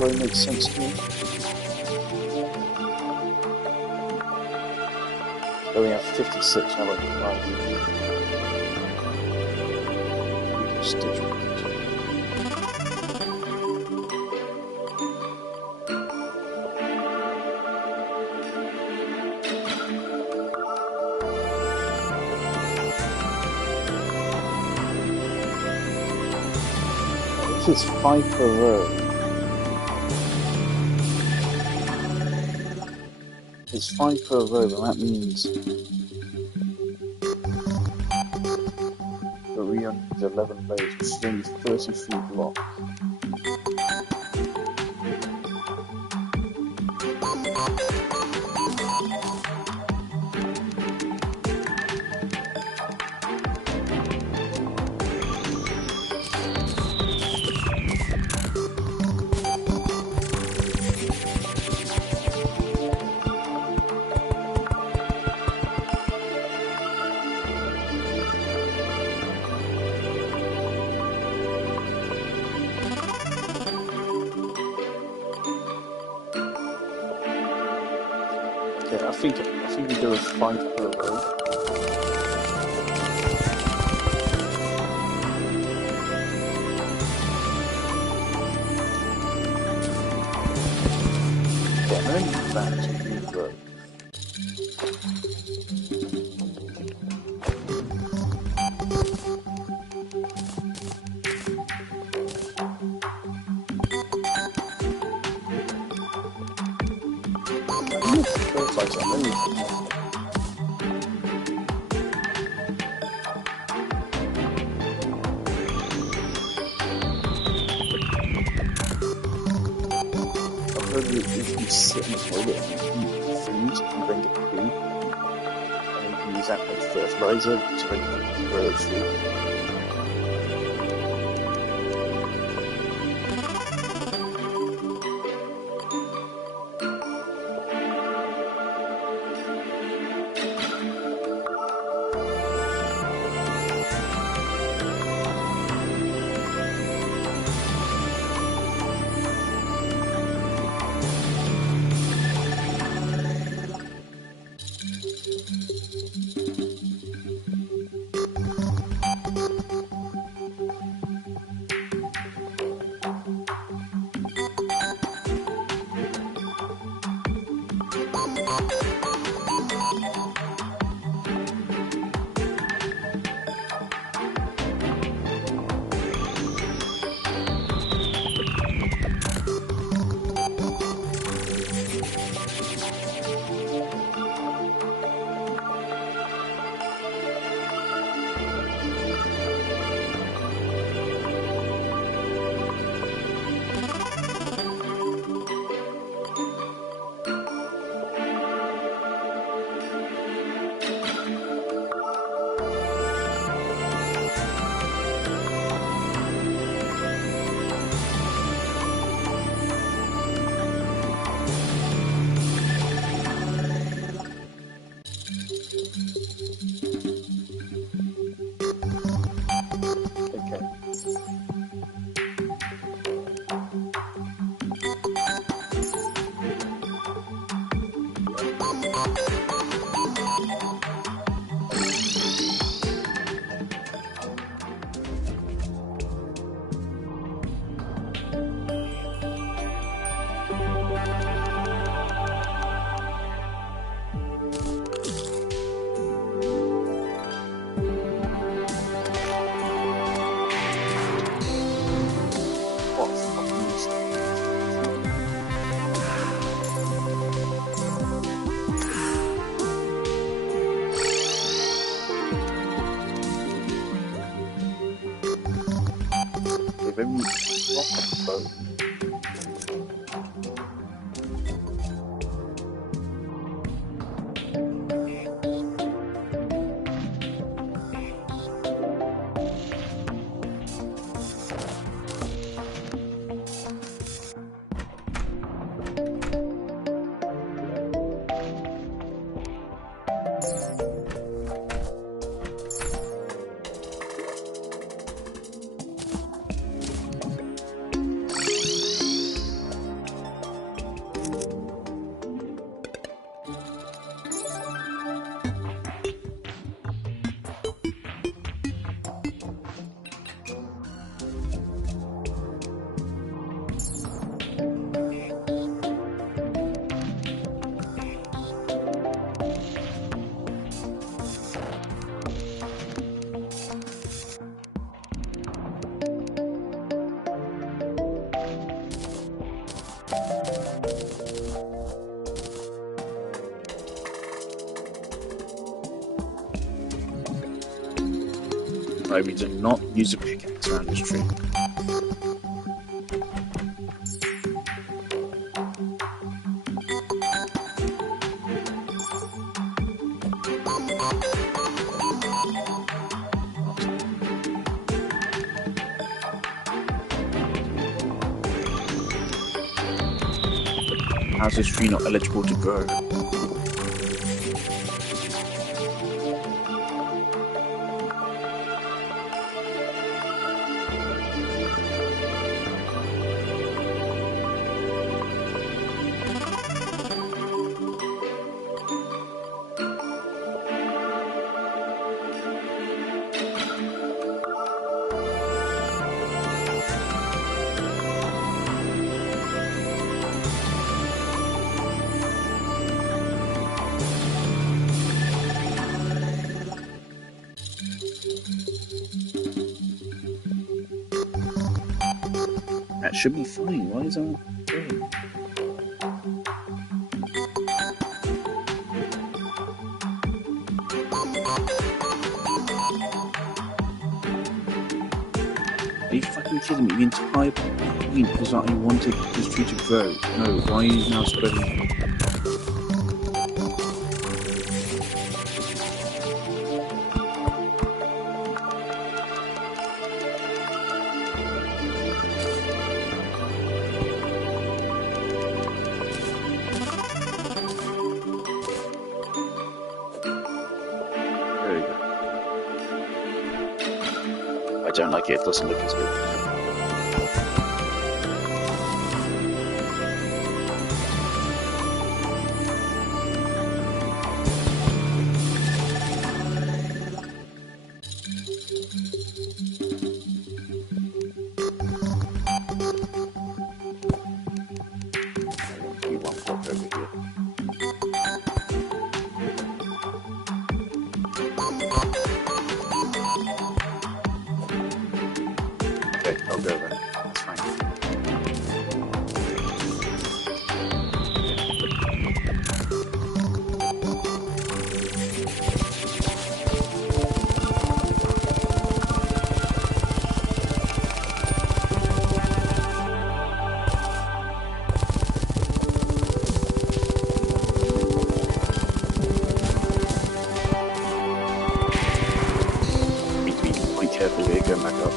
Per makes sense to me. Oh, we have 56. I like the we can stitch with it. This is 5 per row. It's 5 per row, and that means that we have 11 rows, which is only 33 blocks. I think we do a 5 per row. Yeah, I'm going to use that to regrow. Fertilizer, I'm only I've heard that if you sit in the toilet and eat food and then get poo, and you can use that as fertilizer to then grow food. Okay. Right, we do not use a pickaxe around this tree. How's this tree not eligible to grow? That should be fine. Why is that going? Are you fucking kidding me? The entire point was that I wanted this tree to grow. No, why are you now spreading? There we go. I don't like it. It doesn't look as good. I'll go then. That's fine. Need to be quite careful here going back up.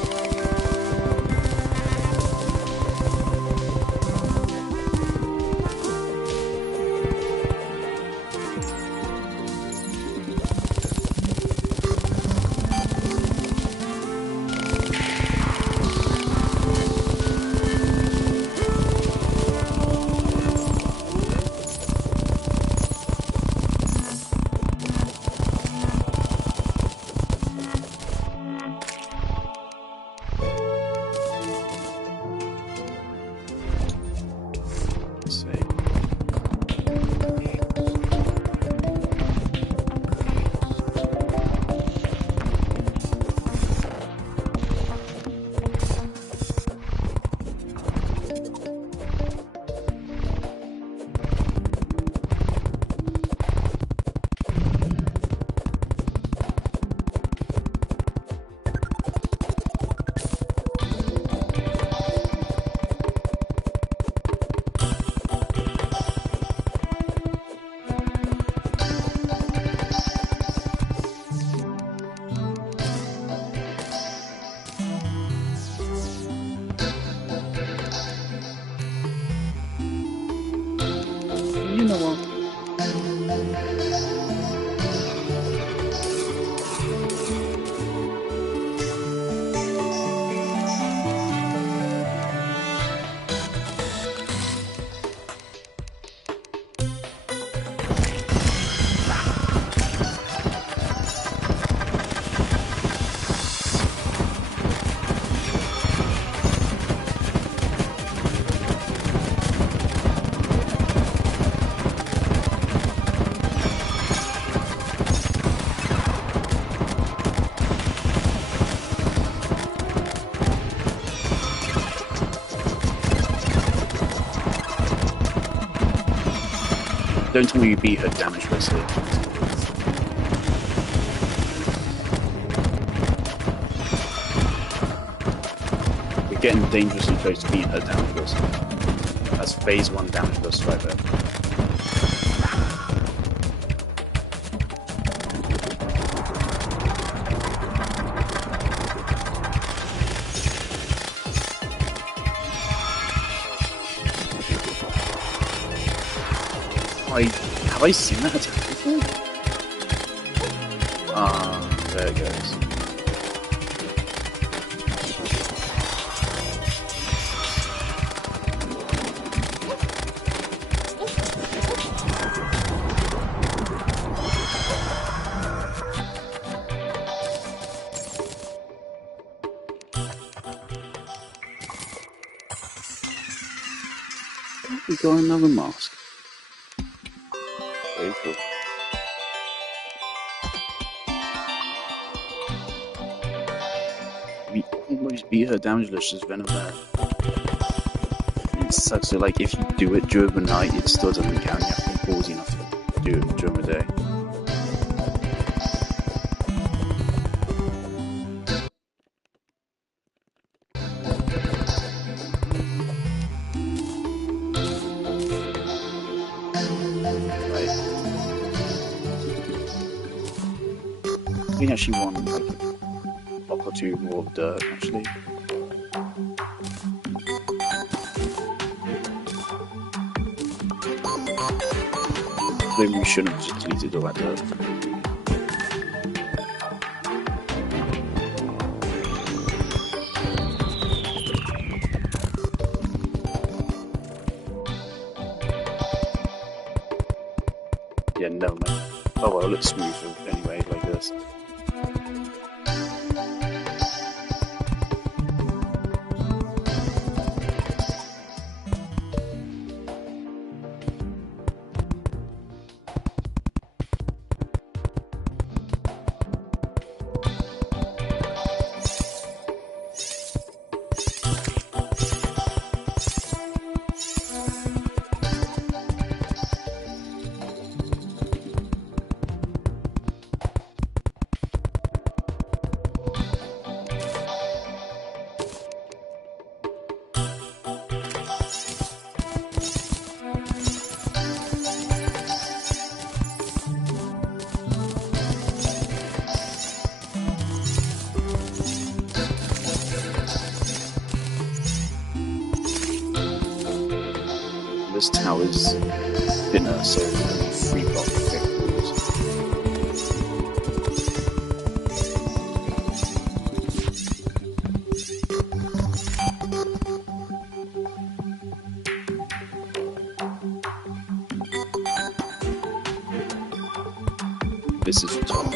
You know what? Don't tell me you beat her damage list here. You're getting dangerously close to beating her damage list. That's phase 1 damage list right there. Have I seen that attack before? Ah, there it goes. We got another mask. Very cool. Most beat her damage list is Venom there. It sucks. So like if you do it during the night, it still doesn't count. You have to be ballsy enough to do it during the day. I think actually won like a block or two more of dirt actually. Maybe we shouldn't have just deleted all that dirt. Yeah, no man. Oh well, it looks smooth anyway, like this. This tower's thinner, so it's only 3 block thick walls. This is the top.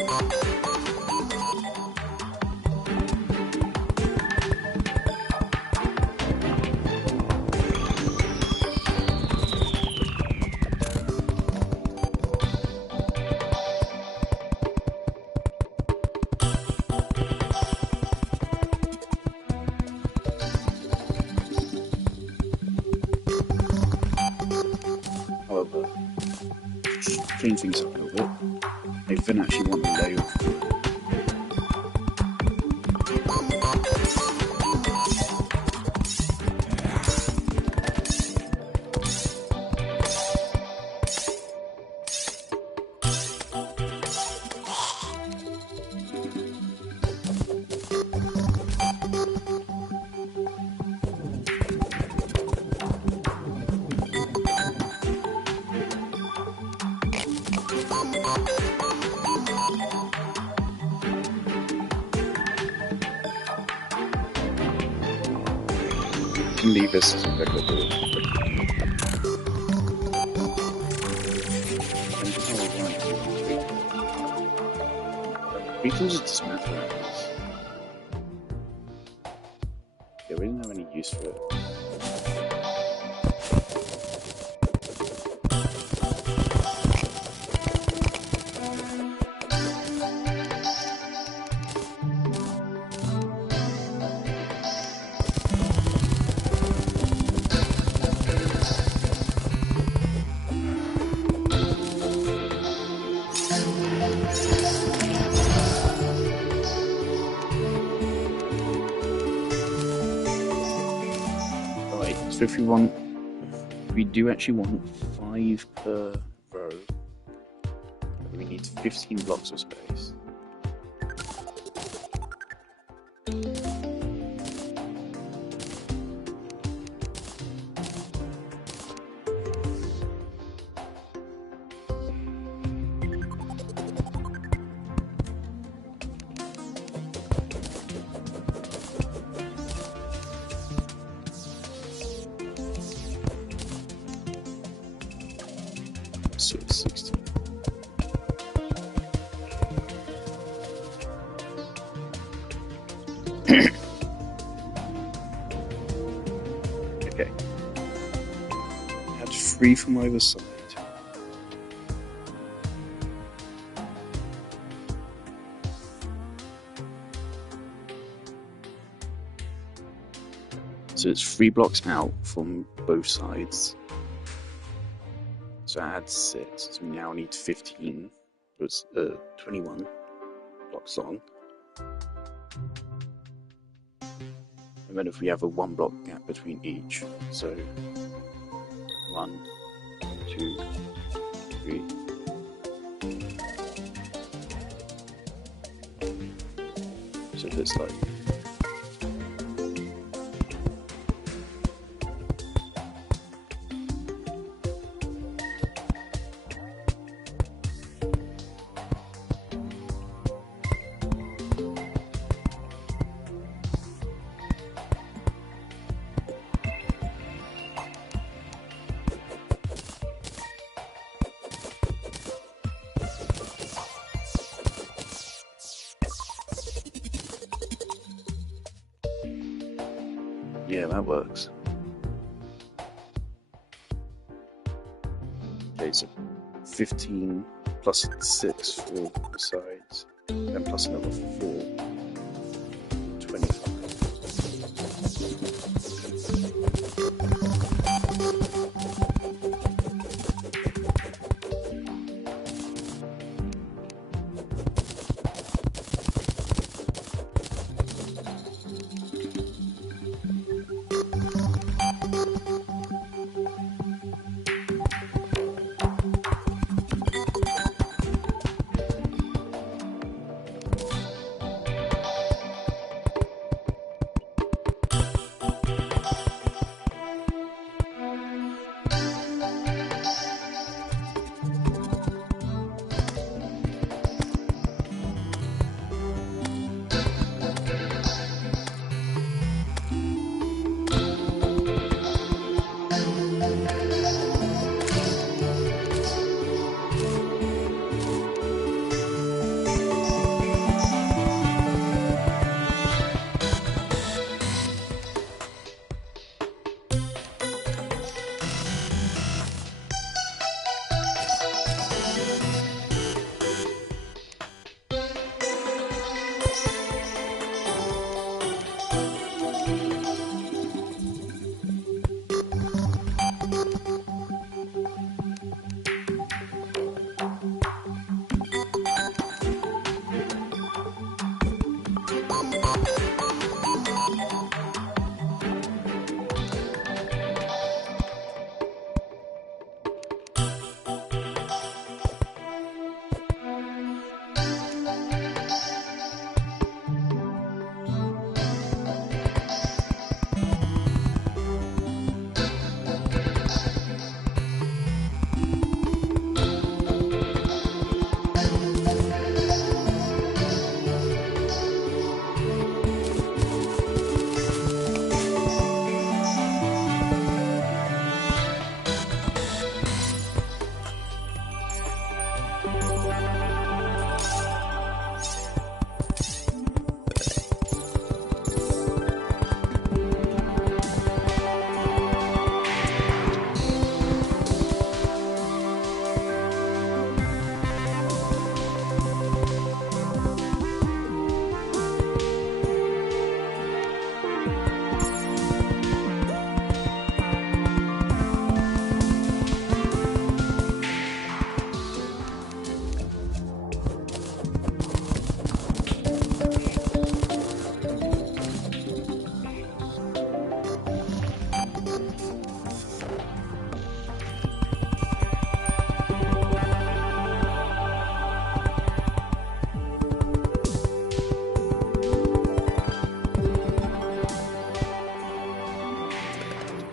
However, clean things up a little bit. I didn't actually want to lay off wood. Can leave this as a regular board. Beetles are dismantling this. Yeah, we didn't have any use for it. So if we do actually want 5 per row, we need 15 blocks of space. So it's 16. Okay. Add 3 from either side. So it's 3 blocks out from both sides. So I had 6, so we now need 15. So it's 21 blocks long. And then if we have a 1 block gap between each, so 1, 2, 3. So it's like yeah, that works. Okay, so 15 plus 6 for the sides, and plus another 4, 25.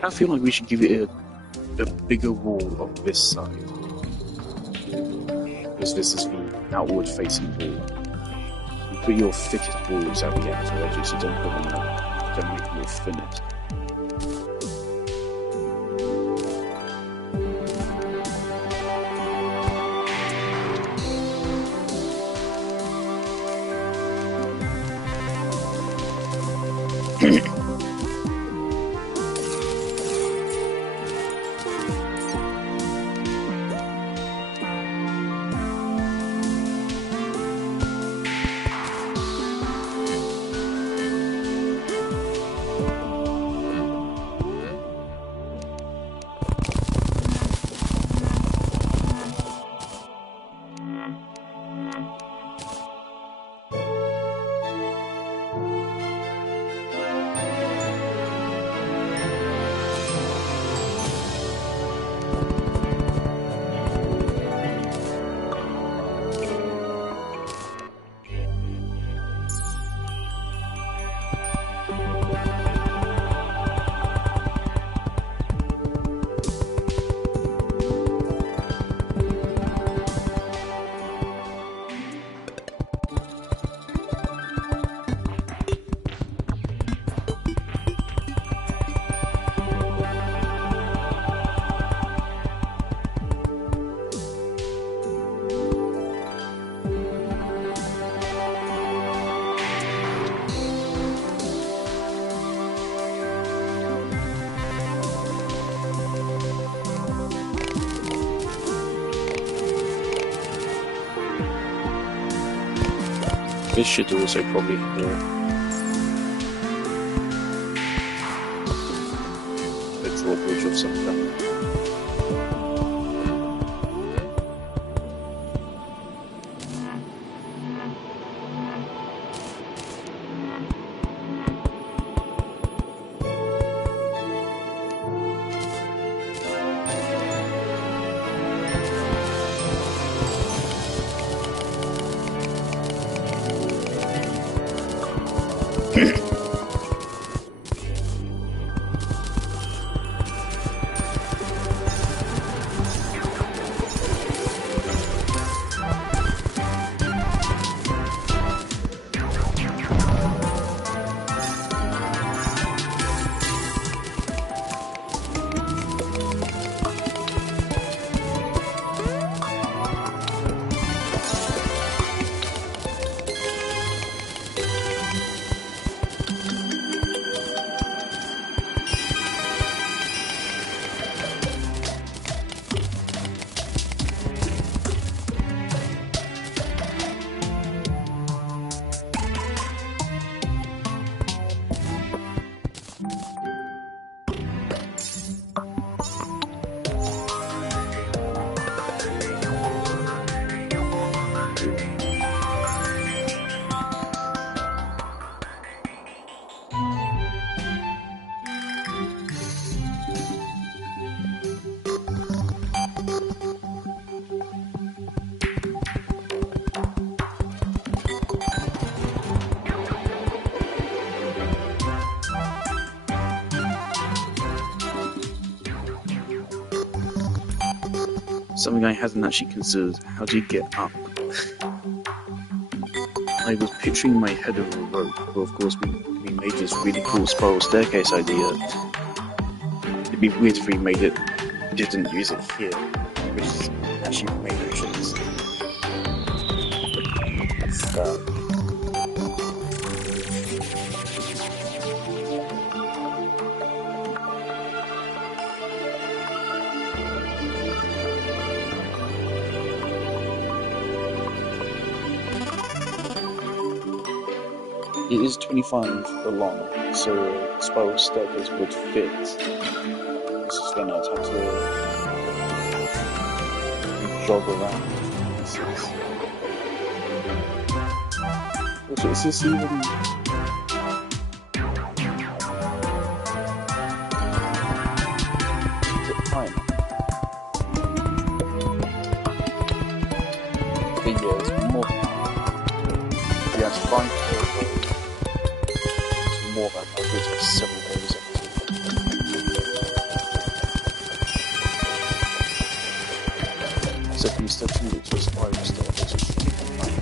I feel like we should give it a bigger wall on this side, because this is the outward facing wall. You put your thickest walls at the outer edges, so don't put them up, don't make them your thinnest. This should also probably have a drawbridge of some kind. Something I hadn't actually considered, how do you get up? I was picturing my head over a rope, but of course we made this really cool spiral staircase idea. It'd be weird if we didn't use it here, which is actually made no sense. It is 25 along, so a spiral staircase would fit. This is when I'd have to jog around. Also, is this even... Is it time? But yeah, it's more... Yeah, it's fine. More than I did for several days. So if you still do it to a spiral staircase, it should be fine.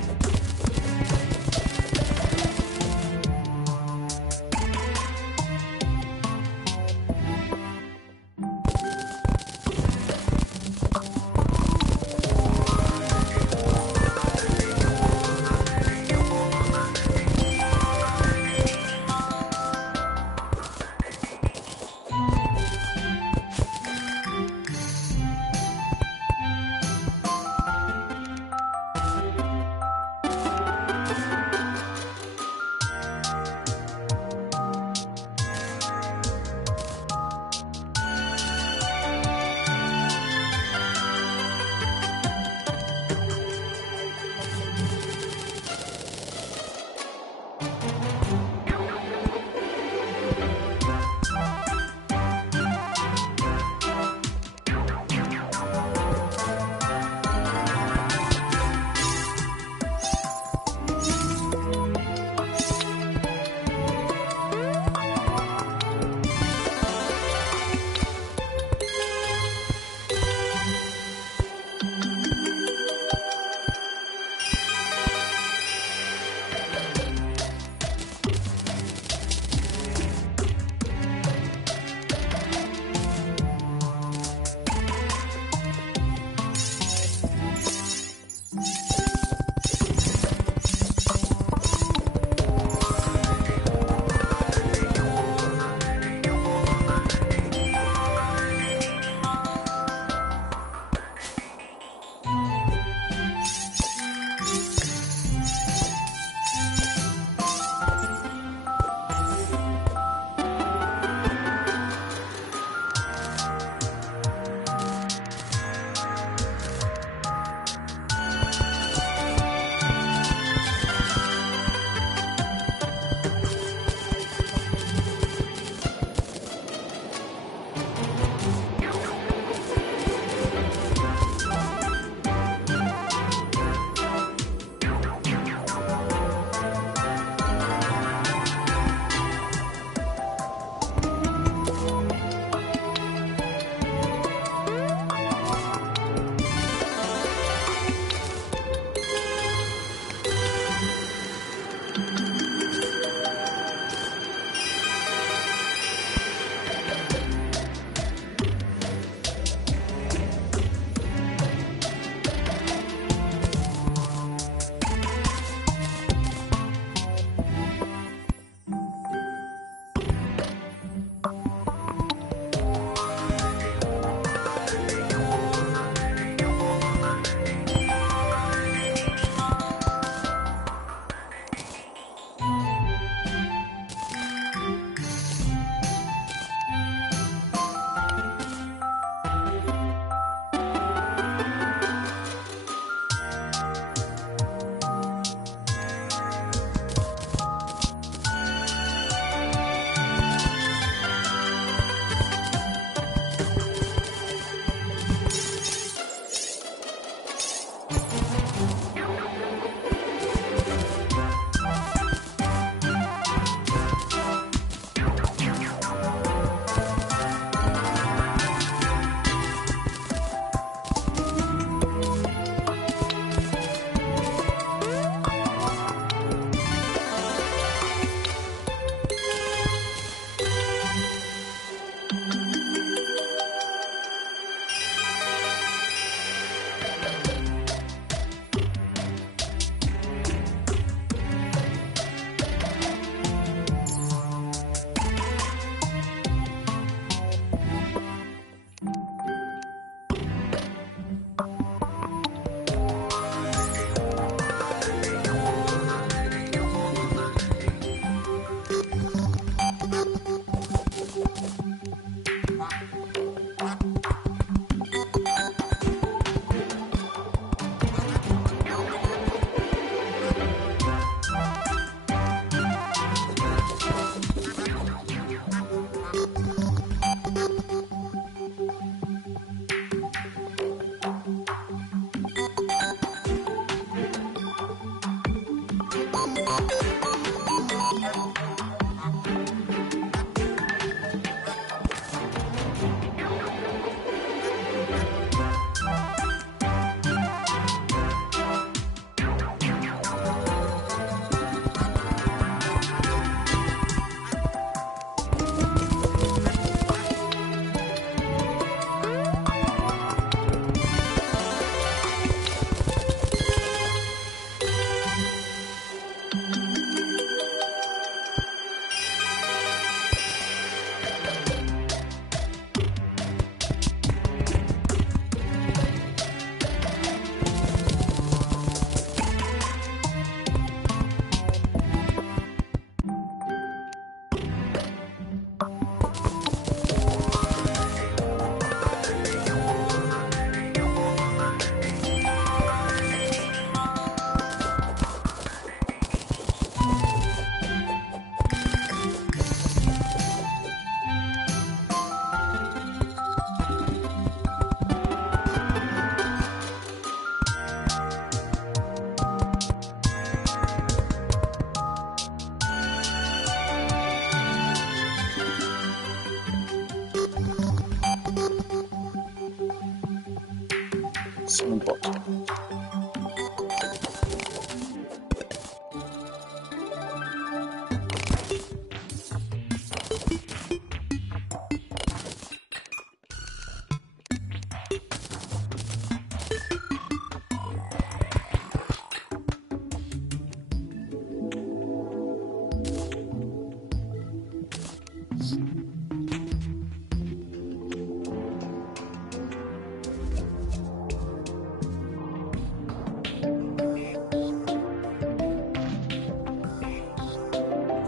Soundbot.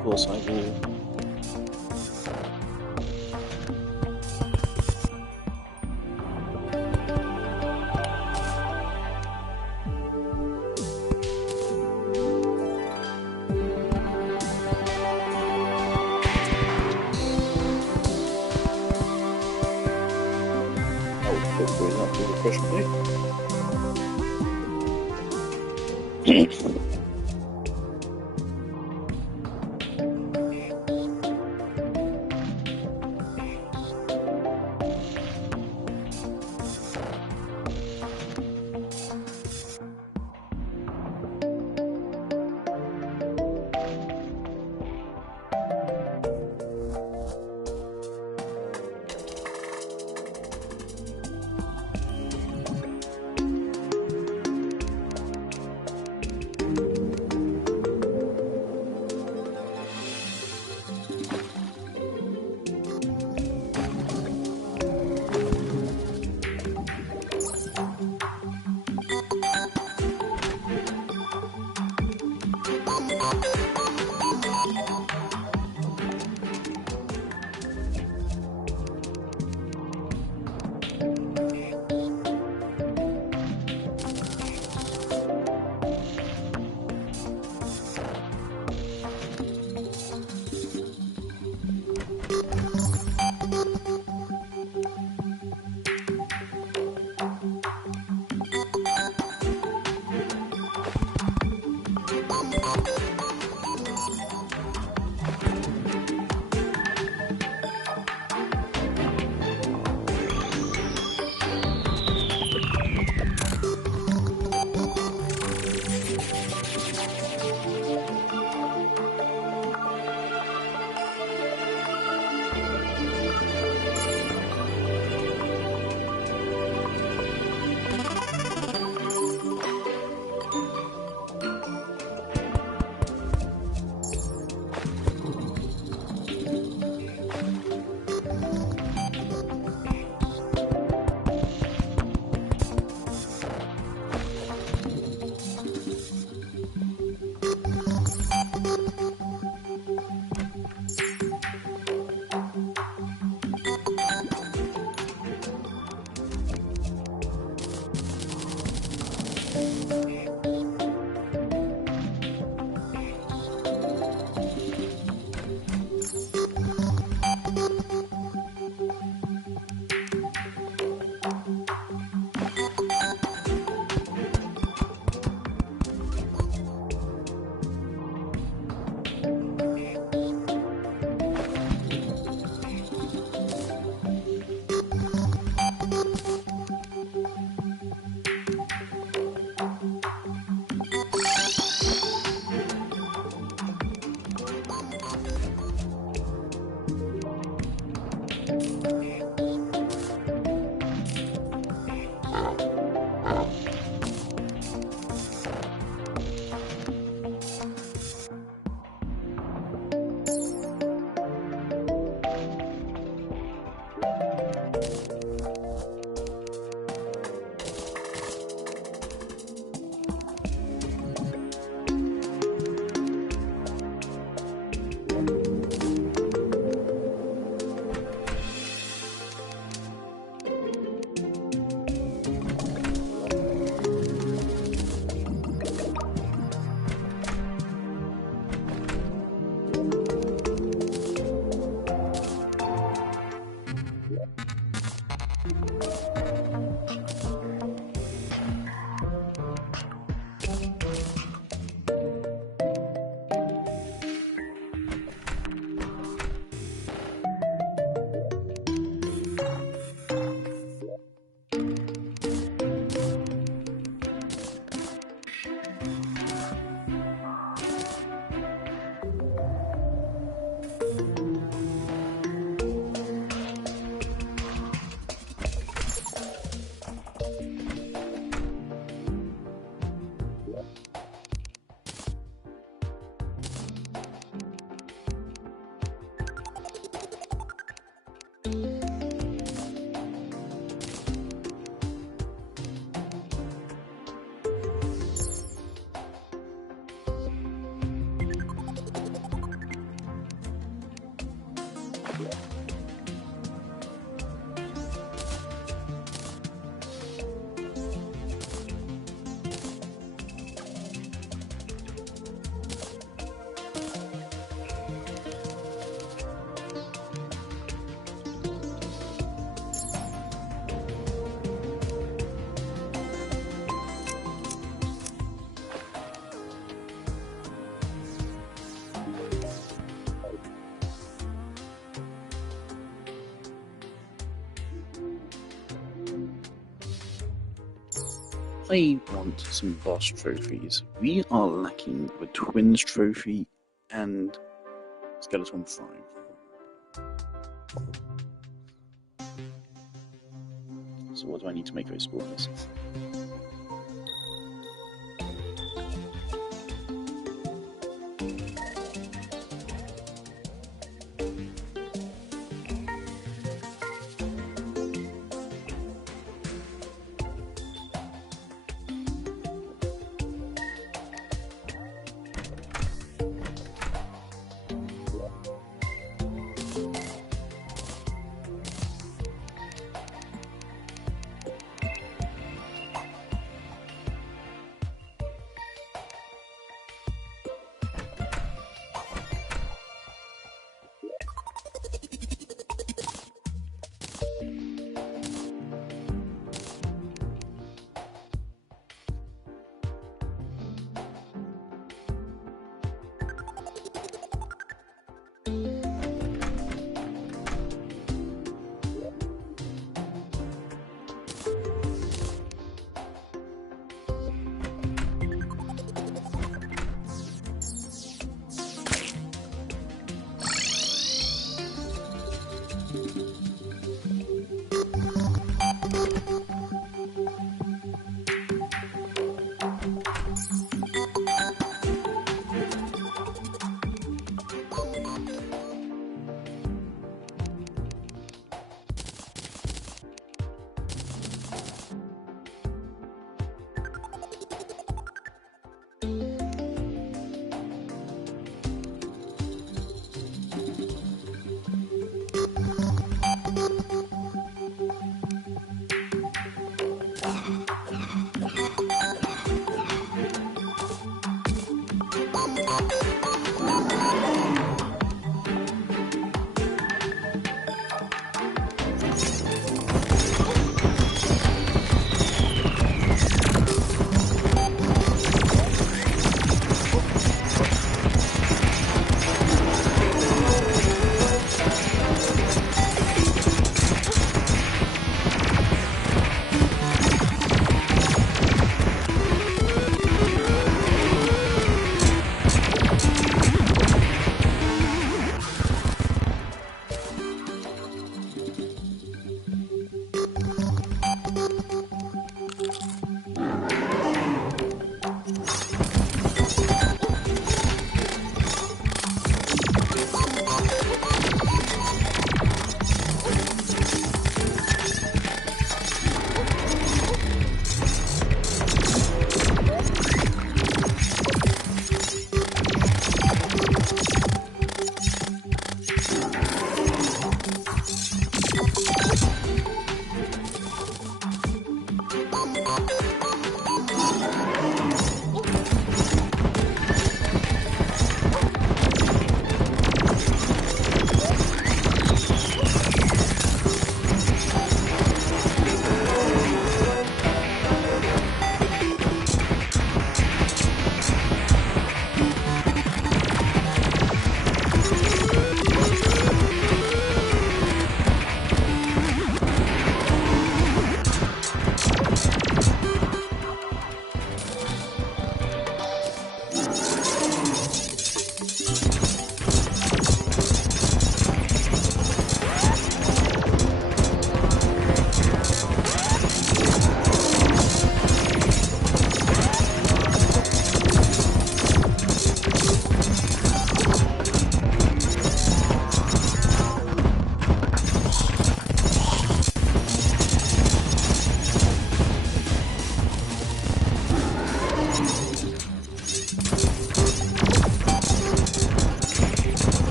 Of course I will. Hopefully not do the question plate. I want some boss trophies. We are lacking the Twins trophy and Skeleton 5. So what do I need to make those scores?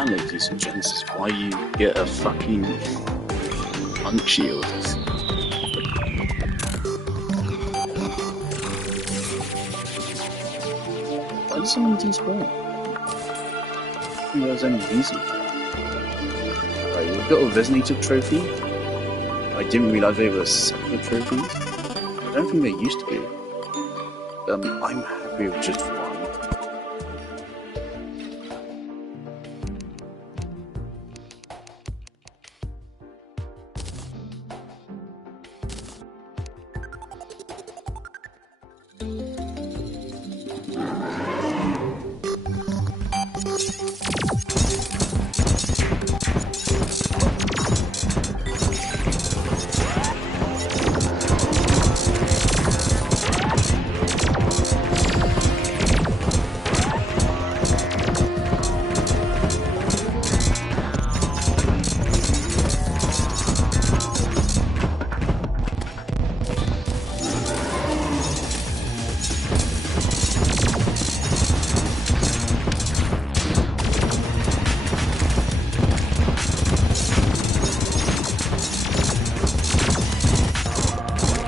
And ladies and gents, is why you get a fucking hunt shield. Why did someone despawn? I think there was any reason for that. Right, we've got a resonator trophy. I didn't realise they were separate trophies. I don't think they used to be. I'm happy with just one.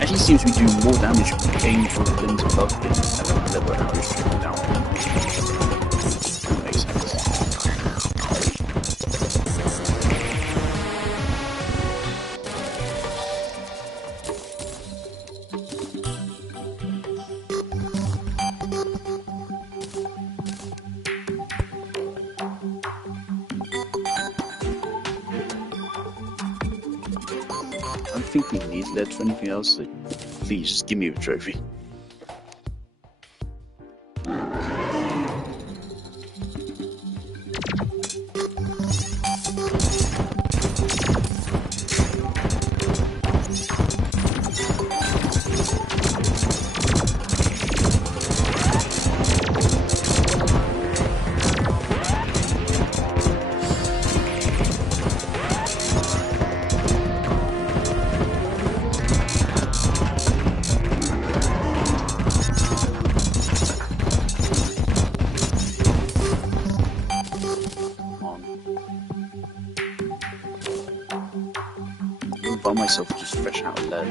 Actually seems we do more damage aiming for the limbs above him than the average triple down. That makes sense. I don't think we need lead for anything else, so please just give me a trophy. By myself just fresh out of lead.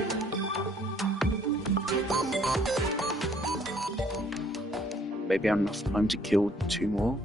Maybe I have enough time to kill 2 more.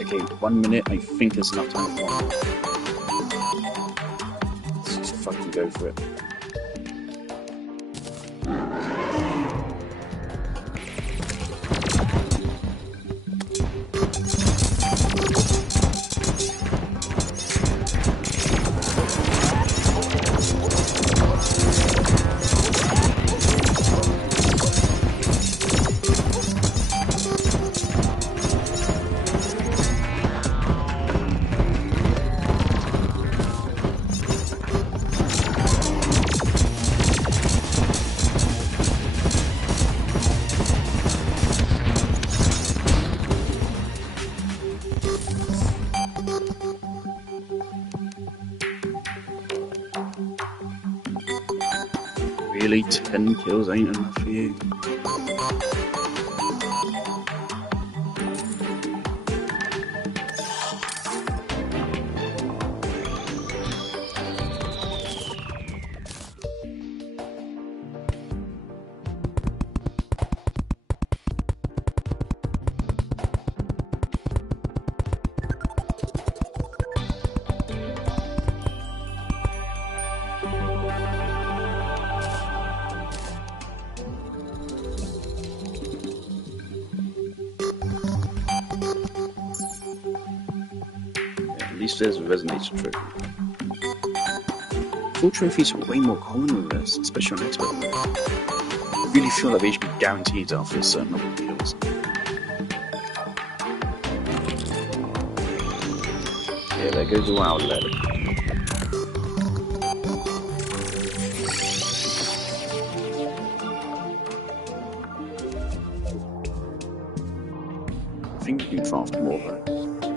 Okay, 1 minute, I think there's enough time for one. Let's just fucking go for it. Really, 10 kills ain't enough for you? least there's a resonator trophy. Full trophies are way more common than this, especially on expert mode. I really feel like they should be guaranteed after a certain number of kills. Yeah, there goes the outlet. I think we can craft more though.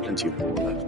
Plenty of ore left.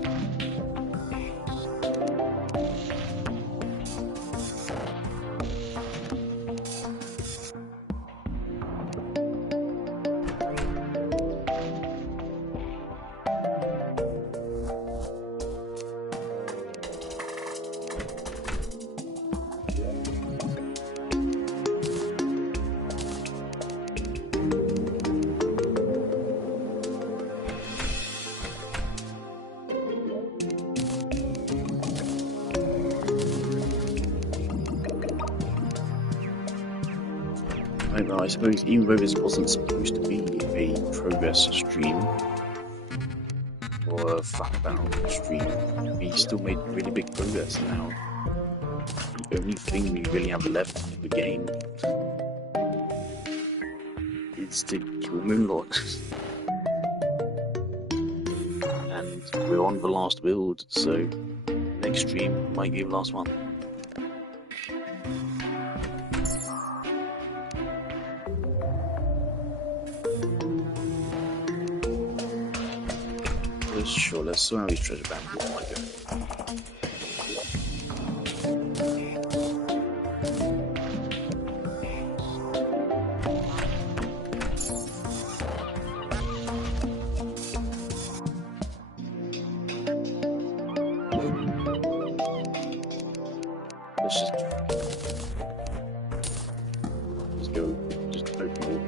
I suppose even though this wasn't supposed to be a progress stream or a fact battle stream, we still made really big progress now. The only thing we really have left in the game is to kill Moonlord. And we're on the last build, so next stream might be the last one. Sure, let's see how these treasure back. Oh my god. Let's go, just open all.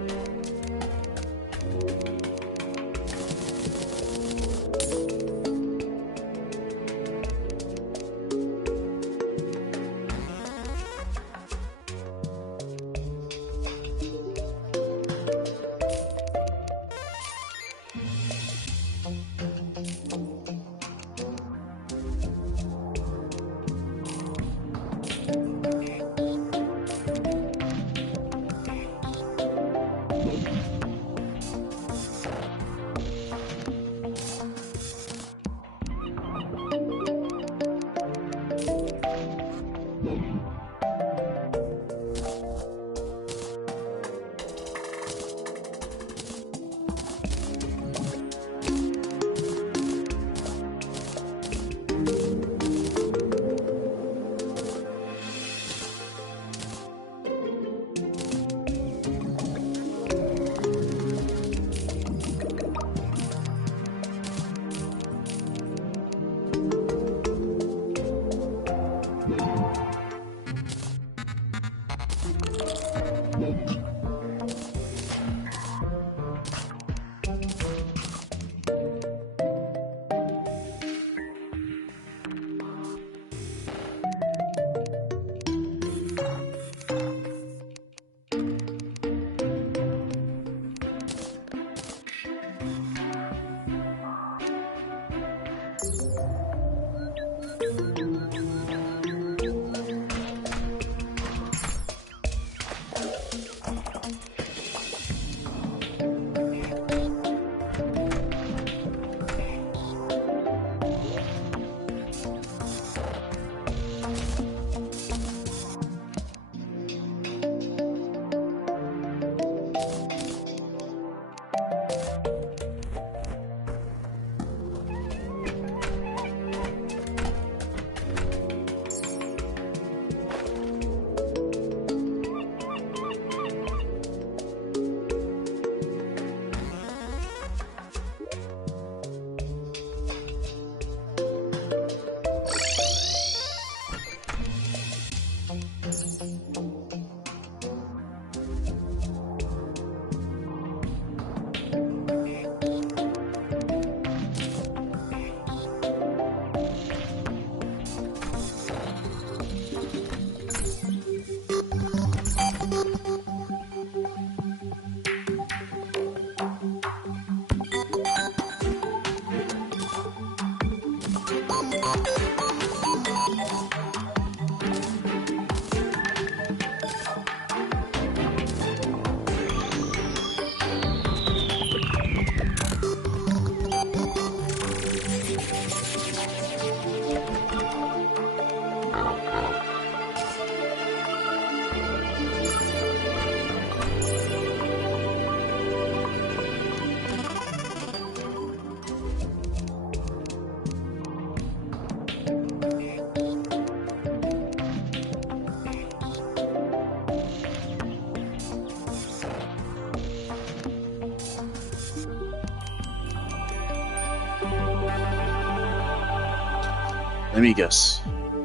Let me guess.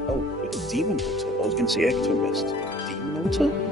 Oh, it's Demon Water. I was going to say Ectomist. Demon Water?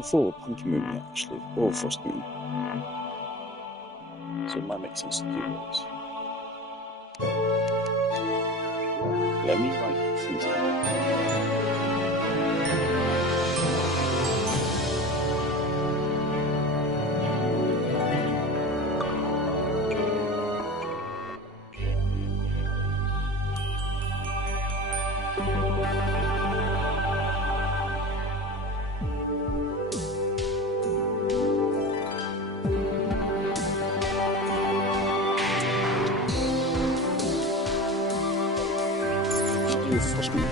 Full Pumpkin Moon yet, actually, or Frost Moon. So it might make sense to do those. Let me write things down. Frost Moon.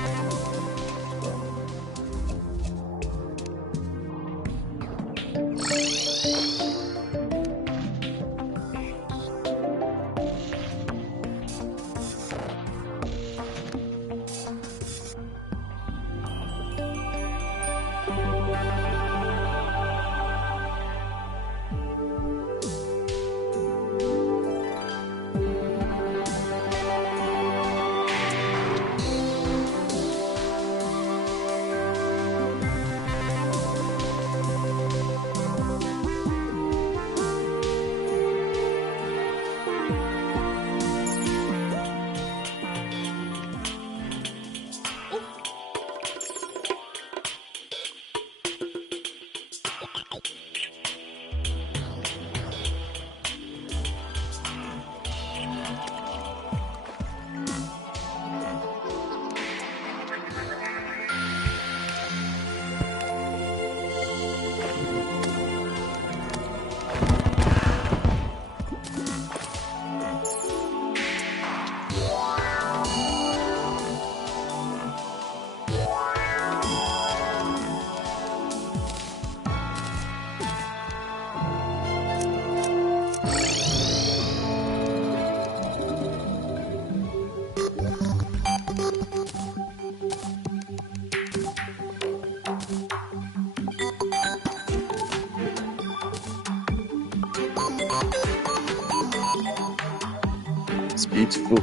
It's beautiful.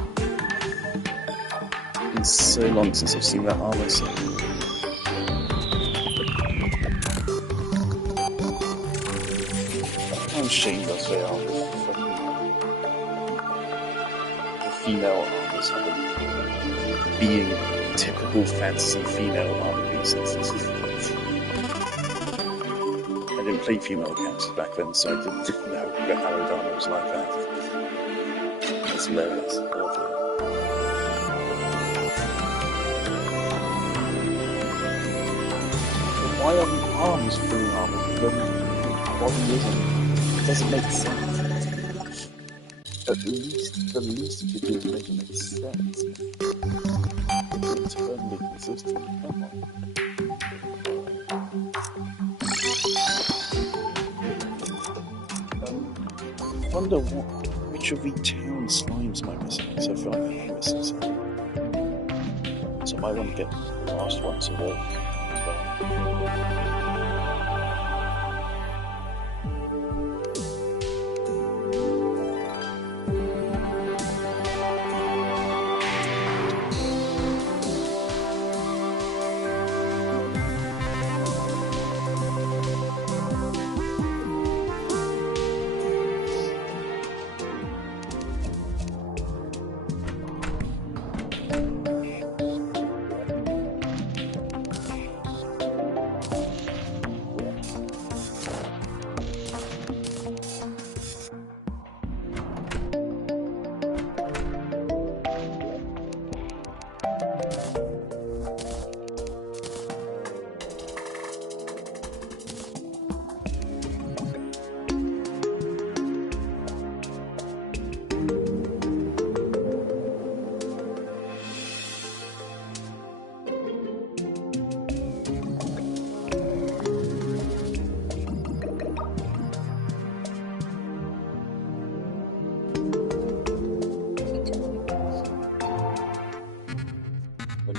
It's been so long since I've seen that armor set. I'm ashamed of they are the female armors being typical fantasy female armor pieces. I didn't play female characters back then, so I didn't know that Hallowed armor was like that. It's hilarious. Why are the arms full armor but the body isn't? It doesn't make sense. At least, the least you could do is make it make sense. It's internally consistent. Come on. I wonder which of the town slimes am I missing? So I feel like I'm missing something. So I might want to get the last one to work as well.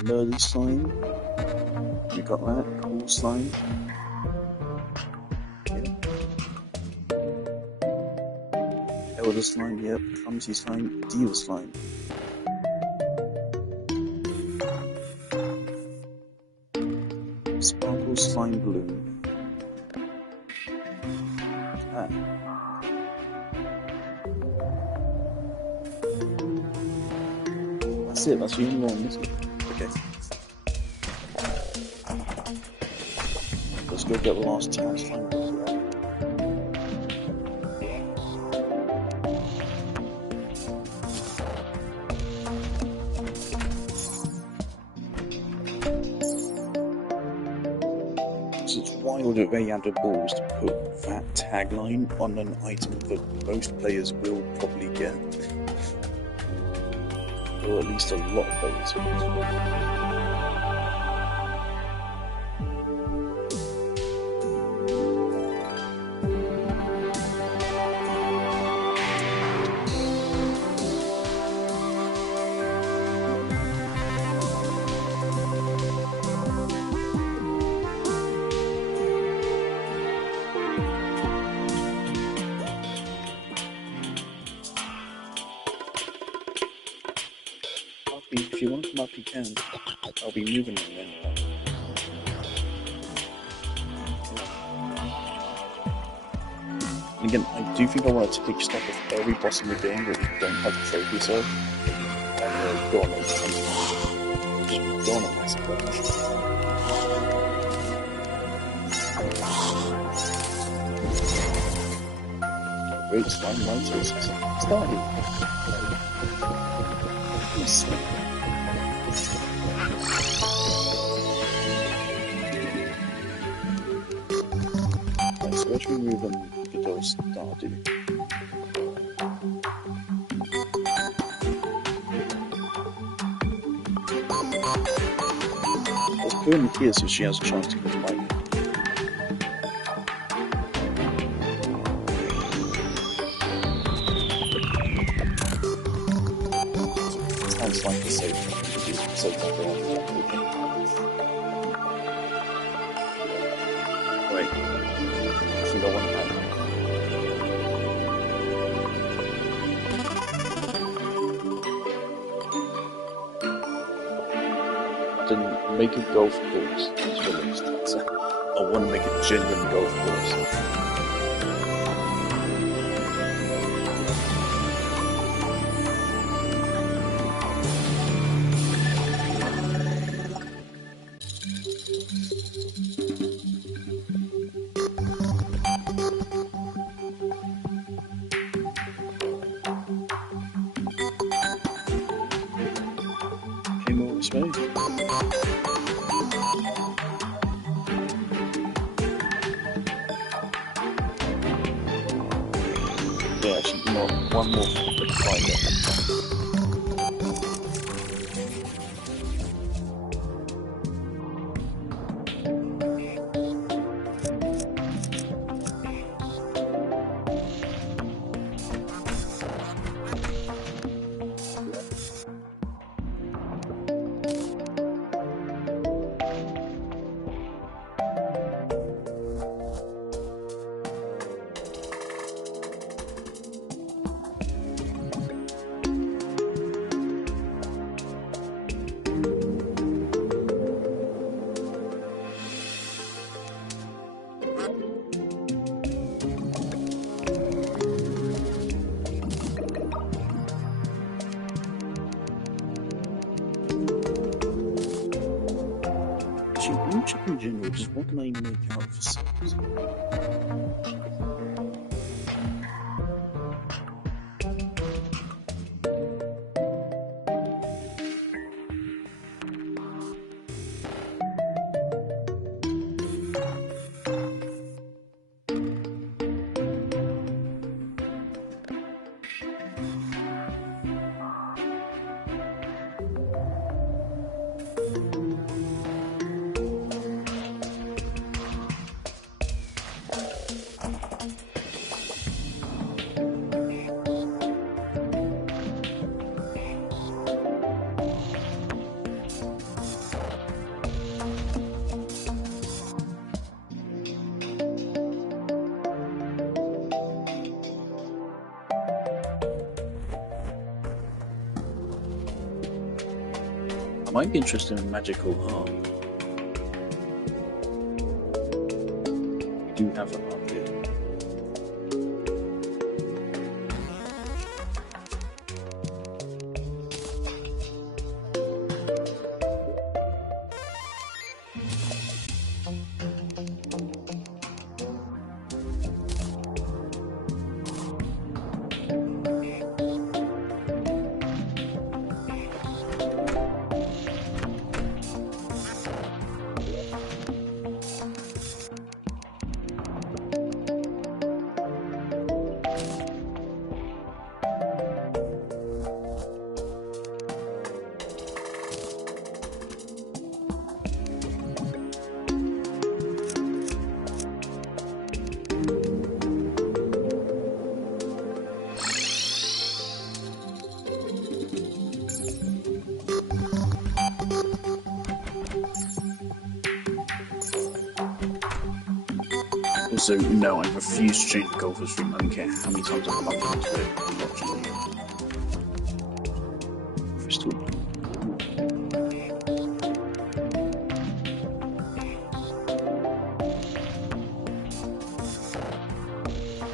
nerdy slime. We got that. Cool slime. Yep. Elder slime, yep. Clumsy slime. Diva slime. Sparkle slime balloon. Ah. That's it, that's the only one, isn't it? Okay. Let's go get the last town slime. It's wild that they had the balls to put that tagline on an item that most players will probably get. Or at least a lot of players will. If you want to come up, you can. I'll be moving in then. And again, I do think I want to take stock of every boss in the game that you don't have to focus on. And go on a massive bunch. Great slime lighters. Started. Right, so let's remove the dose Stardew. Let's put her in here so she has a chance to come to my. Sounds like a safe Wait, I think I want that. Then make a golf course that's released. So I want to make a genuine golf course. Smooth. Yeah, actually, one more slide. In general, just what can I make out for sales? might be interested in magical harp. We do have a harp here. Also, no, I refuse to change the goal for the stream. I don't care how many times I've bumped into it. I'm not changing it. Crystal.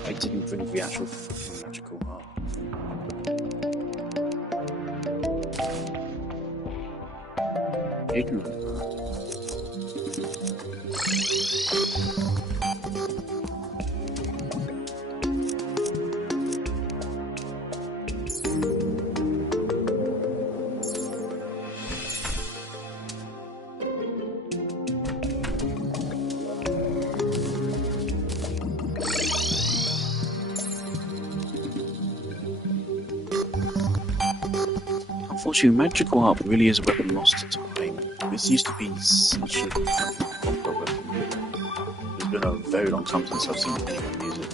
I didn't bring the actual fucking magical harp. Ignorant. Unfortunately, magical harp really is a weapon lost to time. This used to be such a popular weapon. It's been a very long time since I've seen anyone use it.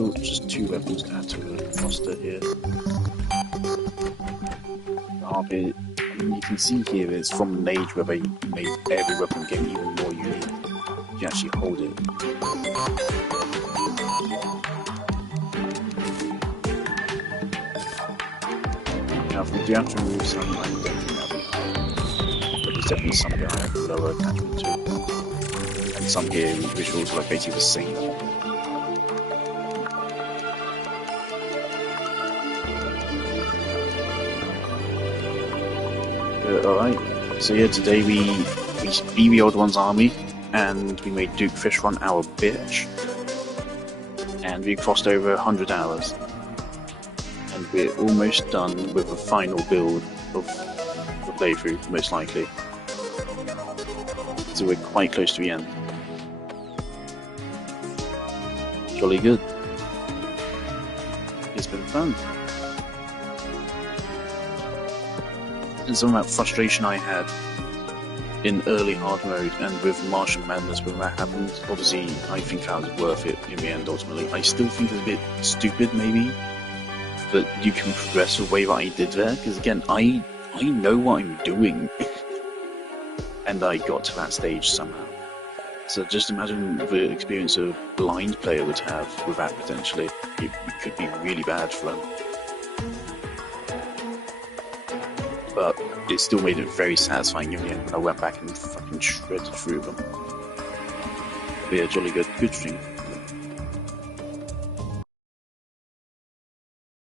Oh, just two weapons to add to the roster here. The harp, you can see here it's from an age where they made every weapon game even more unique. You can actually hold it. Now, if we do have to remove some, I don't think that'll be hard. But there's definitely some here I have lower attachment to. And some here which are also like basically the same. Alright, so yeah, today we beat the Old One's army, and we made Duke Fish run our bitch, and we crossed over 100 hours. And we're almost done with the final build of the playthrough, most likely. So we're quite close to the end. Jolly good. It's been fun. And some of that frustration I had in early hard mode and with Martian Madness when that happened, obviously I think that was worth it in the end ultimately. I still think it's a bit stupid maybe that you can progress the way that I did there, because again, I know what I'm doing and I got to that stage somehow. So just imagine the experience a blind player would have with that potentially. It could be really bad for them. But it still made it very satisfying in the end when I went back and fucking shredded through them. But yeah, jolly good stream.